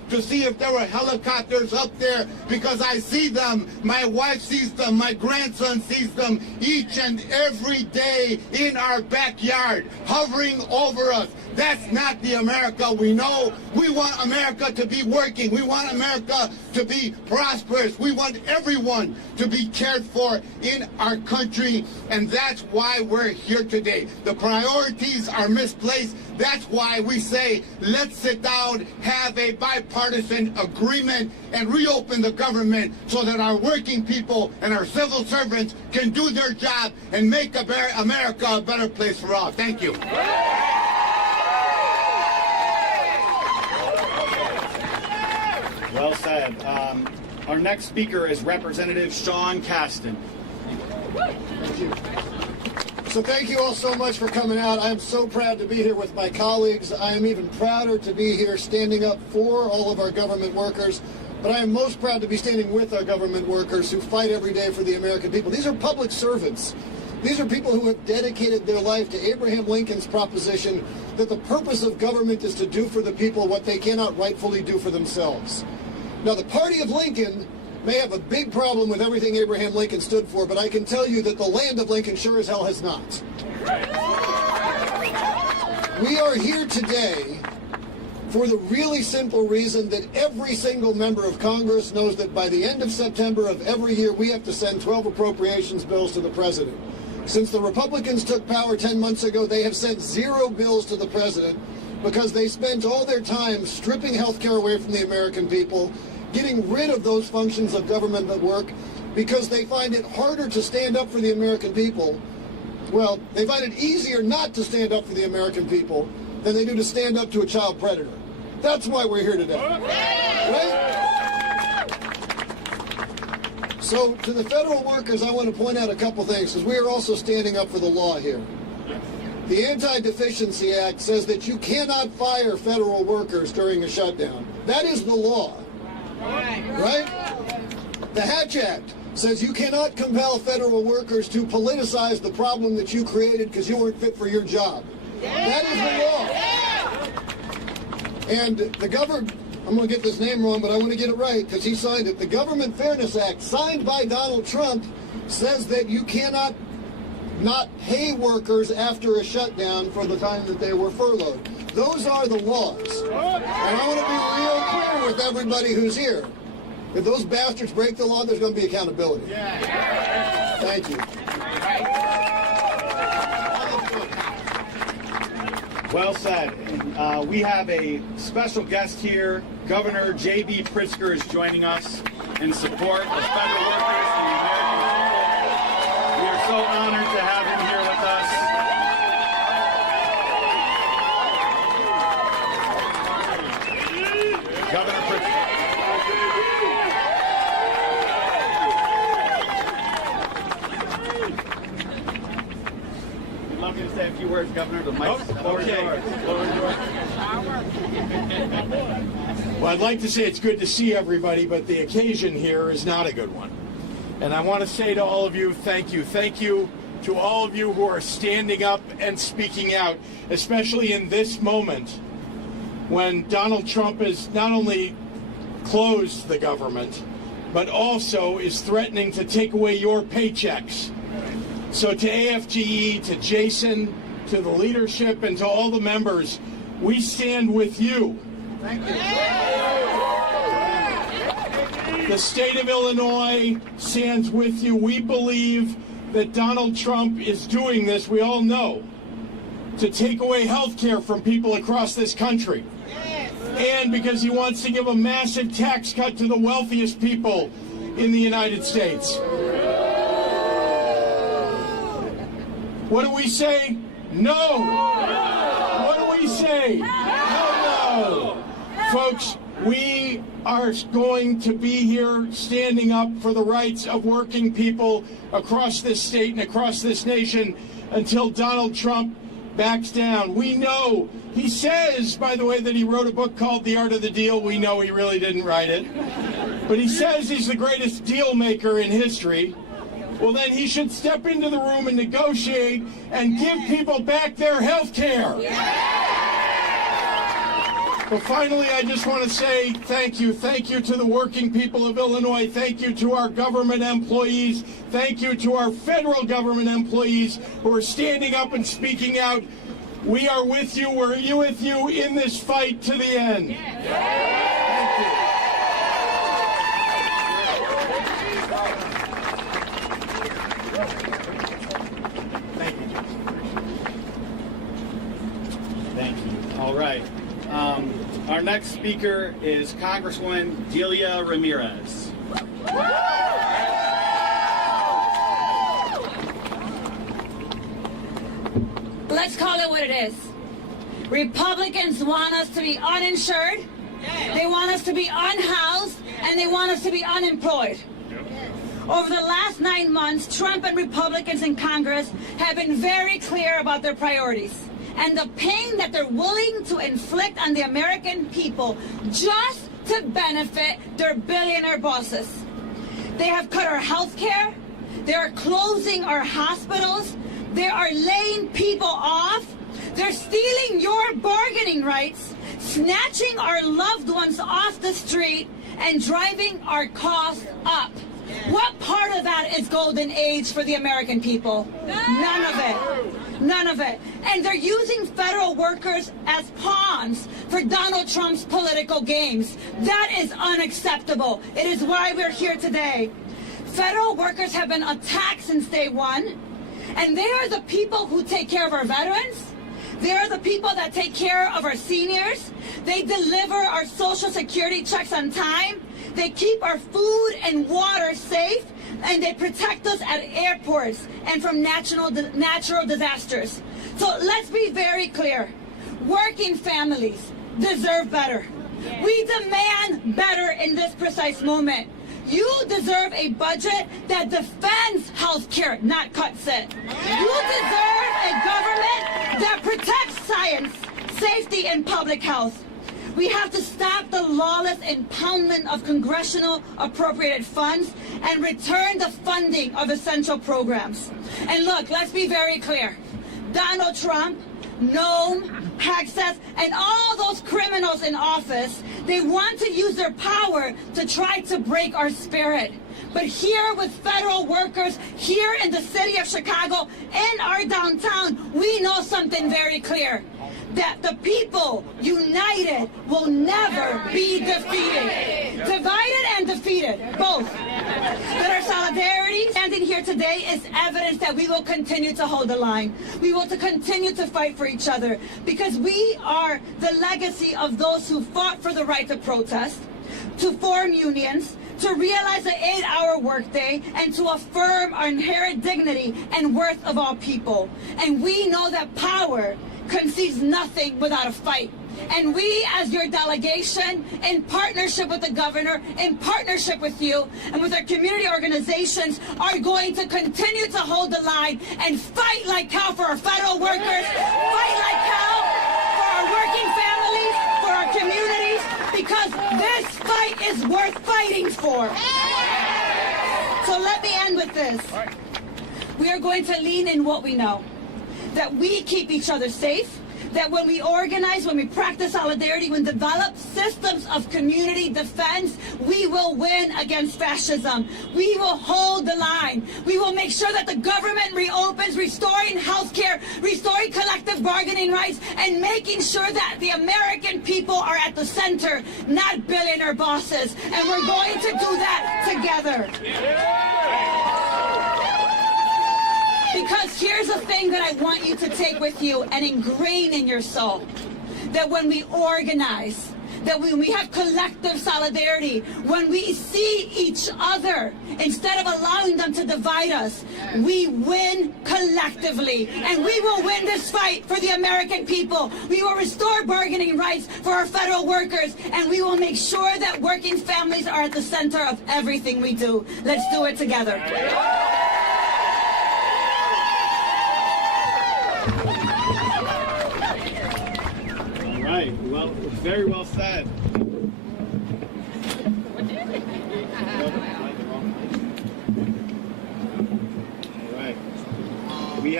to see if there were helicopters up there, because I see them, my wife sees them, my grandson sees them each and every day in our backyard, hovering over us. That's not the America we know. We want America to be working. We want America to be prosperous. We want everyone to be cared for in our country, and that's why we're here today. The priorities are misplaced. That's why we say, let's sit down, have a bipartisan agreement, and reopen the government so that our working people and our civil servants can do their job and make America a better place for all. Thank you. Well said. Our next speaker is Representative Sean Casten. Thank you. So thank you all so much for coming out. I am so proud to be here with my colleagues. I am even prouder to be here standing up for all of our government workers. But I am most proud to be standing with our government workers who fight every day for the American people. These are public servants. These are people who have dedicated their life to Abraham Lincoln's proposition that the purpose of government is to do for the people what they cannot rightfully do for themselves. Now, the party of Lincoln may have a big problem with everything Abraham Lincoln stood for, but I can tell you that the land of Lincoln sure as hell has not. We are here today for the really simple reason that every single member of Congress knows that by the end of September of every year, we have to send 12 appropriations bills to the president. Since the Republicans took power 10 months ago, they have sent 0 bills to the president because they spent all their time stripping health care away from the American people, getting rid of those functions of government that work, because they find it harder to stand up for the American people. Well, they find it easier not to stand up for the American people than they do to stand up to a child predator. That's why we're here today. Right? So to the federal workers, I want to point out a couple things, because we are also standing up for the law here. The Anti-Deficiency Act says that you cannot fire federal workers during a shutdown. That is the law. Right? The Hatch Act says you cannot compel federal workers to politicize the problem that you created because you weren't fit for your job. That is the law. And the government, I'm going to get this name wrong, but I want to get it right because he signed it. The Government Fairness Act, signed by Donald Trump, says that you cannot not pay workers after a shutdown for the time that they were furloughed. Those are the laws. And I want to be real clear with everybody who's here. If those bastards break the law, there's going to be accountability. Thank you. Well said. We have a special guest here. Governor JB Pritzker is joining us in support of federal workers and the American people. We are so honored to have him here with us. Governor Pritzker. We'd love you to say a few words, Governor. The mic's yours. Well, I'd like to say it's good to see everybody, but the occasion here is not a good one. And I want to say to all of you, thank you. Thank you to all of you who are standing up and speaking out, especially in this moment when Donald Trump has not only closed the government, but also is threatening to take away your paychecks. So to AFGE, to Jason, to the leadership, and to all the members, we stand with you. Thank you. The state of Illinois stands with you. We believe that Donald Trump is doing this, we all know, to take away health care from people across this country. And because he wants to give a massive tax cut to the wealthiest people in the United States. What do we say? No. What do we say? No. Folks, we are going to be here standing up for the rights of working people across this state and across this nation until Donald Trump backs down. We know, he says, by the way, that he wrote a book called The Art of the Deal. We know he really didn't write it. But he says he's the greatest deal maker in history. Well, then he should step into the room and negotiate and give people back their health care. But finally, I just want to say thank you. Thank you to the working people of Illinois. Thank you to our government employees. Thank you to our federal government employees who are standing up and speaking out. We are with you. We're with you in this fight to the end. Thank you. Thank you. All right. Our next speaker is Congresswoman Delia Ramirez. Let's call it what it is. Republicans want us to be uninsured, they want us to be unhoused, and they want us to be unemployed. Over the last 9 months, Trump and Republicans in Congress have been very clear about their priorities and the pain that they're willing to inflict on the American people just to benefit their billionaire bosses. They have cut our health care, they are closing our hospitals, they are laying people off, they're stealing your bargaining rights, snatching our loved ones off the street, and driving our costs up. What part of that is golden age for the American people? None of it. None of it. And they're using federal workers as pawns for Donald Trump's political games. That is unacceptable. It is why we're here today. Federal workers have been attacked since day one, and they are the people who take care of our veterans. They are the people that take care of our seniors. They deliver our Social Security checks on time. They keep our food and water safe, and they protect us at airports and from natural disasters. So let's be very clear. Working families deserve better. We demand better in this precise moment. You deserve a budget that defends health care, not cuts it. You deserve a government that protects science, safety, and public health. We have to stop the lawless impoundment of congressional appropriated funds and return the funding of essential programs. And look, let's be very clear. Donald Trump, Noam, Hexas, and all those criminals in office, they want to use their power to try to break our spirit. But here with federal workers, here in the city of Chicago, in our downtown, we know something very clear. That the people united will never be defeated. Divided and defeated, both. That our solidarity standing here today is evidence that we will continue to hold the line. We will continue to fight for each other because we are the legacy of those who fought for the right to protest, to form unions, to realize the 8-hour workday, and to affirm our inherent dignity and worth of all people. And we know that power concedes nothing without a fight. And we, as your delegation, in partnership with the governor, in partnership with you, and with our community organizations, are going to continue to hold the line and fight like hell for our federal workers, fight like hell for our working families, for our communities, because this fight is worth fighting for. So let me end with this. We are going to lean in what we know. That we keep each other safe, that when we organize, when we practice solidarity, when we develop systems of community defense, we will win against fascism. We will hold the line. We will make sure that the government reopens, restoring health care, restoring collective bargaining rights, and making sure that the American people are at the center, not billionaire bosses. And we're going to do that together. Because here's the thing that I want you to take with you and ingrain in your soul. That when we organize, that when we have collective solidarity, when we see each other, instead of allowing them to divide us, we win collectively. And we will win this fight for the American people. We will restore bargaining rights for our federal workers. And we will make sure that working families are at the center of everything we do. Let's do it together. Well, very well said. All right. We have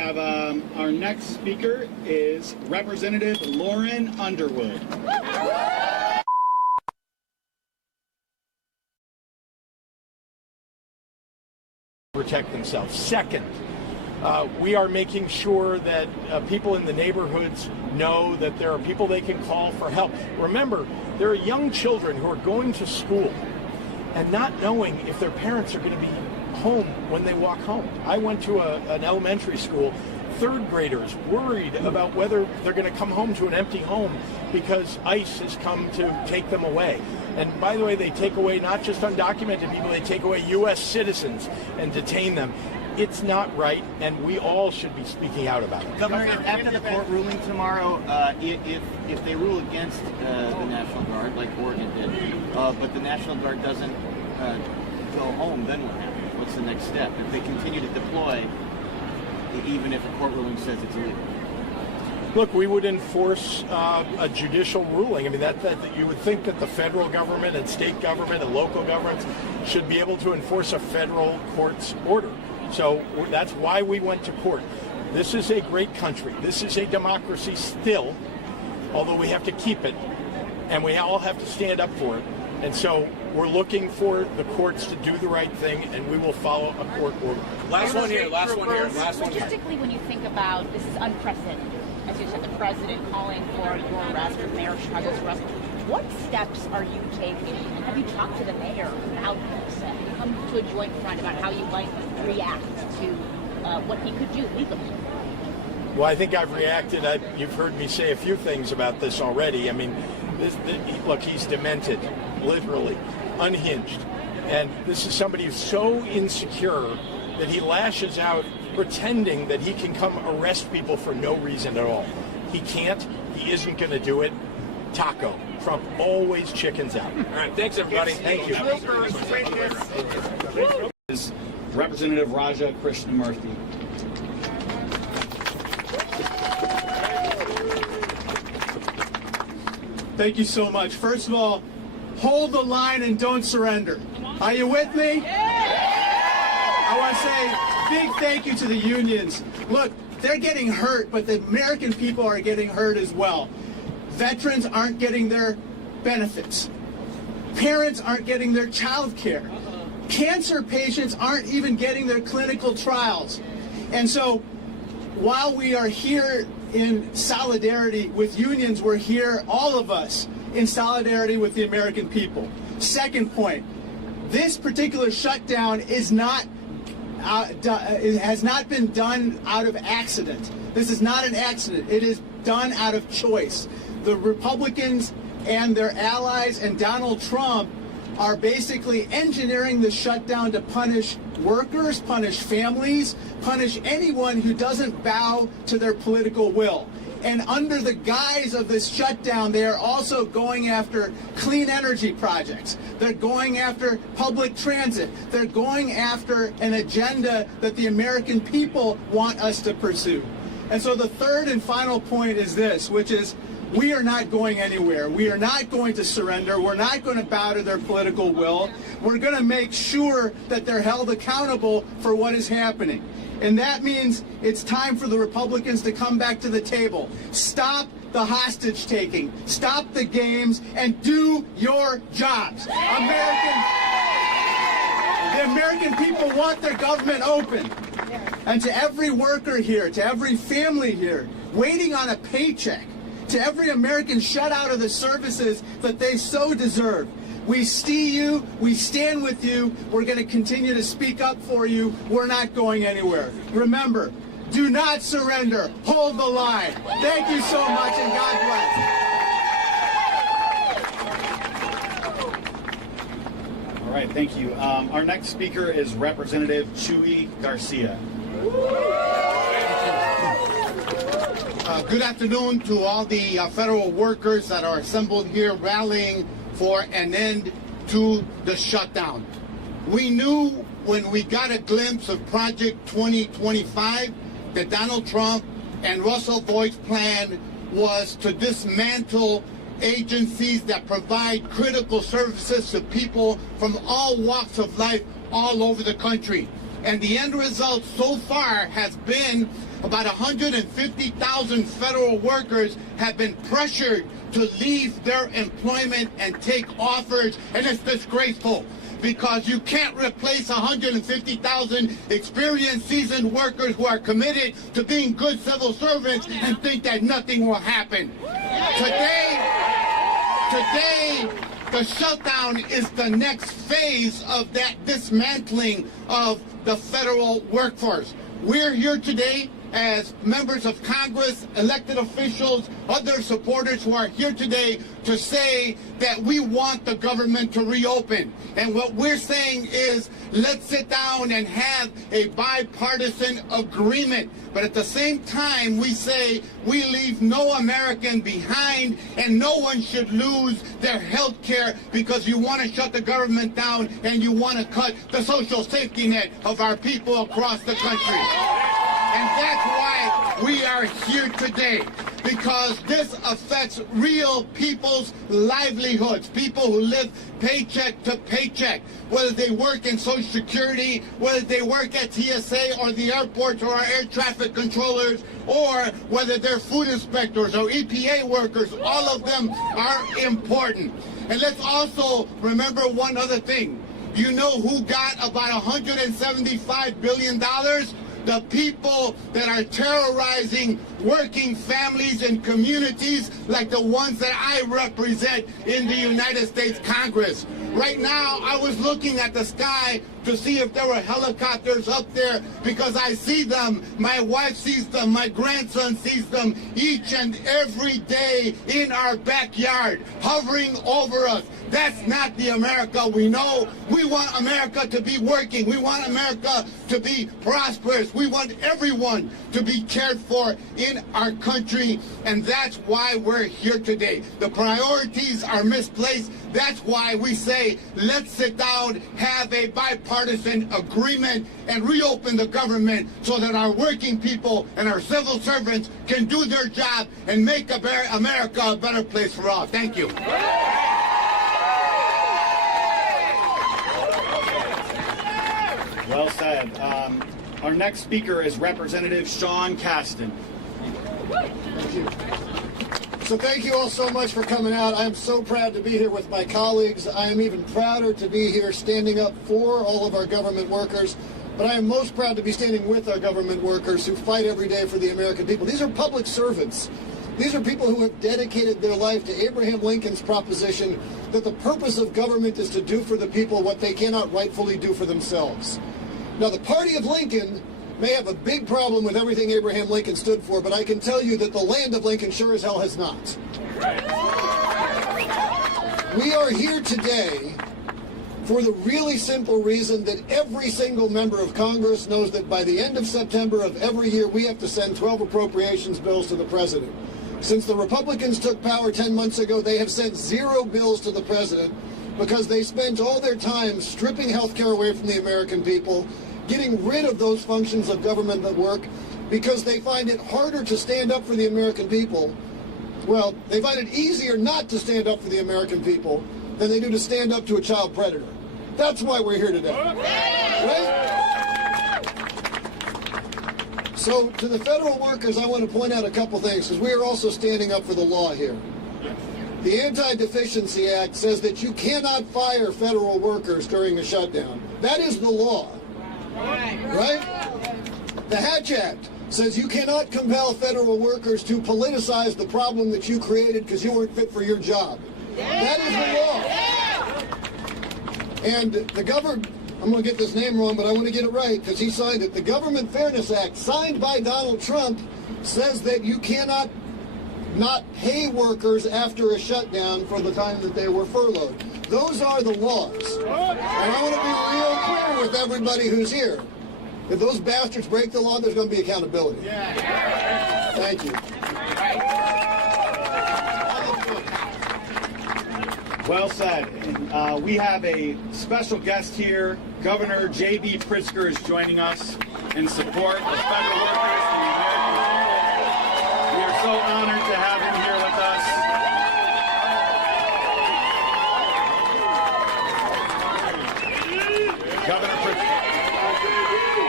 have our next speaker is Representative Lauren Underwood. Protect themselves. Second, we are making sure that people in the neighborhoods know that there are people they can call for help. Remember, there are young children who are going to school and not knowing if their parents are going to be home when they walk home. I went to an elementary school. Third graders worried about whether they're going to come home to an empty home because ICE has come to take them away. And by the way, they take away not just undocumented people, they take away U.S. citizens and detain them. It's not right, and we all should be speaking out about it. Governor, after the court ruling tomorrow, if they rule against the National Guard, like Oregon did, but the National Guard doesn't go home, then what happens? What's the next step? If they continue to deploy, even if a court ruling says it's illegal? Look, we would enforce a judicial ruling. I mean, that you would think that the federal government and state government and local governments should be able to enforce a federal court's order. So that's why we went to court. This is a great country. This is a democracy still, although we have to keep it, and we all have to stand up for it. And so we're looking for the courts to do the right thing, and we will follow a court order. Last one here. Logistically, when you think about this is unprecedented, as you said, the president calling for your arrest or Mayor Chicago's arrest. What steps are you taking? And have you talked to the mayor about this? And come to a joint front about how you might react to what he could do legally? Well, I think I've reacted. You've heard me say a few things about this already. I mean, look, he's demented, literally, unhinged. And this is somebody who's so insecure that he lashes out pretending that he can come arrest people for no reason at all. He can't. He isn't going to do it. Taco. Trump always chickens out. All right, thanks, everybody. Thank you. Is Representative Raja Krishnamurthy. Thank you so much. First of all, hold the line and don't surrender. Are you with me? I want to say big thank you to the unions. Look, they're getting hurt, but the American people are getting hurt as well. Veterans aren't getting their benefits. Parents aren't getting their child care. Cancer patients aren't even getting their clinical trials. And so while we are here in solidarity with unions, we're here, all of us, in solidarity with the American people. Second point, this particular shutdown is not it has not been done out of accident. This is not an accident. It is done out of choice. The Republicans and their allies and Donald Trump are basically engineering the shutdown to punish workers, punish families, punish anyone who doesn't bow to their political will. And under the guise of this shutdown, they are also going after clean energy projects. They're going after public transit. They're going after an agenda that the American people want us to pursue. And so the third and final point is this, which is we are not going anywhere. We are not going to surrender. We're not going to bow to their political will. We're going to make sure that they're held accountable for what is happening. And that means it's time for the Republicans to come back to the table. Stop the hostage taking. Stop the games and do your jobs. The American people want their government open. And to every worker here, to every family here, waiting on a paycheck, to every American shut out of the services that they so deserve, we see you, we stand with you, we're going to continue to speak up for you, we're not going anywhere. Remember, do not surrender, hold the line. Thank you so much and God bless. All right, thank you. Our next speaker is Representative Chuy Garcia. Good afternoon to all the federal workers that are assembled here rallying for an end to the shutdown. We knew when we got a glimpse of Project 2025 that Donald Trump and Russell Voigt's plan was to dismantle agencies that provide critical services to people from all walks of life all over the country. And the end result so far has been about 150,000 federal workers have been pressured to leave their employment and take offers, and it's disgraceful. Because you can't replace 150,000 experienced, seasoned workers who are committed to being good civil servants and think that nothing will happen. Today, the shutdown is the next phase of that dismantling of the federal workforce. We're here today as members of Congress, elected officials, other supporters who are here today to say that we want the government to reopen. And what we're saying is, let's sit down and have a bipartisan agreement. But at the same time, we say we leave no American behind and no one should lose their health care because you want to shut the government down and you want to cut the social safety net of our people across the country. And that's why we are here today, because this affects real people's livelihoods, people who live paycheck to paycheck, whether they work in Social Security, whether they work at TSA or the airports or our air traffic controllers, or whether they're food inspectors or EPA workers. All of them are important. And let's also remember one other thing. You know who got about $175 billion? The people that are terrorizing working families and communities like the ones that I represent in the United States Congress. Right now, I was looking at the sky to see if there were helicopters up there because I see them, my wife sees them, my grandson sees them each and every day in our backyard, hovering over us. That's not the America we know. We want America to be working. We want America to be prosperous. We want everyone to be cared for in our country, and that's why we're here today. The priorities are misplaced. That's why we say, let's sit down, have a bipartisan agreement, and reopen the government so that our working people and our civil servants can do their job and make America a better place for all. Thank you. Well said. Our next speaker is Representative Sean Casten. Thank you. So thank you all so much for coming out. I'm so proud to be here with my colleagues. I am even prouder to be here standing up for all of our government workers. But I am most proud to be standing with our government workers who fight every day for the American people. These are public servants. These are people who have dedicated their life to Abraham Lincoln's proposition that the purpose of government is to do for the people what they cannot rightfully do for themselves. Now, the party of Lincoln may have a big problem with everything Abraham Lincoln stood for, but I can tell you that the land of Lincoln sure as hell has not. We are here today for the really simple reason that every single member of Congress knows that by the end of September of every year, we have to send 12 appropriations bills to the president. Since the Republicans took power 10 months ago, they have sent 0 bills to the president because they spent all their time stripping health care away from the American people, getting rid of those functions of government that work, because they find it harder to stand up for the American people. Well, they find it easier not to stand up for the American people than they do to stand up to a child predator. That's why we're here today. Right? So to the federal workers, I want to point out a couple things, because we are also standing up for the law here. The Anti-Deficiency Act says that you cannot fire federal workers during a shutdown. That is the law. Right? The Hatch Act says you cannot compel federal workers to politicize the problem that you created because you weren't fit for your job. That is the law. And the government, I'm going to get this name wrong, but I want to get it right because he signed it. The Government Fairness Act, signed by Donald Trump, says that you cannot not pay workers after a shutdown for the time that they were furloughed. Those are the laws. And I want to be real clear with everybody who's here. If those bastards break the law, there's going to be accountability. Thank you. Well said. And, we have a special guest here. Governor JB Pritzker is joining us in support of federal workers and the American people. We are so honored to have him here with us. Governor Pritzker.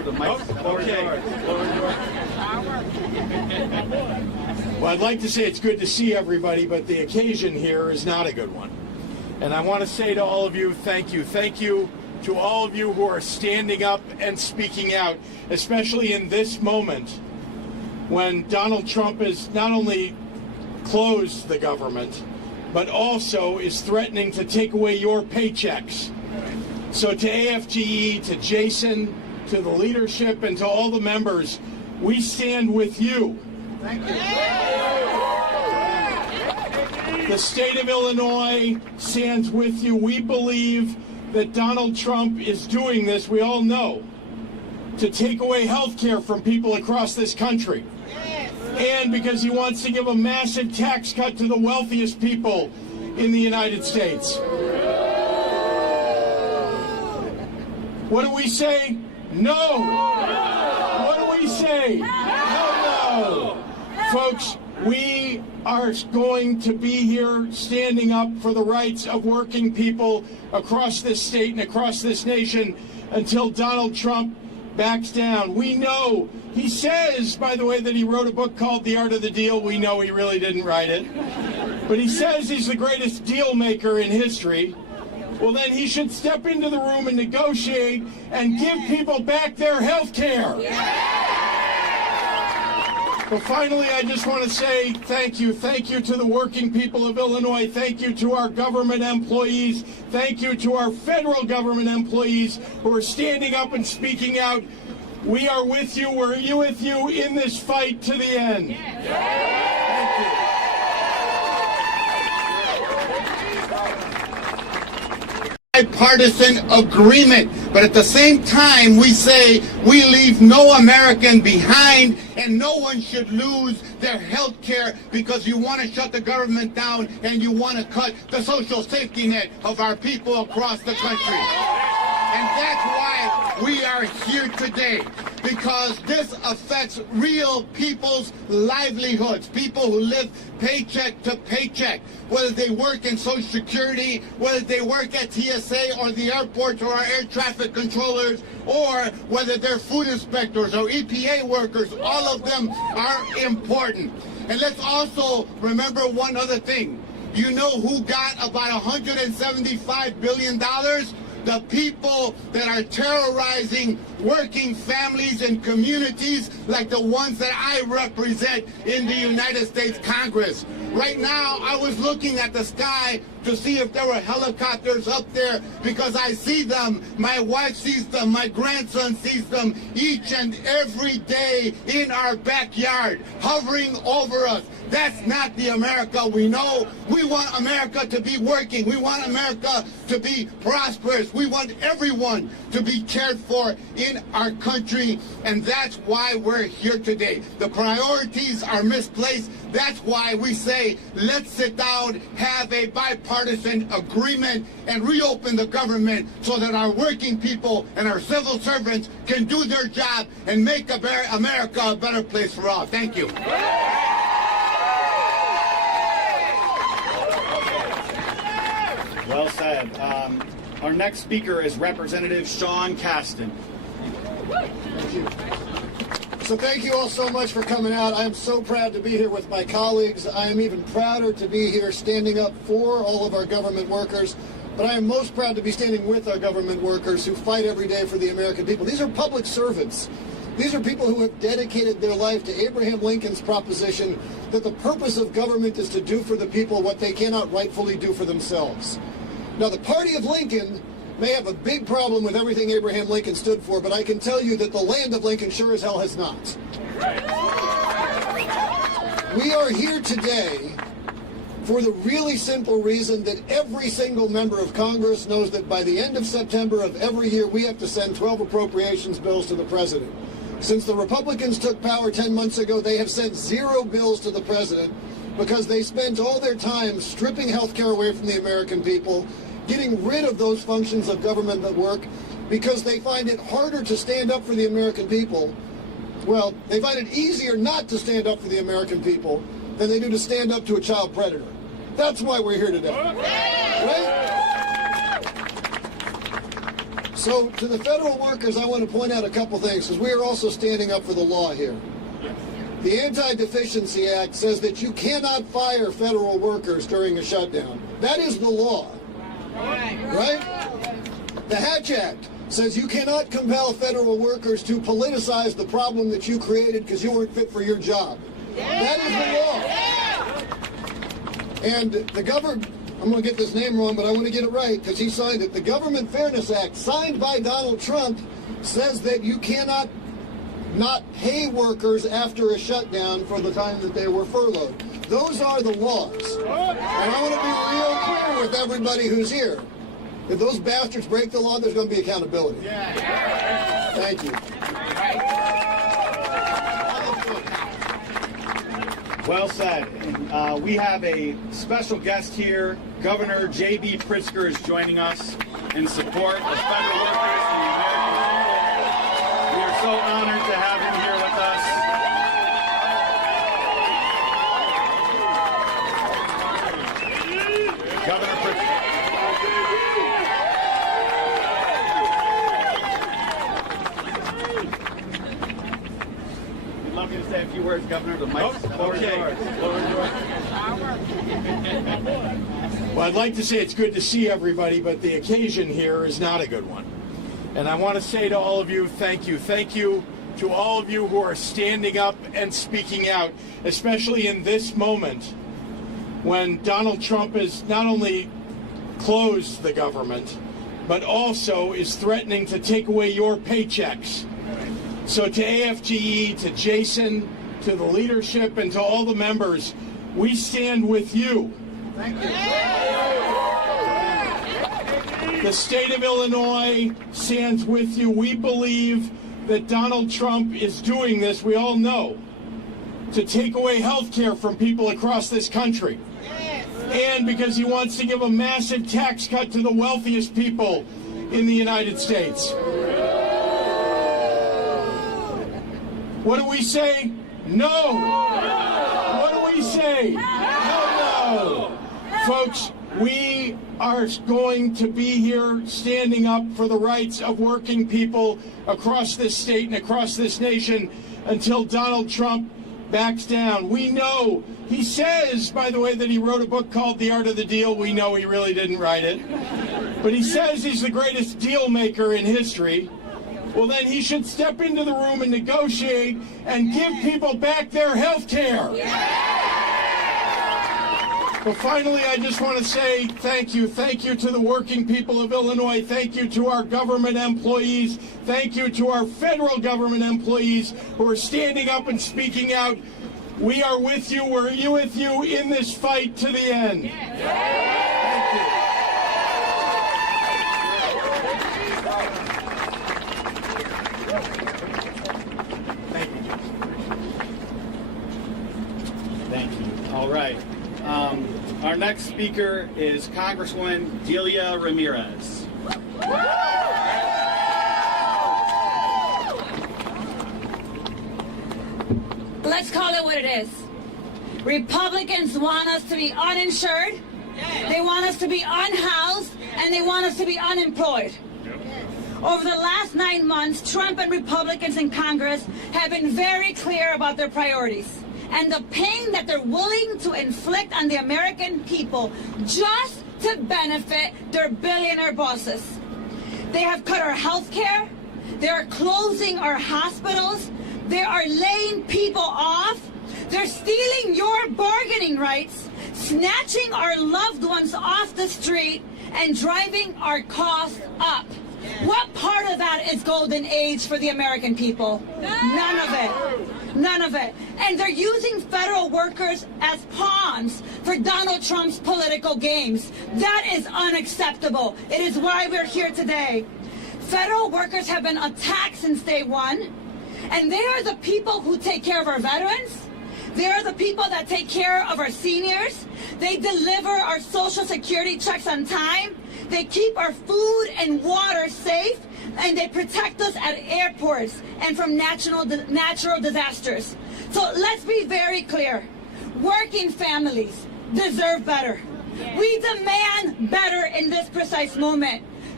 Well, I'd like to say it's good to see everybody, but the occasion here is not a good one. And I want to say to all of you, thank you. Thank you to all of you who are standing up and speaking out, especially in this moment when Donald Trump has not only closed the government, but also is threatening to take away your paychecks. So to AFGE, to Jason, to the leadership, and to all the members, we stand with you. Thank you. The state of Illinois stands with you. We believe that Donald Trump is doing this, we all know, to take away health care from people across this country. And because he wants to give a massive tax cut to the wealthiest people in the United States. What do we say? No. What do we say? No. Folks, we are going to be here standing up for the rights of working people across this state and across this nation until Donald Trump backs down. We know, he says, by the way, that he wrote a book called The Art of the Deal. We know he really didn't write it. But he says he's the greatest deal maker in history. Well, then he should step into the room and negotiate and give people back their health care. But finally, I just want to say thank you. Thank you to the working people of Illinois. Thank you to our government employees. Thank you to our federal government employees who are standing up and speaking out. We are with you. We're with you in this fight to the end. Thank you. Bipartisan agreement, but at the same time we say we leave no American behind and no one should lose their health care because you want to shut the government down and you want to cut the social safety net of our people across the country. And that's why we are here today, because this affects real people's livelihoods, people who live paycheck to paycheck, whether they work in Social Security, whether they work at TSA or the airports or our air traffic controllers, or whether they're food inspectors or EPA workers. All of them are important. And let's also remember one other thing. You know who got about $175 billion? The people that are terrorizing working families and communities like the ones that I represent in the United States Congress. Right now, I was looking at the sky to see if there were helicopters up there because I see them, my wife sees them, my grandson sees them each and every day in our backyard, hovering over us. That's not the America we know. We want America to be working. We want America to be prosperous. We want everyone to be cared for in our country, and that's why we're here today. The priorities are misplaced. That's why we say, let's sit down, have a bipartisan agreement, and reopen the government so that our working people and our civil servants can do their job and make America a better place for all. Thank you. Well said. Our next speaker is Representative Sean Casten. Thank you. So thank you all so much for coming out. I am so proud to be here with my colleagues. I am even prouder to be here standing up for all of our government workers. But I am most proud to be standing with our government workers who fight every day for the American people. These are public servants. These are people who have dedicated their life to Abraham Lincoln's proposition that the purpose of government is to do for the people what they cannot rightfully do for themselves. Now, the party of Lincoln may have a big problem with everything Abraham Lincoln stood for, but I can tell you that the land of Lincoln sure as hell has not. We are here today for the really simple reason that every single member of Congress knows that by the end of September of every year, we have to send 12 appropriations bills to the president. Since the Republicans took power 10 months ago, they have sent 0 bills to the president because they spent all their time stripping health care away from the American people, getting rid of those functions of government that work, because they find it harder to stand up for the American people. Well, they find it easier not to stand up for the American people than they do to stand up to a child predator. That's why we're here today. Right? So to the federal workers, I want to point out a couple things, because we are also standing up for the law here. The Anti-Deficiency Act says that you cannot fire federal workers during a shutdown. That is the law. Right? The Hatch Act says you cannot compel federal workers to politicize the problem that you created because you weren't fit for your job. That is the law. And the government, I'm going to get this name wrong, but I want to get it right because he signed it. The Government Fairness Act, signed by Donald Trump, says that you cannot not pay workers after a shutdown for the time that they were furloughed. Those are the laws. And I want to be real clear with everybody who's here. If those bastards break the law, there's going to be accountability. Thank you. Well said. And, we have a special guest here. Governor JB Pritzker is joining us in support of federal workers and the American people. We are so honored to have him here with us. Governor Pritzker. We'd love you to say a few words, Governor. The mic's Okay. Well, I'd like to say it's good to see everybody, but the occasion here is not a good one. And I want to say to all of you, thank you. Thank you to all of you who are standing up and speaking out, especially in this moment when Donald Trump has not only closed the government, but also is threatening to take away your paychecks. So to AFGE, to Jason, to the leadership, and to all the members, we stand with you. Thank you. The state of Illinois stands with you. We believe that Donald Trump is doing this, we all know, to take away health care from people across this country. And because he wants to give a massive tax cut to the wealthiest people in the United States. What do we say? No. What do we say? No. Folks, we are going to be here standing up for the rights of working people across this state and across this nation until Donald Trump backs down. We know, he says, by the way, that he wrote a book called The Art of the Deal. We know he really didn't write it. But he says he's the greatest deal maker in history. Well, then he should step into the room and negotiate and give people back their health care. But finally, I just want to say thank you. Thank you to the working people of Illinois. Thank you to our government employees. Thank you to our federal government employees who are standing up and speaking out. We are with you. We're with you in this fight to the end. Thank you. Thank you. All right. Our next speaker is Congresswoman Delia Ramirez. Let's call it what it is. Republicans want us to be uninsured, they want us to be unhoused, and they want us to be unemployed. Over the last 9 months, Trump and Republicans in Congress have been very clear about their priorities and the pain that they're willing to inflict on the American people just to benefit their billionaire bosses. They have cut our health care. They are closing our hospitals. They are laying people off. They're stealing your bargaining rights, snatching our loved ones off the street, and driving our costs up. What part of that is golden age for the American people? None of it. None of it. And they're using federal workers as pawns for Donald Trump's political games. That is unacceptable. It is why we're here today. Federal workers have been attacked since day one, and they are the people who take care of our veterans. They are the people that take care of our seniors. They deliver our Social Security checks on time. They keep our food and water safe, and they protect us at airports and from natural disasters. So let's be very clear. Working families deserve better. We demand better in this precise moment.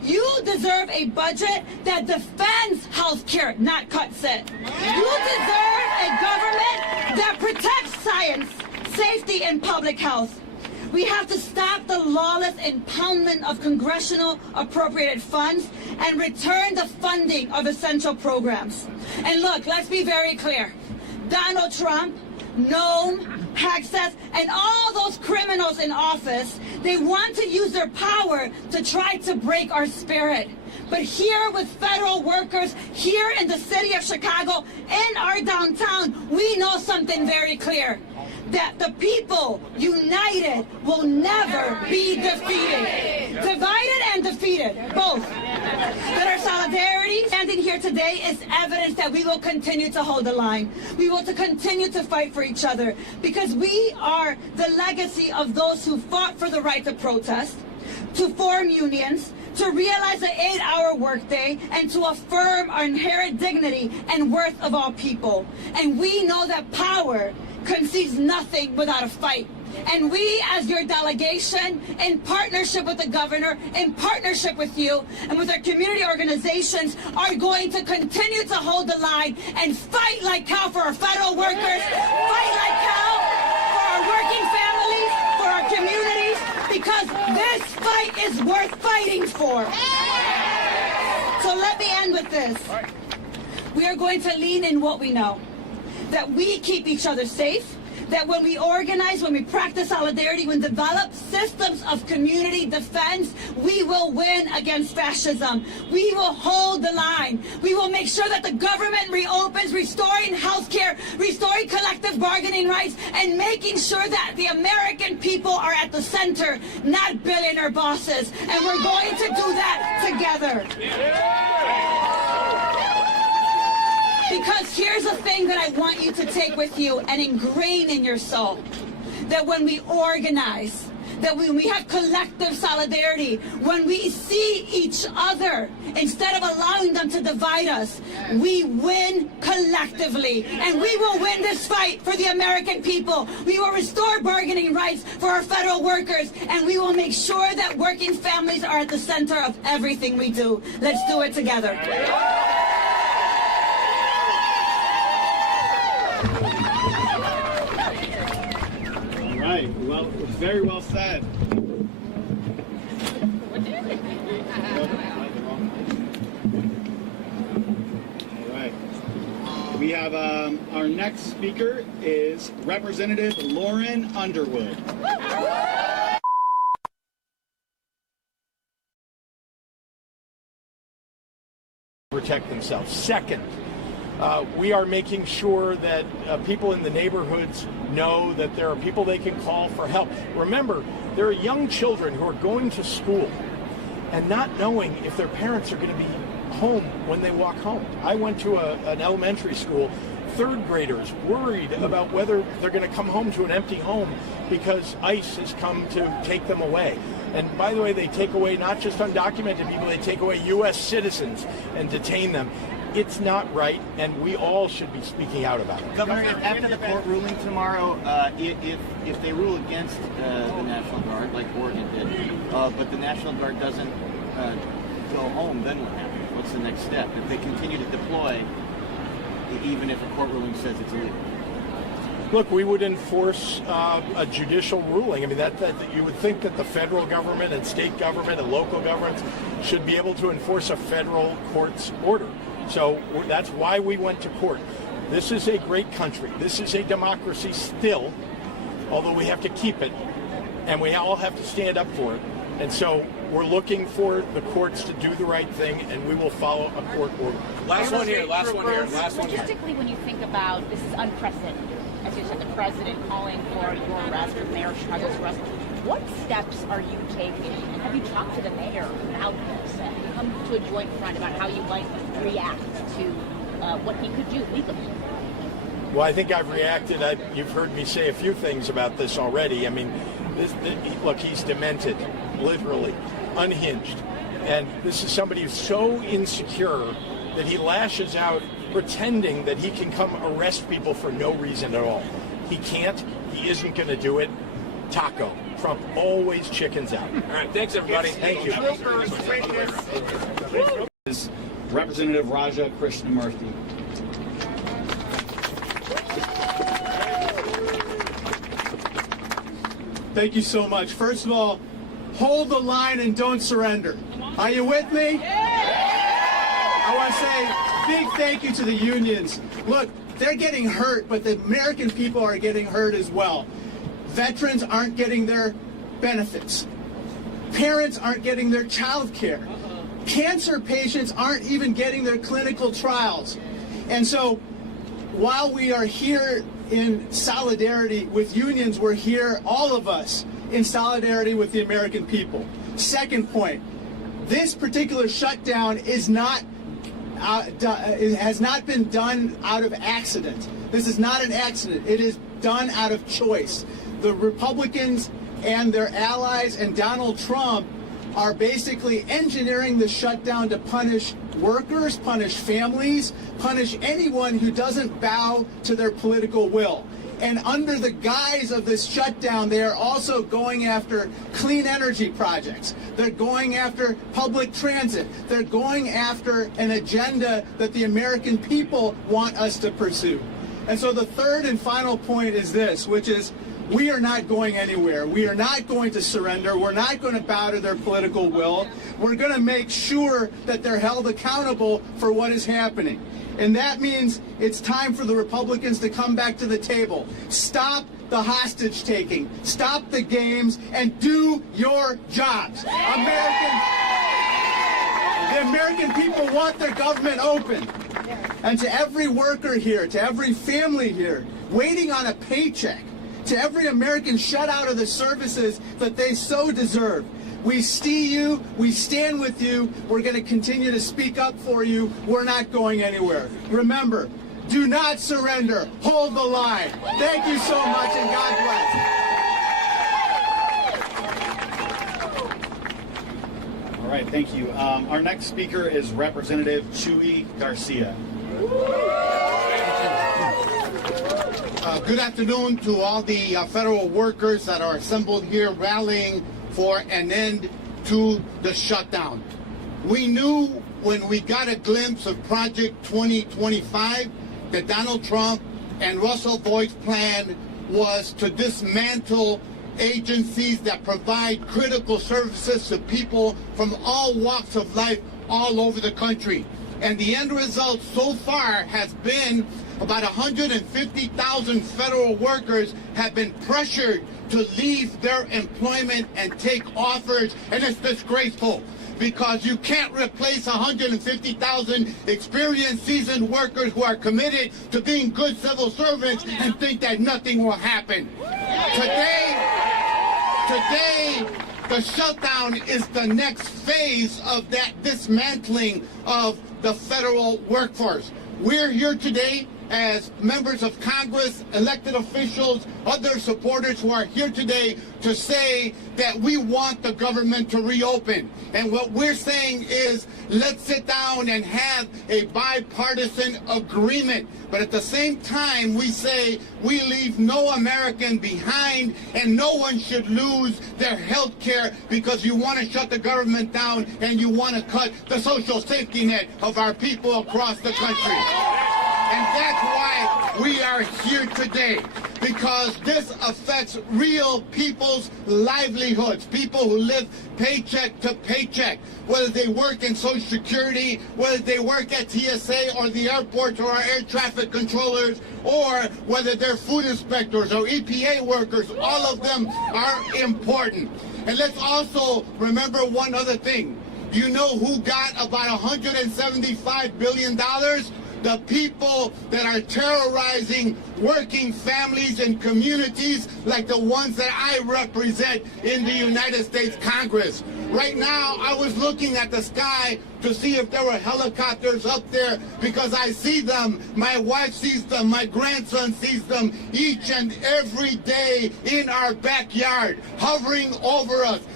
You deserve a budget that defends health care, not cuts it. You deserve a government that protects science, safety, and public health. We have to stop the lawless impoundment of congressional appropriated funds and return the funding of essential programs. And look, let's be very clear. Donald Trump, Noam, Access, and all those criminals in office, they want to use their power to try to break our spirit. But here with federal workers, here in the city of Chicago, in our downtown, we know something very clear. That the people united will never be defeated. Divided and defeated, both. That our solidarity standing here today is evidence that we will continue to hold the line. We will continue to fight for each other because we are the legacy of those who fought for the right to protest, to form unions, to realize the 8-hour workday, and to affirm our inherent dignity and worth of all people. And we know that power concedes nothing without a fight. And we, as your delegation, in partnership with the governor, in partnership with you, and with our community organizations, are going to continue to hold the line and fight like hell for our federal workers, fight like hell for our working families, for our communities, because this fight is worth fighting for. So let me end with this. We are going to lean in what we know. That we keep each other safe, that when we organize, when we practice solidarity, when we develop systems of community defense, we will win against fascism. We will hold the line. We will make sure that the government reopens, restoring health care, restoring collective bargaining rights, and making sure that the American people are at the center, not billionaire bosses. And we're going to do that together. Because here's the thing that I want you to take with you and ingrain in your soul. That when we organize, that when we have collective solidarity, when we see each other, instead of allowing them to divide us, we win collectively. And we will win this fight for the American people. We will restore bargaining rights for our federal workers. And we will make sure that working families are at the center of everything we do. Let's do it together. Right. Well, very well said. All right. We have our next speaker is Representative Lauren Underwood. Protect themselves. Second, we are making sure that people in the neighborhoods know that there are people they can call for help. Remember, there are young children who are going to school and not knowing if their parents are going to be home when they walk home. I went to an elementary school, third graders worried about whether they're going to come home to an empty home because ICE has come to take them away. And by the way, they take away not just undocumented people, they take away U.S. citizens and detain them. It's not right, and we all should be speaking out about it. Governor, after the court ruling tomorrow, if they rule against the National Guard, like Oregon did, but the National Guard doesn't go home, then what happens? What's the next step? If they continue to deploy, even if a court ruling says it's illegal? Look, we would enforce a judicial ruling. I mean, that you would think that the federal government and state government and local governments should be able to enforce a federal court's order. So that's why we went to court. This is a great country. This is a democracy still, although we have to keep it, and we all have to stand up for it. And so we're looking for the courts to do the right thing, and we will follow a court order. Last one here. Logistically, when you think about this is unprecedented, as you said, the president calling for your arrest, or Mayor Chicago's arrest. What steps are you taking? And have you talked to the mayor about this? Have you come to a joint front about how you might react to what he could do legally? Well, I think I've reacted. You've heard me say a few things about this already. I mean, look, he's demented, literally, unhinged. And this is somebody who's so insecure that he lashes out pretending that he can come arrest people for no reason at all. He can't. He isn't going to do it. taco. Trump always chickens out. All right, thanks, everybody. Thank you. Is Representative Raja Krishnamurthy. Thank you so much. First of all, hold the line and don't surrender. Are you with me? I want to say big thank you to the unions. Look, they're getting hurt, but the American people are getting hurt as well. Veterans aren't getting their benefits. Parents aren't getting their child care. Cancer patients aren't even getting their clinical trials. And so while we are here in solidarity with unions, we're here, all of us, in solidarity with the American people. Second point, this particular shutdown is not it has not been done out of accident. This is not an accident. It is done out of choice. The Republicans and their allies and Donald Trump are basically engineering the shutdown to punish workers, punish families, punish anyone who doesn't bow to their political will. And under the guise of this shutdown, they are also going after clean energy projects. They're going after public transit. They're going after an agenda that the American people want us to pursue. And so the third and final point is this, which is we are not going anywhere. We are not going to surrender. We're not going to bow to their political will. We're going to make sure that they're held accountable for what is happening. And that means it's time for the Republicans to come back to the table. Stop the hostage taking. Stop the games and do your jobs. The American people want their government open. And to every worker here, to every family here, waiting on a paycheck, to every American shut out of the services that they so deserve, we see you, we stand with you, we're going to continue to speak up for you, we're not going anywhere. Remember, do not surrender, hold the line. Thank you so much and God bless. All right, thank you. Our next speaker is Representative Chuy Garcia. Good afternoon to all the federal workers that are assembled here rallying for an end to the shutdown. We knew when we got a glimpse of Project 2025 that Donald Trump and Russell Voigt's plan was to dismantle agencies that provide critical services to people from all walks of life all over the country. And the end result so far has been about 150,000 federal workers have been pressured to leave their employment and take offers, and it's disgraceful because you can't replace 150,000 experienced, seasoned workers who are committed to being good civil servants and think that nothing will happen. Today, the shutdown is the next phase of that dismantling of the federal workforce. We're here today as members of Congress, elected officials, other supporters who are here today to say that we want the government to reopen. And what we're saying is let's sit down and have a bipartisan agreement. But at the same time, we say we leave no American behind and no one should lose their health care because you want to shut the government down and you want to cut the social safety net of our people across the country. And that's why we are here today, because this affects real people's livelihoods, people who live paycheck to paycheck, whether they work in Social Security, whether they work at TSA or the airports or our air traffic controllers, or whether they're food inspectors or EPA workers. All of them are important. And let's also remember one other thing. You know who got about $175 billion? The people that are terrorizing working families and communities like the ones that I represent in the United States Congress. Right now, I was looking at the sky to see if there were helicopters up there because I see them, my wife sees them, my grandson sees them each and every day in our backyard, hovering over us,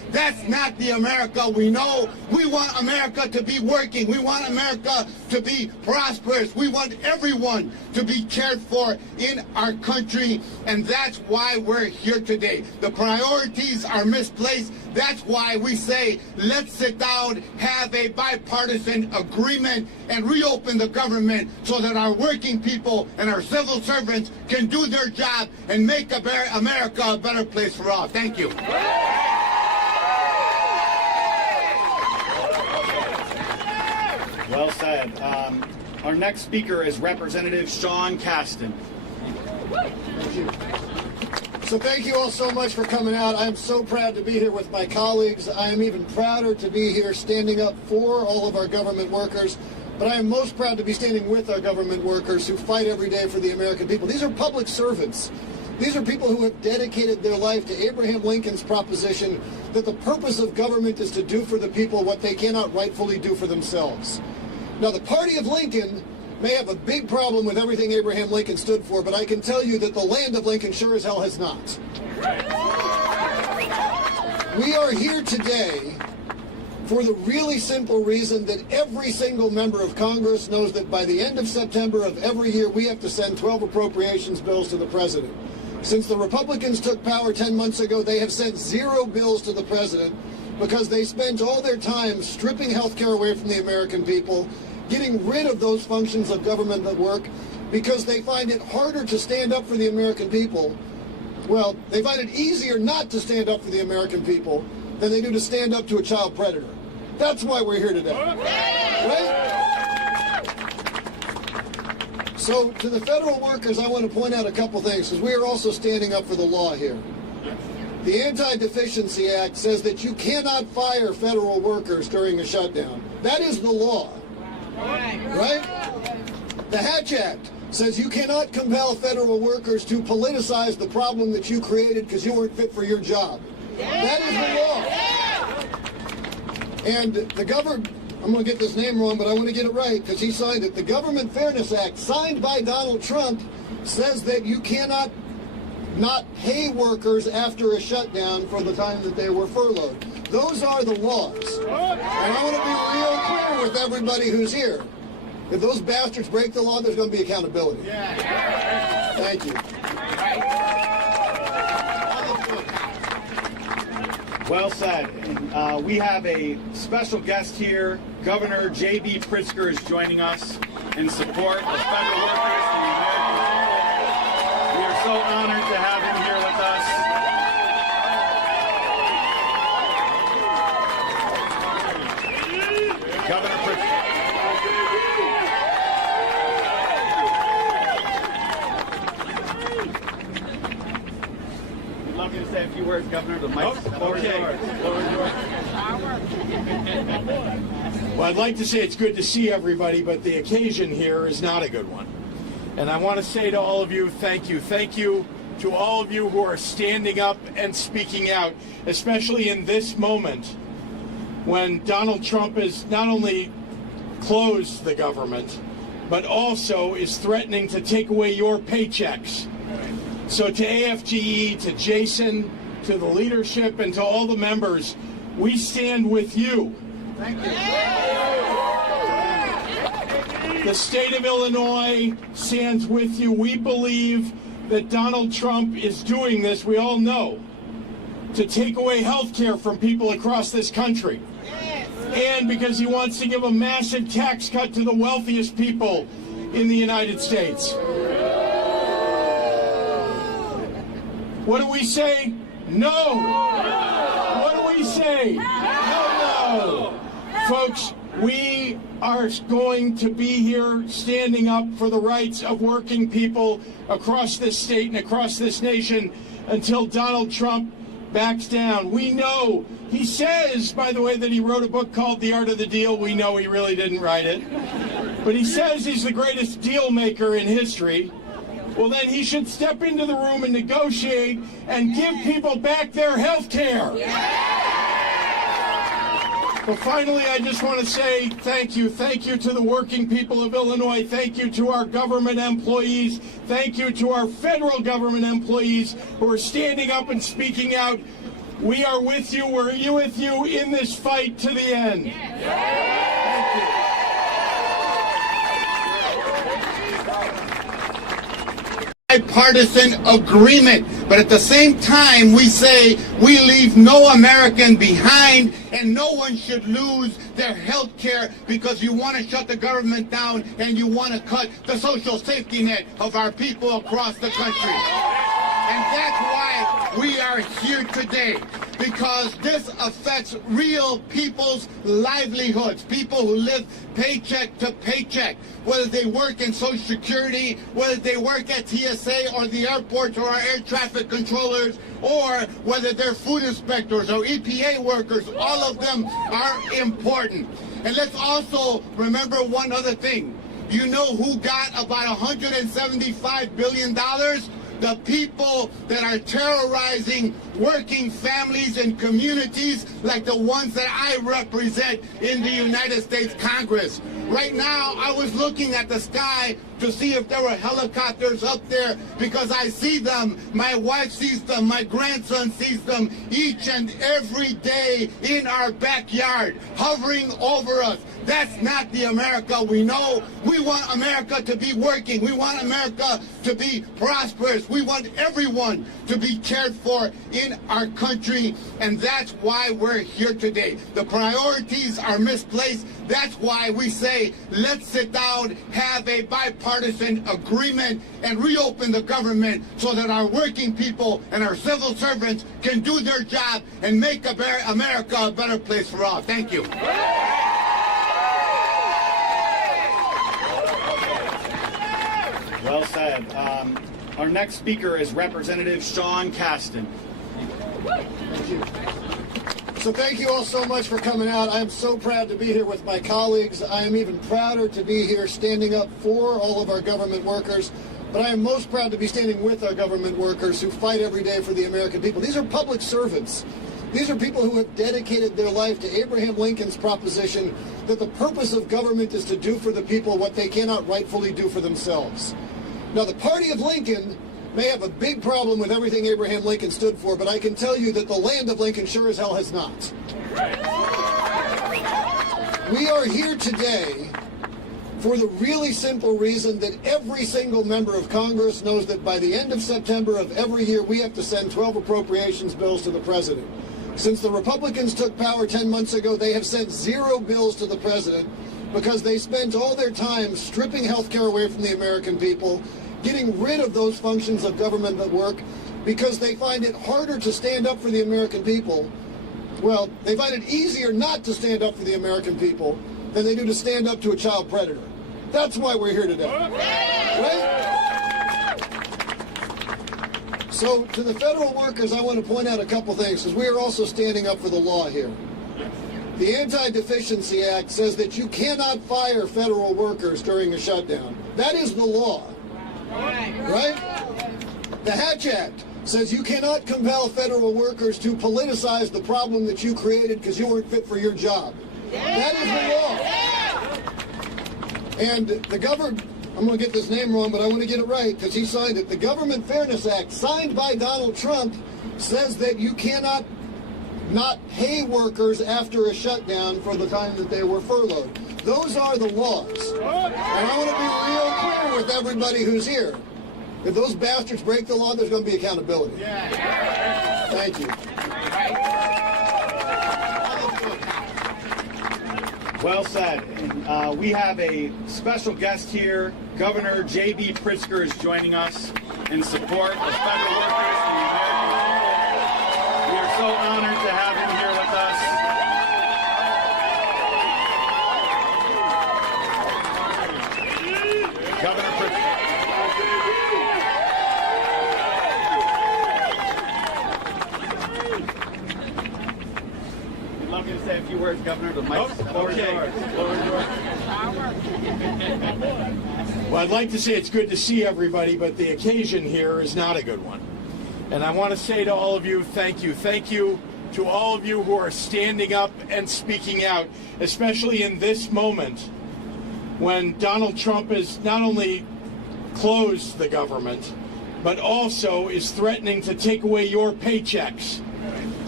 That's not the America we know. We want America to be working. We want America to be prosperous. We want everyone to be cared for in our country, and that's why we're here today. The priorities are misplaced. That's why we say, let's sit down, have a bipartisan agreement, and reopen the government so that our working people and our civil servants can do their job and make America a better place for all. Thank you. Well said. Our next speaker is Representative Sean Casten. So thank you all so much for coming out. I'm so proud to be here with my colleagues. I am even prouder to be here standing up for all of our government workers. But I am most proud to be standing with our government workers who fight every day for the American people. These are public servants. These are people who have dedicated their life to Abraham Lincoln's proposition that the purpose of government is to do for the people what they cannot rightfully do for themselves. Now, the party of Lincoln may have a big problem with everything Abraham Lincoln stood for, but I can tell you that the land of Lincoln sure as hell has not. We are here today for the really simple reason that every single member of Congress knows that by the end of September of every year, we have to send 12 appropriations bills to the president. Since the Republicans took power 10 months ago, they have sent 0 bills to the president because they spent all their time stripping health care away from the American people, getting rid of those functions of government that work, because they find it harder to stand up for the American people. Well, they find it easier not to stand up for the American people than they do to stand up to a child predator. That's why we're here today. Right? So to the federal workers, I want to point out a couple things, because we are also standing up for the law here. The Anti-Deficiency Act says that you cannot fire federal workers during a shutdown. That is the law. Right? The Hatch Act says you cannot compel federal workers to politicize the problem that you created because you weren't fit for your job. That is the law. And the government, I'm going to get this name wrong, but I want to get it right because he signed it. The Government Fairness Act, signed by Donald Trump, says that you cannot not pay workers after a shutdown for the time that they were furloughed. Those are the laws. And I want to be real clear with everybody who's here. If those bastards break the law, there's going to be accountability. Thank you. Well said. And, we have a special guest here. Governor JB Pritzker is joining us in support of federal workers and the American people. We are so honored to have him here with us. Governor Pritzker. We'd love you to say a few words, Governor. The mic's Okay. Well, I'd like to say it's good to see everybody, but the occasion here is not a good one. And I want to say to all of you, thank you. Thank you to all of you who are standing up and speaking out, especially in this moment when Donald Trump has not only closed the government, but also is threatening to take away your paychecks. So to AFGE, to Jason, to the leadership, and to all the members, we stand with you. Thank you. The state of Illinois stands with you. We believe that Donald Trump is doing this, we all know, to take away health care from people across this country. And because he wants to give a massive tax cut to the wealthiest people in the United States. What do we say? No. What do we say? No. Folks, we are going to be here standing up for the rights of working people across this state and across this nation until Donald Trump backs down. We know, he says, by the way, that he wrote a book called The Art of the Deal. We know he really didn't write it. But he says he's the greatest deal maker in history. Well, then he should step into the room and negotiate and give people back their health care. But finally, I just want to say thank you. Thank you to the working people of Illinois. Thank you to our government employees. Thank you to our federal government employees who are standing up and speaking out We are with you. We're with you in this fight to the end. Thank you. Bipartisan agreement, but at the same time we say we leave no American behind and no one should lose their health care because you want to shut the government down and you want to cut the social safety net of our people across the country. And that's why we are here today, because this affects real people's livelihoods, people who live paycheck to paycheck, whether they work in Social Security, whether they work at TSA or the airports or our air traffic controllers, or whether they're food inspectors or EPA workers. All of them are important. And let's also remember one other thing. You know who got about $175 billion? The people that are terrorizing working families and communities like the ones that I represent in the United States Congress. Right now, I was looking at the sky to see if there were helicopters up there because I see them. My wife sees them. My grandson sees them each and every day in our backyard, hovering over us. That's not the America we know. We want America to be working. We want America to be prosperous. We want everyone to be cared for in our country, and that's why we're here today. The priorities are misplaced. That's why we say, let's sit down, have a bipartisan agreement, and reopen the government so that our working people and our civil servants can do their job and make America a better place for all. Thank you. Well said. Our next speaker is Representative Sean Casten. Thank you. So thank you all so much for coming out. I am so proud to be here with my colleagues. I am even prouder to be here standing up for all of our government workers. But I am most proud to be standing with our government workers who fight every day for the American people. These are public servants. These are people who have dedicated their life to Abraham Lincoln's proposition that the purpose of government is to do for the people what they cannot rightfully do for themselves. Now, the party of Lincoln may have a big problem with everything Abraham Lincoln stood for, but I can tell you that the land of Lincoln sure as hell has not. We are here today for the really simple reason that every single member of Congress knows that by the end of September of every year, we have to send 12 appropriations bills to the president. Since the Republicans took power 10 months ago, they have sent 0 bills to the president because they spent all their time stripping health care away from the American people, getting rid of those functions of government that work, because they find it harder to stand up for the American people. Well, they find it easier not to stand up for the American people than they do to stand up to a child predator. That's why we're here today. Right? So to the federal workers, I want to point out a couple things, because we are also standing up for the law here. The Anti-Deficiency Act says that you cannot fire federal workers during a shutdown. That is the law. Right? The Hatch Act says you cannot compel federal workers to politicize the problem that you created because you weren't fit for your job. That is the law. And the government, I'm going to get this name wrong, but I want to get it right because he signed it. The Government Fairness Act, signed by Donald Trump, says that you cannot not pay workers after a shutdown for the time that they were furloughed. Those are the laws. And I want to be real clear with everybody who's here. If those bastards break the law, there's going to be accountability. Thank you. Well said. And, we have a special guest here. Governor JB Pritzker is joining us in support of federal workers and the American people. We are so honored to have him here with us. Governor Pritzker. We'd love you to say a few words, Governor. The mic's Okay. Well, I'd like to say it's good to see everybody, but the occasion here is not a good one. And I want to say to all of you, thank you. Thank you to all of you who are standing up and speaking out, especially in this moment when Donald Trump has not only closed the government, but also is threatening to take away your paychecks.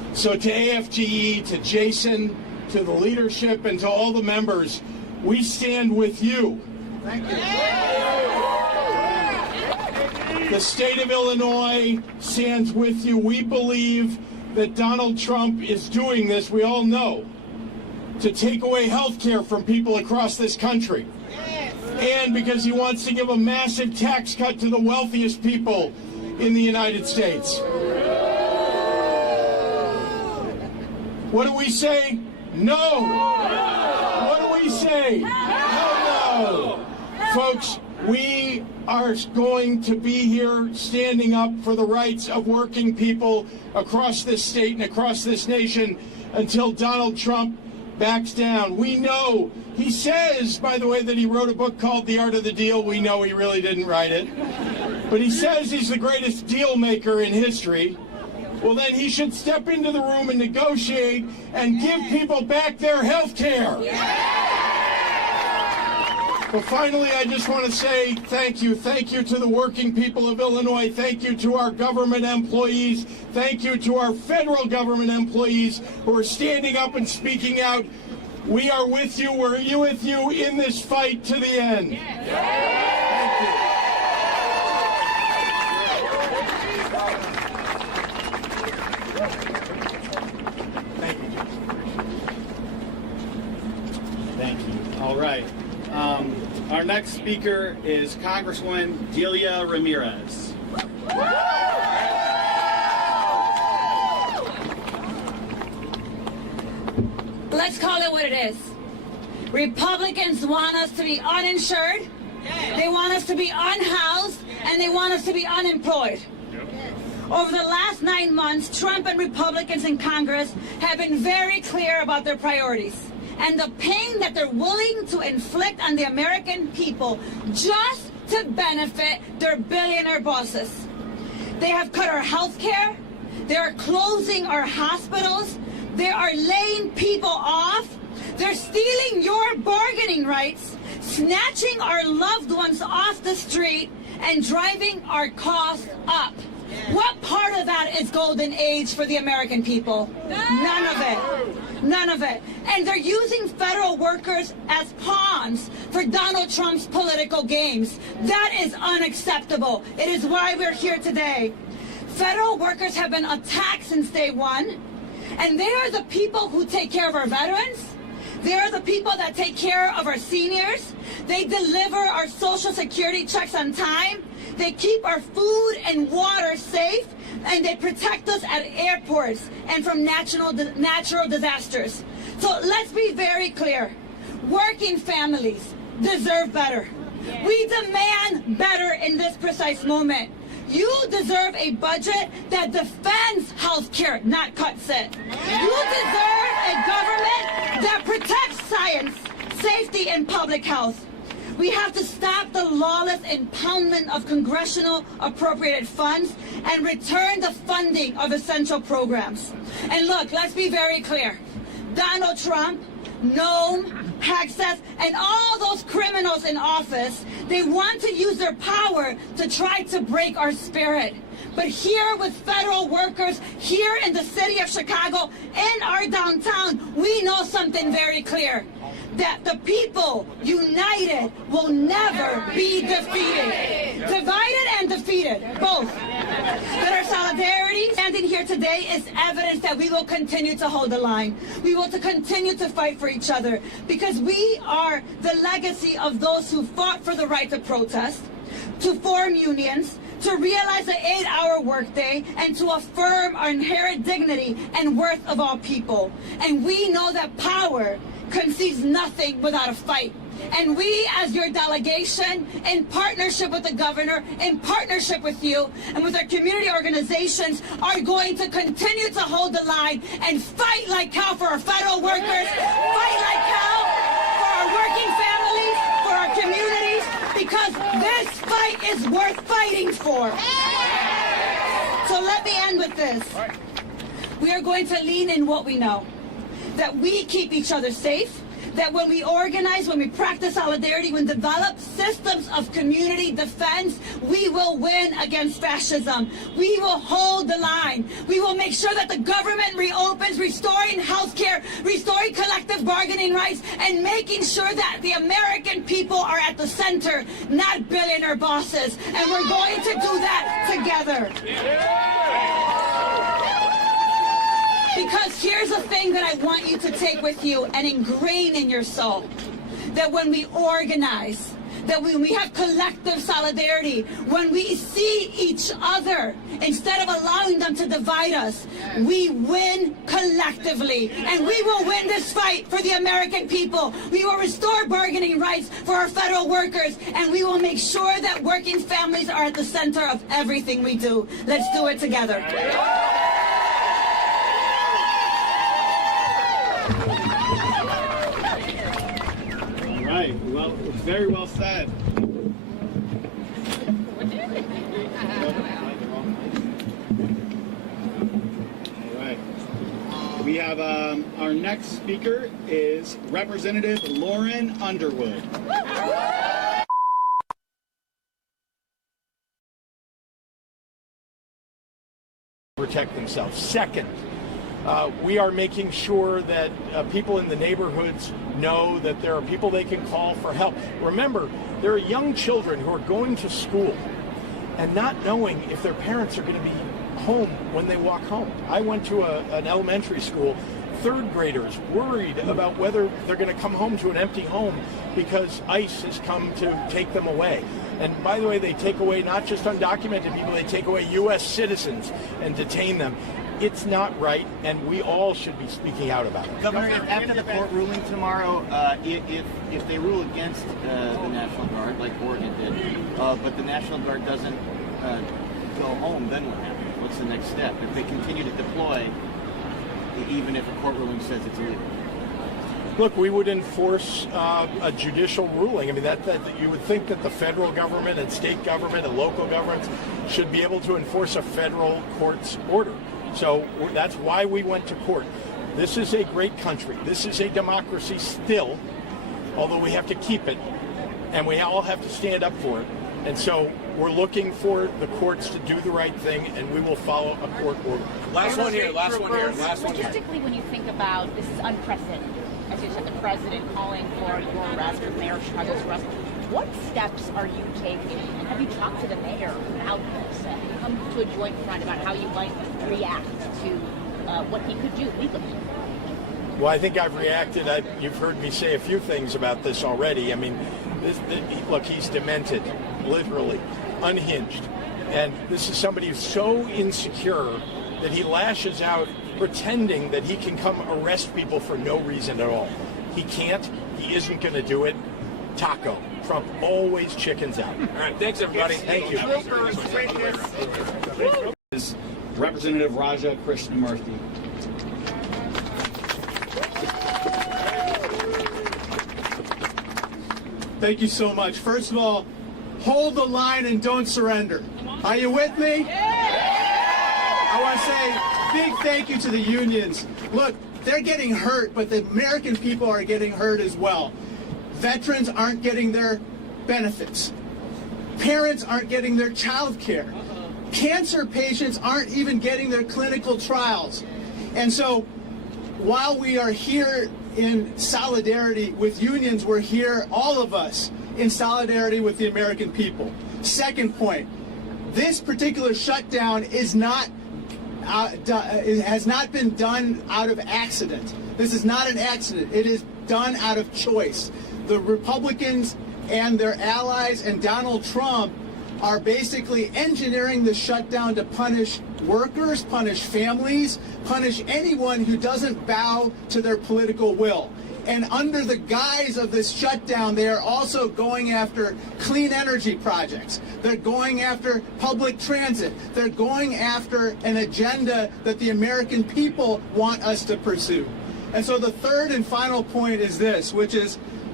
So to AFGE, to Jason, to the leadership, and to all the members, we stand with you. Thank you. The state of Illinois stands with you. We believe that Donald Trump is doing this, we all know, to take away health care from people across this country. And because he wants to give a massive tax cut to the wealthiest people in the United States. What do we say? No. What do we say? No. Folks, we are going to be here standing up for the rights of working people across this state and across this nation until Donald Trump backs down. We know, he says, by the way, that he wrote a book called The Art of the Deal. We know he really didn't write it. But he says he's the greatest deal maker in history. Well, then he should step into the room and negotiate and give people back their health care. But finally, I just want to say thank you. Thank you to the working people of Illinois. Thank you to our government employees. Thank you to our federal government employees who are standing up and speaking out. We are with you. We're with you in this fight to the end. Thank you. Thank you. All right. Our next speaker is Congresswoman Delia Ramirez. Let's call it what it is. Republicans want us to be uninsured, they want us to be unhoused, and they want us to be unemployed. Over the last 9 months, Trump and Republicans in Congress have been very clear about their priorities and the pain that they're willing to inflict on the American people just to benefit their billionaire bosses. They have cut our health care, they are closing our hospitals, they are laying people off, they're stealing your bargaining rights, snatching our loved ones off the street, and driving our costs up. What part of that is golden age for the American people? None of it. None of it. And they're using federal workers as pawns for Donald Trump's political games. That is unacceptable. It is why we're here today. Federal workers have been attacked since day one, and they are the people who take care of our veterans. They are the people that take care of our seniors. They deliver our Social Security checks on time. They keep our food and water safe, and they protect us at airports and from natural disasters. So let's be very clear. Working families deserve better. We demand better in this precise moment. You deserve a budget that defends health care, not cuts it. You deserve a government that protects science, safety, and public health. We have to stop the lawless impoundment of congressional appropriated funds and return the funding of essential programs. And look, let's be very clear. Donald Trump, Noam, Hexas, and all those criminals in office, they want to use their power to try to break our spirit. But here with federal workers, here in the city of Chicago, in our downtown, we know something very clear. That the people united will never be defeated. Divided and defeated, both. That our solidarity standing here today is evidence that we will continue to hold the line. We will continue to fight for each other because we are the legacy of those who fought for the right to protest, to form unions, to realize the 8-hour workday, and to affirm our inherent dignity and worth of all people. And we know that power concedes nothing without a fight. And we, as your delegation, in partnership with the governor, in partnership with you, and with our community organizations, are going to continue to hold the line and fight like hell for our federal workers, fight like hell for our working families, for our communities, because this fight is worth fighting for. So let me end with this. We are going to lean in what we know. That we keep each other safe, that when we organize, when we practice solidarity, when we develop systems of community defense, we will win against fascism. We will hold the line. We will make sure that the government reopens, restoring health care, restoring collective bargaining rights, and making sure that the American people are at the center, not billionaire bosses. And we're going to do that together. Because here's the thing that I want you to take with you and ingrain in your soul. That when we organize, that when we have collective solidarity, when we see each other, instead of allowing them to divide us, we win collectively. And we will win this fight for the American people. We will restore bargaining rights for our federal workers, and we will make sure that working families are at the center of everything we do. Let's do it together. Right. Well, very well said. All right. We have our next speaker is Representative Lauren Underwood. Protect themselves. Second, we are making sure that people in the neighborhoods know that there are people they can call for help. Remember, there are young children who are going to school and not knowing if their parents are going to be home when they walk home. I went to an elementary school, third graders worried about whether they're going to come home to an empty home because ICE has come to take them away. And by the way, they take away not just undocumented people, they take away U.S. citizens and detain them. It's not right, and we all should be speaking out about it. Governor, after the court ruling tomorrow, if they rule against the National Guard, like Oregon did, but the National Guard doesn't go home, then what happens? What's the next step? If they continue to deploy, even if a court ruling says it's illegal? Look, we would enforce a judicial ruling. I mean, that you would think that the federal government and state government and local governments should be able to enforce a federal court's order. So that's why we went to court. This is a great country. This is a democracy still, although we have to keep it, and we all have to stand up for it. And so we're looking for the courts to do the right thing, and we will follow a court order. Last one here. Logistically, when you think about this is unprecedented, as you said, the president calling for your arrest, or Mayor Chicago's arrest. What steps are you taking? And have you talked to the mayor about this? Come to a joint front about how you might react to what he could do legally? Well, I think I've reacted. You've heard me say a few things about this already. I mean, look, he's demented, literally, unhinged. And this is somebody who's so insecure that he lashes out pretending that he can come arrest people for no reason at all. He can't. He isn't going to do it. Taco. Trump always chickens out. All right, thanks, everybody. Thank you. Is Representative Raja Krishnamurthy. Thank you so much. First of all, hold the line and don't surrender. Are you with me? I want to say big thank you to the unions. Look, they're getting hurt, but the American people are getting hurt as well. Veterans aren't getting their benefits. Parents aren't getting their child care. Cancer patients aren't even getting their clinical trials. And so while we are here in solidarity with unions, we're here, all of us, in solidarity with the American people. Second point, this particular shutdown is not it has not been done out of accident. This is not an accident. It is done out of choice. The Republicans and their allies and Donald Trump are basically engineering the shutdown to punish workers, punish families, punish anyone who doesn't bow to their political will. And under the guise of this shutdown, they are also going after clean energy projects. They're going after public transit. They're going after an agenda that the American people want us to pursue. And so the third and final point is this, which is,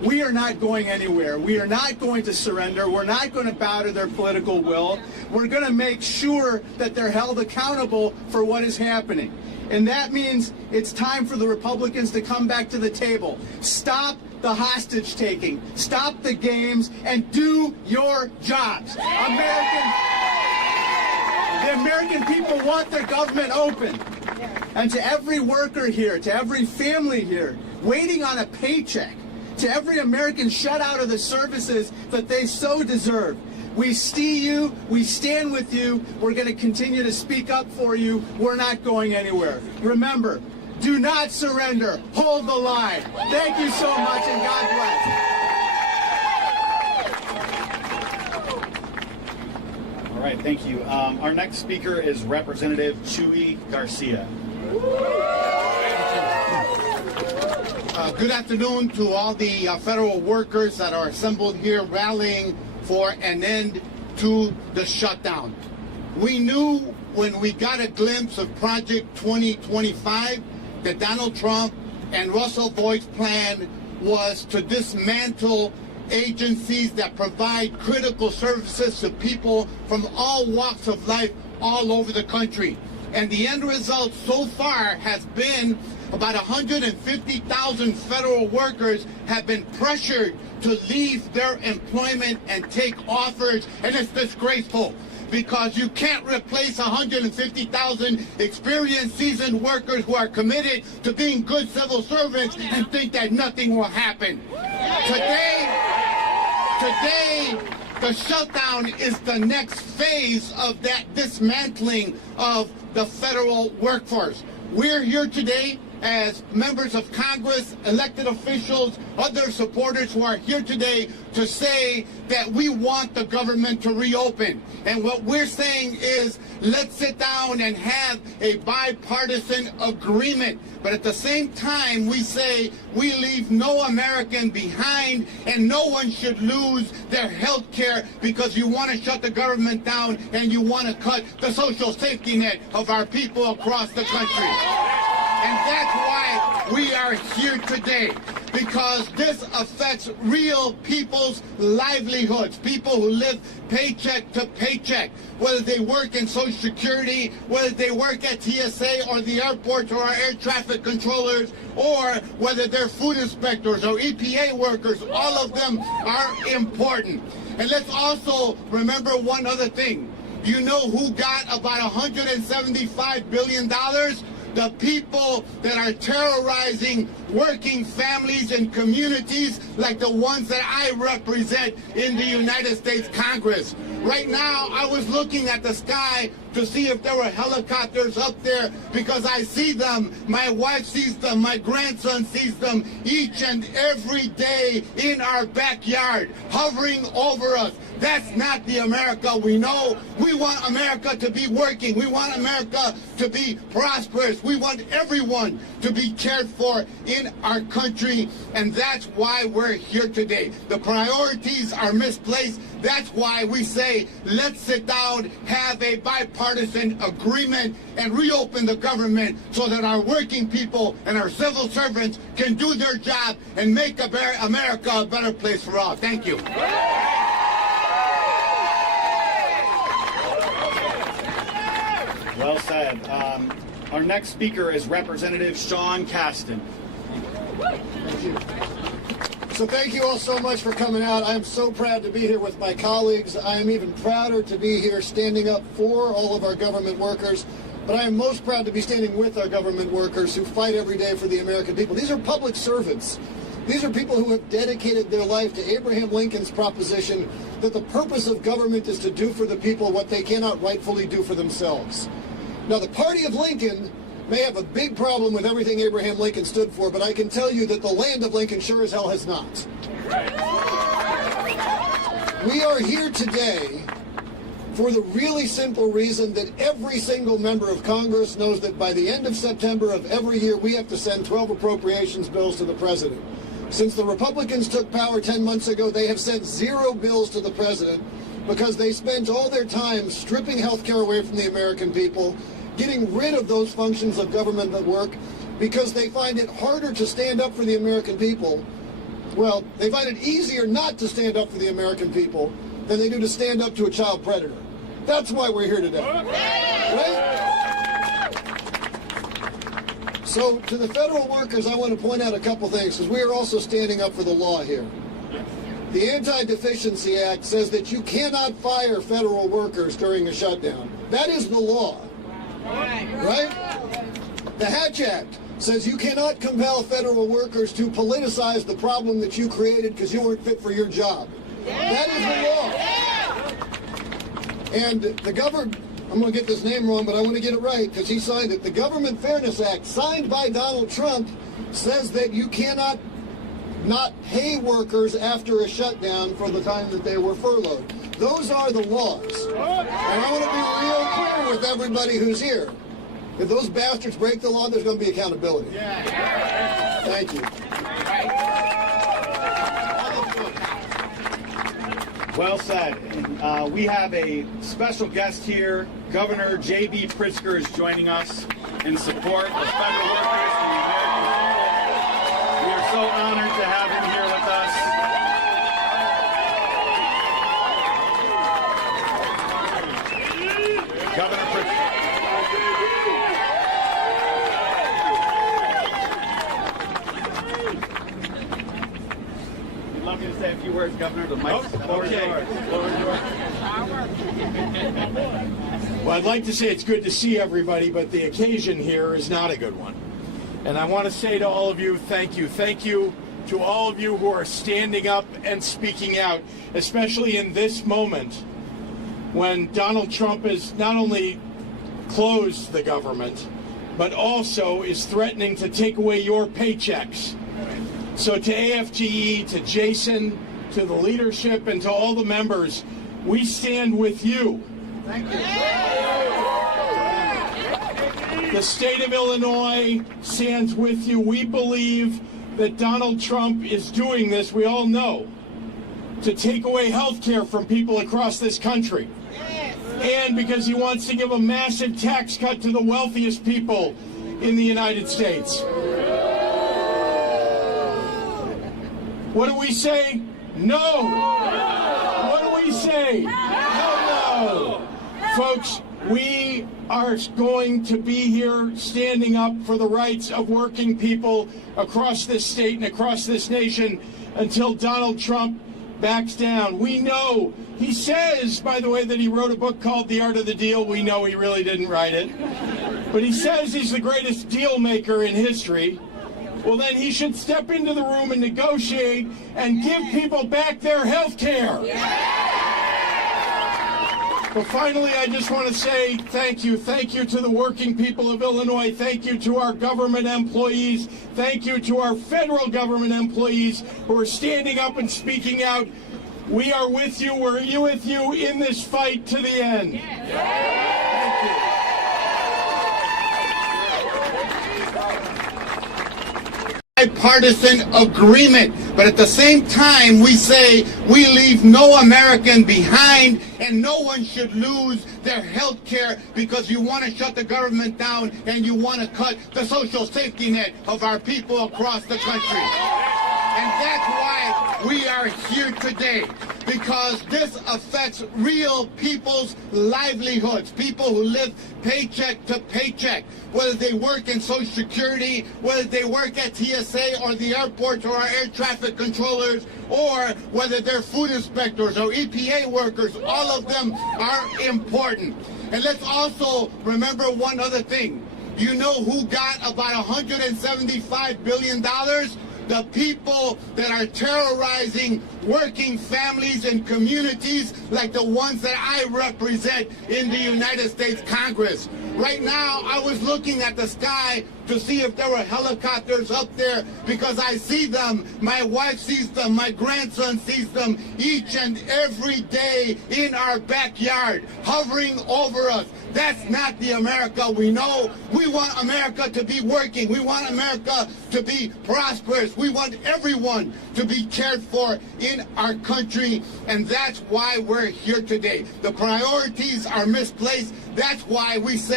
we are not going anywhere. We are not going to surrender. We're not going to bow to their political will. We're going to make sure that they're held accountable for what is happening. And that means it's time for the Republicans to come back to the table. Stop the hostage taking. Stop the games and do your jobs. The American people want their government open. And to every worker here, to every family here, waiting on a paycheck, to every American shut out of the services that they so deserve, we see you, we stand with you, we're going to continue to speak up for you, we're not going anywhere. Remember, do not surrender, hold the line. Thank you so much and God bless. All right, thank you. Our next speaker is Representative Chuy Garcia. Good afternoon to all the federal workers that are assembled here rallying for an end to the shutdown. We knew when we got a glimpse of Project 2025 that Donald Trump and Russell Voigt's plan was to dismantle agencies that provide critical services to people from all walks of life all over the country. And the end result so far has been about 150,000 federal workers have been pressured to leave their employment and take offers, and it's disgraceful because you can't replace 150,000 experienced, seasoned workers who are committed to being good civil servants and think that nothing will happen. Today, the shutdown is the next phase of that dismantling of the federal workforce. We're here today as members of Congress, elected officials, other supporters who are here today to say that we want the government to reopen. And what we're saying is, let's sit down and have a bipartisan agreement. But at the same time, we say we leave no American behind and no one should lose their health care because you want to shut the government down and you want to cut the social safety net of our people across the country. And that's why we are here today, because this affects real people's livelihoods, people who live paycheck to paycheck, whether they work in Social Security, whether they work at TSA or the airports or our air traffic controllers, or whether they're food inspectors or EPA workers. All of them are important. And let's also remember one other thing. You know who got about $175 billion? The people that are terrorizing working families and communities like the ones that I represent in the United States Congress. Right now, I was looking at the sky to see if there were helicopters up there because I see them, my wife sees them, my grandson sees them each and every day in our backyard, hovering over us. That's not the America we know. We want America to be working. We want America to be prosperous. We want everyone to be cared for in our country, and that's why we're here today. The priorities are misplaced. That's why we say, let's sit down, have a bipartisan agreement, and reopen the government so that our working people and our civil servants can do their job and make America a better place for all. Thank you. Well said. Our next speaker is Representative Sean Casten. So thank you all so much for coming out. I'm so proud to be here with my colleagues. I am even prouder to be here standing up for all of our government workers. But I am most proud to be standing with our government workers who fight every day for the American people. These are public servants. These are people who have dedicated their life to Abraham Lincoln's proposition that the purpose of government is to do for the people what they cannot rightfully do for themselves. Now, the party of Lincoln may have a big problem with everything Abraham Lincoln stood for, but I can tell you that the land of Lincoln sure as hell has not. We are here today for the really simple reason that every single member of Congress knows that by the end of September of every year, we have to send 12 appropriations bills to the president. Since the Republicans took power 10 months ago, they have sent 0 bills to the president because they spent all their time stripping health care away from the American people, getting rid of those functions of government that work, because they find it harder to stand up for the American people Well, they find it easier not to stand up for the American people than they do to stand up to a child predator. That's why we're here today. Right? So to the federal workers, I want to point out a couple things, because we are also standing up for the law here. The Anti-Deficiency Act says that you cannot fire federal workers during a shutdown. That is the law. Right? The Hatch Act says you cannot compel federal workers to politicize the problem that you created because you weren't fit for your job. That is the law. And the government, I'm going to get this name wrong, but I want to get it right because he signed it. The Government Fairness Act, signed by Donald Trump, says that you cannot not pay workers after a shutdown for the time that they were furloughed. Those are the laws. And I want to be real clear with everybody who's here. If those bastards break the law, there's going to be accountability. Thank you. Well said. And, we have a special guest here. Governor JB Pritzker is joining us in support of federal workers and the American people. We are so honored to have him here with us. Governor Pritzker. We'd love you to say a few words, Governor. The mic's Okay. Well, I'd like to say it's good to see everybody, but the occasion here is not a good one. And I want to say to all of you, thank you. Thank you to all of you who are standing up and speaking out, especially in this moment when Donald Trump has not only closed the government, but also is threatening to take away your paychecks. So to AFGE, to Jason, to the leadership, and to all the members, we stand with you. Thank you. The state of Illinois stands with you. We believe that Donald Trump is doing this, we all know, to take away health care from people across this country. And because he wants to give a massive tax cut to the wealthiest people in the United States. What do we say? No. What do we say? Hell no. Folks, we are going to be here standing up for the rights of working people across this state and across this nation until Donald Trump backs down. We know, he says, by the way, that he wrote a book called The Art of the Deal. We know he really didn't write it. But he says he's the greatest deal maker in history. Well, then he should step into the room and negotiate and give people back their health care. But finally, I just want to say thank you. Thank you to the working people of Illinois. Thank you to our government employees. Thank you to our federal government employees who are standing up and speaking out. We are with you. We're with you in this fight to the end. Thank you. Bipartisan agreement, but at the same time we say we leave no American behind and no one should lose their health care because you want to shut the government down and you want to cut the social safety net of our people across the country. And that's why we are here today, because this affects real people's livelihoods, people who live paycheck to paycheck, whether they work in Social Security, whether they work at TSA or the airports or our air traffic controllers, or whether they're food inspectors or EPA workers. All of them are important. And let's also remember one other thing. You know who got about $175 billion? The people that are terrorizing working families and communities like the ones that I represent in the United States Congress. Right now, I was looking at the sky to see if there were helicopters up there because I see them, my wife sees them, my grandson sees them each and every day in our backyard, hovering over us. That's not the America we know. We want America to be working. We want America to be prosperous. We want everyone to be cared for in our country, and that's why we're here today. The priorities are misplaced. That's why we say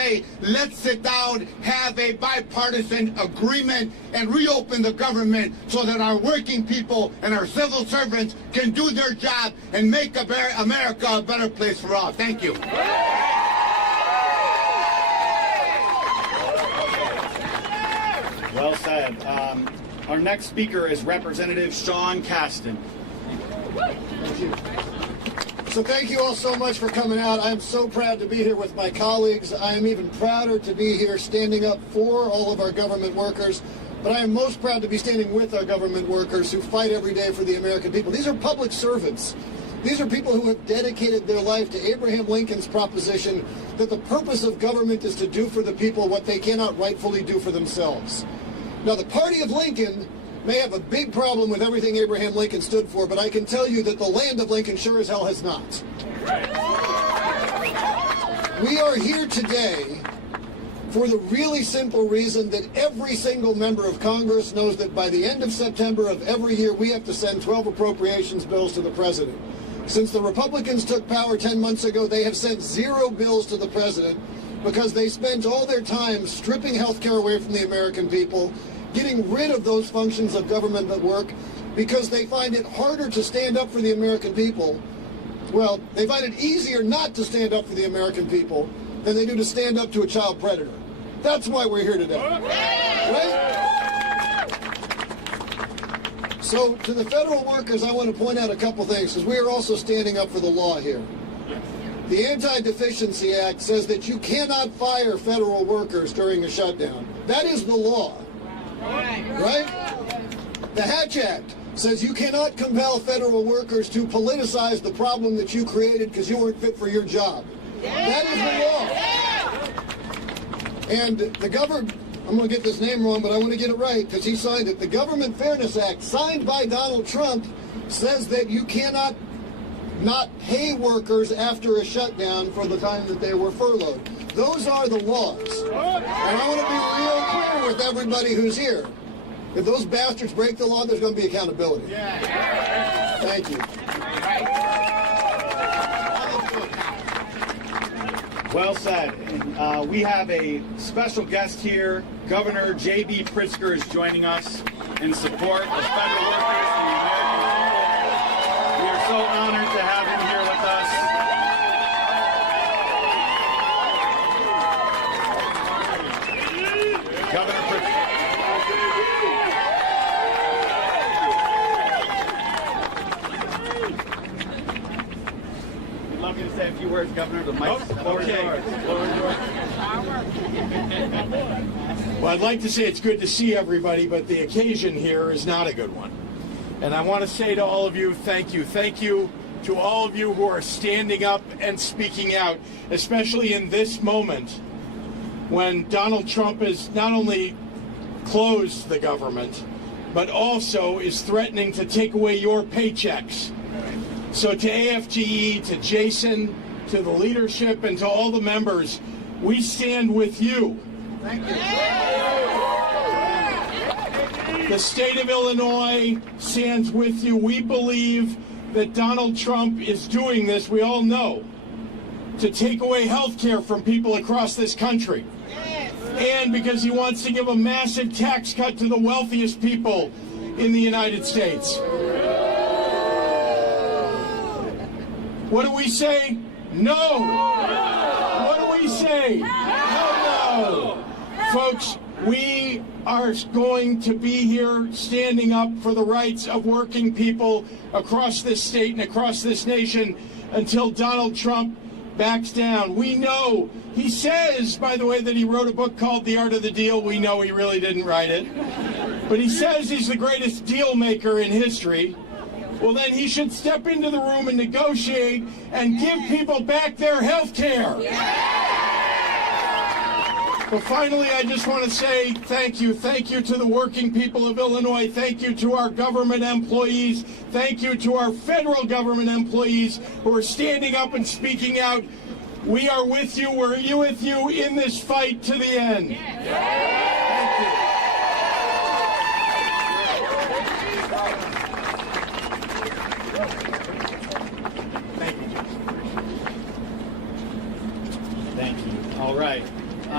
say, let's sit down, have a bipartisan agreement, and reopen the government so that our working people and our civil servants can do their job and make America a better place for all. Thank you. Well said. Our next speaker is Representative Sean Casten. So thank you all so much for coming out. I'm so proud to be here with my colleagues. I am even prouder to be here standing up for all of our government workers. But I am most proud to be standing with our government workers who fight every day for the American people. These are public servants. These are people who have dedicated their life to Abraham Lincoln's proposition that the purpose of government is to do for the people what they cannot rightfully do for themselves. Now, the party of Lincoln may have a big problem with everything Abraham Lincoln stood for, but I can tell you that the land of Lincoln sure as hell has not. We are here today for the really simple reason that every single member of Congress knows that by the end of September of every year, we have to send 12 appropriations bills to the president. Since the Republicans took power 10 months ago, they have sent 0 bills to the president because they spent all their time stripping health care away from the American people, getting rid of those functions of government that work, because they find it harder to stand up for the American people. Well, they find it easier not to stand up for the American people than they do to stand up to a child predator. That's why we're here today. Right? So to the federal workers, I want to point out a couple things, because we are also standing up for the law here. The Anti-Deficiency Act says that you cannot fire federal workers during a shutdown. That is the law. Right? The Hatch Act says you cannot compel federal workers to politicize the problem that you created because you weren't fit for your job. That is the law. And the government, I'm going to get this name wrong, but I want to get it right because he signed it. The Government Fairness Act, signed by Donald Trump, says that you cannot not pay workers after a shutdown for the time that they were furloughed. Those are the laws. And I want to be real clear with everybody who's here. If those bastards break the law, there's going to be accountability. Thank you. Well said. We have a special guest here. Governor JB Pritzker is joining us in support of federal workers and the American people. We are so honored to have him here with us. Governor Pritzker. We'd love you to say a few words, Governor. The mic's Okay. Well, I'd like to say it's good to see everybody, but the occasion here is not a good one. And I want to say to all of you, thank you. Thank you to all of you who are standing up and speaking out, especially in this moment when Donald Trump has not only closed the government, but also is threatening to take away your paychecks. So to AFGE, to Jason, to the leadership, and to all the members, we stand with you. Thank you. The state of Illinois stands with you. We believe that Donald Trump is doing this, we all know, to take away health care from people across this country. And because he wants to give a massive tax cut to the wealthiest people in the United States. What do we say? No. What do we say? No. Folks, we are going to be here standing up for the rights of working people across this state and across this nation until Donald Trump backs down. We know, he says, by the way, that he wrote a book called The Art of the Deal. We know he really didn't write it. But he says he's the greatest deal maker in history. Well, then he should step into the room and negotiate and give people back their health care. But finally, I just want to say thank you. Thank you to the working people of Illinois. Thank you to our government employees. Thank you to our federal government employees who are standing up and speaking out. We are with you. We're with you in this fight to the end. Thank you. Thank you. All right.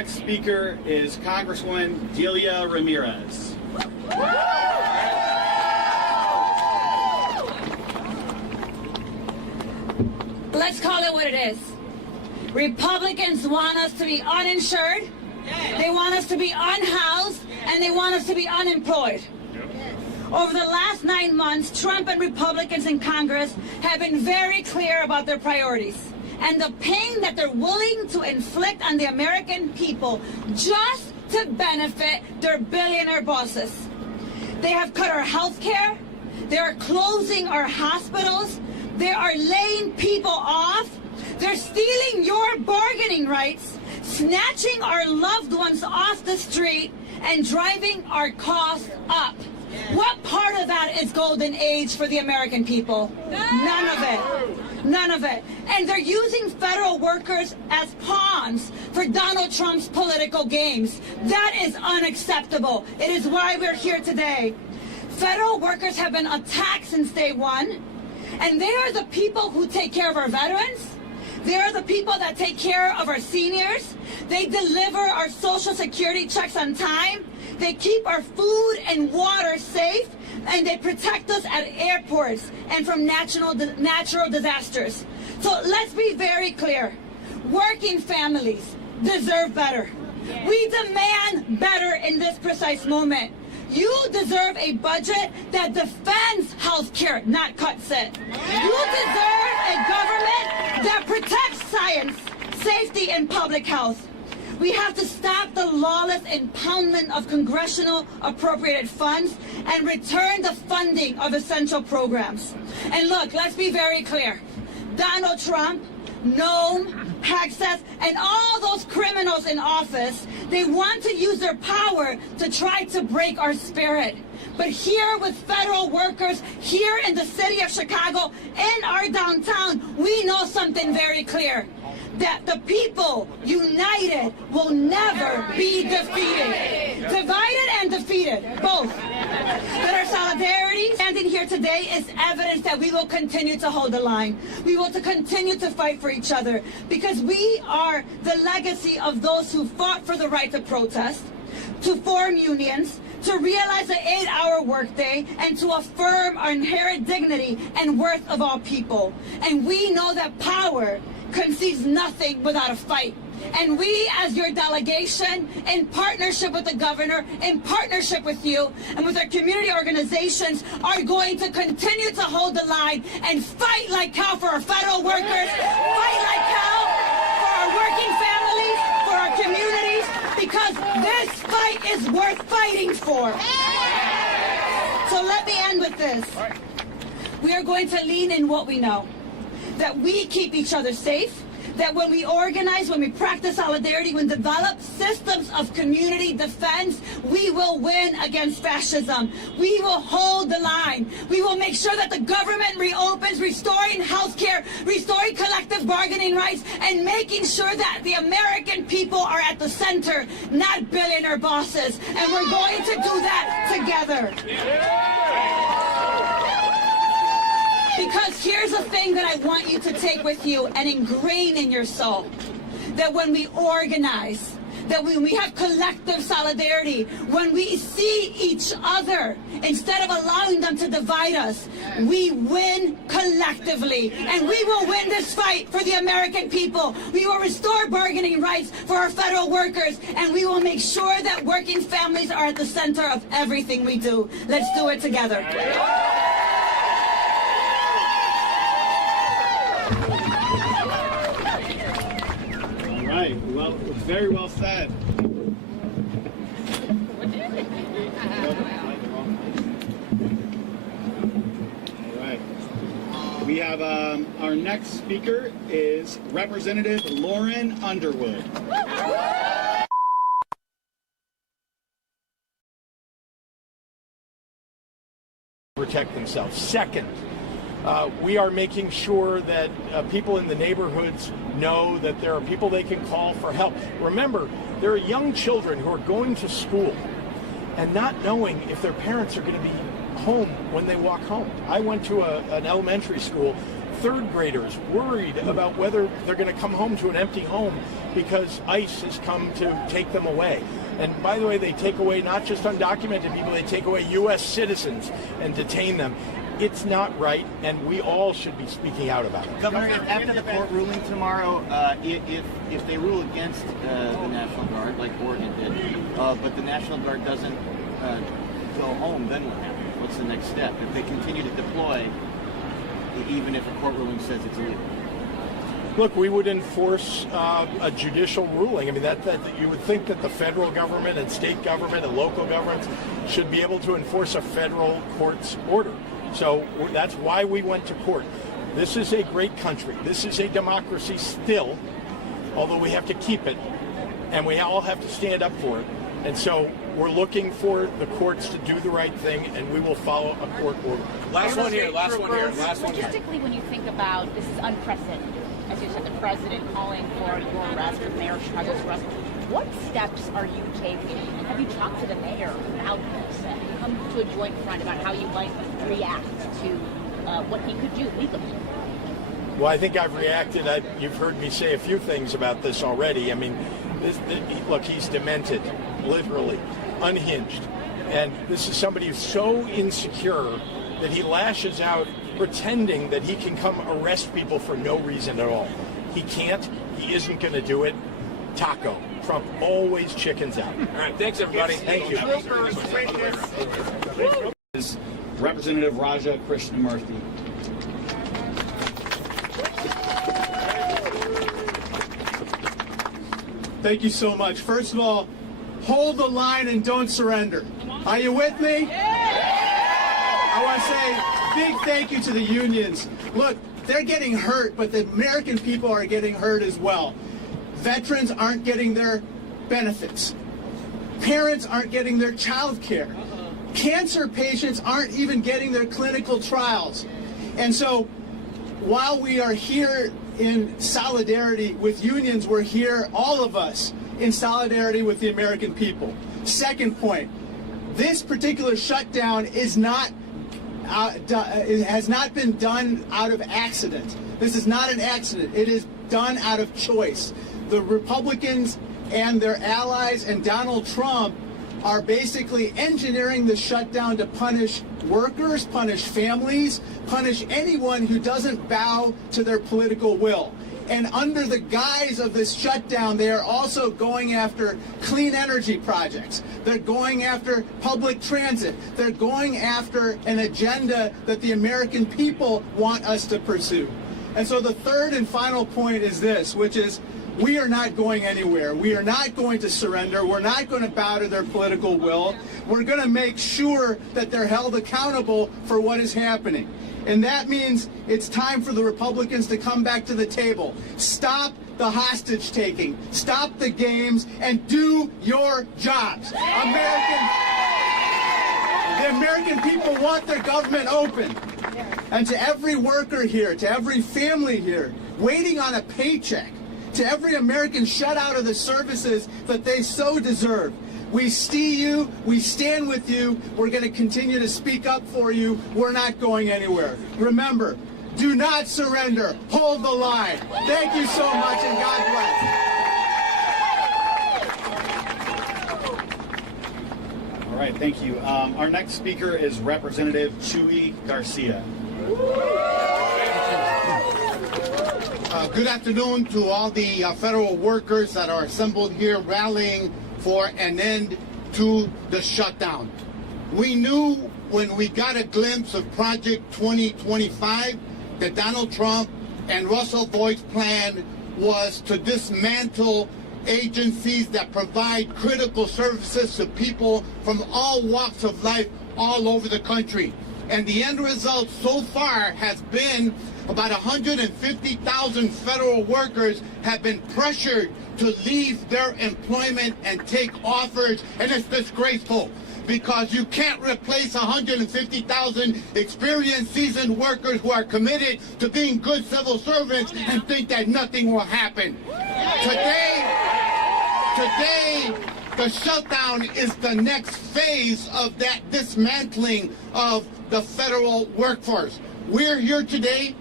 next speaker is Congresswoman Delia Ramirez. Let's call it what it is. Republicans want us to be uninsured, they want us to be unhoused, and they want us to be unemployed. Over the last 9 months, Trump and Republicans in Congress have been very clear about their priorities and the pain that they're willing to inflict on the American people just to benefit their billionaire bosses. They have cut our health care, they are closing our hospitals, they are laying people off, they're stealing your bargaining rights, snatching our loved ones off the street, and driving our costs up. What part of that is golden age for the American people? None of it. None of it. And they're using federal workers as pawns for Donald Trump's political games. That is unacceptable. It is why we're here today. Federal workers have been attacked since day one, and they are the people who take care of our veterans. They are the people that take care of our seniors. They deliver our Social Security checks on time. They keep our food and water safe, and they protect us at airports and from natural disasters. So let's be very clear. Working families deserve better. We demand better in this precise moment. You deserve a budget that defends health care, not cuts it. You deserve a government that protects science, safety, and public health. We have to stop the lawless impoundment of congressional appropriated funds and return the funding of essential programs. And look, let's be very clear. Donald Trump, Noam, Hexas, and all those criminals in office, they want to use their power to try to break our spirit. But here with federal workers, here in the city of Chicago, in our downtown, we know something very clear. That the people united will never be defeated. Divided and defeated, both. That our solidarity standing here today is evidence that we will continue to hold the line. We will continue to fight for each other because we are the legacy of those who fought for the right to protest, to form unions, to realize the 8-hour workday, and to affirm our inherent dignity and worth of all people. And we know that power concedes nothing without a fight. And we, as your delegation, in partnership with the governor, in partnership with you, and with our community organizations, are going to continue to hold the line and fight like hell for our federal workers, fight like hell for our working families, for our communities, because this fight is worth fighting for. So let me end with this. We are going to lean in what we know. That we keep each other safe, that when we organize, when we practice solidarity, when we develop systems of community defense, we will win against fascism. We will hold the line. We will make sure that the government reopens, restoring health care, restoring collective bargaining rights, and making sure that the American people are at the center, not billionaire bosses. And we're going to do that together. Because here's the thing that I want you to take with you and ingrain in your soul. That when we organize, that when we have collective solidarity, when we see each other, instead of allowing them to divide us, we win collectively. And we will win this fight for the American people. We will restore bargaining rights for our federal workers. And we will make sure that working families are at the center of everything we do. Let's do it together. Well, very well said. All right. We have our next speaker is Representative Lauren Underwood. Protect themselves. Second, we are making sure that people in the neighborhoods know that there are people they can call for help. Remember, there are young children who are going to school and not knowing if their parents are going to be home when they walk home. I went to an elementary school. third graders worried about whether they're going to come home to an empty home because ICE has come to take them away. And by the way, they take away not just undocumented people, they take away U.S. citizens and detain them. It's not right, and we all should be speaking out about it. Governor, after the court ruling tomorrow, if they rule against the National Guard, like Oregon did, but the National Guard doesn't go home, then what happens? What's the next step? If they continue to deploy, even if a court ruling says it's illegal? Look, we would enforce a judicial ruling. I mean, that you would think that the federal government and state government and local governments should be able to enforce a federal court's order. So that's why we went to court. This is a great country. This is a democracy still, although we have to keep it, and we all have to stand up for it. And so we're looking for the courts to do the right thing, and we will follow a court order. Last one here. Logistically, when you think about this is unprecedented, as you said, the president calling for your arrest, for Mayor Chicago's arrest. What steps are you taking? And have you talked to the mayor about this? Have you come to a joint front about how you might react to what he could do legally? Well, I think I've reacted. You've heard me say a few things about this already. I mean, look, he's demented, literally, unhinged. And this is somebody who's so insecure that he lashes out pretending that he can come arrest people for no reason at all. He can't. He isn't going to do it. Taco. Trump always chickens out. All right, thanks, everybody. Thank you. Is Representative Raja Krishnamurthy. Thank you so much. First of all, hold the line and don't surrender. Are you with me? I want to say big thank you to the unions. Look, they're getting hurt, but the American people are getting hurt as well. Veterans aren't getting their benefits. Parents aren't getting their child care. Cancer patients aren't even getting their clinical trials. And so while we are here in solidarity with unions, we're here, all of us, in solidarity with the American people. Second point, this particular shutdown is not it has not been done out of accident. This is not an accident. It is done out of choice. The Republicans and their allies and Donald Trump are basically engineering the shutdown to punish workers, punish families, punish anyone who doesn't bow to their political will. And under the guise of this shutdown, they are also going after clean energy projects. They're going after public transit. They're going after an agenda that the American people want us to pursue. And so the third and final point is this, which is we are not going anywhere. We are not going to surrender. We're not going to bow to their political will. We're going to make sure that they're held accountable for what is happening. And that means it's time for the Republicans to come back to the table. Stop the hostage taking. Stop the games and do your jobs. The American people want their government open. And to every worker here, to every family here, waiting on a paycheck, to every American shut out of the services that they so deserve, we see you, we stand with you, we're going to continue to speak up for you, we're not going anywhere. Remember, do not surrender, hold the line. Thank you so much and God bless. All right, thank you. Our next speaker is Representative Chuy Garcia. Good afternoon to all the federal workers that are assembled here rallying for an end to the shutdown. We knew when we got a glimpse of Project 2025 that Donald Trump and Russell Voigt's plan was to dismantle agencies that provide critical services to people from all walks of life all over the country. And the end result so far has been about 150,000 federal workers have been pressured to leave their employment and take offers, and it's disgraceful because you can't replace 150,000 experienced, seasoned workers who are committed to being good civil servants and think that nothing will happen. Today, the shutdown is the next phase of that dismantling of the federal workforce. We're here today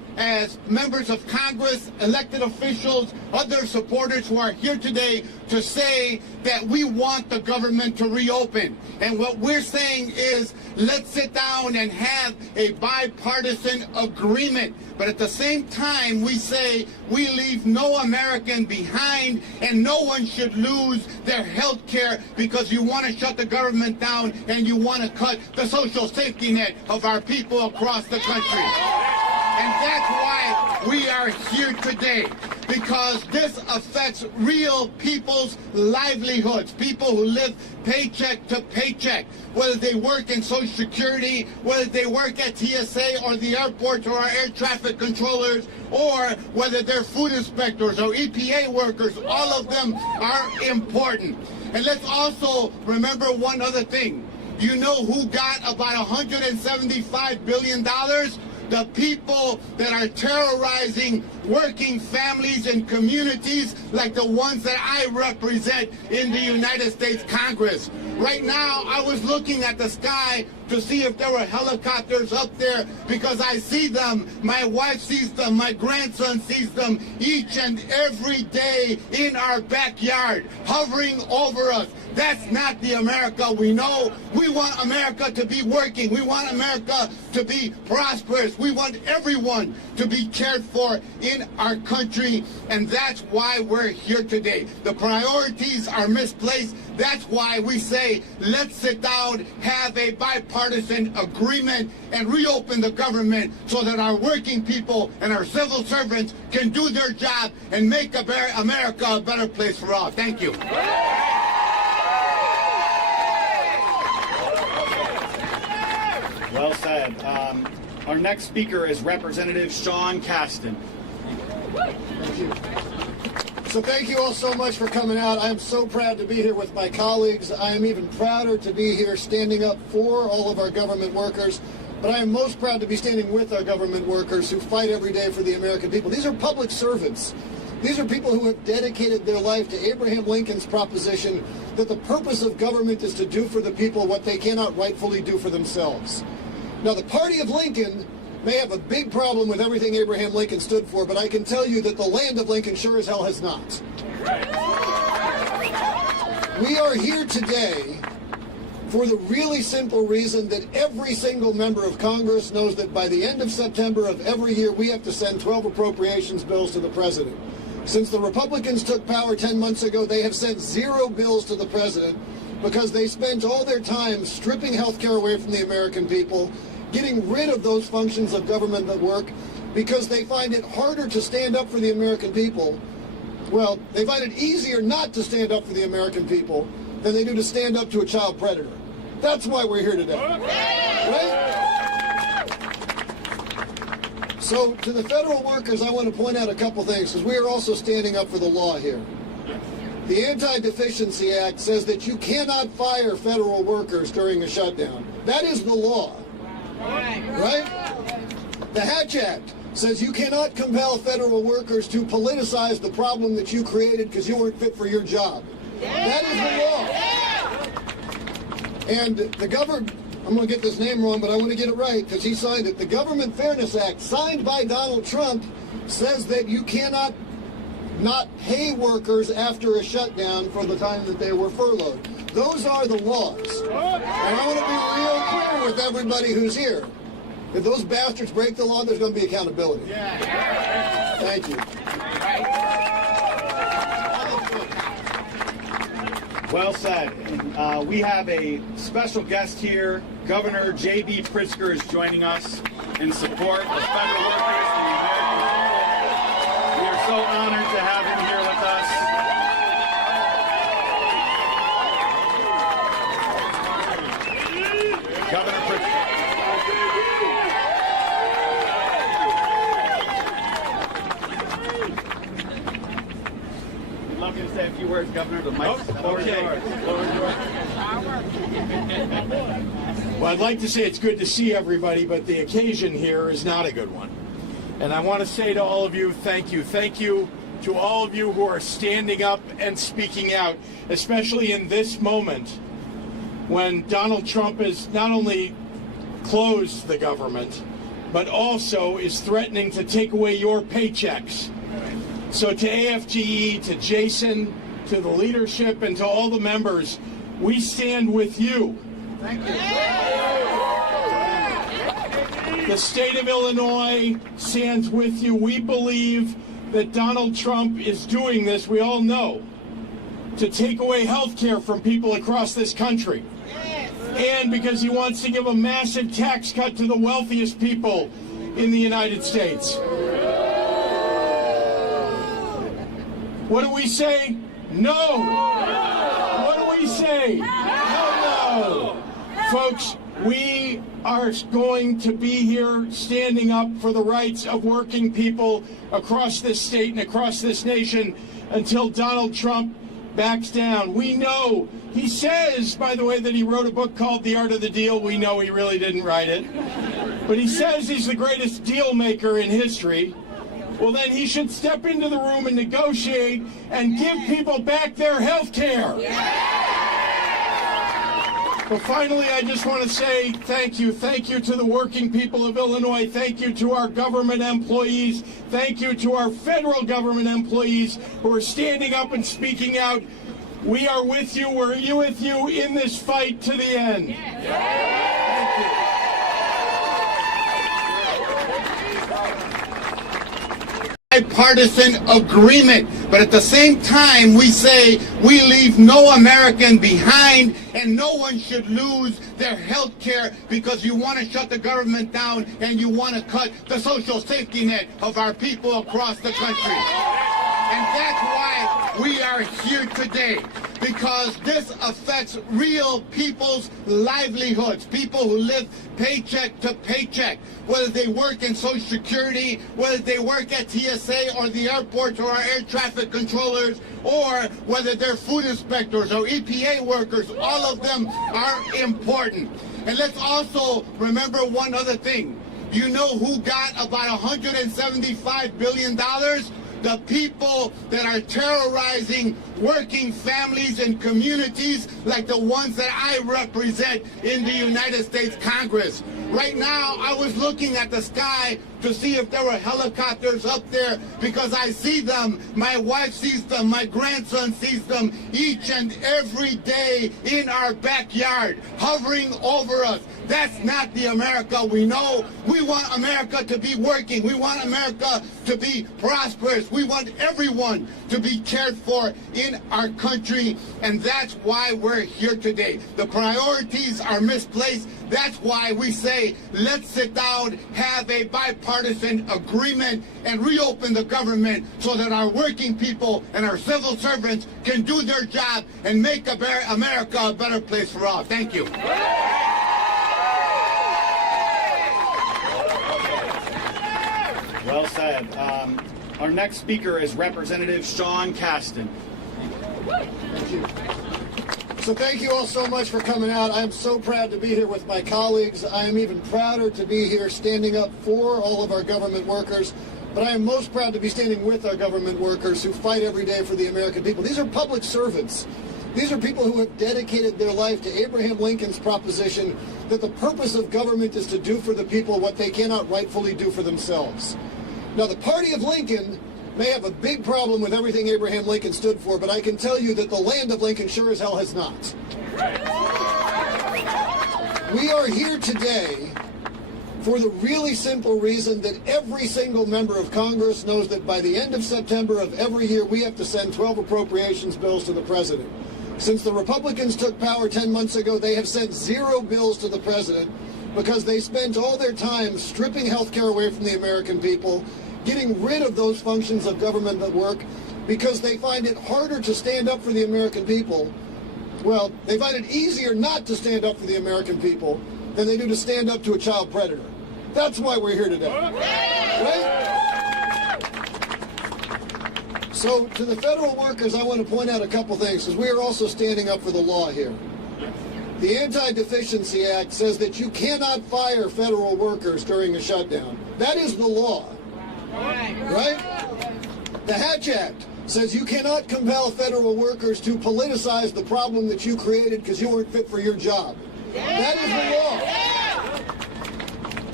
as members of Congress, elected officials, other supporters who are here today to say that we want the government to reopen. And what we're saying is, let's sit down and have a bipartisan agreement. But at the same time, we say we leave no American behind, and no one should lose their health care because you want to shut the government down and you want to cut the social safety net of our people across the country. And that's why we are here today, because this affects real people's livelihoods, people who live paycheck to paycheck, whether they work in Social Security, whether they work at TSA or the airports or our air traffic controllers, or whether they're food inspectors or EPA workers. All of them are important. And let's also remember one other thing. You know who got about $175 billion? The people that are terrorizing working families and communities like the ones that I represent in the United States Congress. Right now, I was looking at the sky to see if there were helicopters up there because I see them, my wife sees them, my grandson sees them each and every day in our backyard, hovering over us. That's not the America we know. We want America to be working. We want America to be prosperous. We want everyone to be cared for in our country, and that's why we're here today. The priorities are misplaced. That's why we say, let's sit down, have a bipartisan agreement, and reopen the government so that our working people and our civil servants can do their job and make America a better place for all. Thank you. Well said. Our next speaker is Representative Sean Casten. So thank you all so much for coming out. I am so proud to be here with my colleagues. I am even prouder to be here standing up for all of our government workers. But I am most proud to be standing with our government workers who fight every day for the American people. These are public servants. These are people who have dedicated their life to Abraham Lincoln's proposition that the purpose of government is to do for the people what they cannot rightfully do for themselves. Now, the party of Lincoln may have a big problem with everything Abraham Lincoln stood for, but I can tell you that the land of Lincoln sure as hell has not. We are here today for the really simple reason that every single member of Congress knows that by the end of September of every year, we have to send 12 appropriations bills to the president. Since the Republicans took power 10 months ago, they have sent 0 bills to the president because they spent all their time stripping health care away from the American people, getting rid of those functions of government that work, because they find it harder to stand up for the American people. Well, they find it easier not to stand up for the American people than they do to stand up to a child predator. That's why we're here today. Right? So to the federal workers, I want to point out a couple things, because we are also standing up for the law here. The Anti-Deficiency Act says that you cannot fire federal workers during a shutdown. That is the law. Right? The Hatch Act says you cannot compel federal workers to politicize the problem that you created because you weren't fit for your job. That is the law. And the government, I'm going to get this name wrong, but I want to get it right because he signed it. The Government Fairness Act, signed by Donald Trump, says that you cannot not pay workers after a shutdown for the time that they were furloughed. Those are the laws. And I want to be real clear with everybody who's here. If those bastards break the law, there's going to be accountability. Thank you. Well said. We have a special guest here. Governor JB Pritzker is joining us in support of federal workers and the American people. We are so honored to have him here with us. Governor Pritzker. We'd love you to say a few words, Governor. The mic's Okay. Well, I'd like to say it's good to see everybody, but the occasion here is not a good one. And I want to say to all of you, thank you. Thank you to all of you who are standing up and speaking out, especially in this moment when Donald Trump has not only closed the government, but also is threatening to take away your paychecks. So to AFGE, to Jason, to the leadership, and to all the members, we stand with you. Thank you. The state of Illinois stands with you. We believe that Donald Trump is doing this, we all know, to take away health care from people across this country. And because he wants to give a massive tax cut to the wealthiest people in the United States. What do we say? No. What do we say? Hell no. Folks, we are going to be here standing up for the rights of working people across this state and across this nation until Donald Trump backs down. We know, he says, by the way, that he wrote a book called The Art of the Deal. We know he really didn't write it. But he says he's the greatest deal maker in history. Well, then he should step into the room and negotiate and give people back their health care. But finally, I just want to say thank you. Thank you to the working people of Illinois. Thank you to our government employees. Thank you to our federal government employees who are standing up and speaking out. We are with you. We're with you in this fight to the end. Thank you. Bipartisan agreement, but at the same time we say we leave no American behind and no one should lose their health care because you want to shut the government down and you want to cut the social safety net of our people across the country. And that's why we are here today, because this affects real people's livelihoods, people who live paycheck to paycheck, whether they work in Social Security, whether they work at TSA or the airports or our air traffic controllers, or whether they're food inspectors or EPA workers. All of them are important. And let's also remember one other thing. You know who got about $175 billion? The people that are terrorizing working families and communities like the ones that I represent in the United States Congress. Right now, I was looking at the sky to see if there were helicopters up there because I see them, my wife sees them, my grandson sees them each and every day in our backyard, hovering over us. That's not the America we know. We want America to be working. We want America to be prosperous. We want everyone to be cared for in our country, and that's why we're here today. The priorities are misplaced. That's why we say, let's sit down, have a bipartisan agreement, and reopen the government so that our working people and our civil servants can do their job and make America a better place for all. Thank you. Well said. Our next speaker is Representative Sean Casten. Thank you. So thank you all so much for coming out. I'm so proud to be here with my colleagues. I am even prouder to be here standing up for all of our government workers. But I am most proud to be standing with our government workers who fight every day for the American people. These are public servants. These are people who have dedicated their life to Abraham Lincoln's proposition that the purpose of government is to do for the people what they cannot rightfully do for themselves. Now, the party of Lincoln may have a big problem with everything Abraham Lincoln stood for, but I can tell you that the land of Lincoln sure as hell has not. We are here today for the really simple reason that every single member of Congress knows that by the end of September of every year, we have to send 12 appropriations bills to the president. Since the Republicans took power 10 months ago, they have sent 0 bills to the president because they spent all their time stripping health care away from the American people, getting rid of those functions of government that work because they find it harder to stand up for the American people. Well, they find it easier not to stand up for the American people than they do to stand up to a child predator. That's why we're here today. Right? So to the federal workers, I want to point out a couple things because we are also standing up for the law here. The Anti-Deficiency Act says that you cannot fire federal workers during a shutdown. That is the law. Right? The Hatch Act says you cannot compel federal workers to politicize the problem that you created because you weren't fit for your job. That is the law.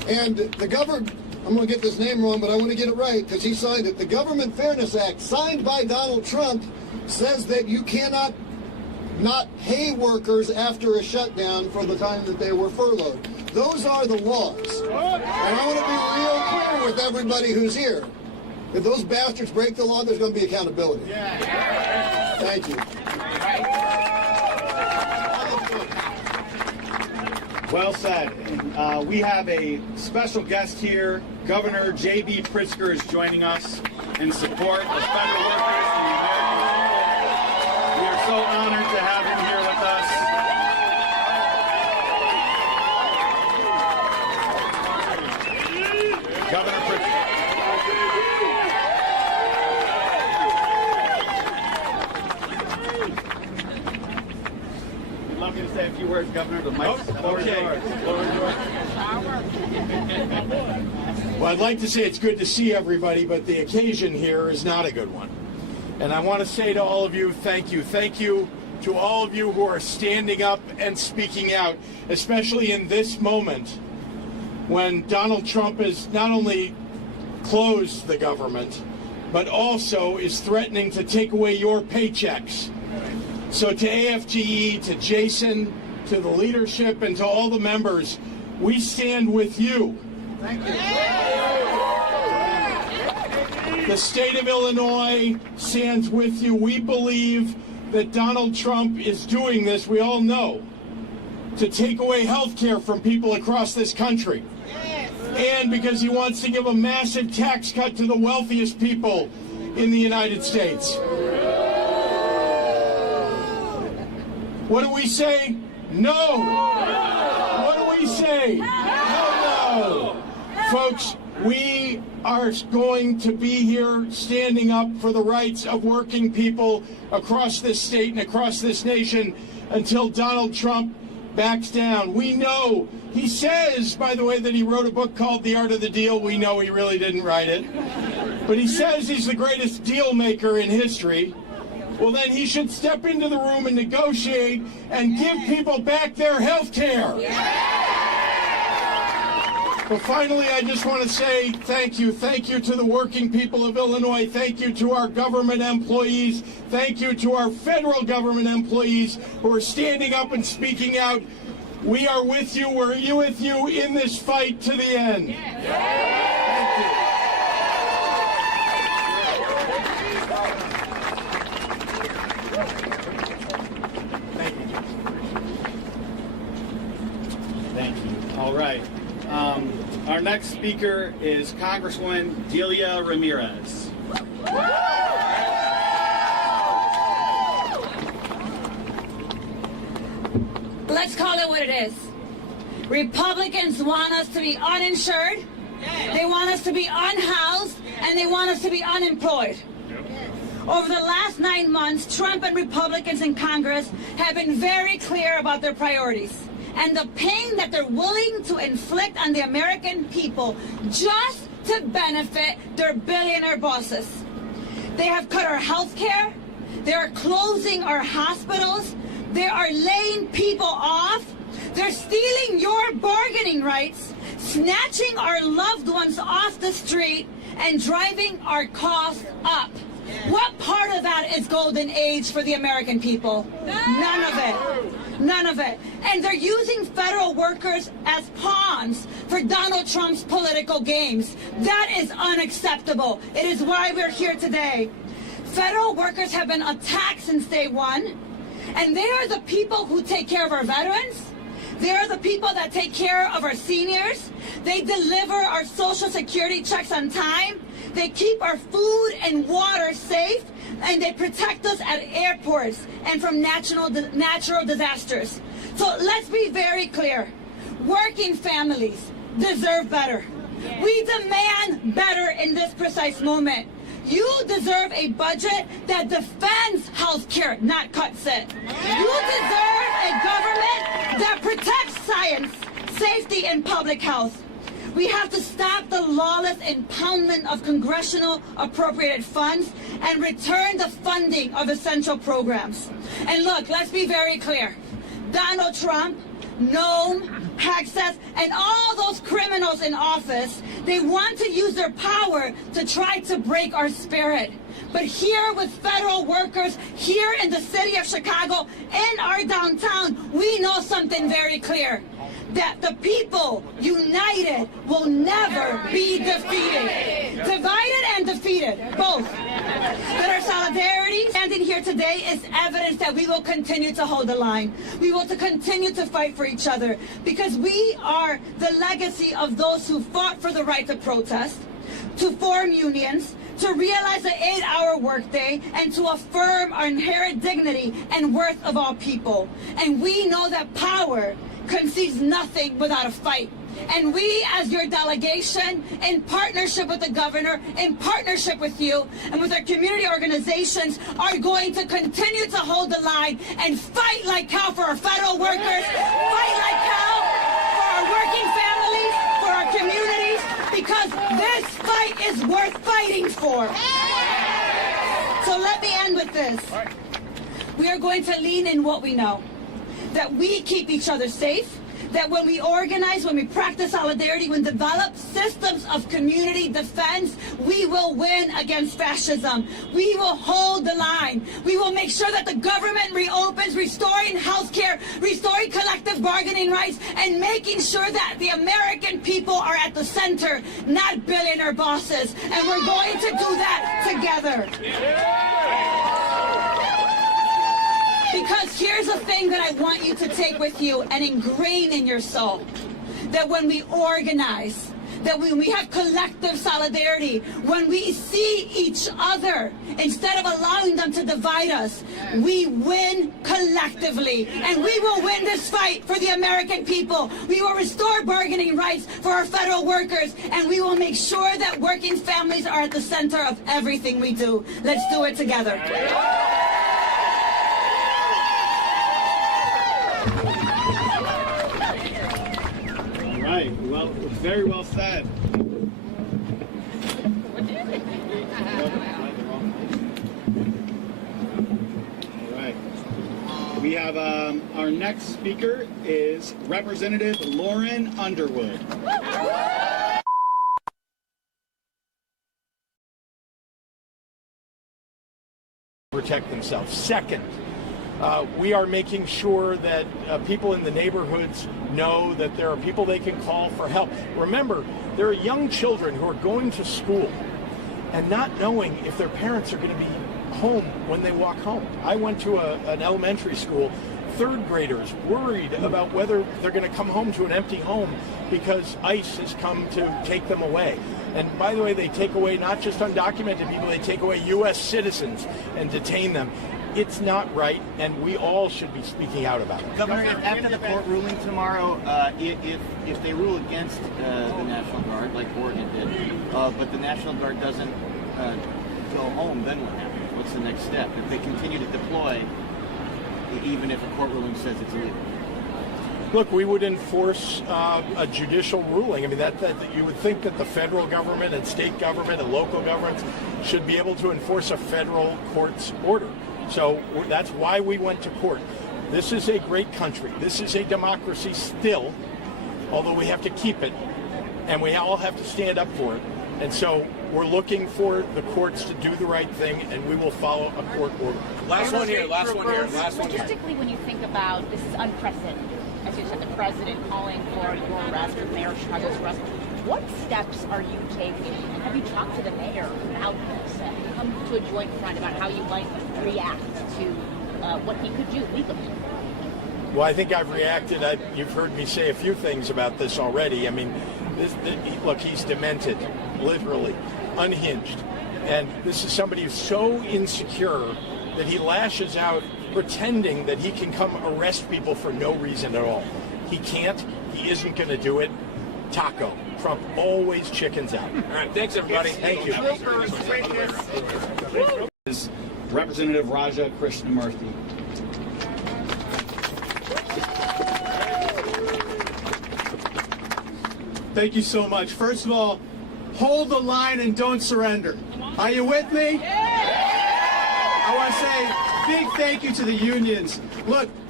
And the government, I'm going to get this name wrong, but I want to get it right because he signed it. The Government Fairness Act, signed by Donald Trump, says that you cannot not pay workers after a shutdown for the time that they were furloughed. Those are the laws. And I want to be real clear with everybody who's here. If those bastards break the law, there's going to be accountability. Thank you. Well said. We have a special guest here. Governor JB Pritzker is joining us in support of federal workers and the American people. We are so honored to have him here with us. Governor Pritzker. You'd love me to say a few words, Governor. The mic's Okay. Well, I'd like to say it's good to see everybody, but the occasion here is not a good one. And I want to say to all of you, thank you. Thank you to all of you who are standing up and speaking out, especially in this moment when Donald Trump has not only closed the government, but also is threatening to take away your paychecks. So to AFGE, to Jason, to the leadership, and to all the members, we stand with you. Thank you. The state of Illinois stands with you. We believe that Donald Trump is doing this, we all know, to take away health care from people across this country. And because he wants to give a massive tax cut to the wealthiest people in the United States. What do we say? No. What do we say? No. Folks, we are going to be here standing up for the rights of working people across this state and across this nation until Donald Trump backs down. We know, he says, by the way, that he wrote a book called The Art of the Deal. We know he really didn't write it. But he says he's the greatest deal maker in history. Well, then he should step into the room and negotiate and give people back their health care. But finally, I just want to say thank you. Thank you to the working people of Illinois. Thank you to our government employees. Thank you to our federal government employees who are standing up and speaking out. We are with you. We're with you in this fight to the end. Thank you. Thank you. All right. Our next speaker is Congresswoman Delia Ramirez. Let's call it what it is. Republicans want us to be uninsured, they want us to be unhoused, and they want us to be unemployed. Over the last 9 months, Trump and Republicans in Congress have been very clear about their priorities and the pain that they're willing to inflict on the American people just to benefit their billionaire bosses. They have cut our health care, they are closing our hospitals, they are laying people off, they're stealing your bargaining rights, snatching our loved ones off the street, and driving our costs up. What part of that is golden age for the American people? None of it. None of it. And they're using federal workers as pawns for Donald Trump's political games. That is unacceptable. It is why we're here today. Federal workers have been attacked since day one, and they are the people who take care of our veterans. They are the people that take care of our seniors. They deliver our Social Security checks on time. They keep our food and water safe, and they protect us at airports and from natural disasters. So let's be very clear. Working families deserve better. We demand better in this precise moment. You deserve a budget that defends health care, not cuts it. You deserve a government that protects science, safety, and public health. We have to stop the lawless impoundment of congressional appropriated funds and return the funding of essential programs. And look, let's be very clear. Donald Trump, Noam, Hexas, and all those criminals in office, they want to use their power to try to break our spirit. But here with federal workers, here in the city of Chicago, in our downtown, we know something very clear. That the people united will never be defeated. Divided and defeated, both. That our solidarity standing here today is evidence that we will continue to hold the line. We will continue to fight for each other because we are the legacy of those who fought for the right to protest, to form unions, to realize the 8-hour workday, and to affirm our inherent dignity and worth of all people. And we know that power concedes nothing without a fight. And we, as your delegation, in partnership with the governor, in partnership with you, and with our community organizations, are going to continue to hold the line and fight like hell for our federal workers, fight like hell for our working families, for our communities, because this fight is worth fighting for. So let me end with this. We are going to lean in what we know. That we keep each other safe, that when we organize, when we practice solidarity, when we develop systems of community defense, we will win against fascism. We will hold the line. We will make sure that the government reopens, restoring health care, restoring collective bargaining rights, and making sure that the American people are at the center, not billionaire bosses. And we're going to do that together. Because here's the thing that I want you to take with you and ingrain in your soul. That when we organize, that when we have collective solidarity, when we see each other, instead of allowing them to divide us, we win collectively. And we will win this fight for the American people. We will restore bargaining rights for our federal workers. And we will make sure that working families are at the center of everything we do. Let's do it together. Right. Well, very well said. All right. We have our next speaker is Representative Lauren Underwood. Protect themselves. Second, we are making sure that people in the neighborhoods know that there are people they can call for help. Remember, there are young children who are going to school and not knowing if their parents are going to be home when they walk home. I went to an elementary school, third graders worried about whether they're going to come home to an empty home because ICE has come to take them away. And by the way, they take away not just undocumented people, they take away U.S. citizens and detain them. It's not right, and we all should be speaking out about it. Governor, after the court ruling tomorrow, if they rule against the National Guard, like Oregon did, but the National Guard doesn't go home, then what happens? What's the next step? If they continue to deploy, even if a court ruling says it's illegal? Look, we would enforce a judicial ruling. I mean, that you would think that the federal government and state government and local governments should be able to enforce a federal court's order. So that's why we went to court. This is a great country. This is a democracy still, although we have to keep it, and we all have to stand up for it. And so we're looking for the courts to do the right thing, and we will follow a court order. Last one here. Logistically, when you think about this is unprecedented, as you said, the president calling for your arrest, or Mayor of Chicago's arrest. What steps are you taking? And have you talked to the mayor about this? Come to a joint front about how you might react to what he could do legally? Well, I think I've reacted. You've heard me say a few things about this already. I mean, look, he's demented, literally, unhinged. And this is somebody who's so insecure that he lashes out pretending that he can come arrest people for no reason at all. He can't. He isn't going to do it. Taco. Trump always chickens out. All right, thanks, everybody. Thank you. Is Representative Raja Krishnamurthy. Thank you so much. First of all, hold the line and don't surrender. Are you with me? I want to say big thank you to the unions. Look,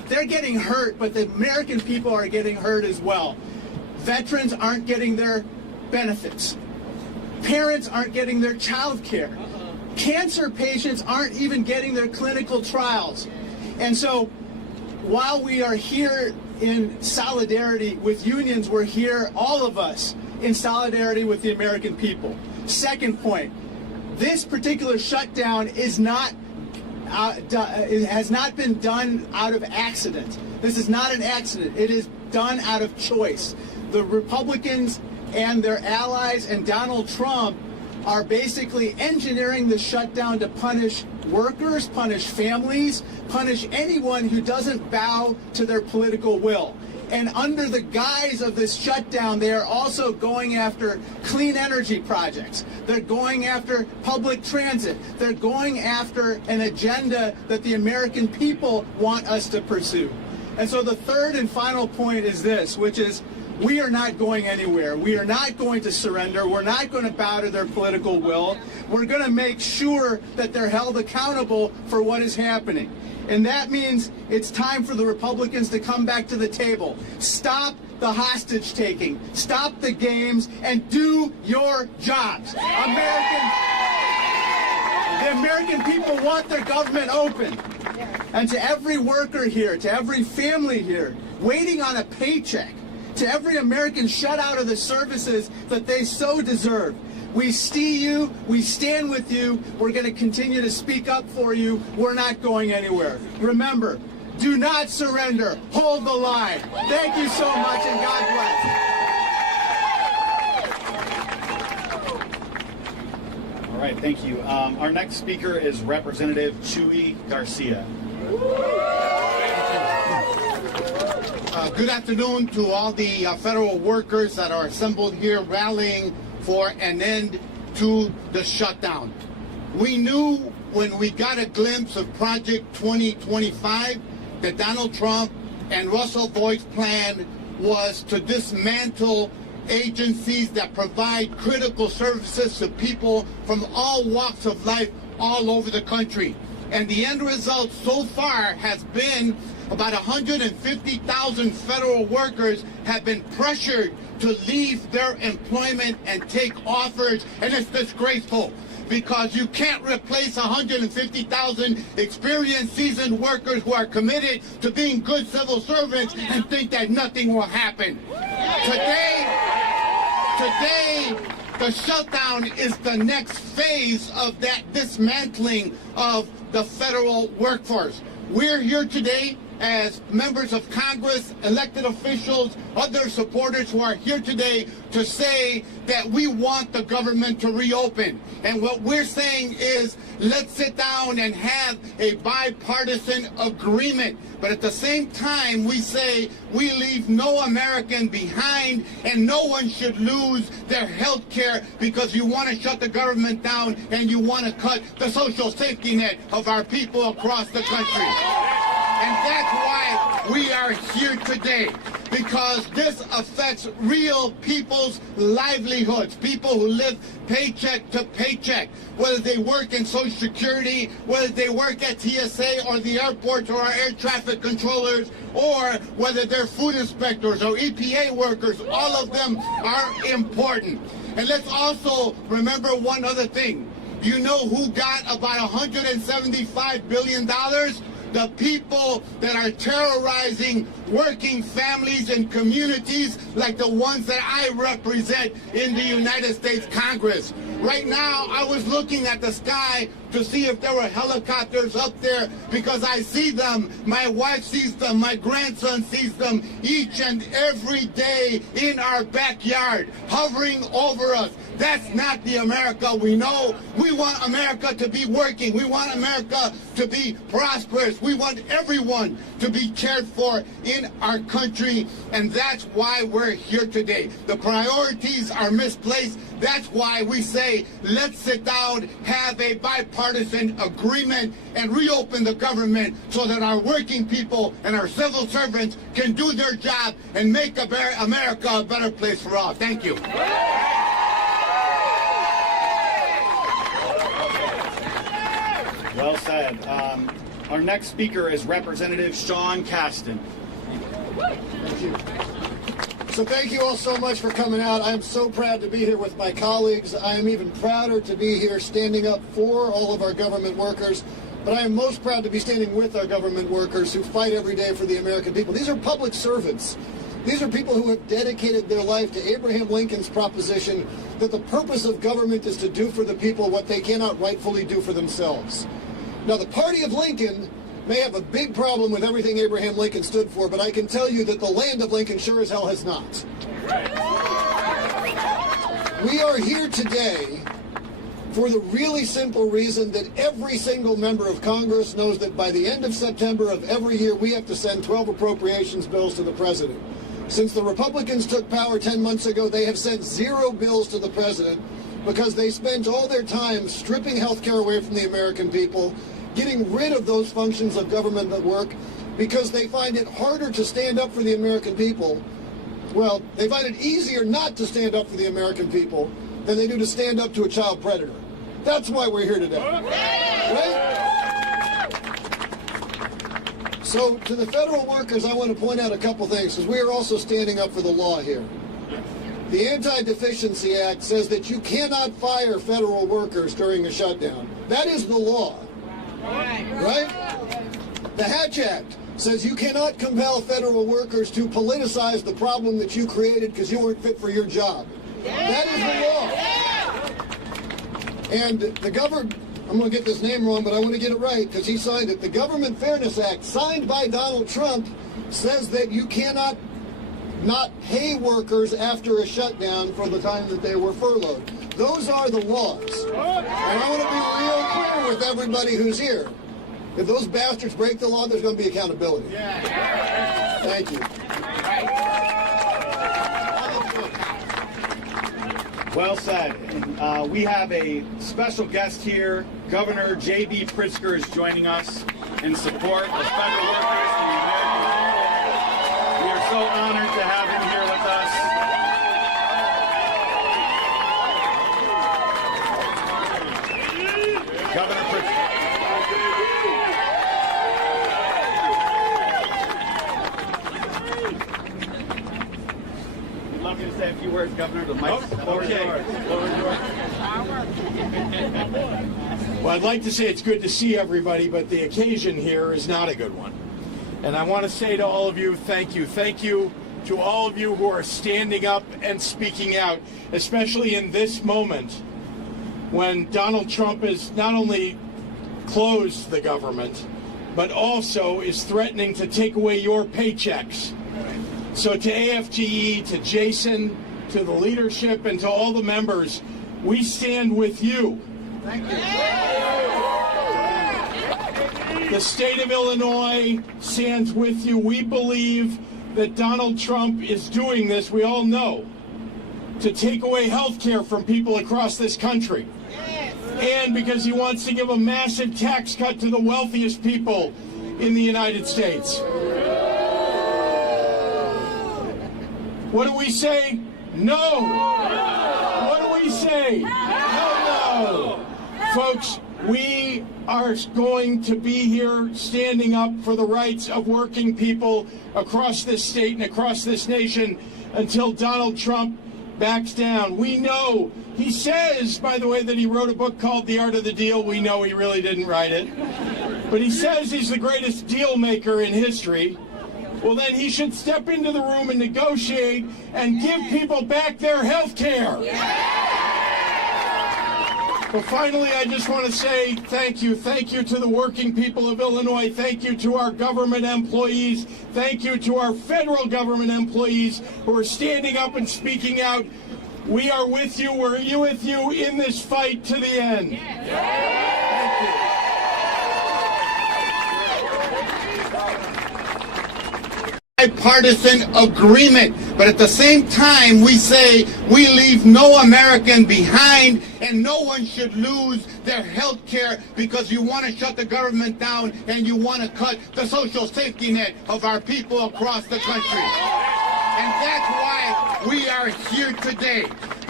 they're getting hurt, but the American people are getting hurt as well. Veterans aren't getting their benefits. Parents aren't getting their child care. Cancer patients aren't even getting their clinical trials. And so while we are here in solidarity with unions, we're here, all of us, in solidarity with the American people. Second point, this particular shutdown is not it has not been done out of accident. This is not an accident. It is done out of choice. The Republicans and their allies and Donald Trump are basically engineering the shutdown to punish workers, punish families, punish anyone who doesn't bow to their political will. And under the guise of this shutdown, they are also going after clean energy projects. They're going after public transit. They're going after an agenda that the American people want us to pursue. And so the third and final point is this, which is we are not going anywhere. We are not going to surrender. We're not going to bow to their political will. We're going to make sure that they're held accountable for what is happening. And that means it's time for the Republicans to come back to the table. Stop the hostage taking. Stop the games and do your jobs. The American people want their government open. And to every worker here, to every family here, waiting on a paycheck, to every American shut out of the services that they so deserve, we see you, we stand with you, we're going to continue to speak up for you, we're not going anywhere. Remember, do not surrender, hold the line. Thank you so much and God bless. All right, thank you. Our next speaker is Representative Chuy Garcia. Good afternoon to all the federal workers that are assembled here rallying for an end to the shutdown. We knew when we got a glimpse of Project 2025 that Donald Trump and Russell Voigt's plan was to dismantle agencies that provide critical services to people from all walks of life all over the country. And the end result so far has been about 150,000 federal workers have been pressured to leave their employment and take offers, and it's disgraceful because you can't replace 150,000 experienced, seasoned workers who are committed to being good civil servants and think that nothing will happen. Today, the shutdown is the next phase of that dismantling of the federal workforce. We're here today as members of Congress, elected officials, other supporters who are here today to say that we want the government to reopen. And what we're saying is let's sit down and have a bipartisan agreement. But at the same time, we say we leave no American behind and no one should lose their health care because you want to shut the government down and you want to cut the social safety net of our people across the country. And that's why we are here today, because this affects real people's livelihoods, people who live paycheck to paycheck, whether they work in Social Security, whether they work at TSA or the airports or our air traffic controllers, or whether they're food inspectors or EPA workers. All of them are important. And let's also remember one other thing. You know who got about $175 billion? The people that are terrorizing working families and communities like the ones that I represent in the United States Congress. Right now, I was looking at the sky to see if there were helicopters up there because I see them, my wife sees them, my grandson sees them each and every day in our backyard, hovering over us. That's not the America we know. We want America to be working. We want America to be prosperous. We want everyone to be cared for in our country, and that's why we're here today. The priorities are misplaced. That's why we say, let's sit down, have a bipartisan agreement, and reopen the government so that our working people and our civil servants can do their job and make America a better place for all. Thank you. Well said. Our next speaker is Representative Sean Casten. So thank you all so much for coming out. I'm so proud to be here with my colleagues. I am even prouder to be here standing up for all of our government workers. But I am most proud to be standing with our government workers who fight every day for the American people. These are public servants. These are people who have dedicated their life to Abraham Lincoln's proposition that the purpose of government is to do for the people what they cannot rightfully do for themselves. Now, the party of Lincoln may have a big problem with everything Abraham Lincoln stood for, but I can tell you that the land of Lincoln sure as hell has not. We are here today for the really simple reason that every single member of Congress knows that by the end of September of every year, we have to send 12 appropriations bills to the president. Since the Republicans took power 10 months ago, they have sent 0 bills to the president because they spent all their time stripping health care away from the American people, getting rid of those functions of government that work, because they find it harder to stand up for the American people. Well, they find it easier not to stand up for the American people than they do to stand up to a child predator. That's why we're here today. Right? So to the federal workers, I want to point out a couple things, because we are also standing up for the law here. The Anti-Deficiency Act says that you cannot fire federal workers during a shutdown. That is the law. Right? The Hatch Act says you cannot compel federal workers to politicize the problem that you created because you weren't fit for your job. That is the law. And the I'm going to get this name wrong, but I want to get it right because he signed it. The Government Fairness Act, signed by Donald Trump, says that you cannot not pay workers after a shutdown for the time that they were furloughed. Those are the laws. And I want to be real clear with everybody who's here. If those bastards break the law, there's going to be accountability. Thank you. Well said. And, we have a special guest here. Governor JB Pritzker is joining us in support of federal workers and the American people. We are so honored to have him here with us. Governor Pritzker. We'd love you to say a few words, Governor. The mic. Well, I'd like to say it's good to see everybody, but the occasion here is not a good one. And I want to say to all of you, thank you. Thank you to all of you who are standing up and speaking out, especially in this moment when Donald Trump has not only closed the government, but also is threatening to take away your paychecks. So to AFGE, to Jason, to the leadership, and to all the members, we stand with you. Thank you. The state of Illinois stands with you. We believe that Donald Trump is doing this, we all know, to take away health care from people across this country. And because he wants to give a massive tax cut to the wealthiest people in the United States. What do we say? No. What do we say? No. Folks, we are going to be here standing up for the rights of working people across this state and across this nation until Donald Trump backs down. We know, he says, by the way, that he wrote a book called The Art of the Deal. We know he really didn't write it. But he says he's the greatest deal maker in history. Well, then he should step into the room and negotiate and give people back their health care. But finally, I just want to say thank you. Thank you to the working people of Illinois. Thank you to our government employees. Thank you to our federal government employees who are standing up and speaking out. We are with you. We're with you in this fight to the end. Thank you. Bipartisan agreement, but at the same time we say we leave no American behind and no one should lose their health care because you want to shut the government down and you want to cut the social safety net of our people across the country. And that's why we are here today,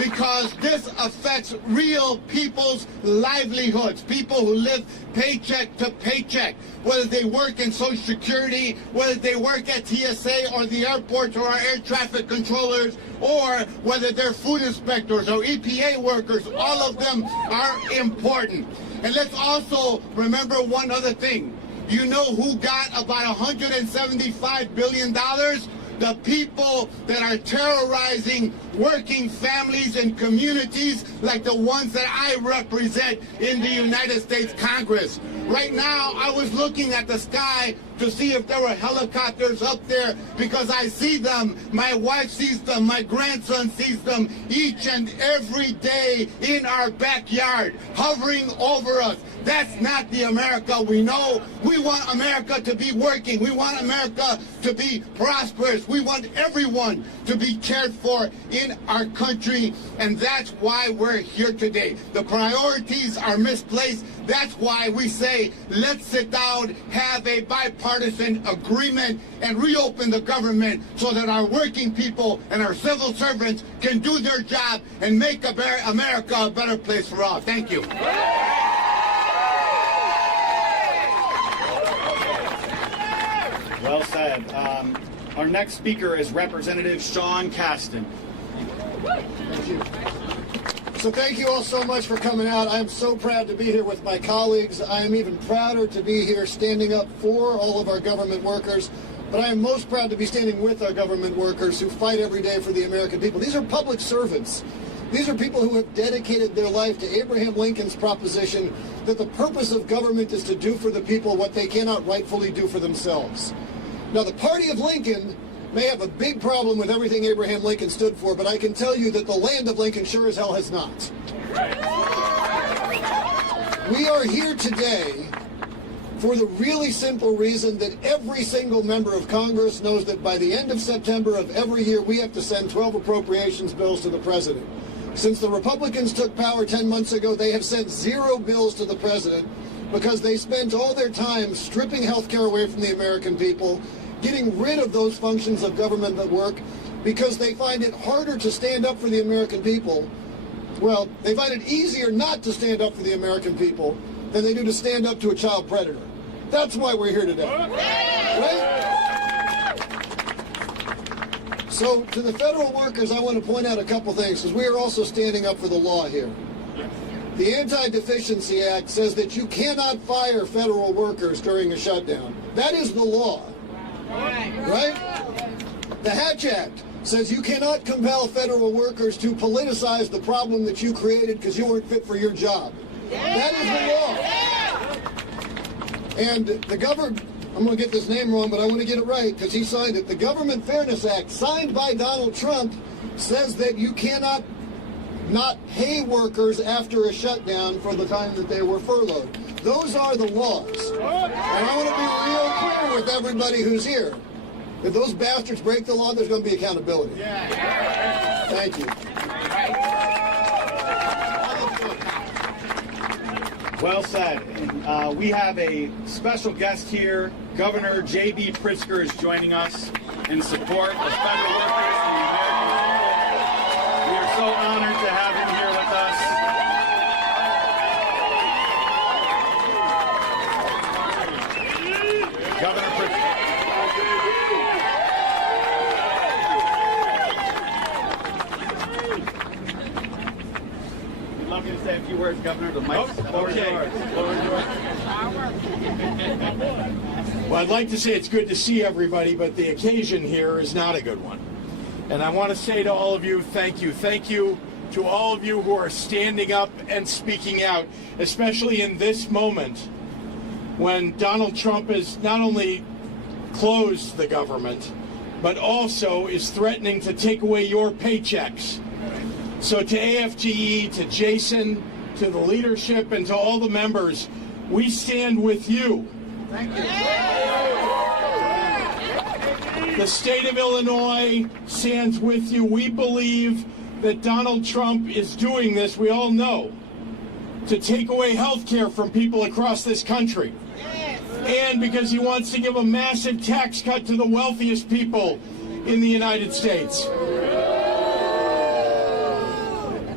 because this affects real people's livelihoods, people who live paycheck to paycheck, whether they work in Social Security, whether they work at TSA or the airports or our air traffic controllers, or whether they're food inspectors or EPA workers. All of them are important. And let's also remember one other thing. You know who got about $175 billion? The people that are terrorizing working families and communities like the ones that I represent in the United States Congress. Right now, I was looking at the sky to see if there were helicopters up there because I see them, my wife sees them, my grandson sees them each and every day in our backyard, hovering over us. That's not the America we know. We want America to be working. We want America to be prosperous. We want everyone to be cared for in our country, and that's why we're here today. The priorities are misplaced. That's why we say, let's sit down, have a bipartisan agreement, and reopen the government so that our working people and our civil servants can do their job and make America a better place for all. Thank you. Well said. Our next speaker is Representative Sean Casten. Thank you. So thank you all so much for coming out. I'm so proud to be here with my colleagues. I am even prouder to be here standing up for all of our government workers. But I am most proud to be standing with our government workers who fight every day for the American people. These are public servants. These are people who have dedicated their life to Abraham Lincoln's proposition that the purpose of government is to do for the people what they cannot rightfully do for themselves. Now, the party of Lincoln may have a big problem with everything Abraham Lincoln stood for, but I can tell you that the land of Lincoln sure as hell has not. We are here today for the really simple reason that every single member of Congress knows that by the end of September of every year, we have to send 12 appropriations bills to the president. Since the Republicans took power 10 months ago, they have sent 0 bills to the president because they spent all their time stripping health care away from the American people, getting rid of those functions of government that work because they find it harder to stand up for the American people. Well, they find it easier not to stand up for the American people than they do to stand up to a child predator. That's why we're here today. Right? So to the federal workers, I want to point out a couple things because we are also standing up for the law here. The Anti-Deficiency Act says that you cannot fire federal workers during a shutdown. That is the law. Right? The Hatch Act says you cannot compel federal workers to politicize the problem that you created because you weren't fit for your job. That is the law. And the government, I'm going to get this name wrong, but I want to get it right because he signed it. The Government Fairness Act, signed by Donald Trump, says that you cannot not pay workers after a shutdown for the time that they were furloughed. Those are the laws. And I want to be real clear with everybody who's here. If those bastards break the law, there's going to be accountability. Thank you. Well said. We have a special guest here. Governor JB Pritzker is joining us in support of federal workers and the American people. We are so honored to have him here with us. Governor Pritzker. We'd love you to say a few words, Governor. The mic's yours. Well, I'd like to say it's good to see everybody, but the occasion here is not a good one. And I want to say to all of you, thank you. Thank you to all of you who are standing up and speaking out, especially in this moment when Donald Trump has not only closed the government, but also is threatening to take away your paychecks. So to AFGE, to Jason, to the leadership, and to all the members, we stand with you. Thank you. The state of Illinois stands with you. We believe that Donald Trump is doing this, we all know, to take away health care from people across this country. And because he wants to give a massive tax cut to the wealthiest people in the United States.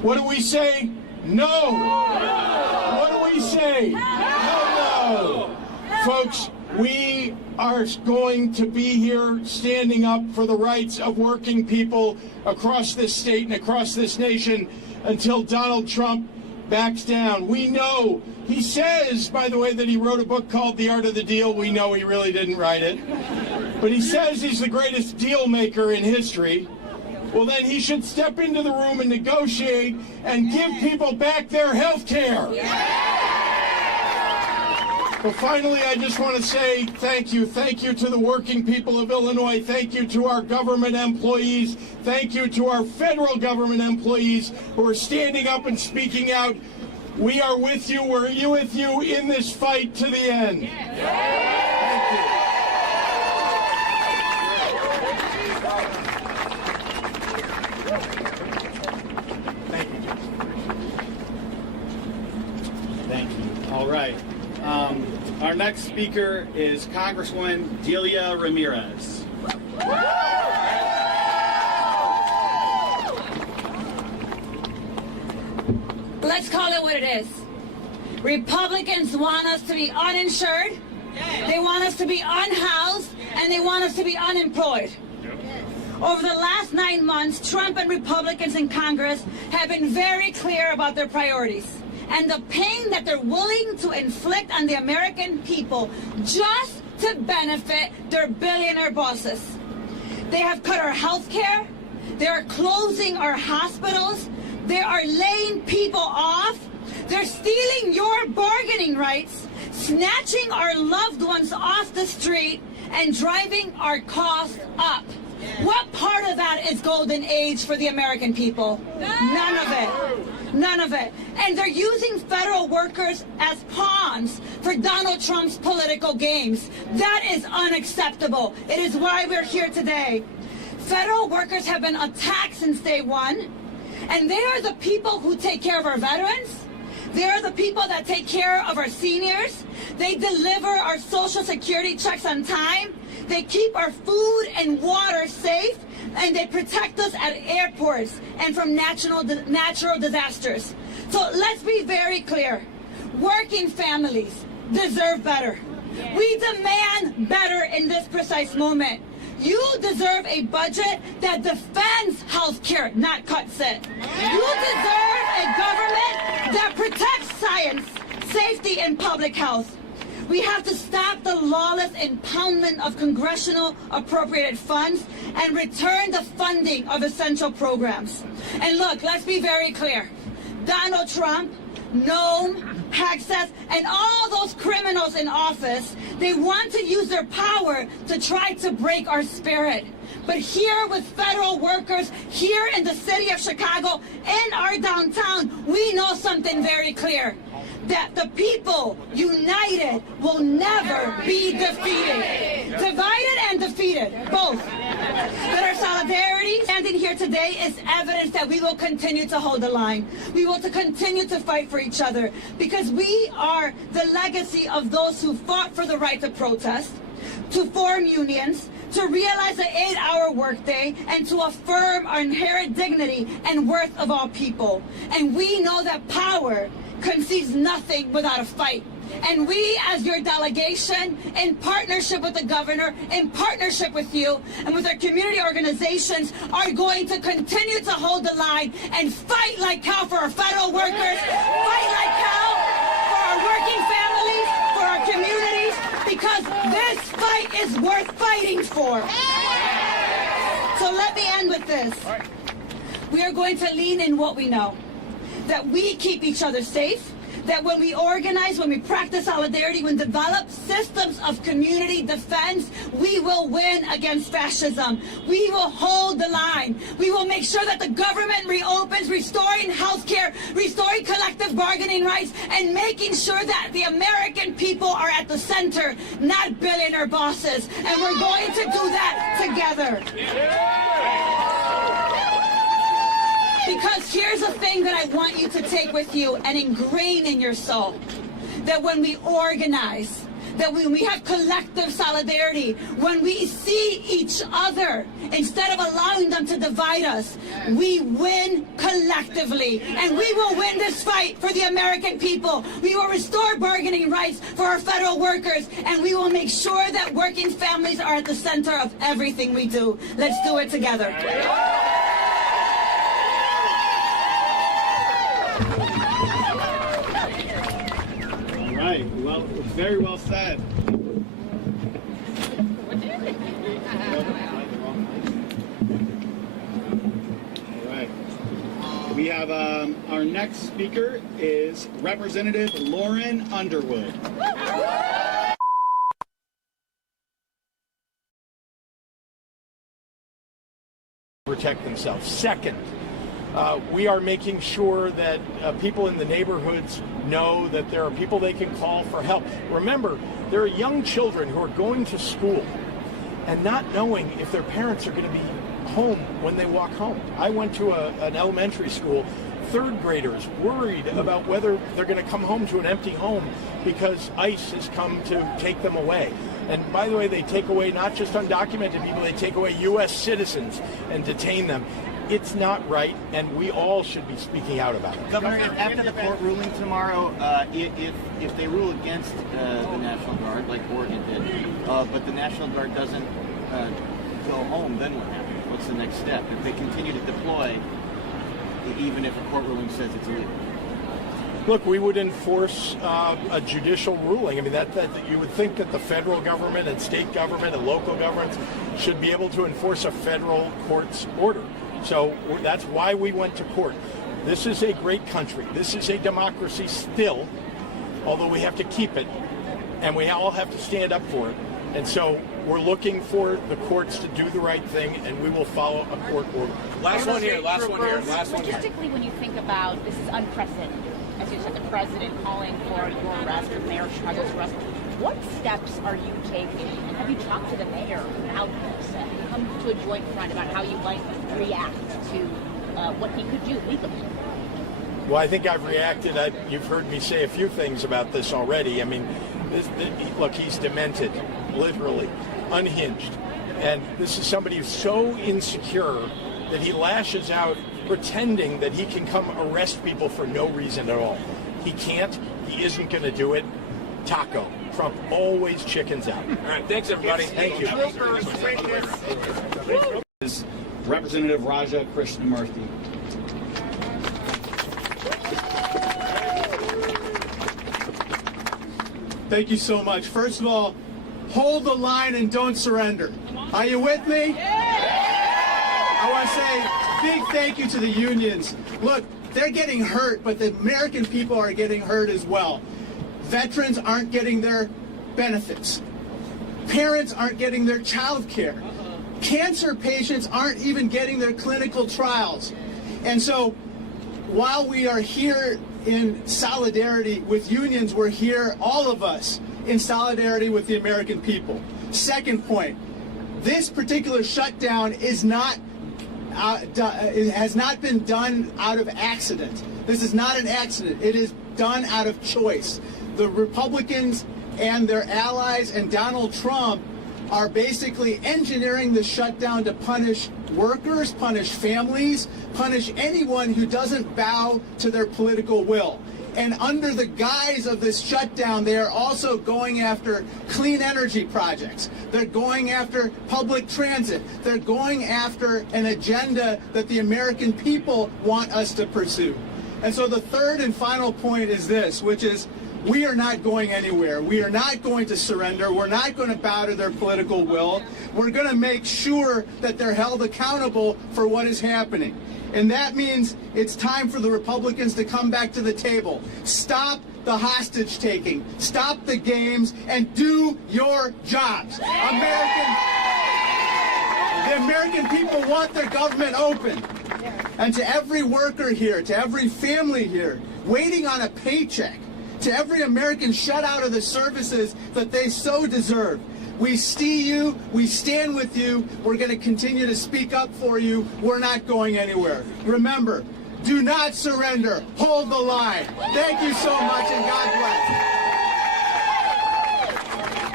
What do we say? No. What do we say? No. Folks, we are going to be here standing up for the rights of working people across this state and across this nation until Donald Trump backs down. We know, he says, by the way, that he wrote a book called The Art of the Deal. We know he really didn't write it. But he says he's the greatest deal maker in history. Well, then he should step into the room and negotiate and give people back their health care. But finally, I just want to say thank you. Thank you to the working people of Illinois. Thank you to our government employees. Thank you to our federal government employees who are standing up and speaking out. We are with you. We're with you in this fight to the end. Thank you. Thank you. All right. Our next speaker is Congresswoman Delia Ramirez. Let's call it what it is. Republicans want us to be uninsured, they want us to be unhoused, and they want us to be unemployed. Over the last 9 months, Trump and Republicans in Congress have been very clear about their priorities and the pain that they're willing to inflict on the American people just to benefit their billionaire bosses. They have cut our health care, they are closing our hospitals, they are laying people off, they're stealing your bargaining rights, snatching our loved ones off the street, and driving our costs up. What part of that is golden age for the American people? None of it. None of it. And they're using federal workers as pawns for Donald Trump's political games. That is unacceptable. It is why we're here today. Federal workers have been attacked since day one, and they are the people who take care of our veterans. They are the people that take care of our seniors. They deliver our Social Security checks on time. They keep our food and water safe, and they protect us at airports and from natural disasters. So let's be very clear. Working families deserve better. We demand better in this precise moment. You deserve a budget that defends health care, not cuts it. You deserve a government that protects science, safety, and public health. We have to stop the lawless impoundment of congressional appropriated funds and return the funding of essential programs. And look, let's be very clear. Donald Trump, Noam, Hexas, and all those criminals in office, they want to use their power to try to break our spirit. But here with federal workers, here in the city of Chicago, in our downtown, we know something very clear. That the people united will never be defeated. Divided and defeated, both. That our solidarity standing here today is evidence that we will continue to hold the line. We will continue to fight for each other because we are the legacy of those who fought for the right to protest, to form unions, to realize the 8-hour workday, and to affirm our inherent dignity and worth of all people. And we know that power concedes nothing without a fight. And we, as your delegation, in partnership with the governor, in partnership with you, and with our community organizations, are going to continue to hold the line and fight like hell for our federal workers, fight like hell for our working families, for our communities, because this fight is worth fighting for. So let me end with this. We are going to lean in what we know. That we keep each other safe, that when we organize, when we practice solidarity, when we develop systems of community defense, we will win against fascism. We will hold the line. We will make sure that the government reopens, restoring health care, restoring collective bargaining rights, and making sure that the American people are at the center, not billionaire bosses. And we're going to do that together. Because here's the thing that I want you to take with you and ingrain in your soul. That when we organize, that when we have collective solidarity, when we see each other, instead of allowing them to divide us, we win collectively. And we will win this fight for the American people. We will restore bargaining rights for our federal workers, and we will make sure that working families are at the center of everything we do. Let's do it together. All right. Well, very well said. All right. We have our next speaker is Representative Lauren Underwood. Protect themselves. Second, we are making sure that people in the neighborhoods know that there are people they can call for help. Remember, there are young children who are going to school and not knowing if their parents are going to be home when they walk home. I went to an elementary school, third graders worried about whether they're going to come home to an empty home because ICE has come to take them away. And by the way, they take away not just undocumented people, they take away U.S. citizens and detain them. It's not right, and we all should be speaking out about it. Governor, after the court ruling tomorrow, if they rule against the National Guard, like Oregon did, but the National Guard doesn't go home, then what happens? What's the next step? If they continue to deploy, even if a court ruling says it's illegal? Look, we would enforce a judicial ruling. I mean, that you would think that the federal government and state government and local governments should be able to enforce a federal court's order. So that's why we went to court. This is a great country. This is a democracy still, although we have to keep it, and we all have to stand up for it. And so we're looking for the courts to do the right thing, and we will follow a court order. Last one here. Logistically, when you think about this is unprecedented, as you said, the president calling for your arrest, or Mayor Chicago's arrest. What steps are you taking? And have you talked to the mayor about this and come to a joint front about how you might react to what he could do legally? Well, I think I've reacted. You've heard me say a few things about this already. I mean, look, he's demented, literally, unhinged. And this is somebody who's so insecure that he lashes out pretending that he can come arrest people for no reason at all. He can't. He isn't going to do it. Taco. Trump always chickens out. All right, thanks, everybody. Thank you. Is Representative Raja Krishnamurthy. Thank you so much. First of all, hold the line and don't surrender. Are you with me? I want to say big thank you to the unions. Look, they're getting hurt, but the American people are getting hurt as well. Veterans aren't getting their benefits. Parents aren't getting their child care. Cancer patients aren't even getting their clinical trials. And so while we are here in solidarity with unions, we're here, all of us, in solidarity with the American people. Second point, this particular shutdown is not it has not been done out of accident. This is not an accident. It is done out of choice. The Republicans and their allies and Donald Trump are basically engineering the shutdown to punish workers, punish families, punish anyone who doesn't bow to their political will. And under the guise of this shutdown, they are also going after clean energy projects. They're going after public transit. They're going after an agenda that the American people want us to pursue. And so the third and final point is this, which is we are not going anywhere. We are not going to surrender. We're not going to bow to their political will. We're going to make sure that they're held accountable for what is happening. And that means it's time for the Republicans to come back to the table. Stop the hostage taking. Stop the games and do your jobs. The American people want their government open. And to every worker here, to every family here, waiting on a paycheck, to every American shut out of the services that they so deserve, we see you, we stand with you, we're going to continue to speak up for you, we're not going anywhere. Remember, do not surrender, hold the line. Thank you so much and God bless.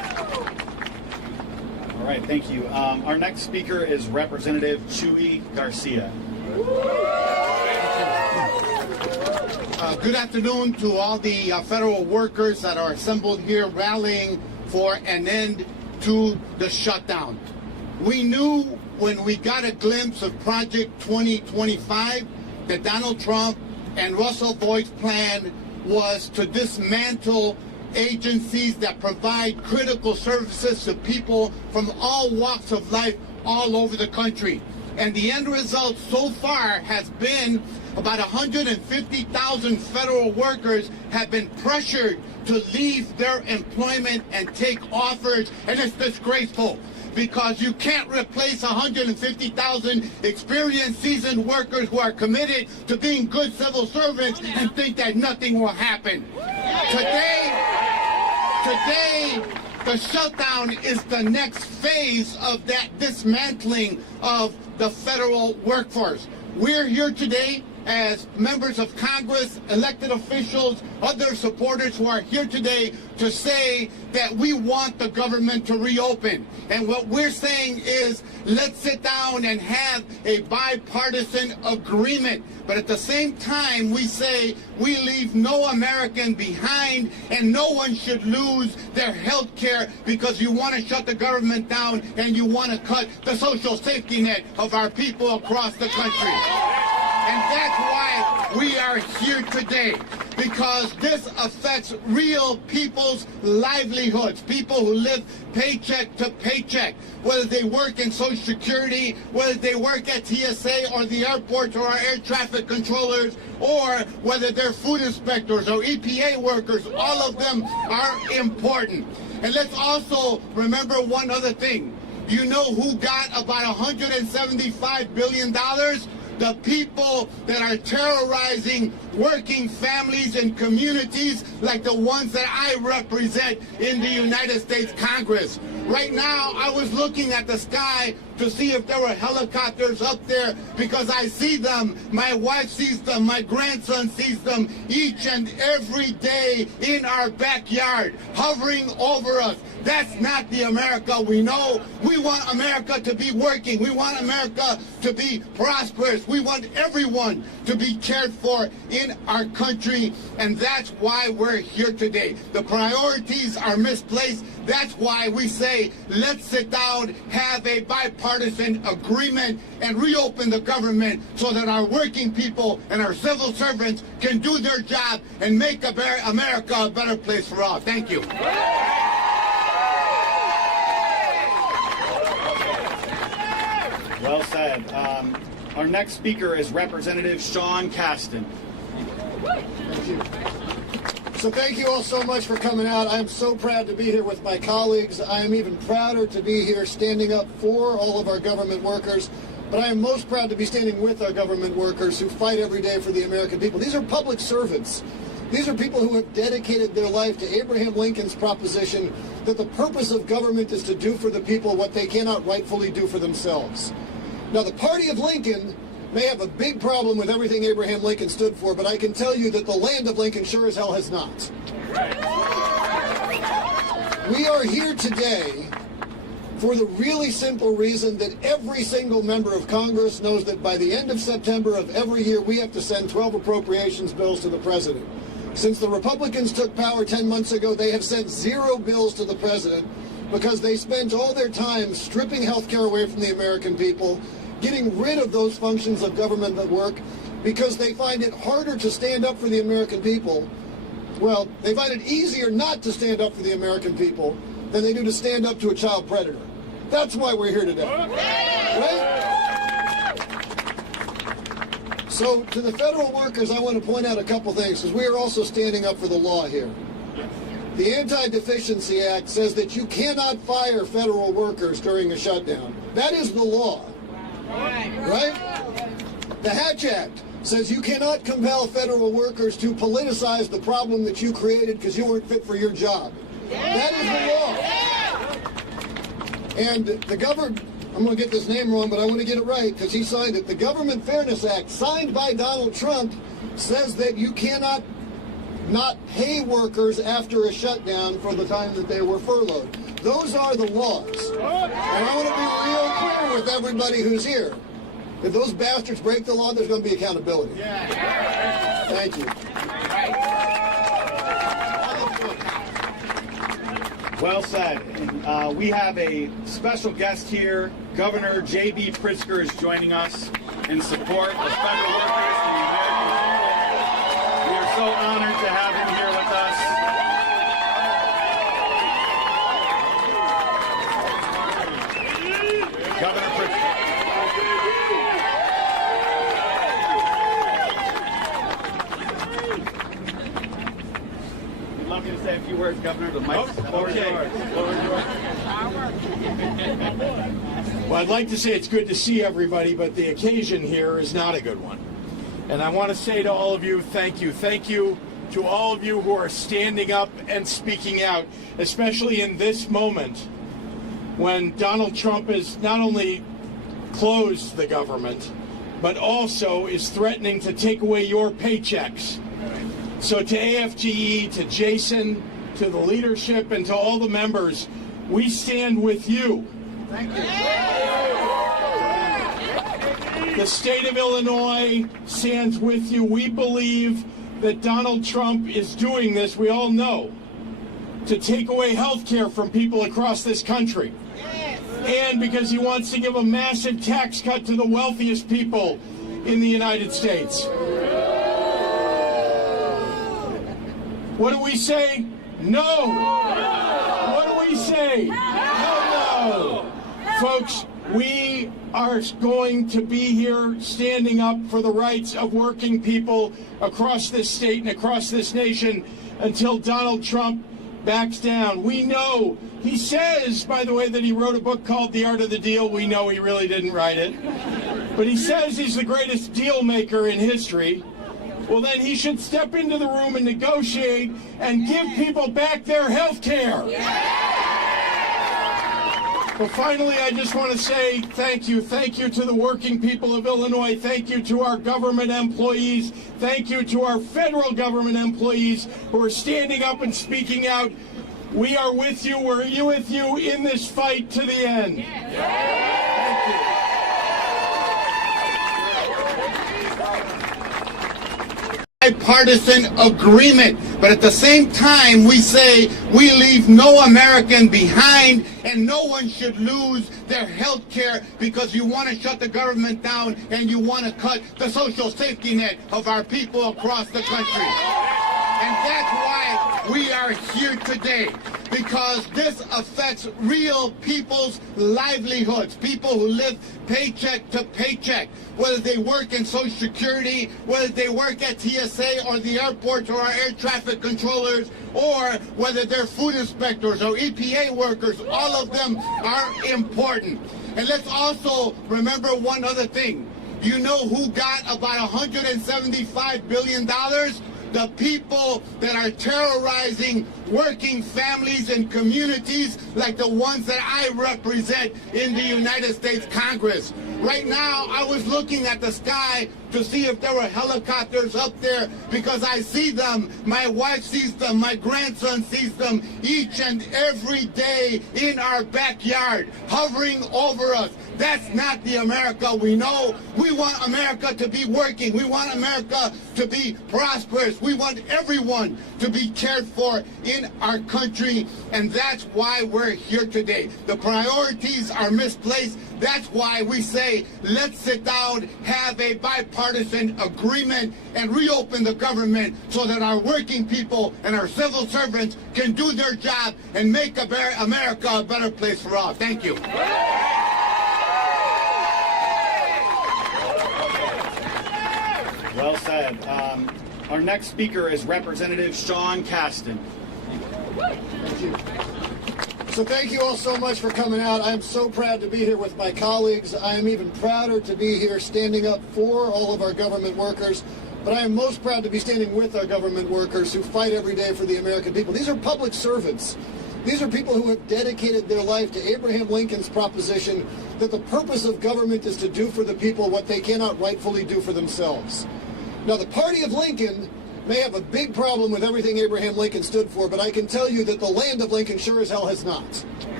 All right, thank you. Our next speaker is Representative Chuy Garcia. Good afternoon to all the federal workers that are assembled here rallying for an end to the shutdown. We knew when we got a glimpse of Project 2025 that Donald Trump and Russell Voigt's plan was to dismantle agencies that provide critical services to people from all walks of life all over the country. And the end result so far has been about 150,000 federal workers have been pressured to leave their employment and take offers, and it's disgraceful because you can't replace 150,000 experienced, seasoned workers who are committed to being good civil servants and think that nothing will happen. Today, the shutdown is the next phase of that dismantling of the federal workforce. We're here today as members of Congress, elected officials, other supporters who are here today to say that we want the government to reopen. And what we're saying is, let's sit down and have a bipartisan agreement. But at the same time, we say we leave no American behind and no one should lose their health care because you want to shut the government down and you want to cut the social safety net of our people across the country. And that's why we are here today, because this affects real people's livelihoods, people who live paycheck to paycheck, whether they work in Social Security, whether they work at TSA or the airports or our air traffic controllers, or whether they're food inspectors or EPA workers. All of them are important. And let's also remember one other thing. You know who got about $175 billion? The people that are terrorizing working families and communities like the ones that I represent in the United States Congress. Right now, I was looking at the sky to see if there were helicopters up there because I see them, my wife sees them, my grandson sees them each and every day in our backyard, hovering over us. That's not the America we know. We want America to be working. We want America to be prosperous. We want everyone to be cared for in our country, and that's why we're here today. The priorities are misplaced. That's why we say, let's sit down, have a bipartisan agreement, and reopen the government so that our working people and our civil servants can do their job and make America a better place for all. Thank you. Well said. Our next speaker is Representative Sean Casten. So thank you all so much for coming out. I'm so proud to be here with my colleagues. I am even prouder to be here standing up for all of our government workers. But I am most proud to be standing with our government workers who fight every day for the American people. These are public servants. These are people who have dedicated their life to Abraham Lincoln's proposition that the purpose of government is to do for the people what they cannot rightfully do for themselves. Now, the party of Lincoln may have a big problem with everything Abraham Lincoln stood for, but I can tell you that the land of Lincoln sure as hell has not. We are here today for the really simple reason that every single member of Congress knows that by the end of September of every year, we have to send 12 appropriations bills to the president. Since the Republicans took power 10 months ago, they have sent 0 bills to the president because they spent all their time stripping health care away from the American people, getting rid of those functions of government that work, because they find it harder to stand up for the American people. Well, they find it easier not to stand up for the American people than they do to stand up to a child predator. That's why we're here today. Right? So to the federal workers, I want to point out a couple things, because we are also standing up for the law here. The Anti-Deficiency Act says that you cannot fire federal workers during a shutdown. That is the law. Right? The Hatch Act says you cannot compel federal workers to politicize the problem that you created because you weren't fit for your job. That is the law. And the government, I'm going to get this name wrong, but I want to get it right because he signed it. The Government Fairness Act, signed by Donald Trump, says that you cannot not pay workers after a shutdown for the time that they were furloughed. Those are the laws. And I want to be real clear with everybody who's here. If those bastards break the law, there's going to be accountability. Thank you. Well said. And, we have a special guest here. Governor JB Pritzker is joining us in support of federal workers and the American people. We are so honored to have him here with us. Governor Pritzker. We'd love you to say a few words, Governor. The mic's yours. Well, I'd like to say it's good to see everybody, but the occasion here is not a good one. And I want to say to all of you, thank you. Thank you to all of you who are standing up and speaking out, especially in this moment when Donald Trump has not only closed the government, but also is threatening to take away your paychecks. So to AFGE, to Jason, to the leadership, and to all the members, we stand with you. Thank you. The state of Illinois stands with you. We believe that Donald Trump is doing this, we all know, to take away health care from people across this country. And because he wants to give a massive tax cut to the wealthiest people in the United States. What do we say? No. What do we say? Hell no. Folks, we are going to be here standing up for the rights of working people across this state and across this nation until Donald Trump backs down. We know, he says, by the way, that he wrote a book called The Art of the Deal. We know he really didn't write it. But he says he's the greatest deal maker in history. Well, then he should step into the room and negotiate and give people back their health care. But finally, I just want to say thank you. Thank you to the working people of Illinois. Thank you to our government employees. Thank you to our federal government employees who are standing up and speaking out. We are with you. We're with you in this fight to the end. Thank you. Bipartisan agreement, but at the same time we say we leave no American behind and no one should lose their health care because you want to shut the government down and you want to cut the social safety net of our people across the country. And that's why we are here today, because this affects real people's livelihoods, people who live paycheck to paycheck, whether they work in Social Security, whether they work at TSA or the airports or our air traffic controllers, or whether they're food inspectors or EPA workers. All of them are important. And let's also remember one other thing. You know who got about $175 billion? The people that are terrorizing working families and communities like the ones that I represent in the United States Congress. Right now, I was looking at the sky to see if there were helicopters up there because I see them, my wife sees them, my grandson sees them each and every day in our backyard, hovering over us. That's not the America we know. We want America to be working. We want America to be prosperous. We want everyone to be cared for in our country, and that's why we're here today. The priorities are misplaced. That's why we say, let's sit down, have a bipartisan agreement, and reopen the government so that our working people and our civil servants can do their job and make America a better place for all. Thank you. Well said. Our next speaker is Representative Sean Casten. Thank you. So thank you all so much for coming out. I am so proud to be here with my colleagues. I am even prouder to be here standing up for all of our government workers. But I am most proud to be standing with our government workers who fight every day for the American people. These are public servants. These are people who have dedicated their life to Abraham Lincoln's proposition that the purpose of government is to do for the people what they cannot rightfully do for themselves. Now, the party of Lincoln may have a big problem with everything Abraham Lincoln stood for, but I can tell you that the land of Lincoln sure as hell has not.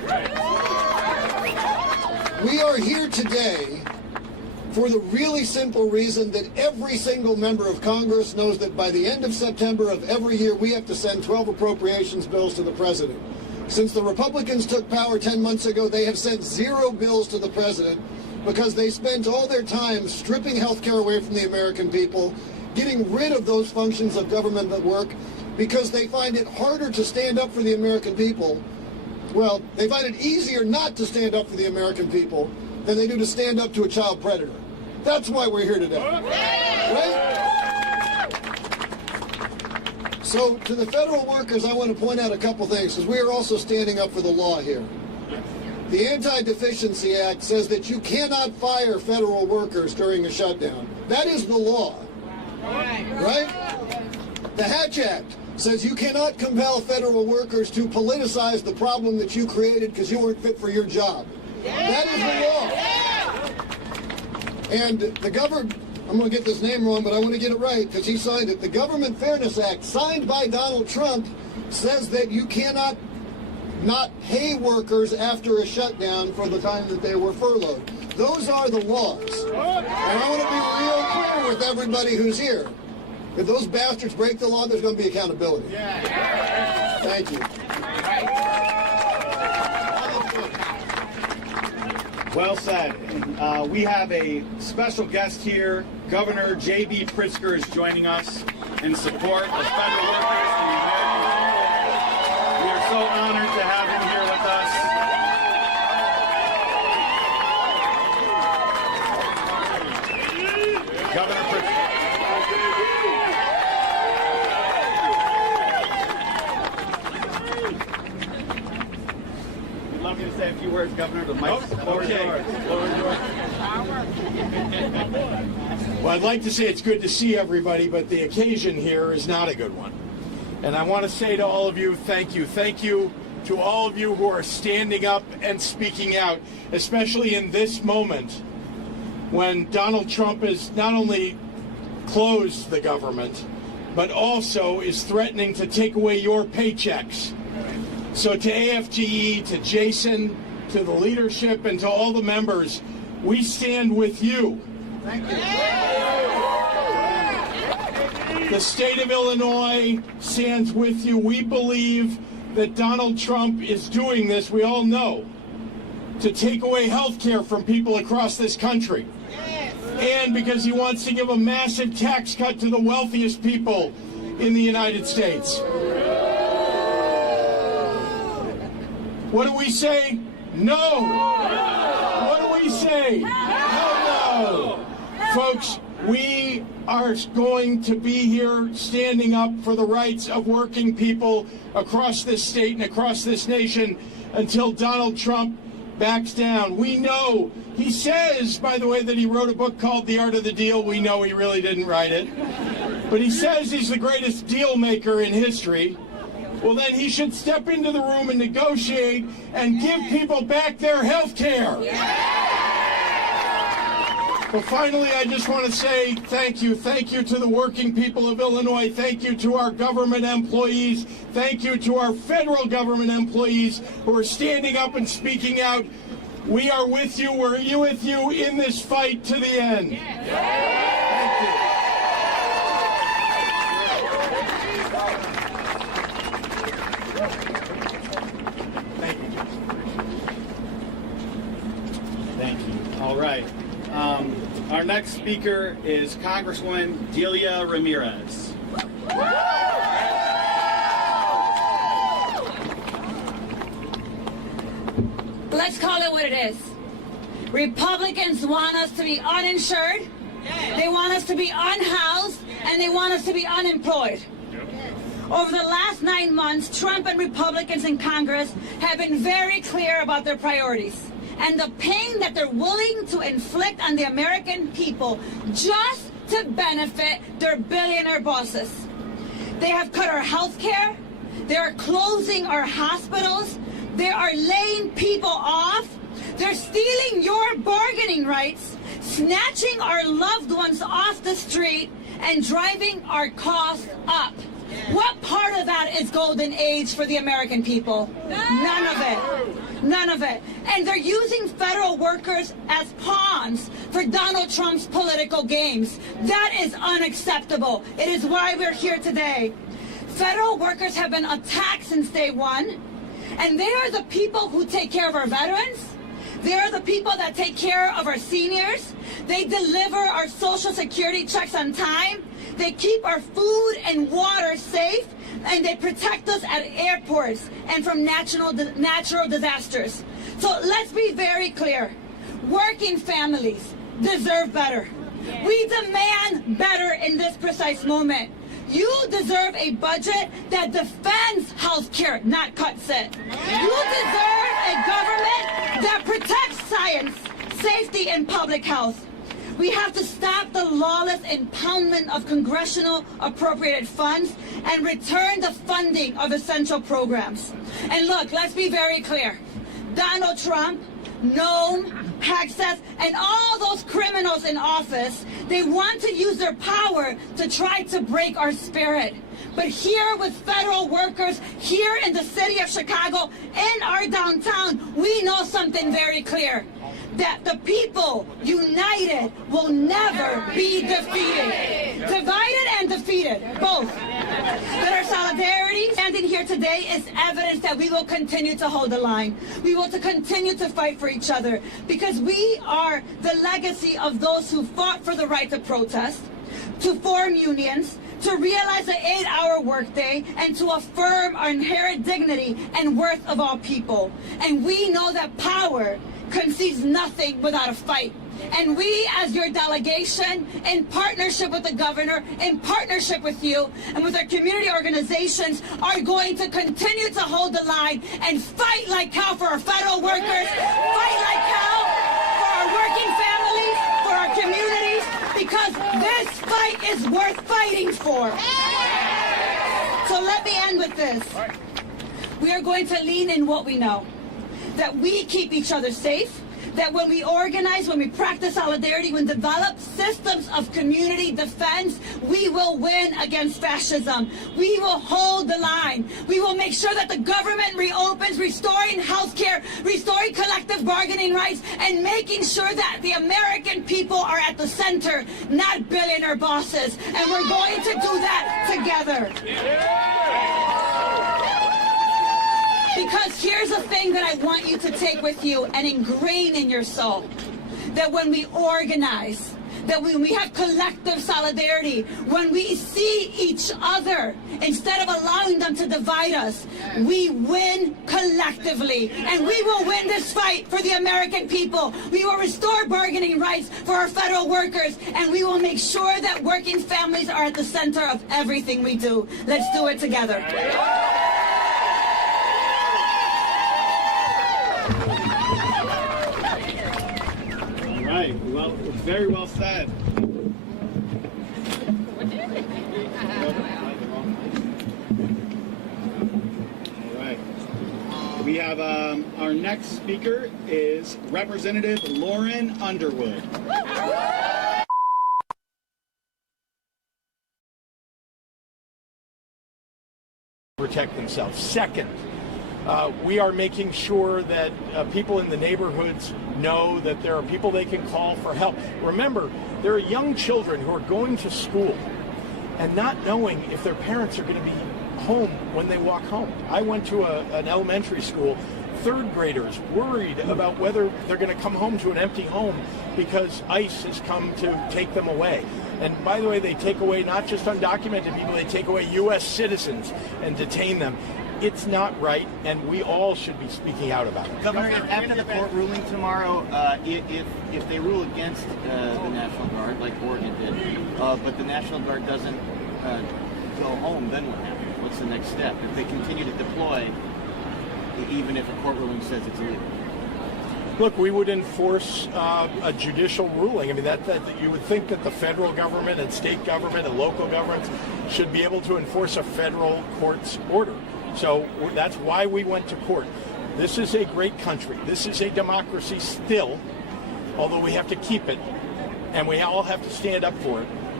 We are here today for the really simple reason that every single member of Congress knows that by the end of September of every year, we have to send 12 appropriations bills to the president. Since the Republicans took power 10 months ago, they have sent 0 bills to the president because they spent all their time stripping health care away from the American people, getting rid of those functions of government that work, because they find it harder to stand up for the American people. Well, they find it easier not to stand up for the American people than they do to stand up to a child predator. That's why we're here today. Right? So to the federal workers, I want to point out a couple things, because we are also standing up for the law here. The Anti-Deficiency Act says that you cannot fire federal workers during a shutdown. That is the law. Right? The Hatch Act says you cannot compel federal workers to politicize the problem that you created because you weren't fit for your job. That is the law. And the government, I'm going to get this name wrong, but I want to get it right because he signed it. The Government Fairness Act, signed by Donald Trump, says that you cannot not pay workers after a shutdown for the time that they were furloughed. Those are the laws. And I want to be real clear with everybody who's here. If those bastards break the law, there's going to be accountability. Thank you. Well said. We have a special guest here. Governor JB Pritzker is joining us in support of federal workers and the American people. We are so honored to have him here with us. Governor Pritzker. We'd love you to say a few words, Governor. The mic's yours. Well, I'd like to say it's good to see everybody, but the occasion here is not a good one. And I want to say to all of you, thank you. Thank you to all of you who are standing up and speaking out, especially in this moment when Donald Trump has not only closed the government, but also is threatening to take away your paychecks. So to AFGE, to Jason, to the leadership, and to all the members, we stand with you. Thank you. The state of Illinois stands with you. We believe that Donald Trump is doing this, we all know, to take away health care from people across this country. And because he wants to give a massive tax cut to the wealthiest people in the United States. What do we say? No. What do we say? No. Folks, we are going to be here standing up for the rights of working people across this state and across this nation until Donald Trump backs down. We know, he says, by the way, that he wrote a book called The Art of the Deal. We know he really didn't write it. But he says he's the greatest deal maker in history. Well, then he should step into the room and negotiate and give people back their health care. But finally, I just want to say thank you. Thank you to the working people of Illinois. Thank you to our government employees. Thank you to our federal government employees who are standing up and speaking out. We are with you. We're with you in this fight to the end. Thank you. Thank you. All right. Our next speaker is Congresswoman Delia Ramirez. Let's call it what it is. Republicans want us to be uninsured, they want us to be unhoused, and they want us to be unemployed. Over the last 9 months, Trump and Republicans in Congress have been very clear about their priorities and the pain that they're willing to inflict on the American people just to benefit their billionaire bosses. They have cut our health care, they are closing our hospitals, they are laying people off, they're stealing your bargaining rights, snatching our loved ones off the street, and driving our costs up. What part of that is golden age for the American people? None of it. None of it. And they're using federal workers as pawns for Donald Trump's political games. That is unacceptable. It is why we're here today. Federal workers have been attacked since day one, and they are the people who take care of our veterans. They are the people that take care of our seniors. They deliver our Social Security checks on time. They keep our food and water safe, and they protect us at airports and from natural disasters. So let's be very clear. Working families deserve better. We demand better in this precise moment. You deserve a budget that defends health care, not cuts it. You deserve a government that protects science, safety, and public health. We have to stop the lawless impoundment of congressional appropriated funds and return the funding of essential programs. And look, let's be very clear. Donald Trump, Noam, Access, and all those criminals in office, they want to use their power to try to break our spirit. But here with federal workers, here in the city of Chicago, in our downtown, we know something very clear. That the people united will never be defeated. Divided and defeated, both. That our solidarity standing here today is evidence that we will continue to hold the line. We will continue to fight for each other because we are the legacy of those who fought for the right to protest, to form unions, to realize the 8-hour workday, and to affirm our inherent dignity and worth of all people. And we know that power concedes nothing without a fight. And we, as your delegation, in partnership with the governor, in partnership with you, and with our community organizations, are going to continue to hold the line and fight like hell for our federal workers, fight like hell for our working families, for our communities, because this fight is worth fighting for. So let me end with this. We are going to lean in what we know. That we keep each other safe, that when we organize, when we practice solidarity, when we develop systems of community defense, we will win against fascism. We will hold the line. We will make sure that the government reopens, restoring health care, restoring collective bargaining rights, and making sure that the American people are at the center, not billionaire bosses. And we're going to do that together. Because here's the thing that I want you to take with you and ingrain in your soul. That when we organize, that when we have collective solidarity, when we see each other, instead of allowing them to divide us, we win collectively. And we will win this fight for the American people. We will restore bargaining rights for our federal workers, and we will make sure that working families are at the center of everything we do. Let's do it together. Right. Well, very well said. All right. We have our next speaker is Representative Lauren Underwood. Protect themselves. Second, we are making sure that people in the neighborhoods know that there are people they can call for help. Remember, there are young children who are going to school and not knowing if their parents are going to be home when they walk home. I went to an elementary school, third graders worried about whether they're going to come home to an empty home because ICE has come to take them away. And by the way, they take away not just undocumented people, they take away U.S. citizens and detain them. It's not right, and we all should be speaking out about it. Governor, after the court ruling tomorrow, if they rule against the National Guard, like Oregon did, but the National Guard doesn't go home, then what happens? What's the next step? If they continue to deploy, even if a court ruling says it's illegal? Look, we would enforce a judicial ruling. I mean, that you would think that the federal government and state government and local governments should be able to enforce a federal court's order. So that's why we went to court. This is a great country. This is a democracy still, although we have to keep it, and we all have to stand up for it.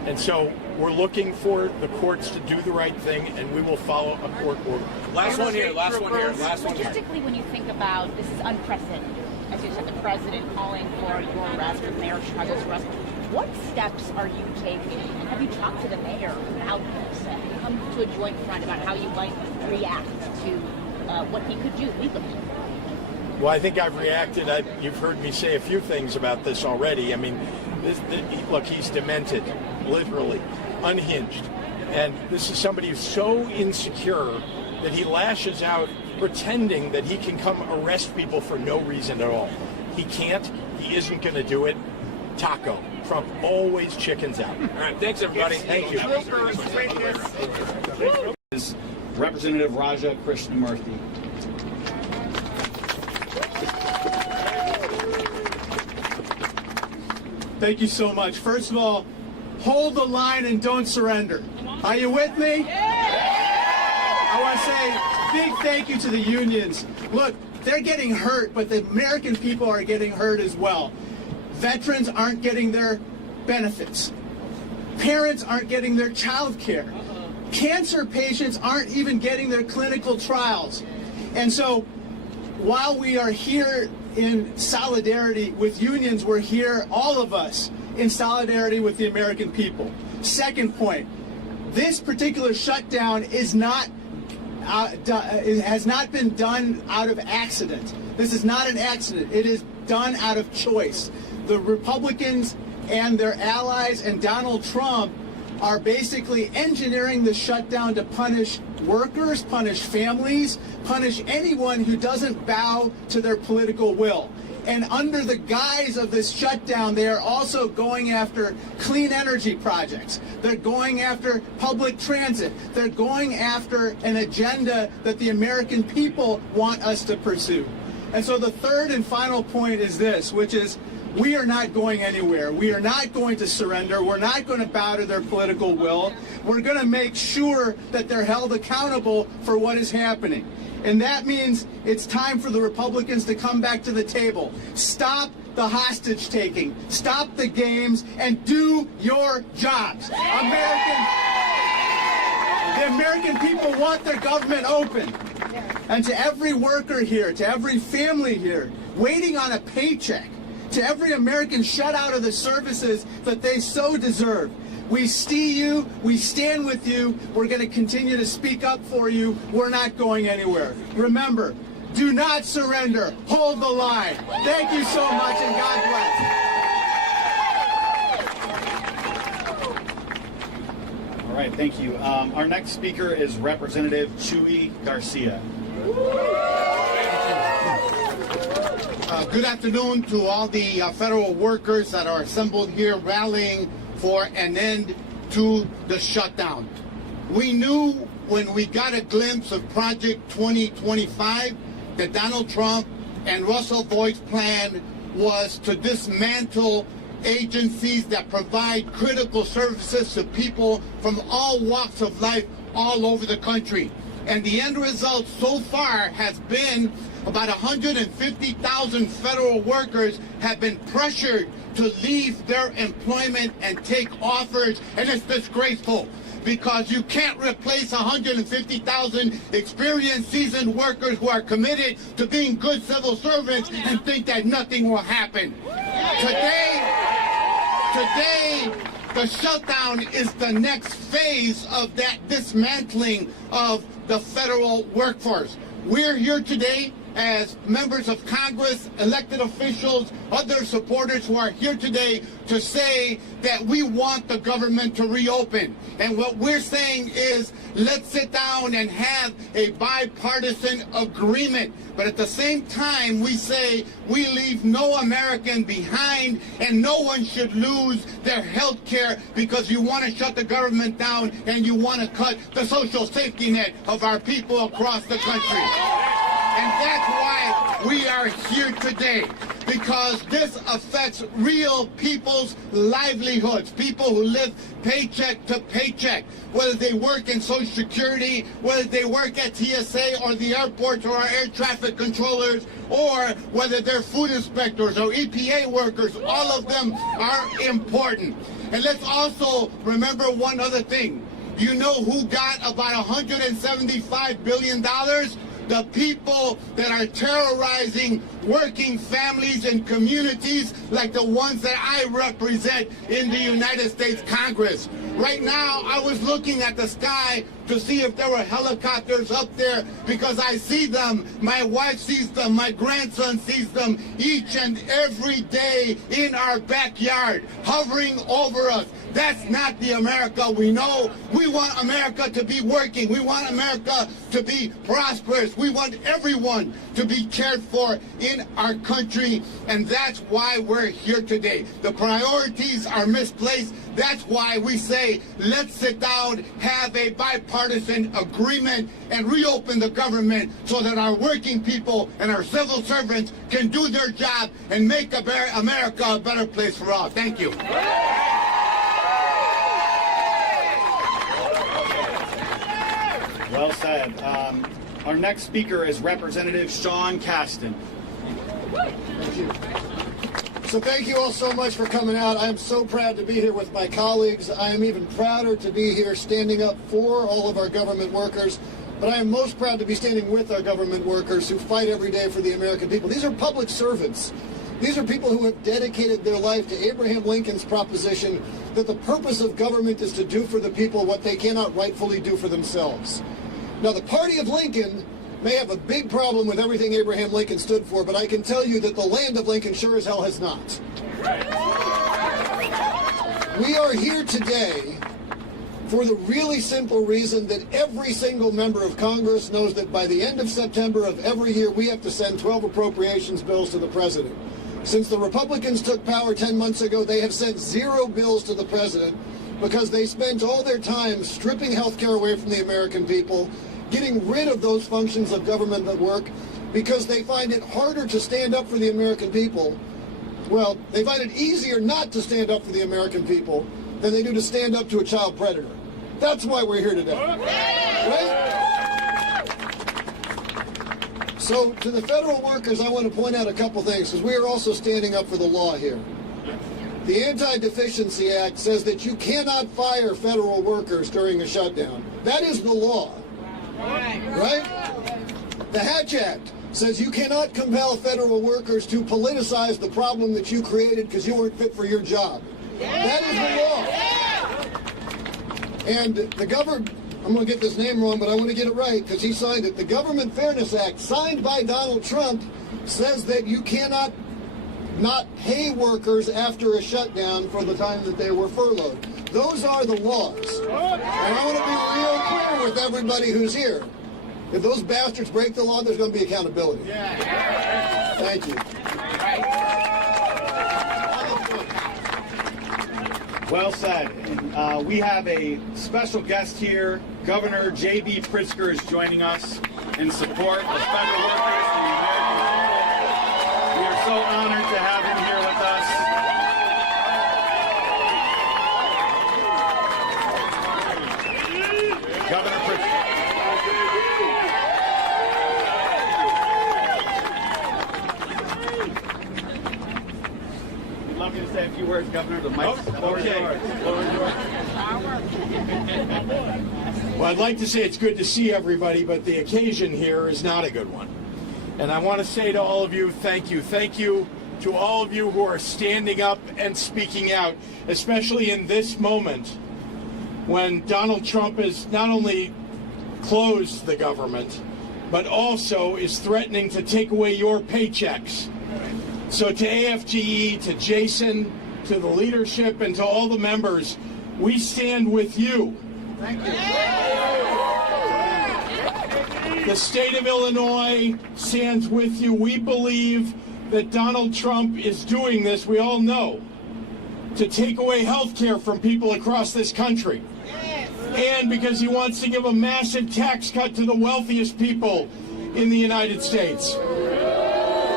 And so we're looking for the courts to do the right thing, and we will follow a court order. Last one here. Logistically, when you think about this is unprecedented, as you said, the president calling for your arrest, or the mayor of Chicago's arrest. What steps are you taking? And have you talked to the mayor about this and come to a joint front about how you might react to what he could do legally? Well, I think I've reacted. You've heard me say a few things about this already. I mean, look, he's demented, literally, unhinged. And this is somebody who's so insecure that he lashes out pretending that he can come arrest people for no reason at all. He can't. He isn't going to do it. Taco. Trump always chickens out. All right, thanks, everybody. Thank you. Is Representative Raja Krishnamurthy. Thank you so much. First of all, hold the line and don't surrender. Are you with me? I want to say big thank you to the unions. Look, they're getting hurt, but the American people are getting hurt as well. Veterans aren't getting their benefits. Parents aren't getting their child care. Cancer patients aren't even getting their clinical trials. And so while we are here in solidarity with unions, we're here, all of us, in solidarity with the American people. Second point, this particular shutdown is not it has not been done out of accident. This is not an accident. It is done out of choice. The Republicans and their allies and Donald Trump are basically engineering the shutdown to punish workers, punish families, punish anyone who doesn't bow to their political will. And under the guise of this shutdown, they are also going after clean energy projects. They're going after public transit. They're going after an agenda that the American people want us to pursue. And so the third and final point is this, which is we are not going anywhere. We are not going to surrender. We're not going to bow to their political will. We're going to make sure that they're held accountable for what is happening. And that means it's time for the Republicans to come back to the table. Stop the hostage taking. Stop the games and do your jobs. The American people want their government open. And to every worker here, to every family here, waiting on a paycheck, to every American shut out of the services that they so deserve, we see you, we stand with you, we're going to continue to speak up for you, we're not going anywhere. Remember, do not surrender, hold the line. Thank you so much and God bless. All right, thank you. Our next speaker is Representative Chuy Garcia. Good afternoon to all the federal workers that are assembled here rallying for an end to the shutdown. We knew when we got a glimpse of Project 2025 that Donald Trump and Russell Voigt's plan was to dismantle agencies that provide critical services to people from all walks of life all over the country. And the end result so far has been about 150,000 federal workers have been pressured to leave their employment and take offers, and it's disgraceful because you can't replace 150,000 experienced, seasoned workers who are committed to being good civil servants and think that nothing will happen. Today, the shutdown is the next phase of that dismantling of the federal workforce. We're here today as members of Congress, elected officials, other supporters who are here today to say that we want the government to reopen. And what we're saying is let's sit down and have a bipartisan agreement. But at the same time, we say we leave no American behind and no one should lose their health care because you want to shut the government down and you want to cut the social safety net of our people across the country. And that's why we are here today because this affects real people's livelihoods, people who live paycheck to paycheck, whether they work in Social Security, whether they work at TSA or the airports or our air traffic controllers, or whether they're food inspectors or EPA workers. All of them are important. And let's also remember one other thing. You know who got about $175 billion? The people that are terrorizing working families and communities like the ones that I represent in the United States Congress. Right now, I was looking at the sky to see if there were helicopters up there because I see them, my wife sees them, my grandson sees them each and every day in our backyard, hovering over us. That's not the America we know. We want America to be working. We want America to be prosperous. We want everyone to be cared for in our country, and that's why we're here today. The priorities are misplaced. That's why we say, let's sit down, have a bipartisan agreement, and reopen the government so that our working people and our civil servants can do their job and make America a better place for all. Thank you. Well said. Our next speaker is Representative Sean Casten. Thank you. So thank you all so much for coming out. I am so proud to be here with my colleagues. I am even prouder to be here standing up for all of our government workers. But I am most proud to be standing with our government workers who fight every day for the American people. These are public servants. These are people who have dedicated their life to Abraham Lincoln's proposition that the purpose of government is to do for the people what they cannot rightfully do for themselves. Now, the party of Lincoln may have a big problem with everything Abraham Lincoln stood for, but I can tell you that the land of Lincoln sure as hell has not. We are here today for the really simple reason that every single member of Congress knows that by the end of September of every year, we have to send 12 appropriations bills to the president. Since the Republicans took power 10 months ago, they have sent 0 bills to the president because they spent all their time stripping health care away from the American people, getting rid of those functions of government that work, because they find it harder to stand up for the American people. Well, they find it easier not to stand up for the American people than they do to stand up to a child predator. That's why we're here today. Right? So to the federal workers, I want to point out a couple things, because we are also standing up for the law here. The Anti-Deficiency Act says that you cannot fire federal workers during a shutdown. That is the law. Right? The Hatch Act says you cannot compel federal workers to politicize the problem that you created because you weren't fit for your job. That is the law. And the I'm going to get this name wrong, but I want to get it right because he signed it. The Government Fairness Act, signed by Donald Trump, says that you cannot not pay workers after a shutdown for the time that they were furloughed. Those are the laws. And I want to be real clear with everybody who's here. If those bastards break the law, there's going to be accountability. Thank you. Well said. We have a special guest here. Governor JB Pritzker is joining us in support of federal workers and the American people. We are so honored to have him here with us. Governor Pritzker. We'd love you to say a few words, Governor. The mic's Well, I'd like to say it's good to see everybody, but the occasion here is not a good one. And I want to say to all of you, thank you. Thank you to all of you who are standing up and speaking out, especially in this moment when Donald Trump has not only closed the government, but also is threatening to take away your paychecks. So to AFGE, to Jason, to the leadership, and to all the members, we stand with you. Thank you. The state of Illinois stands with you. We believe that Donald Trump is doing this, we all know, to take away health care from people across this country. And because he wants to give a massive tax cut to the wealthiest people in the United States.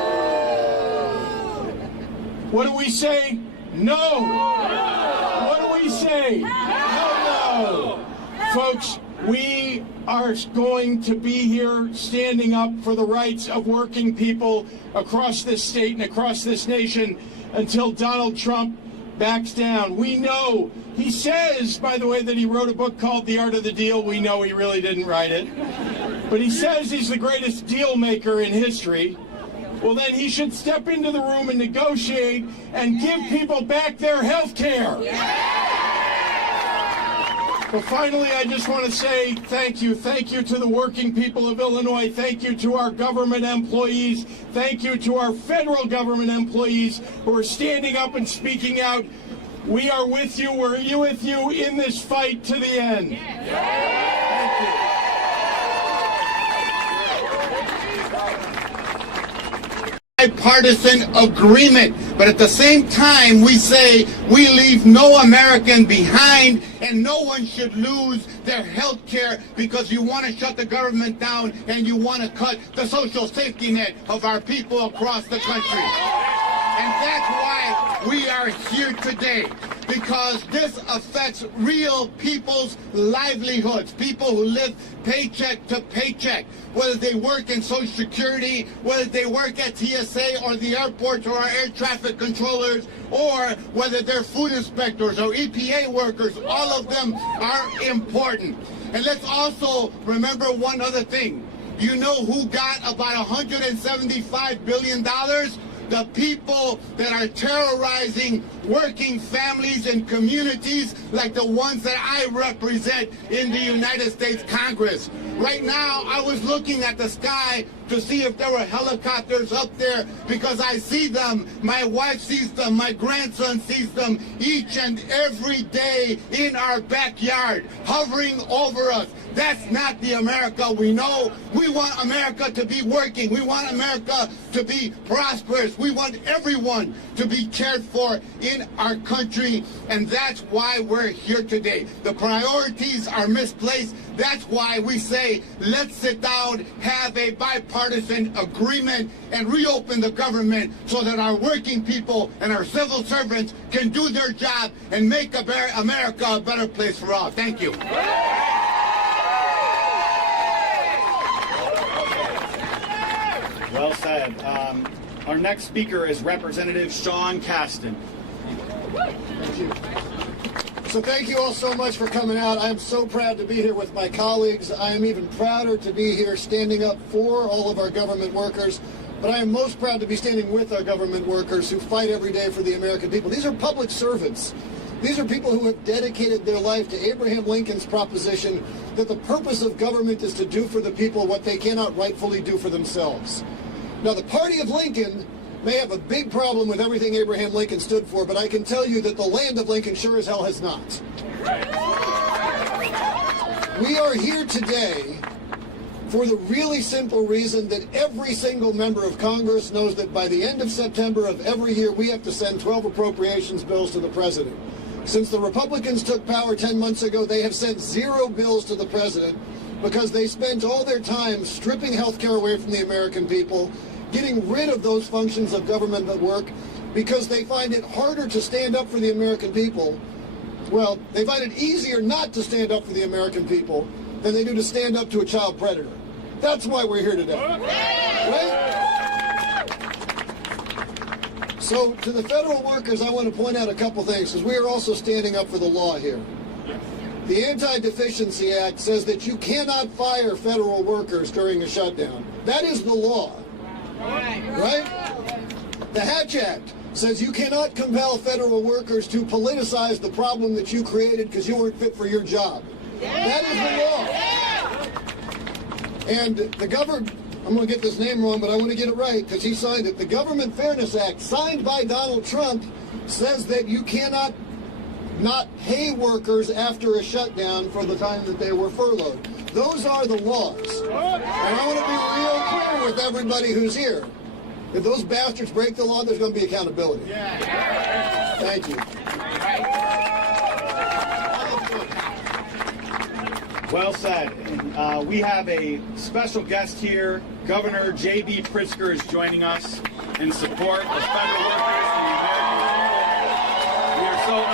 What do we say? No. What do we say? No. Folks, we are going to be here standing up for the rights of working people across this state and across this nation until Donald Trump backs down. We know, he says, by the way, that he wrote a book called The Art of the Deal. We know he really didn't write it. But he says he's the greatest deal maker in history. Well, then he should step into the room and negotiate and give people back their health care. But finally, I just want to say thank you. Thank you to the working people of Illinois. Thank you to our government employees. Thank you to our federal government employees who are standing up and speaking out. We are with you. We're with you in this fight to the end. Thank you. Bipartisan agreement, but at the same time we say we leave no American behind and no one should lose their health care because you want to shut the government down and you want to cut the social safety net of our people across the country. And that's why we are here today, because this affects real people's livelihoods, people who live paycheck to paycheck, whether they work in Social Security, whether they work at TSA or the airports or our air traffic controllers, or whether they're food inspectors or EPA workers. All of them are important. And let's also remember one other thing. You know who got about $175 billion? The people that are terrorizing working families and communities like the ones that I represent in the United States Congress. Right now, I was looking at the sky to see if there were helicopters up there because I see them. My wife sees them. My grandson sees them each and every day in our backyard, hovering over us. That's not the America we know. We want America to be working. We want America to be prosperous. We want everyone to be cared for in our country, and that's why we're here today. The priorities are misplaced. That's why we say, let's sit down, have a bipartisan agreement, and reopen the government so that our working people and our civil servants can do their job and make America a better place for all. Thank you. Well said. Our next speaker is Representative Sean Casten. Thank you. So thank you all so much for coming out. I'm so proud to be here with my colleagues. I am even prouder to be here standing up for all of our government workers. But I am most proud to be standing with our government workers who fight every day for the American people. These are public servants. These are people who have dedicated their life to Abraham Lincoln's proposition that the purpose of government is to do for the people what they cannot rightfully do for themselves. Now, the party of Lincoln may have a big problem with everything Abraham Lincoln stood for, but I can tell you that the land of Lincoln sure as hell has not. We are here today for the really simple reason that every single member of Congress knows that by the end of September of every year, we have to send 12 appropriations bills to the president. Since the Republicans took power 10 months ago, they have sent 0 bills to the president because they spent all their time stripping health care away from the American people, getting rid of those functions of government that work, because they find it harder to stand up for the American people. Well, they find it easier not to stand up for the American people than they do to stand up to a child predator. That's why we're here today. Right? So to the federal workers, I want to point out a couple things, because we are also standing up for the law here. The Anti-Deficiency Act says that you cannot fire federal workers during a shutdown. That is the law. Right? The Hatch Act says you cannot compel federal workers to politicize the problem that you created because you weren't fit for your job. That is the law. And the government, I'm going to get this name wrong, but I want to get it right because he signed it. The Government Fairness Act, signed by Donald Trump, says that you cannot not pay workers after a shutdown for the time that they were furloughed. Those are the laws. And I want to be real clear with everybody who's here. If those bastards break the law, there's going to be accountability. Thank you. Well said. We have a special guest here. Governor JB Pritzker is joining us in support of federal workers in the American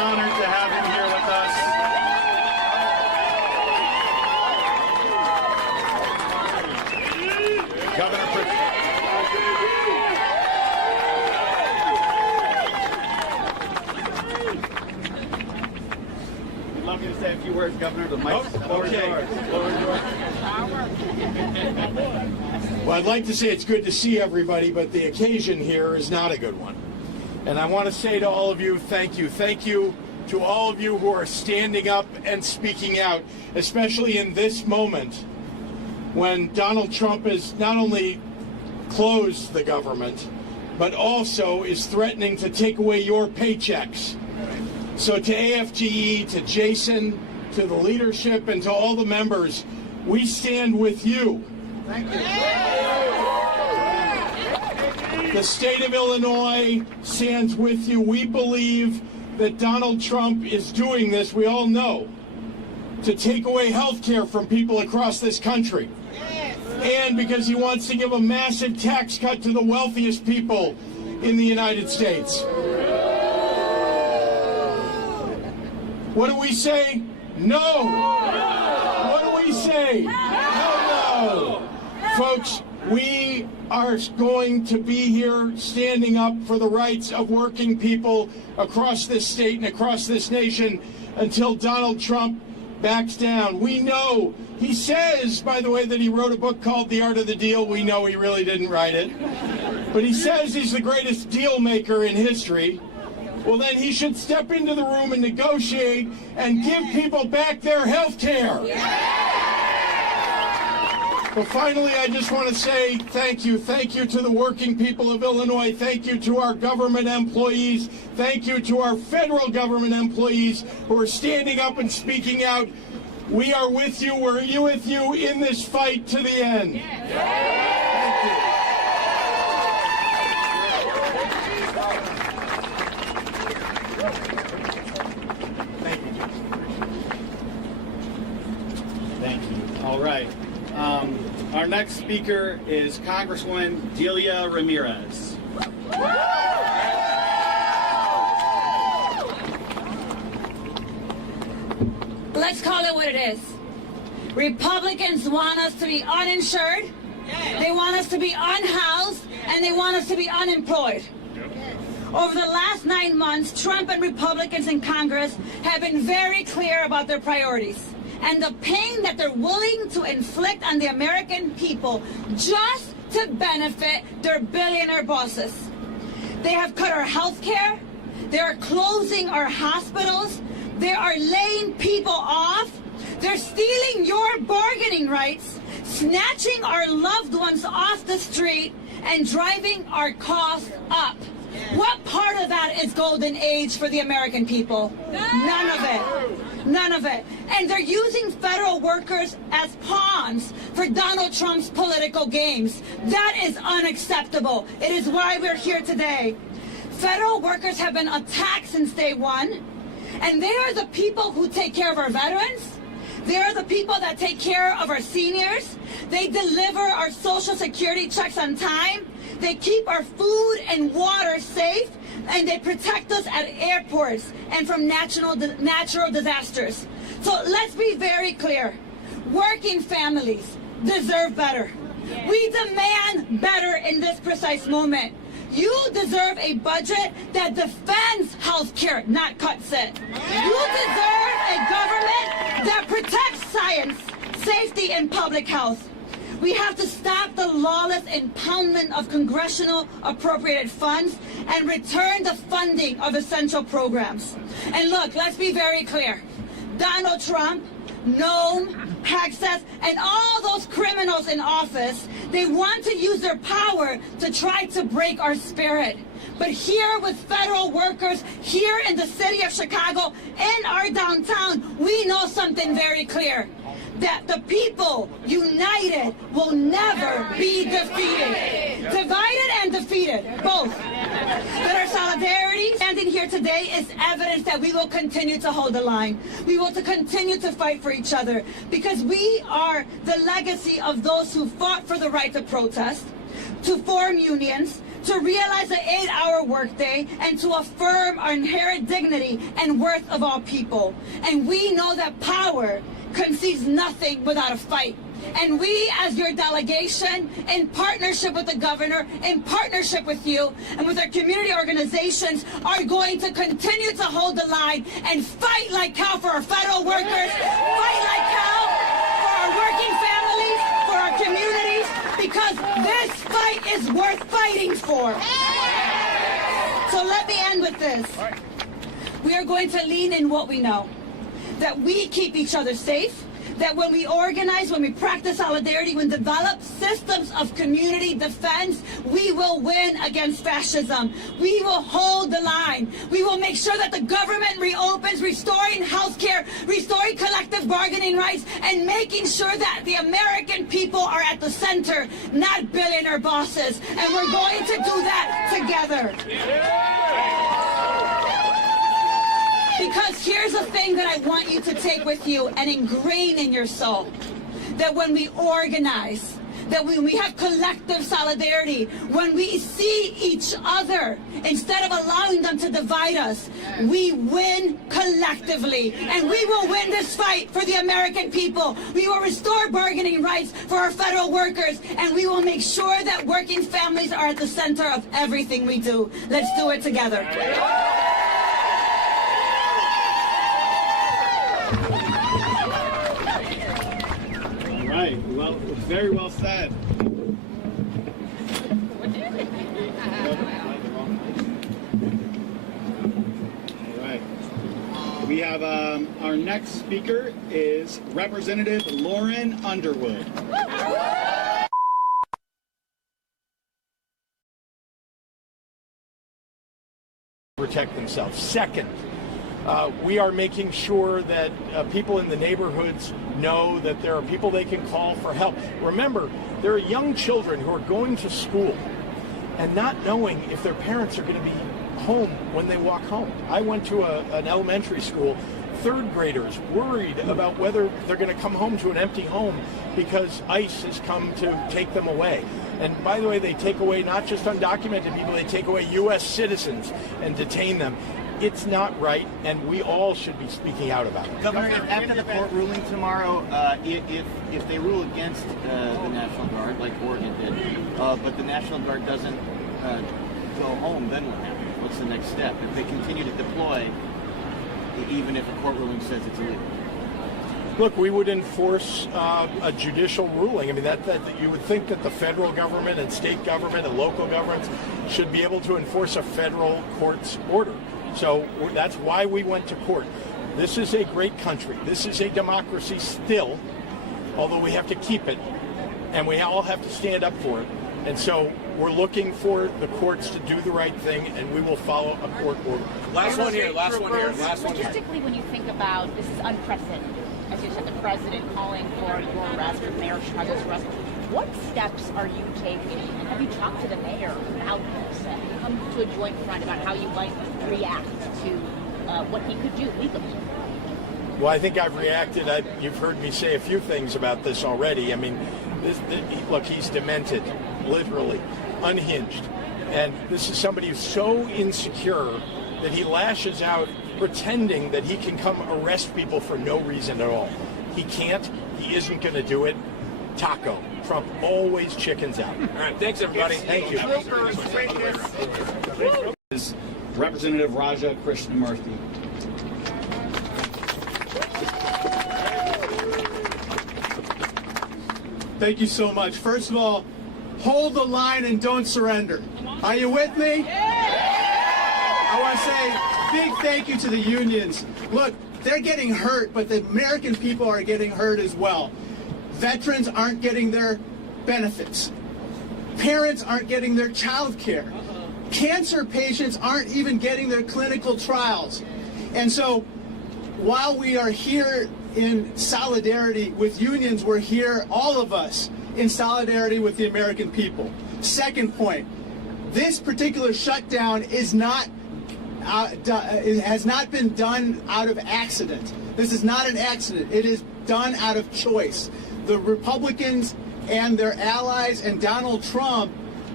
honored to have him here with us. Governor Pritzker. We'd love you to say a few words, Governor. The mic's Okay. Well, I'd like to say it's good to see everybody, but the occasion here is not a good one. And I want to say to all of you, thank you. Thank you to all of you who are standing up and speaking out, especially in this moment when Donald Trump has not only closed the government, but also is threatening to take away your paychecks. So to AFGE, to Jason, to the leadership, and to all the members, we stand with you. Thank you. The state of Illinois stands with you. We believe that Donald Trump is doing this, we all know, to take away health care from people across this country. And because he wants to give a massive tax cut to the wealthiest people in the United States. What do we say? No! What do we say? No! Folks, we are going to be here standing up for the rights of working people across this state and across this nation until Donald Trump backs down. We know, he says, by the way, that he wrote a book called The Art of the Deal. We know he really didn't write it. But he says he's the greatest deal maker in history. Well, then he should step into the room and negotiate and give people back their health care. But finally, I just want to say thank you. Thank you to the working people of Illinois. Thank you to our government employees. Thank you to our federal government employees who are standing up and speaking out. We are with you. We're with you in this fight to the end. Thank you. Thank you. All right. Our next speaker is Congresswoman Delia Ramirez. Let's call it what it is. Republicans want us to be uninsured, they want us to be unhoused, and they want us to be unemployed. Over the last 9 months, Trump and Republicans in Congress have been very clear about their priorities and the pain that they're willing to inflict on the American people just to benefit their billionaire bosses. They have cut our health care, they are closing our hospitals, they are laying people off, they're stealing your bargaining rights, snatching our loved ones off the street, and driving our costs up. What part of that is golden age for the American people? None of it. None of it. And they're using federal workers as pawns for Donald Trump's political games. That is unacceptable. It is why we're here today. Federal workers have been attacked since day one, and they are the people who take care of our veterans. They are the people that take care of our seniors. They deliver our Social Security checks on time. They keep our food and water safe, and they protect us at airports and from natural disasters. So let's be very clear. Working families deserve better. We demand better in this precise moment. You deserve a budget that defends health care, not cuts it. You deserve a government that protects science, safety, and public health. We have to stop the lawless impoundment of congressional appropriated funds and return the funding of essential programs. And look, let's be very clear. Donald Trump, Noam, Hexas, and all those criminals in office, they want to use their power to try to break our spirit. But here with federal workers, here in the city of Chicago, in our downtown, we know something very clear. That the people united will never be defeated. Divided and defeated, both. That our solidarity standing here today is evidence that we will continue to hold the line. We will continue to fight for each other because we are the legacy of those who fought for the right to protest, to form unions, to realize the 8-hour workday and to affirm our inherent dignity and worth of all people. And we know that power concedes nothing without a fight. And we, as your delegation, in partnership with the governor, in partnership with you, and with our community organizations, are going to continue to hold the line and fight like hell for our federal workers, fight like hell for our working families, for our communities, because this fight is worth fighting for. So let me end with this. We are going to lean in what we know, that we keep each other safe, that when we organize, when we practice solidarity, when we develop systems of community defense, we will win against fascism. We will hold the line. We will make sure that the government reopens, restoring health care, restoring collective bargaining rights, and making sure that the American people are at the center, not billionaire bosses. And we're going to do that together. Because here's the thing that I want you to take with you and ingrain in your soul. That when we organize, that when we have collective solidarity, when we see each other, instead of allowing them to divide us, we win collectively. And we will win this fight for the American people. We will restore bargaining rights for our federal workers. And we will make sure that working families are at the center of everything we do. Let's do it together. Right. Well, very well said. All right. We have our next speaker is Representative Lauren Underwood. Protect themselves. Second, we are making sure that people in the neighborhoods know that there are people they can call for help. Remember, there are young children who are going to school and not knowing if their parents are going to be home when they walk home. I went to an elementary school, third graders worried about whether they're going to come home to an empty home because ICE has come to take them away. And by the way, they take away not just undocumented people, they take away U.S. citizens and detain them. It's not right, and we all should be speaking out about it. Governor, after the court ruling tomorrow, if they rule against the National Guard, like Oregon did, but the National Guard doesn't go home, then what happens? What's the next step? If they continue to deploy, even if a court ruling says it's illegal? Look, we would enforce a judicial ruling. I mean, that you would think that the federal government and state government and local governments should be able to enforce a federal court's order. So that's why we went to court. This is a great country. This is a democracy still, although we have to keep it, and we all have to stand up for it. And so we're looking for the courts to do the right thing, and we will follow a court order. Last one here. Logistically, when you think about this is unprecedented, as you said, the president calling for your arrest, for Mayor Chicago's arrest. What steps are you taking? And have you talked to the mayor about this? Come to a joint front about how you might react to what he could do legally? Well, I think I've reacted. You've heard me say a few things about this already. I mean, look, he's demented, literally, unhinged. And this is somebody who's so insecure that he lashes out pretending that he can come arrest people for no reason at all. He can't. He isn't going to do it. Taco. Trump always chickens out. All right, thanks, everybody. Thank you. Is Representative Raja Krishnamurthy. Thank you so much. First of all, hold the line and don't surrender. Are you with me? I want to say big thank you to the unions. Look, they're getting hurt, but the American people are getting hurt as well. Veterans aren't getting their benefits. Parents aren't getting their child care. Cancer patients aren't even getting their clinical trials. And so while we are here in solidarity with unions, we're here, all of us, in solidarity with the American people. Second point, this particular shutdown is not it has not been done out of accident. This is not an accident. It is done out of choice. The Republicans and their allies and Donald Trump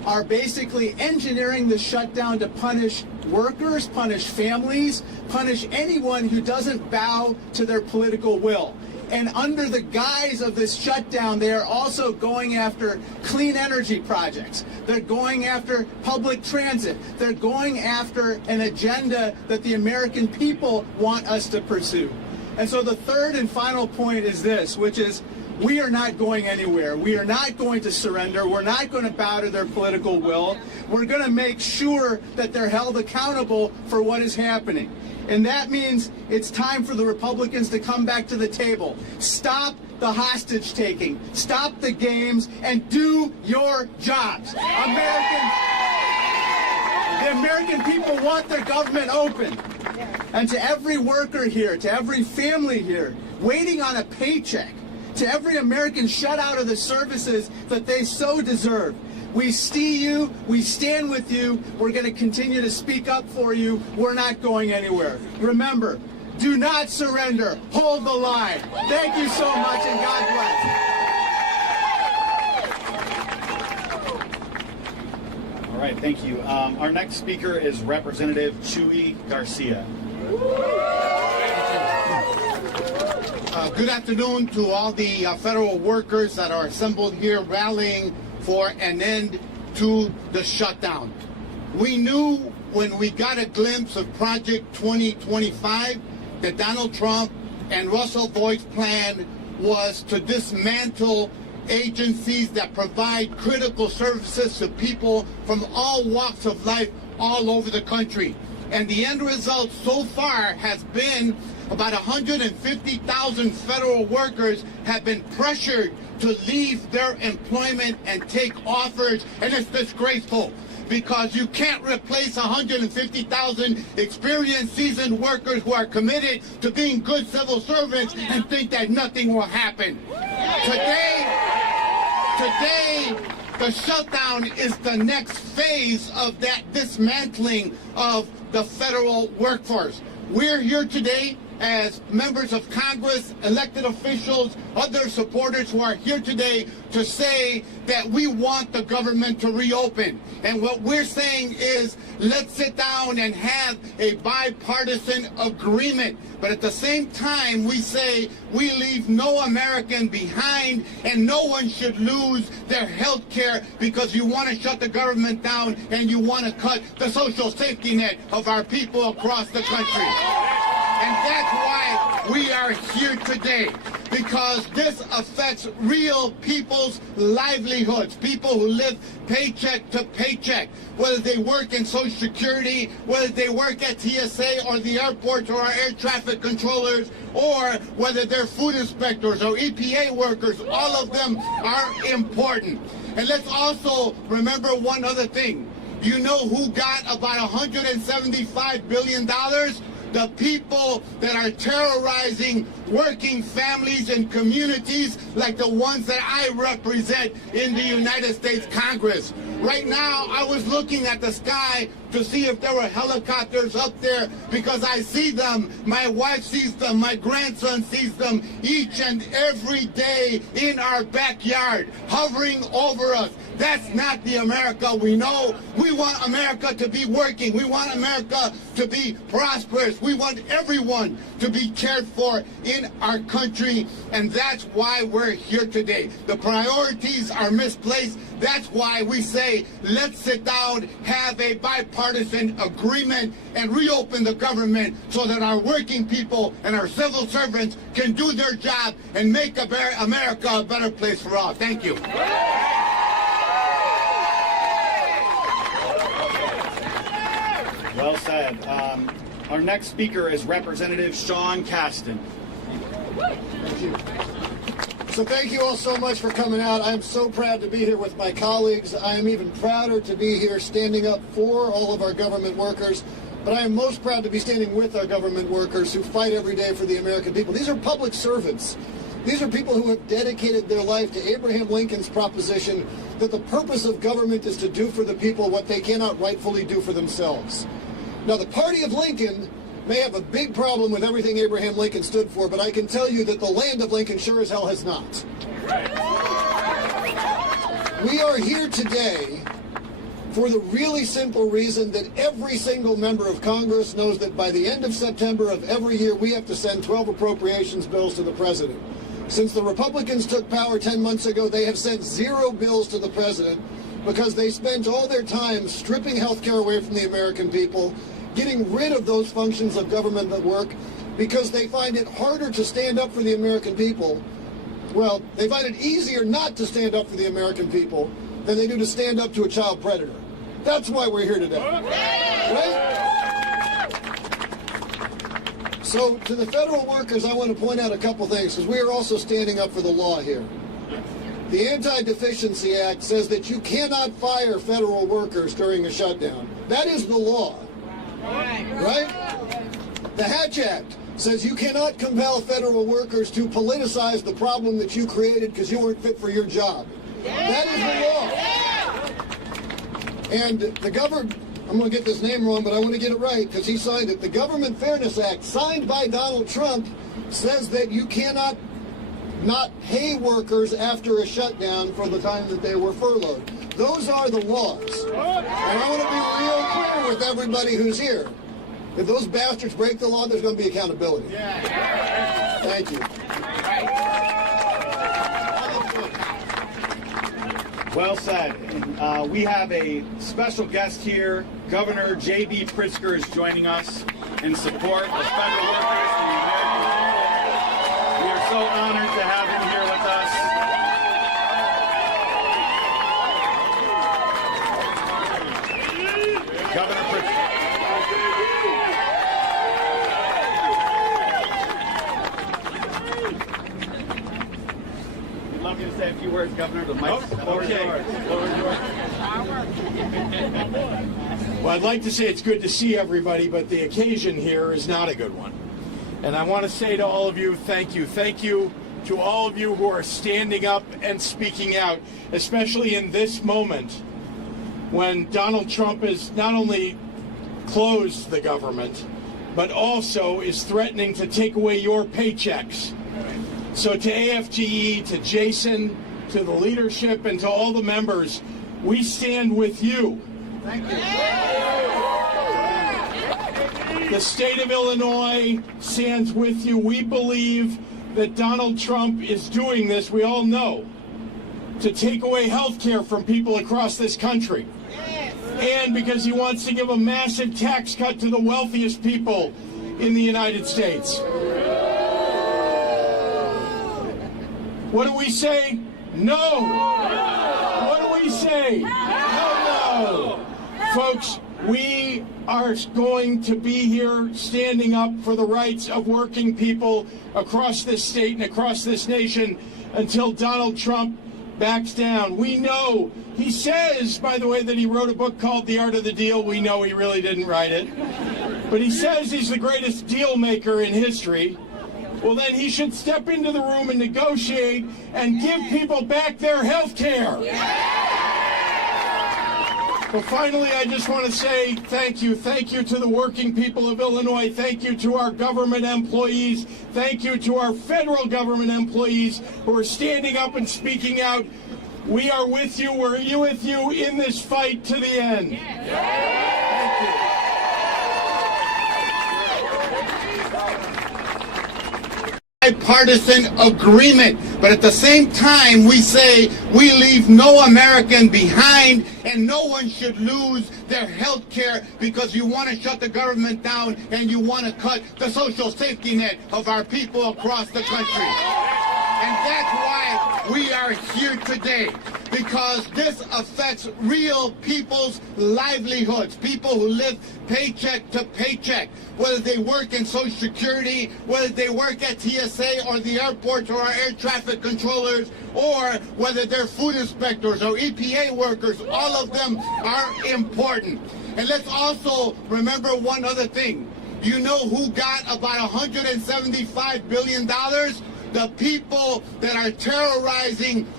are basically engineering the shutdown to punish workers, punish families, punish anyone who doesn't bow to their political will. And under the guise of this shutdown, they are also going after clean energy projects. They're going after public transit. They're going after an agenda that the American people want us to pursue. And so the third and final point is this, which is we are not going anywhere. We are not going to surrender. We're not going to bow to their political will. We're going to make sure that they're held accountable for what is happening. And that means it's time for the Republicans to come back to the table. Stop the hostage taking. Stop the games and do your jobs. The American people want their government open. And to every worker here, to every family here, waiting on a paycheck, to every American shut out of the services that they so deserve, we see you, we stand with you, we're going to continue to speak up for you, we're not going anywhere. Remember, do not surrender, hold the line. Thank you so much and God bless. All right, thank you. Our next speaker is Representative Chuy Garcia. Good afternoon to all the federal workers that are assembled here rallying for an end to the shutdown. We knew when we got a glimpse of Project 2025 that Donald Trump and Russell Voigt's plan was to dismantle agencies that provide critical services to people from all walks of life all over the country. And the end result so far has been about 150,000 federal workers have been pressured to leave their employment and take offers, and it's disgraceful because you can't replace 150,000 experienced, seasoned workers who are committed to being good civil servants and think that nothing will happen. Today, the shutdown is the next phase of that dismantling of the federal workforce. We're here today as members of Congress, elected officials, other supporters who are here today to say that we want the government to reopen. And what we're saying is let's sit down and have a bipartisan agreement. But at the same time, we say we leave no American behind and no one should lose their health care because you want to shut the government down and you want to cut the social safety net of our people across the country. And that's why we are here today, because this affects real people's livelihoods, people who live paycheck to paycheck, whether they work in Social Security, whether they work at TSA or the airports or our air traffic controllers, or whether they're food inspectors or EPA workers. All of them are important. And let's also remember one other thing. You know who got about $175 billion? The people that are terrorizing working families and communities like the ones that I represent in the United States Congress. Right now, I was looking at the sky to see if there were helicopters up there because I see them, my wife sees them, my grandson sees them each and every day in our backyard, hovering over us. That's not the America we know. We want America to be working. We want America to be prosperous. We want everyone to be cared for in our country, and that's why we're here today. The priorities are misplaced. That's why we say, let's sit down, have a bipartisan agreement, and reopen the government so that our working people and our civil servants can do their job and make America a better place for all. Thank you. Well said. Our next speaker is Representative Sean Casten. Thank you. So thank you all so much for coming out. I'm so proud to be here with my colleagues. I am even prouder to be here standing up for all of our government workers. But I am most proud to be standing with our government workers who fight every day for the American people. These are public servants. These are people who have dedicated their life to Abraham Lincoln's proposition that the purpose of government is to do for the people what they cannot rightfully do for themselves. Now, the party of Lincoln may have a big problem with everything Abraham Lincoln stood for, but I can tell you that the land of Lincoln sure as hell has not. We are here today for the really simple reason that every single member of Congress knows that by the end of September of every year, we have to send 12 appropriations bills to the president. Since the Republicans took power 10 months ago, they have sent 0 bills to the president because they spent all their time stripping health care away from the American people, getting rid of those functions of government that work, because they find it harder to stand up for the American people. Well, they find it easier not to stand up for the American people than they do to stand up to a child predator. That's why we're here today. Right? So to the federal workers, I want to point out a couple things, because we are also standing up for the law here. The Anti-Deficiency Act says that you cannot fire federal workers during a shutdown. That is the law. Right? The Hatch Act says you cannot compel federal workers to politicize the problem that you created because you weren't fit for your job. That is the law. And the I'm going to get this name wrong, but I want to get it right because he signed it. The Government Fairness Act, signed by Donald Trump, says that you cannot not pay workers after a shutdown for the time that they were furloughed. Those are the laws. And I want to be real clear with everybody who's here. If those bastards break the law, there's going to be accountability. Thank you. Well said. We have a special guest here. Governor JB Pritzker is joining us in support of federal workers and the American people. We are so honored to have him here with us. Governor Pritzker. We'd love you to say a few words, Governor. The mic's yours. Well, I'd like to say it's good to see everybody, but the occasion here is not a good one. And I want to say to all of you, thank you. Thank you to all of you who are standing up and speaking out, especially in this moment when Donald Trump has not only closed the government, but also is threatening to take away your paychecks. So to AFGE, to Jason, to the leadership, and to all the members, we stand with you. Thank you. The state of Illinois stands with you. We believe that Donald Trump is doing this, we all know, to take away health care from people across this country. And because he wants to give a massive tax cut to the wealthiest people in the United States. What do we say? No. What do we say? No. Folks, we are going to be here standing up for the rights of working people across this state and across this nation until Donald Trump backs down. We know, he says, by the way, that he wrote a book called The Art of the Deal. We know he really didn't write it. But he says he's the greatest deal maker in history. Well, then he should step into the room and negotiate and give people back their health care. But finally, I just want to say thank you. Thank you to the working people of Illinois. Thank you to our government employees. Thank you to our federal government employees who are standing up and speaking out. We are with you. We're with you in this fight to the end. Thank you. Bipartisan agreement, but at the same time we say we leave no American behind and no one should lose their health care because you want to shut the government down and you want to cut the social safety net of our people across the country. And that's why we are here today, because this affects real people's livelihoods, people who live paycheck to paycheck, whether they work in Social Security, whether they work at TSA or the airports or our air traffic controllers, or whether they're food inspectors or EPA workers. All of them are important. And let's also remember one other thing. You know who got about $175 billion? The people that are terrorizing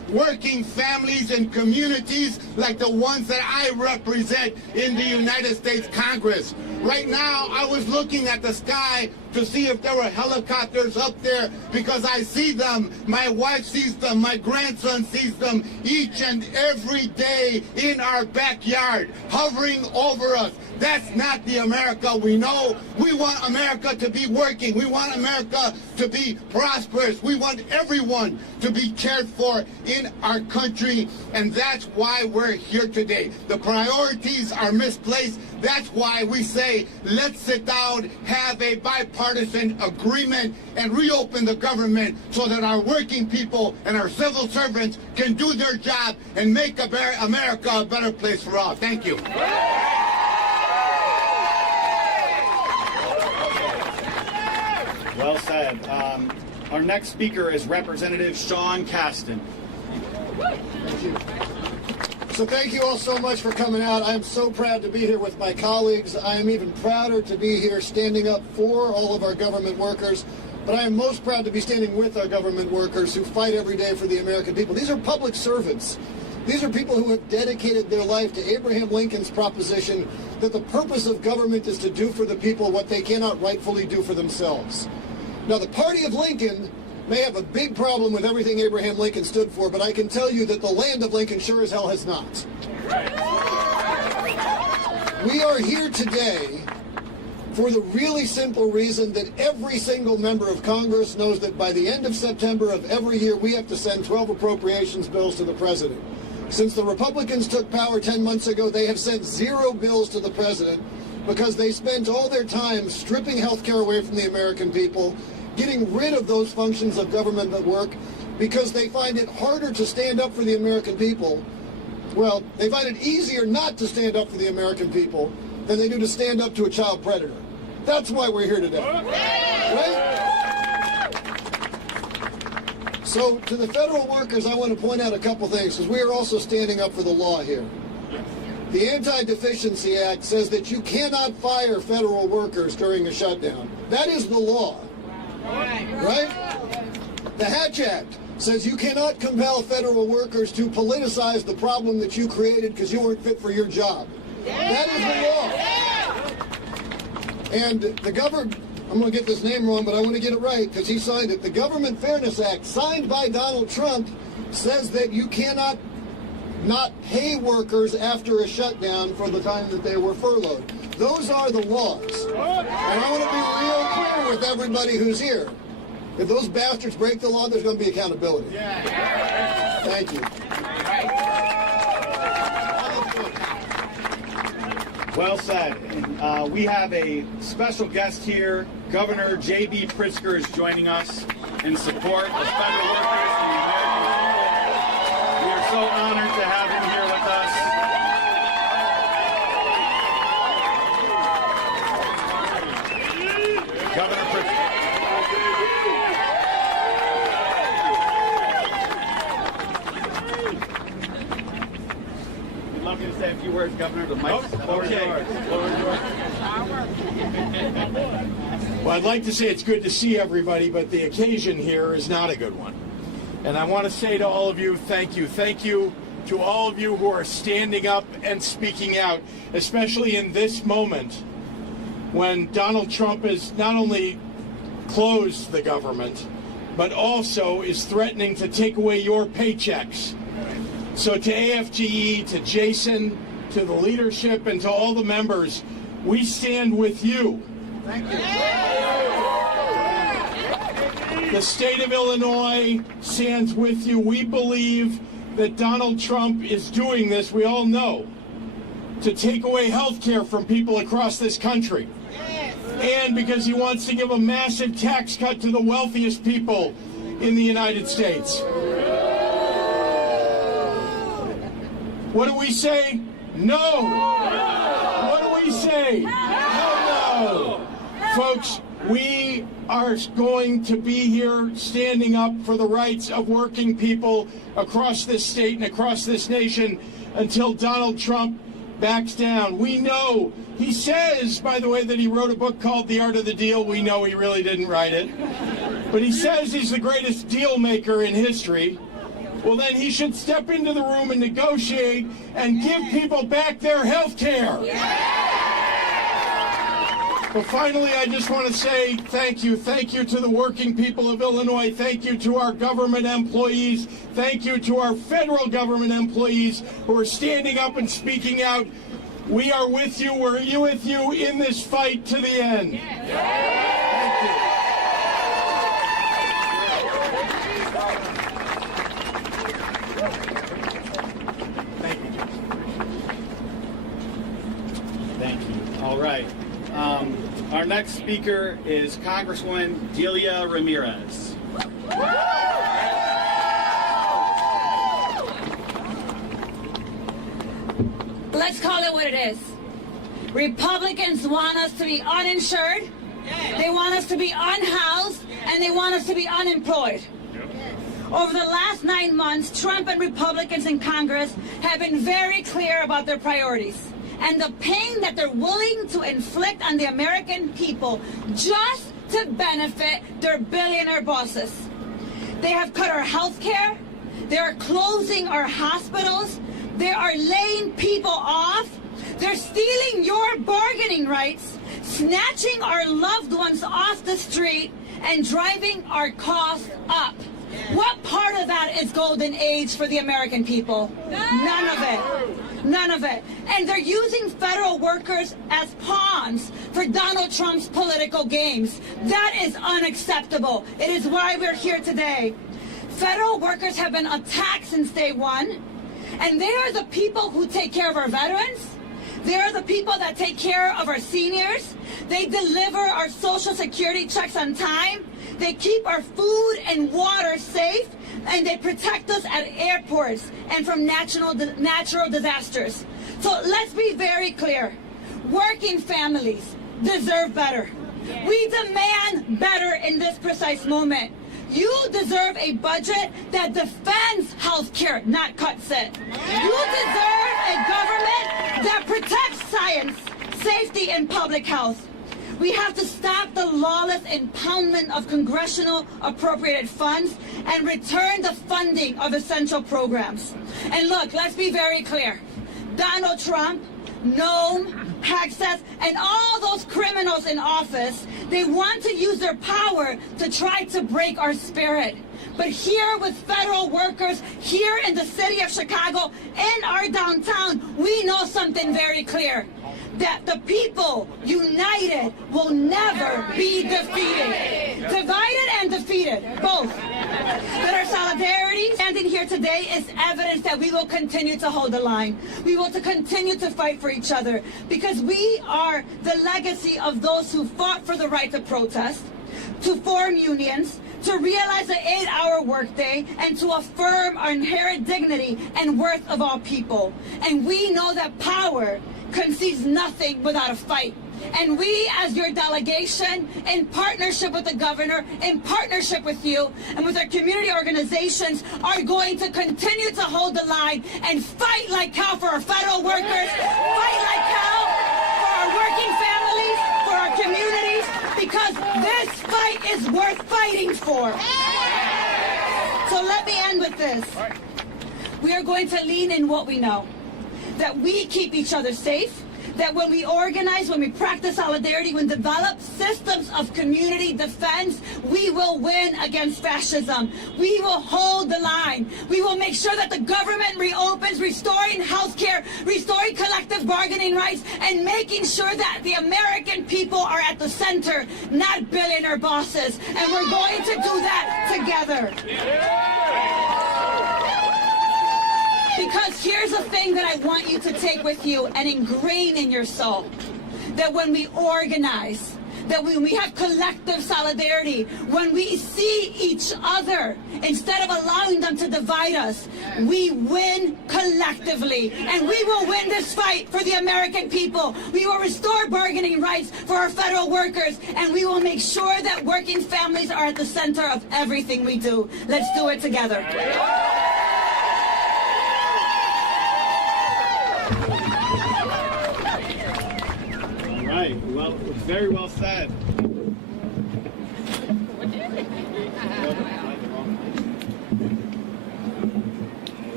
working families and communities like the ones that I represent in the United States Congress. Right now, I was looking at the sky to see if there were helicopters up there because I see them, my wife sees them, my grandson sees them each and every day in our backyard, hovering over us. That's not the America we know. We want America to be working. We want America to be prosperous. We want everyone to be cared for in our country, and that's why we're here today. The priorities are misplaced. That's why we say, let's sit down, have a bipartisan agreement, and reopen the government so that our working people and our civil servants can do their job and make America a better place for all. Thank you. Well said. Our next speaker is Representative Sean Casten. So thank you all so much for coming out. I'm so proud to be here with my colleagues. I am even prouder to be here standing up for all of our government workers. But I am most proud to be standing with our government workers who fight every day for the American people. These are public servants. These are people who have dedicated their life to Abraham Lincoln's proposition that the purpose of government is to do for the people what they cannot rightfully do for themselves. Now, the party of Lincoln may have a big problem with everything Abraham Lincoln stood for, but I can tell you that the land of Lincoln sure as hell has not. We are here today for the really simple reason that every single member of Congress knows that by the end of September of every year, we have to send 12 appropriations bills to the president. Since the Republicans took power 10 months ago, they have sent 0 bills to the president because they spent all their time stripping health care away from the American people, getting rid of those functions of government that work because they find it harder to stand up for the American people. Well, they find it easier not to stand up for the American people than they do to stand up to a child predator. That's why we're here today. Right? So to the federal workers, I want to point out a couple things because we are also standing up for the law here. The Anti-Deficiency Act says that you cannot fire federal workers during a shutdown. That is the law. Right? The Hatch Act says you cannot compel federal workers to politicize the problem that you created because you weren't fit for your job. That is the law. And the government, I'm going to get this name wrong, but I want to get it right because he signed it. The Government Fairness Act, signed by Donald Trump, says that you cannot not pay workers after a shutdown for the time that they were furloughed. Those are the laws. And I want to be real clear with everybody who's here. If those bastards break the law, there's going to be accountability. Thank you. Well said. We have a special guest here. Governor JB Pritzker is joining us in support of federal workers and the American people. We are so honored to have him here with us. Governor Pritzker. We'd love you to say a few words, Governor. The mic's yours. Well, I'd like to say it's good to see everybody, but the occasion here is not a good one. And I want to say to all of you, thank you. Thank you to all of you who are standing up and speaking out, especially in this moment when Donald Trump has not only closed the government, but also is threatening to take away your paychecks. So to AFGE, to Jason, to the leadership, and to all the members, we stand with you. Thank you. The state of Illinois stands with you. We believe that Donald Trump is doing this, we all know, to take away health care from people across this country. And because he wants to give a massive tax cut to the wealthiest people in the United States. What do we say? No. What do we say? Hell no. Folks, we are going to be here standing up for the rights of working people across this state and across this nation until Donald Trump backs down. We know, he says, by the way, that he wrote a book called The Art of the Deal. We know he really didn't write it. But he says he's the greatest deal maker in history. well, then he should step into the room and negotiate and give people back their health care. But finally, I just want to say thank you. Thank you to the working people of Illinois. Thank you to our government employees. Thank you to our federal government employees who are standing up and speaking out. We are with you. We're with you in this fight to the end. Thank you. Thank you, Jason. Thank you. All right. Our next speaker is Congresswoman Delia Ramirez. Let's call it what it is. Republicans want us to be uninsured, they want us to be unhoused, and they want us to be unemployed. Over the last 9 months, Trump and Republicans in Congress have been very clear about their priorities and the pain that they're willing to inflict on the American people just to benefit their billionaire bosses. They have cut our health care, they are closing our hospitals, they are laying people off, they're stealing your bargaining rights, snatching our loved ones off the street, and driving our costs up. What part of that is golden age for the American people? None of it. None of it. And they're using federal workers as pawns for Donald Trump's political games. That is unacceptable. It is why we're here today. Federal workers have been attacked since day one, and they are the people who take care of our veterans. They are the people that take care of our seniors. They deliver our Social Security checks on time. They keep our food and water safe, and they protect us at airports and from natural disasters. So let's be very clear. Working families deserve better. We demand better in this precise moment. You deserve a budget that defends health care, not cuts it. You deserve a government that protects science, safety, and public health. We have to stop the lawless impoundment of congressional appropriated funds and return the funding of essential programs. And look, let's be very clear. Donald Trump, Noam, Hexas, and all those criminals in office, they want to use their power to try to break our spirit. But here with federal workers, here in the city of Chicago, in our downtown, we know something very clear. That the people united will never be defeated. Divided and defeated, both. But our solidarity standing here today is evidence that we will continue to hold the line. We will continue to fight for each other because we are the legacy of those who fought for the right to protest, to form unions, to realize an 8-hour workday, and to affirm our inherent dignity and worth of all people. And we know that power concedes nothing without a fight. And we, as your delegation, in partnership with the governor, in partnership with you, and with our community organizations, are going to continue to hold the line and fight like hell for our federal workers, fight like hell for our working families, for our communities, because this fight is worth fighting for. So let me end with this. We are going to lean in what we know. That we keep each other safe, that when we organize, when we practice solidarity, when we develop systems of community defense, we will win against fascism. We will hold the line. We will make sure that the government reopens, restoring health care, restoring collective bargaining rights, and making sure that the American people are at the center, not billionaire bosses. And we're going to do that together. Because here's the thing that I want you to take with you and ingrain in your soul. That when we organize, that when we have collective solidarity, when we see each other, instead of allowing them to divide us, we win collectively. And we will win this fight for the American people. We will restore bargaining rights for our federal workers. And we will make sure that working families are at the center of everything we do. Let's do it together. Right. Well, very well said.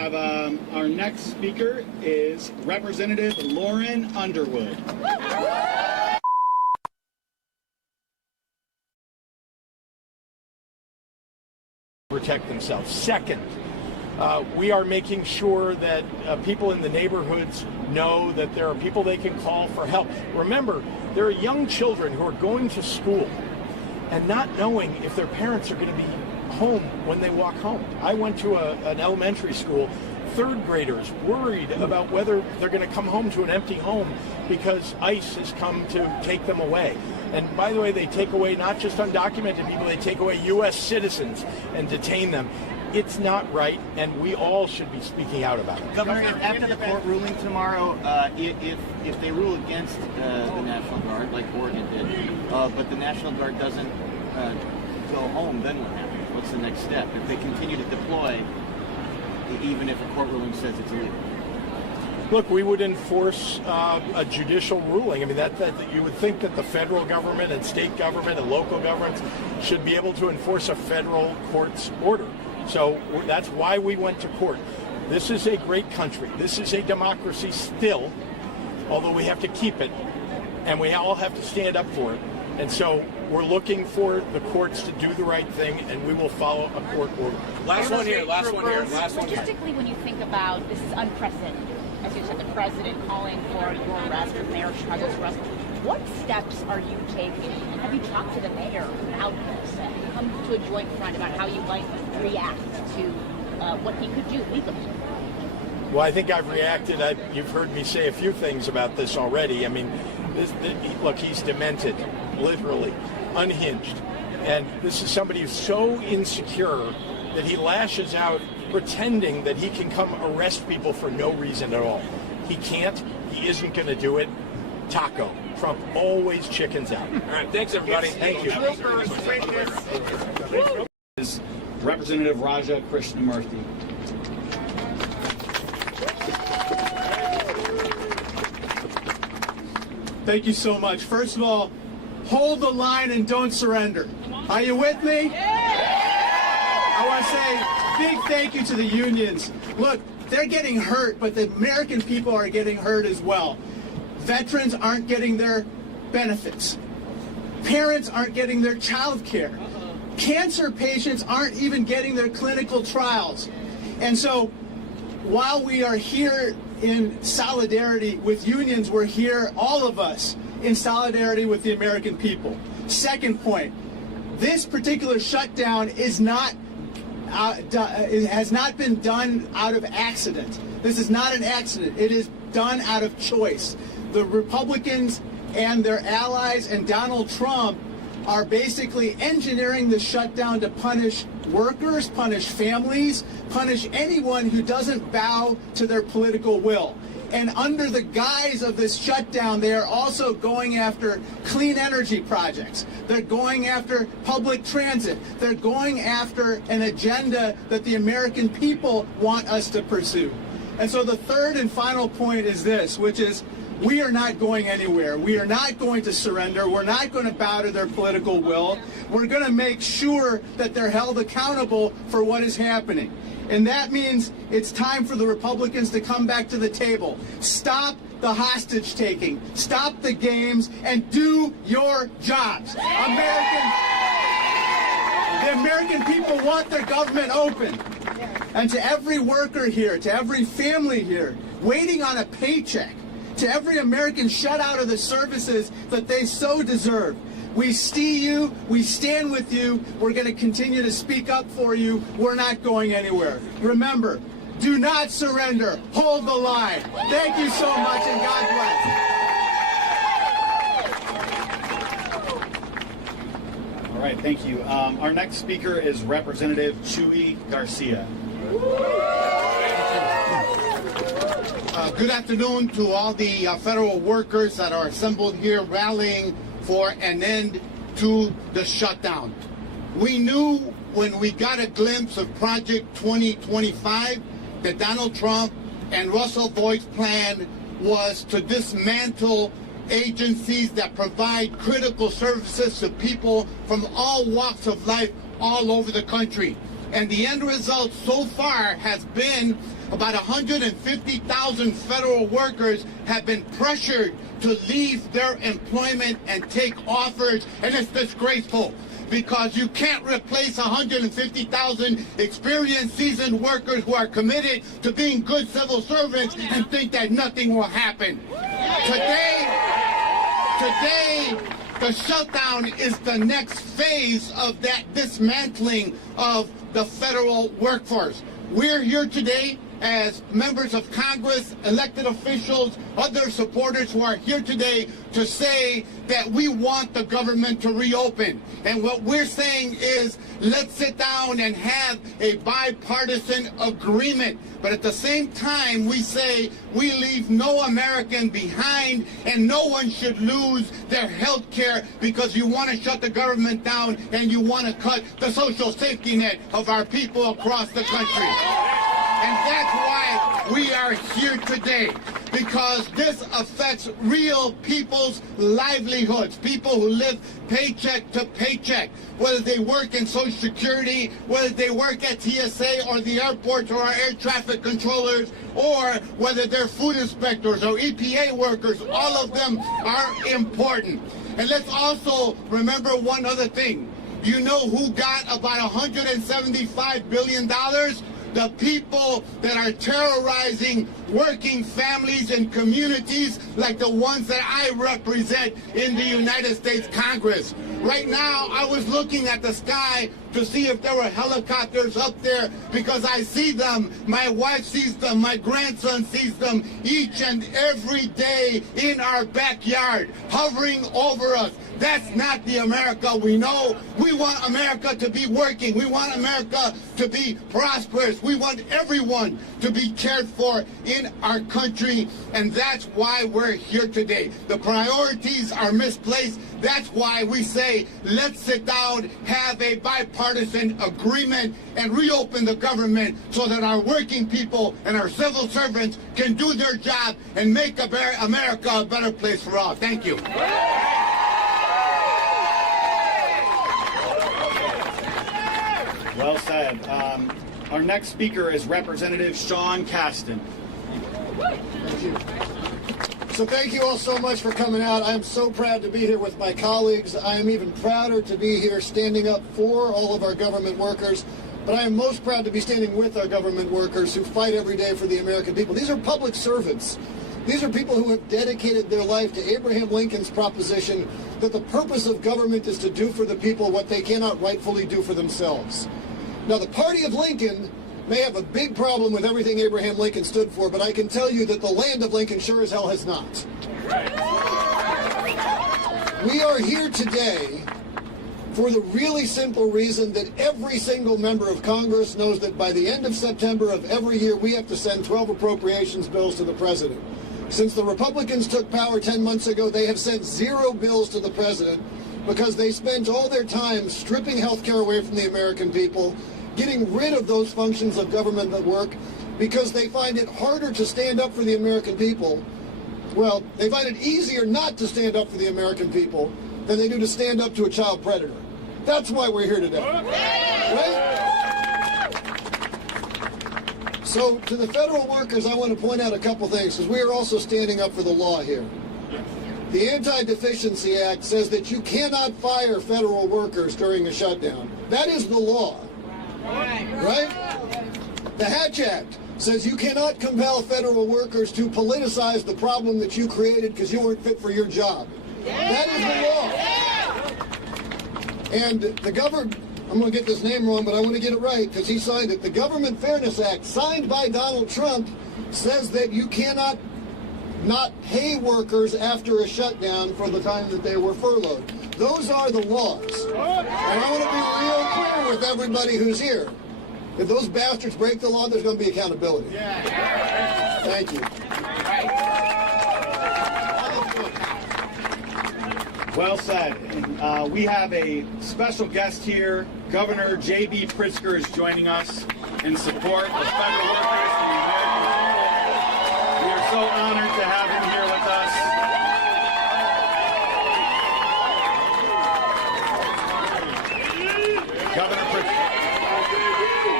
have our next speaker is Representative Lauren Underwood. Protect themselves. Second, we are making sure that people in the neighborhoods know that there are people they can call for help. Remember, there are young children who are going to school and not knowing if their parents are going to be home when they walk home. I went to an elementary school, third graders worried about whether they're going to come home to an empty home because ICE has come to take them away. And by the way, they take away not just undocumented people, they take away U.S. citizens and detain them. It's not right, and we all should be speaking out about it. Governor, after the court ruling tomorrow, if they rule against the National Guard, like Oregon did, but the National Guard doesn't go home, then what happens? What's the next step? If they continue to deploy, even if a court ruling says it's illegal? Look, we would enforce a judicial ruling. I mean, that you would think that the federal government and state government and local governments should be able to enforce a federal court's order. So that's why we went to court. This is a great country. This is a democracy still, although we have to keep it, and we all have to stand up for it. And so we're looking for the courts to do the right thing, and we will follow a court order. Last one here. Logistically, when you think about this is unprecedented, as you said, the president calling for your arrest, or Mayor Chicago's arrest. What steps are you taking? And have you talked to the mayor about this? And come to a joint front about how you might react to what he could do legally? Well, I think I've reacted. You've heard me say a few things about this already. I mean, look, he's demented, literally, unhinged. And this is somebody who's so insecure that he lashes out pretending that he can come arrest people for no reason at all. He can't. He isn't going to do it. Taco. Trump always chickens out. All right, thanks, everybody. Thank you. Is Representative Raja Krishnamurthy. Thank you so much. First of all, hold the line and don't surrender. Are you with me? I want to say big thank you to the unions. Look, they're getting hurt, but the American people are getting hurt as well. Veterans aren't getting their benefits. Parents aren't getting their child care. Cancer patients aren't even getting their clinical trials. And so while we are here in solidarity with unions, we're here, all of us, in solidarity with the American people. Second point, this particular shutdown is not it has not been done out of accident. This is not an accident. It is done out of choice. The Republicans and their allies and Donald Trump are basically engineering the shutdown to punish workers, punish families, punish anyone who doesn't bow to their political will. And under the guise of this shutdown, they are also going after clean energy projects. They're going after public transit. They're going after an agenda that the American people want us to pursue. And so the third and final point is this, which is we are not going anywhere. We are not going to surrender. We're not going to bow to their political will. We're going to make sure that they're held accountable for what is happening. And that means it's time for the Republicans to come back to the table. Stop the hostage taking. Stop the games and do your jobs. The American people want their government open. And to every worker here, to every family here, waiting on a paycheck, to every American shut out of the services that they so deserve, we see you, we stand with you, we're going to continue to speak up for you, we're not going anywhere. Remember, do not surrender, hold the line. Thank you so much and God bless. All right, thank you. Our next speaker is Representative Chuy Garcia. Good afternoon to all the federal workers that are assembled here rallying for an end to the shutdown. We knew when we got a glimpse of Project 2025 that Donald Trump and Russell Voigt's plan was to dismantle agencies that provide critical services to people from all walks of life all over the country. And the end result so far has been about 150,000 federal workers have been pressured to leave their employment and take offers, and it's disgraceful because you can't replace 150,000 experienced, seasoned workers who are committed to being good civil servants and think that nothing will happen. Today, the shutdown is the next phase of that dismantling of the federal workforce. We're here today as members of Congress, elected officials, other supporters who are here today to say that we want the government to reopen. And what we're saying is, let's sit down and have a bipartisan agreement. But at the same time, we say we leave no American behind and no one should lose their health care because you want to shut the government down and you want to cut the social safety net of our people across the country. And that's why we are here today, because this affects real people's livelihoods, people who live paycheck to paycheck, whether they work in Social Security, whether they work at TSA or the airports or our air traffic controllers, or whether they're food inspectors or EPA workers. All of them are important. And let's also remember one other thing. You know who got about $175 billion? The people that are terrorizing working families and communities like the ones that I represent in the United States Congress. Right now, I was looking at the sky to see if there were helicopters up there because I see them, my wife sees them, my grandson sees them each and every day in our backyard, hovering over us. That's not the America we know. We want America to be working. We want America to be prosperous. We want everyone to be cared for in our country, and that's why we're here today. The priorities are misplaced. That's why we say, let's sit down, have a bipartisan agreement, and reopen the government so that our working people and our civil servants can do their job and make America a better place for all. Thank you. Well said. Our next speaker is Representative Sean Casten. Thank you. So thank you all so much for coming out. I'm so proud to be here with my colleagues. I am even prouder to be here standing up for all of our government workers. But I am most proud to be standing with our government workers who fight every day for the American people. These are public servants. These are people who have dedicated their life to Abraham Lincoln's proposition that the purpose of government is to do for the people what they cannot rightfully do for themselves. Now, the party of Lincoln may have a big problem with everything Abraham Lincoln stood for, but I can tell you that the land of Lincoln sure as hell has not. We are here today for the really simple reason that every single member of Congress knows that by the end of September of every year, we have to send 12 appropriations bills to the president. Since the Republicans took power 10 months ago, they have sent 0 bills to the president because they spent all their time stripping health care away from the American people, getting rid of those functions of government that work, because they find it harder to stand up for the American people. Well, they find it easier not to stand up for the American people than they do to stand up to a child predator. That's why we're here today. Right? So to the federal workers, I want to point out a couple things, because we are also standing up for the law here. The Anti-Deficiency Act says that you cannot fire federal workers during a shutdown. That is the law. Right? The Hatch Act says you cannot compel federal workers to politicize the problem that you created because you weren't fit for your job. That is the law. And the government, I'm going to get this name wrong, but I want to get it right because he signed it. The Government Fairness Act, signed by Donald Trump, says that you cannot not pay workers after a shutdown for the time that they were furloughed. Those are the laws. And I want to be real clear with everybody who's here. If those bastards break the law, there's going to be accountability. Thank you. Well said. We have a special guest here. Governor JB Pritzker is joining us in support of federal workers and the American people. We are so honored to have him here with us. Governor Pritzker.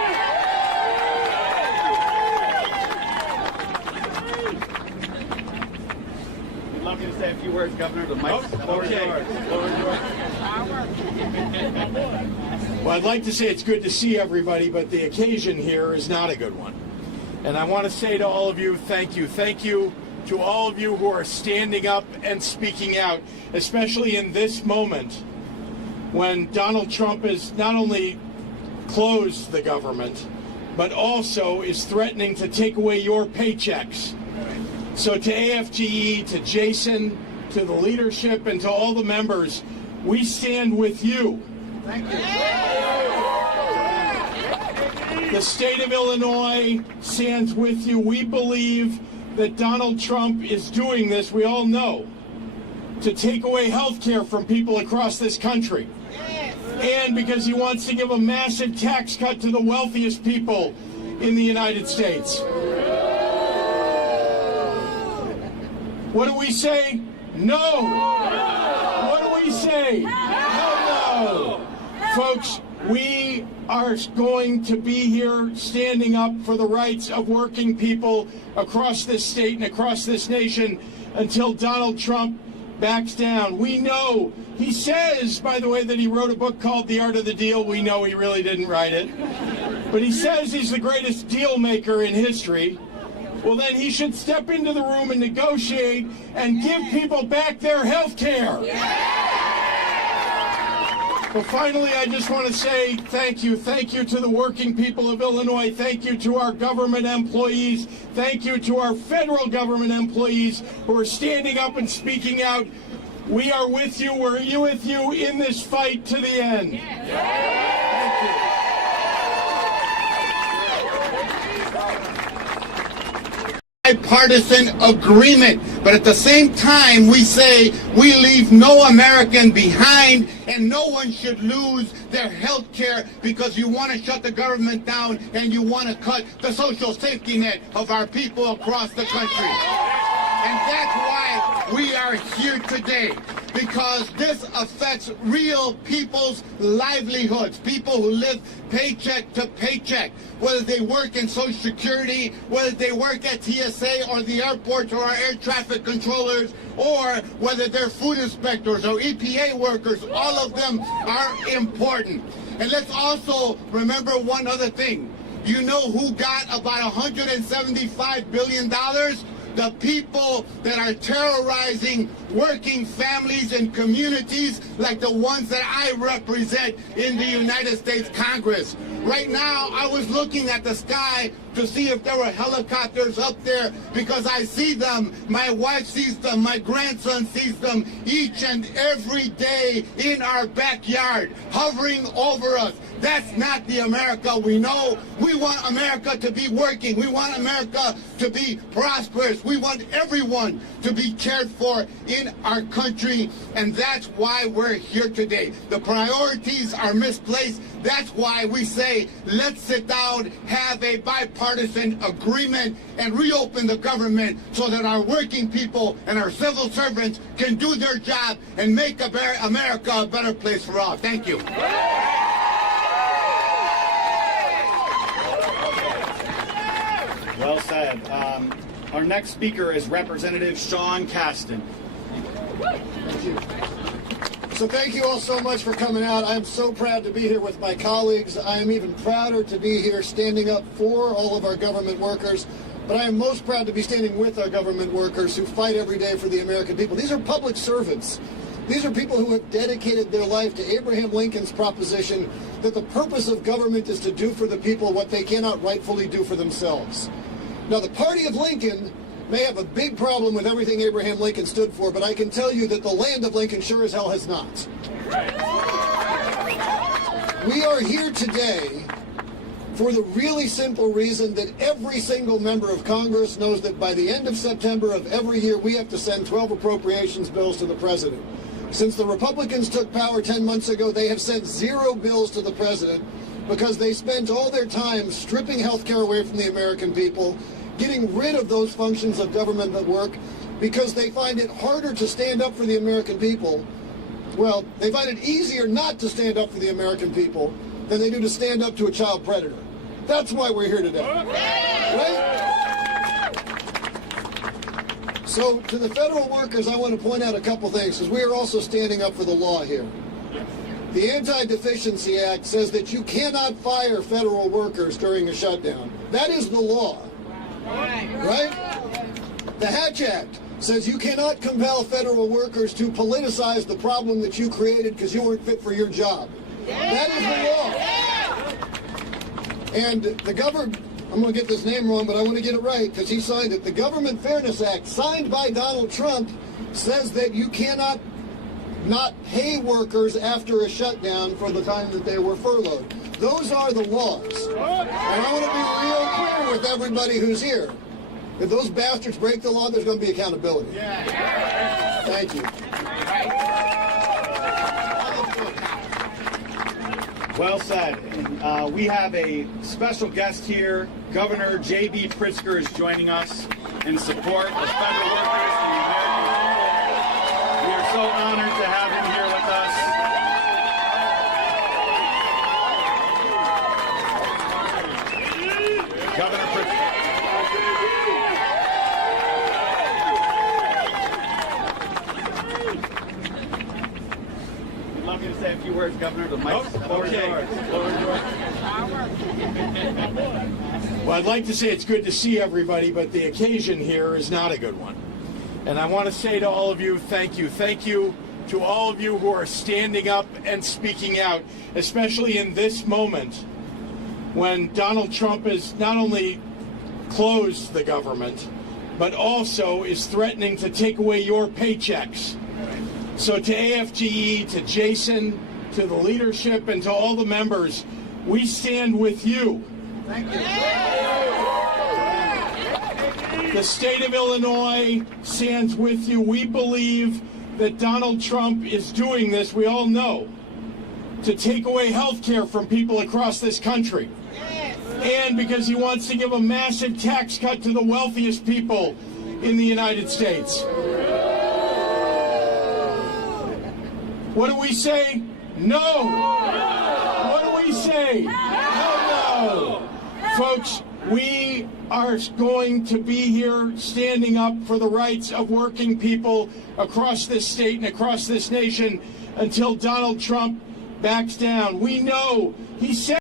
Governor, the mic. Okay. Well, I'd like to say it's good to see everybody, but the occasion here is not a good one. And I want to say to all of you, thank you. Thank you to all of you who are standing up and speaking out, especially in this moment when Donald Trump has not only closed the government, but also is threatening to take away your paychecks. So to AFGE, to Jason, to the leadership, and to all the members, we stand with you. Thank you. The state of Illinois stands with you. We believe that Donald Trump is doing this, we all know, to take away health care from people across this country. And because he wants to give a massive tax cut to the wealthiest people in the United States. What do we say? No. What do we say? No. Folks, we are going to be here standing up for the rights of working people across this state and across this nation until Donald Trump backs down. We know, he says, by the way, that he wrote a book called The Art of the Deal. We know he really didn't write it. But he says he's the greatest deal maker in history. Well, then he should step into the room and negotiate and give people back their health care. But finally, I just want to say thank you. Thank you to the working people of Illinois. Thank you to our government employees. Thank you to our federal government employees who are standing up and speaking out. We are with you. We're with you in this fight to the end. Thank you. Bipartisan agreement, but at the same time we say we leave no American behind and no one should lose their health care because you want to shut the government down and you want to cut the social safety net of our people across the country. And that's why we are here today, because this affects real people's livelihoods, people who live paycheck to paycheck, whether they work in Social Security, whether they work at TSA or the airports or our air traffic controllers, or whether they're food inspectors or EPA workers. All of them are important. And let's also remember one other thing. You know who got about $175 billion? The people that are terrorizing working families and communities like the ones that I represent in the United States Congress. Right now, I was looking at the sky to see if there were helicopters up there because I see them, my wife sees them, my grandson sees them each and every day in our backyard, hovering over us. That's not the America we know. We want America to be working. We want America to be prosperous. We want everyone to be cared for in our country, and that's why we're here today. The priorities are misplaced. That's why we say, let's sit down, have a bipartisan agreement, and reopen the government so that our working people and our civil servants can do their job and make America a better place for all. Thank you. Well said. Our next speaker is Representative Sean Casten. Thank you. So thank you all so much for coming out. I'm so proud to be here with my colleagues. I am even prouder to be here standing up for all of our government workers. But I am most proud to be standing with our government workers who fight every day for the American people. These are public servants. These are people who have dedicated their life to Abraham Lincoln's proposition that the purpose of government is to do for the people what they cannot rightfully do for themselves. Now, the party of Lincoln may have a big problem with everything Abraham Lincoln stood for, but I can tell you that the land of Lincoln sure as hell has not. We are here today for the really simple reason that every single member of Congress knows that by the end of September of every year, we have to send 12 appropriations bills to the president. Since the Republicans took power 10 months ago, they have sent 0 bills to the president because they spent all their time stripping health care away from the American people, getting rid of those functions of government that work, because they find it harder to stand up for the American people. Well, they find it easier not to stand up for the American people than they do to stand up to a child predator. That's why we're here today. Right? So to the federal workers, I want to point out a couple things, because we are also standing up for the law here. The Anti-Deficiency Act says that you cannot fire federal workers during a shutdown. That is the law. Right? The Hatch Act says you cannot compel federal workers to politicize the problem that you created because you weren't fit for your job. That is the law. And the government, I'm going to get this name wrong, but I want to get it right because he signed it. The Government Fairness Act, signed by Donald Trump, says that you cannot not pay workers after a shutdown for the time that they were furloughed. Those are the laws. And I want to be real clear with everybody who's here. If those bastards break the law, there's going to be accountability. Thank you. Well said. And, we have a special guest here. Governor JB Pritzker is joining us in support of federal workers and the American people. We are so honored to have him here with us. Governor Pritzker. Would love you to say a few words, Governor. The mic's floor is yours. Well, I'd like to say it's good to see everybody, but the occasion here is not a good one. And I want to say to all of you, thank you. Thank you to all of you who are standing up and speaking out, especially in this moment when Donald Trump has not only closed the government, but also is threatening to take away your paychecks. So to AFGE, to Jason, to the leadership, and to all the members, we stand with you. Thank you. The state of Illinois stands with you. We believe that Donald Trump is doing this, we all know, to take away health care from people across this country. And because he wants to give a massive tax cut to the wealthiest people in the United States. What do we say? No. What do we say? No. Folks, we are going to be here standing up for the rights of working people across this state and across this nation until Donald Trump backs down. We know he said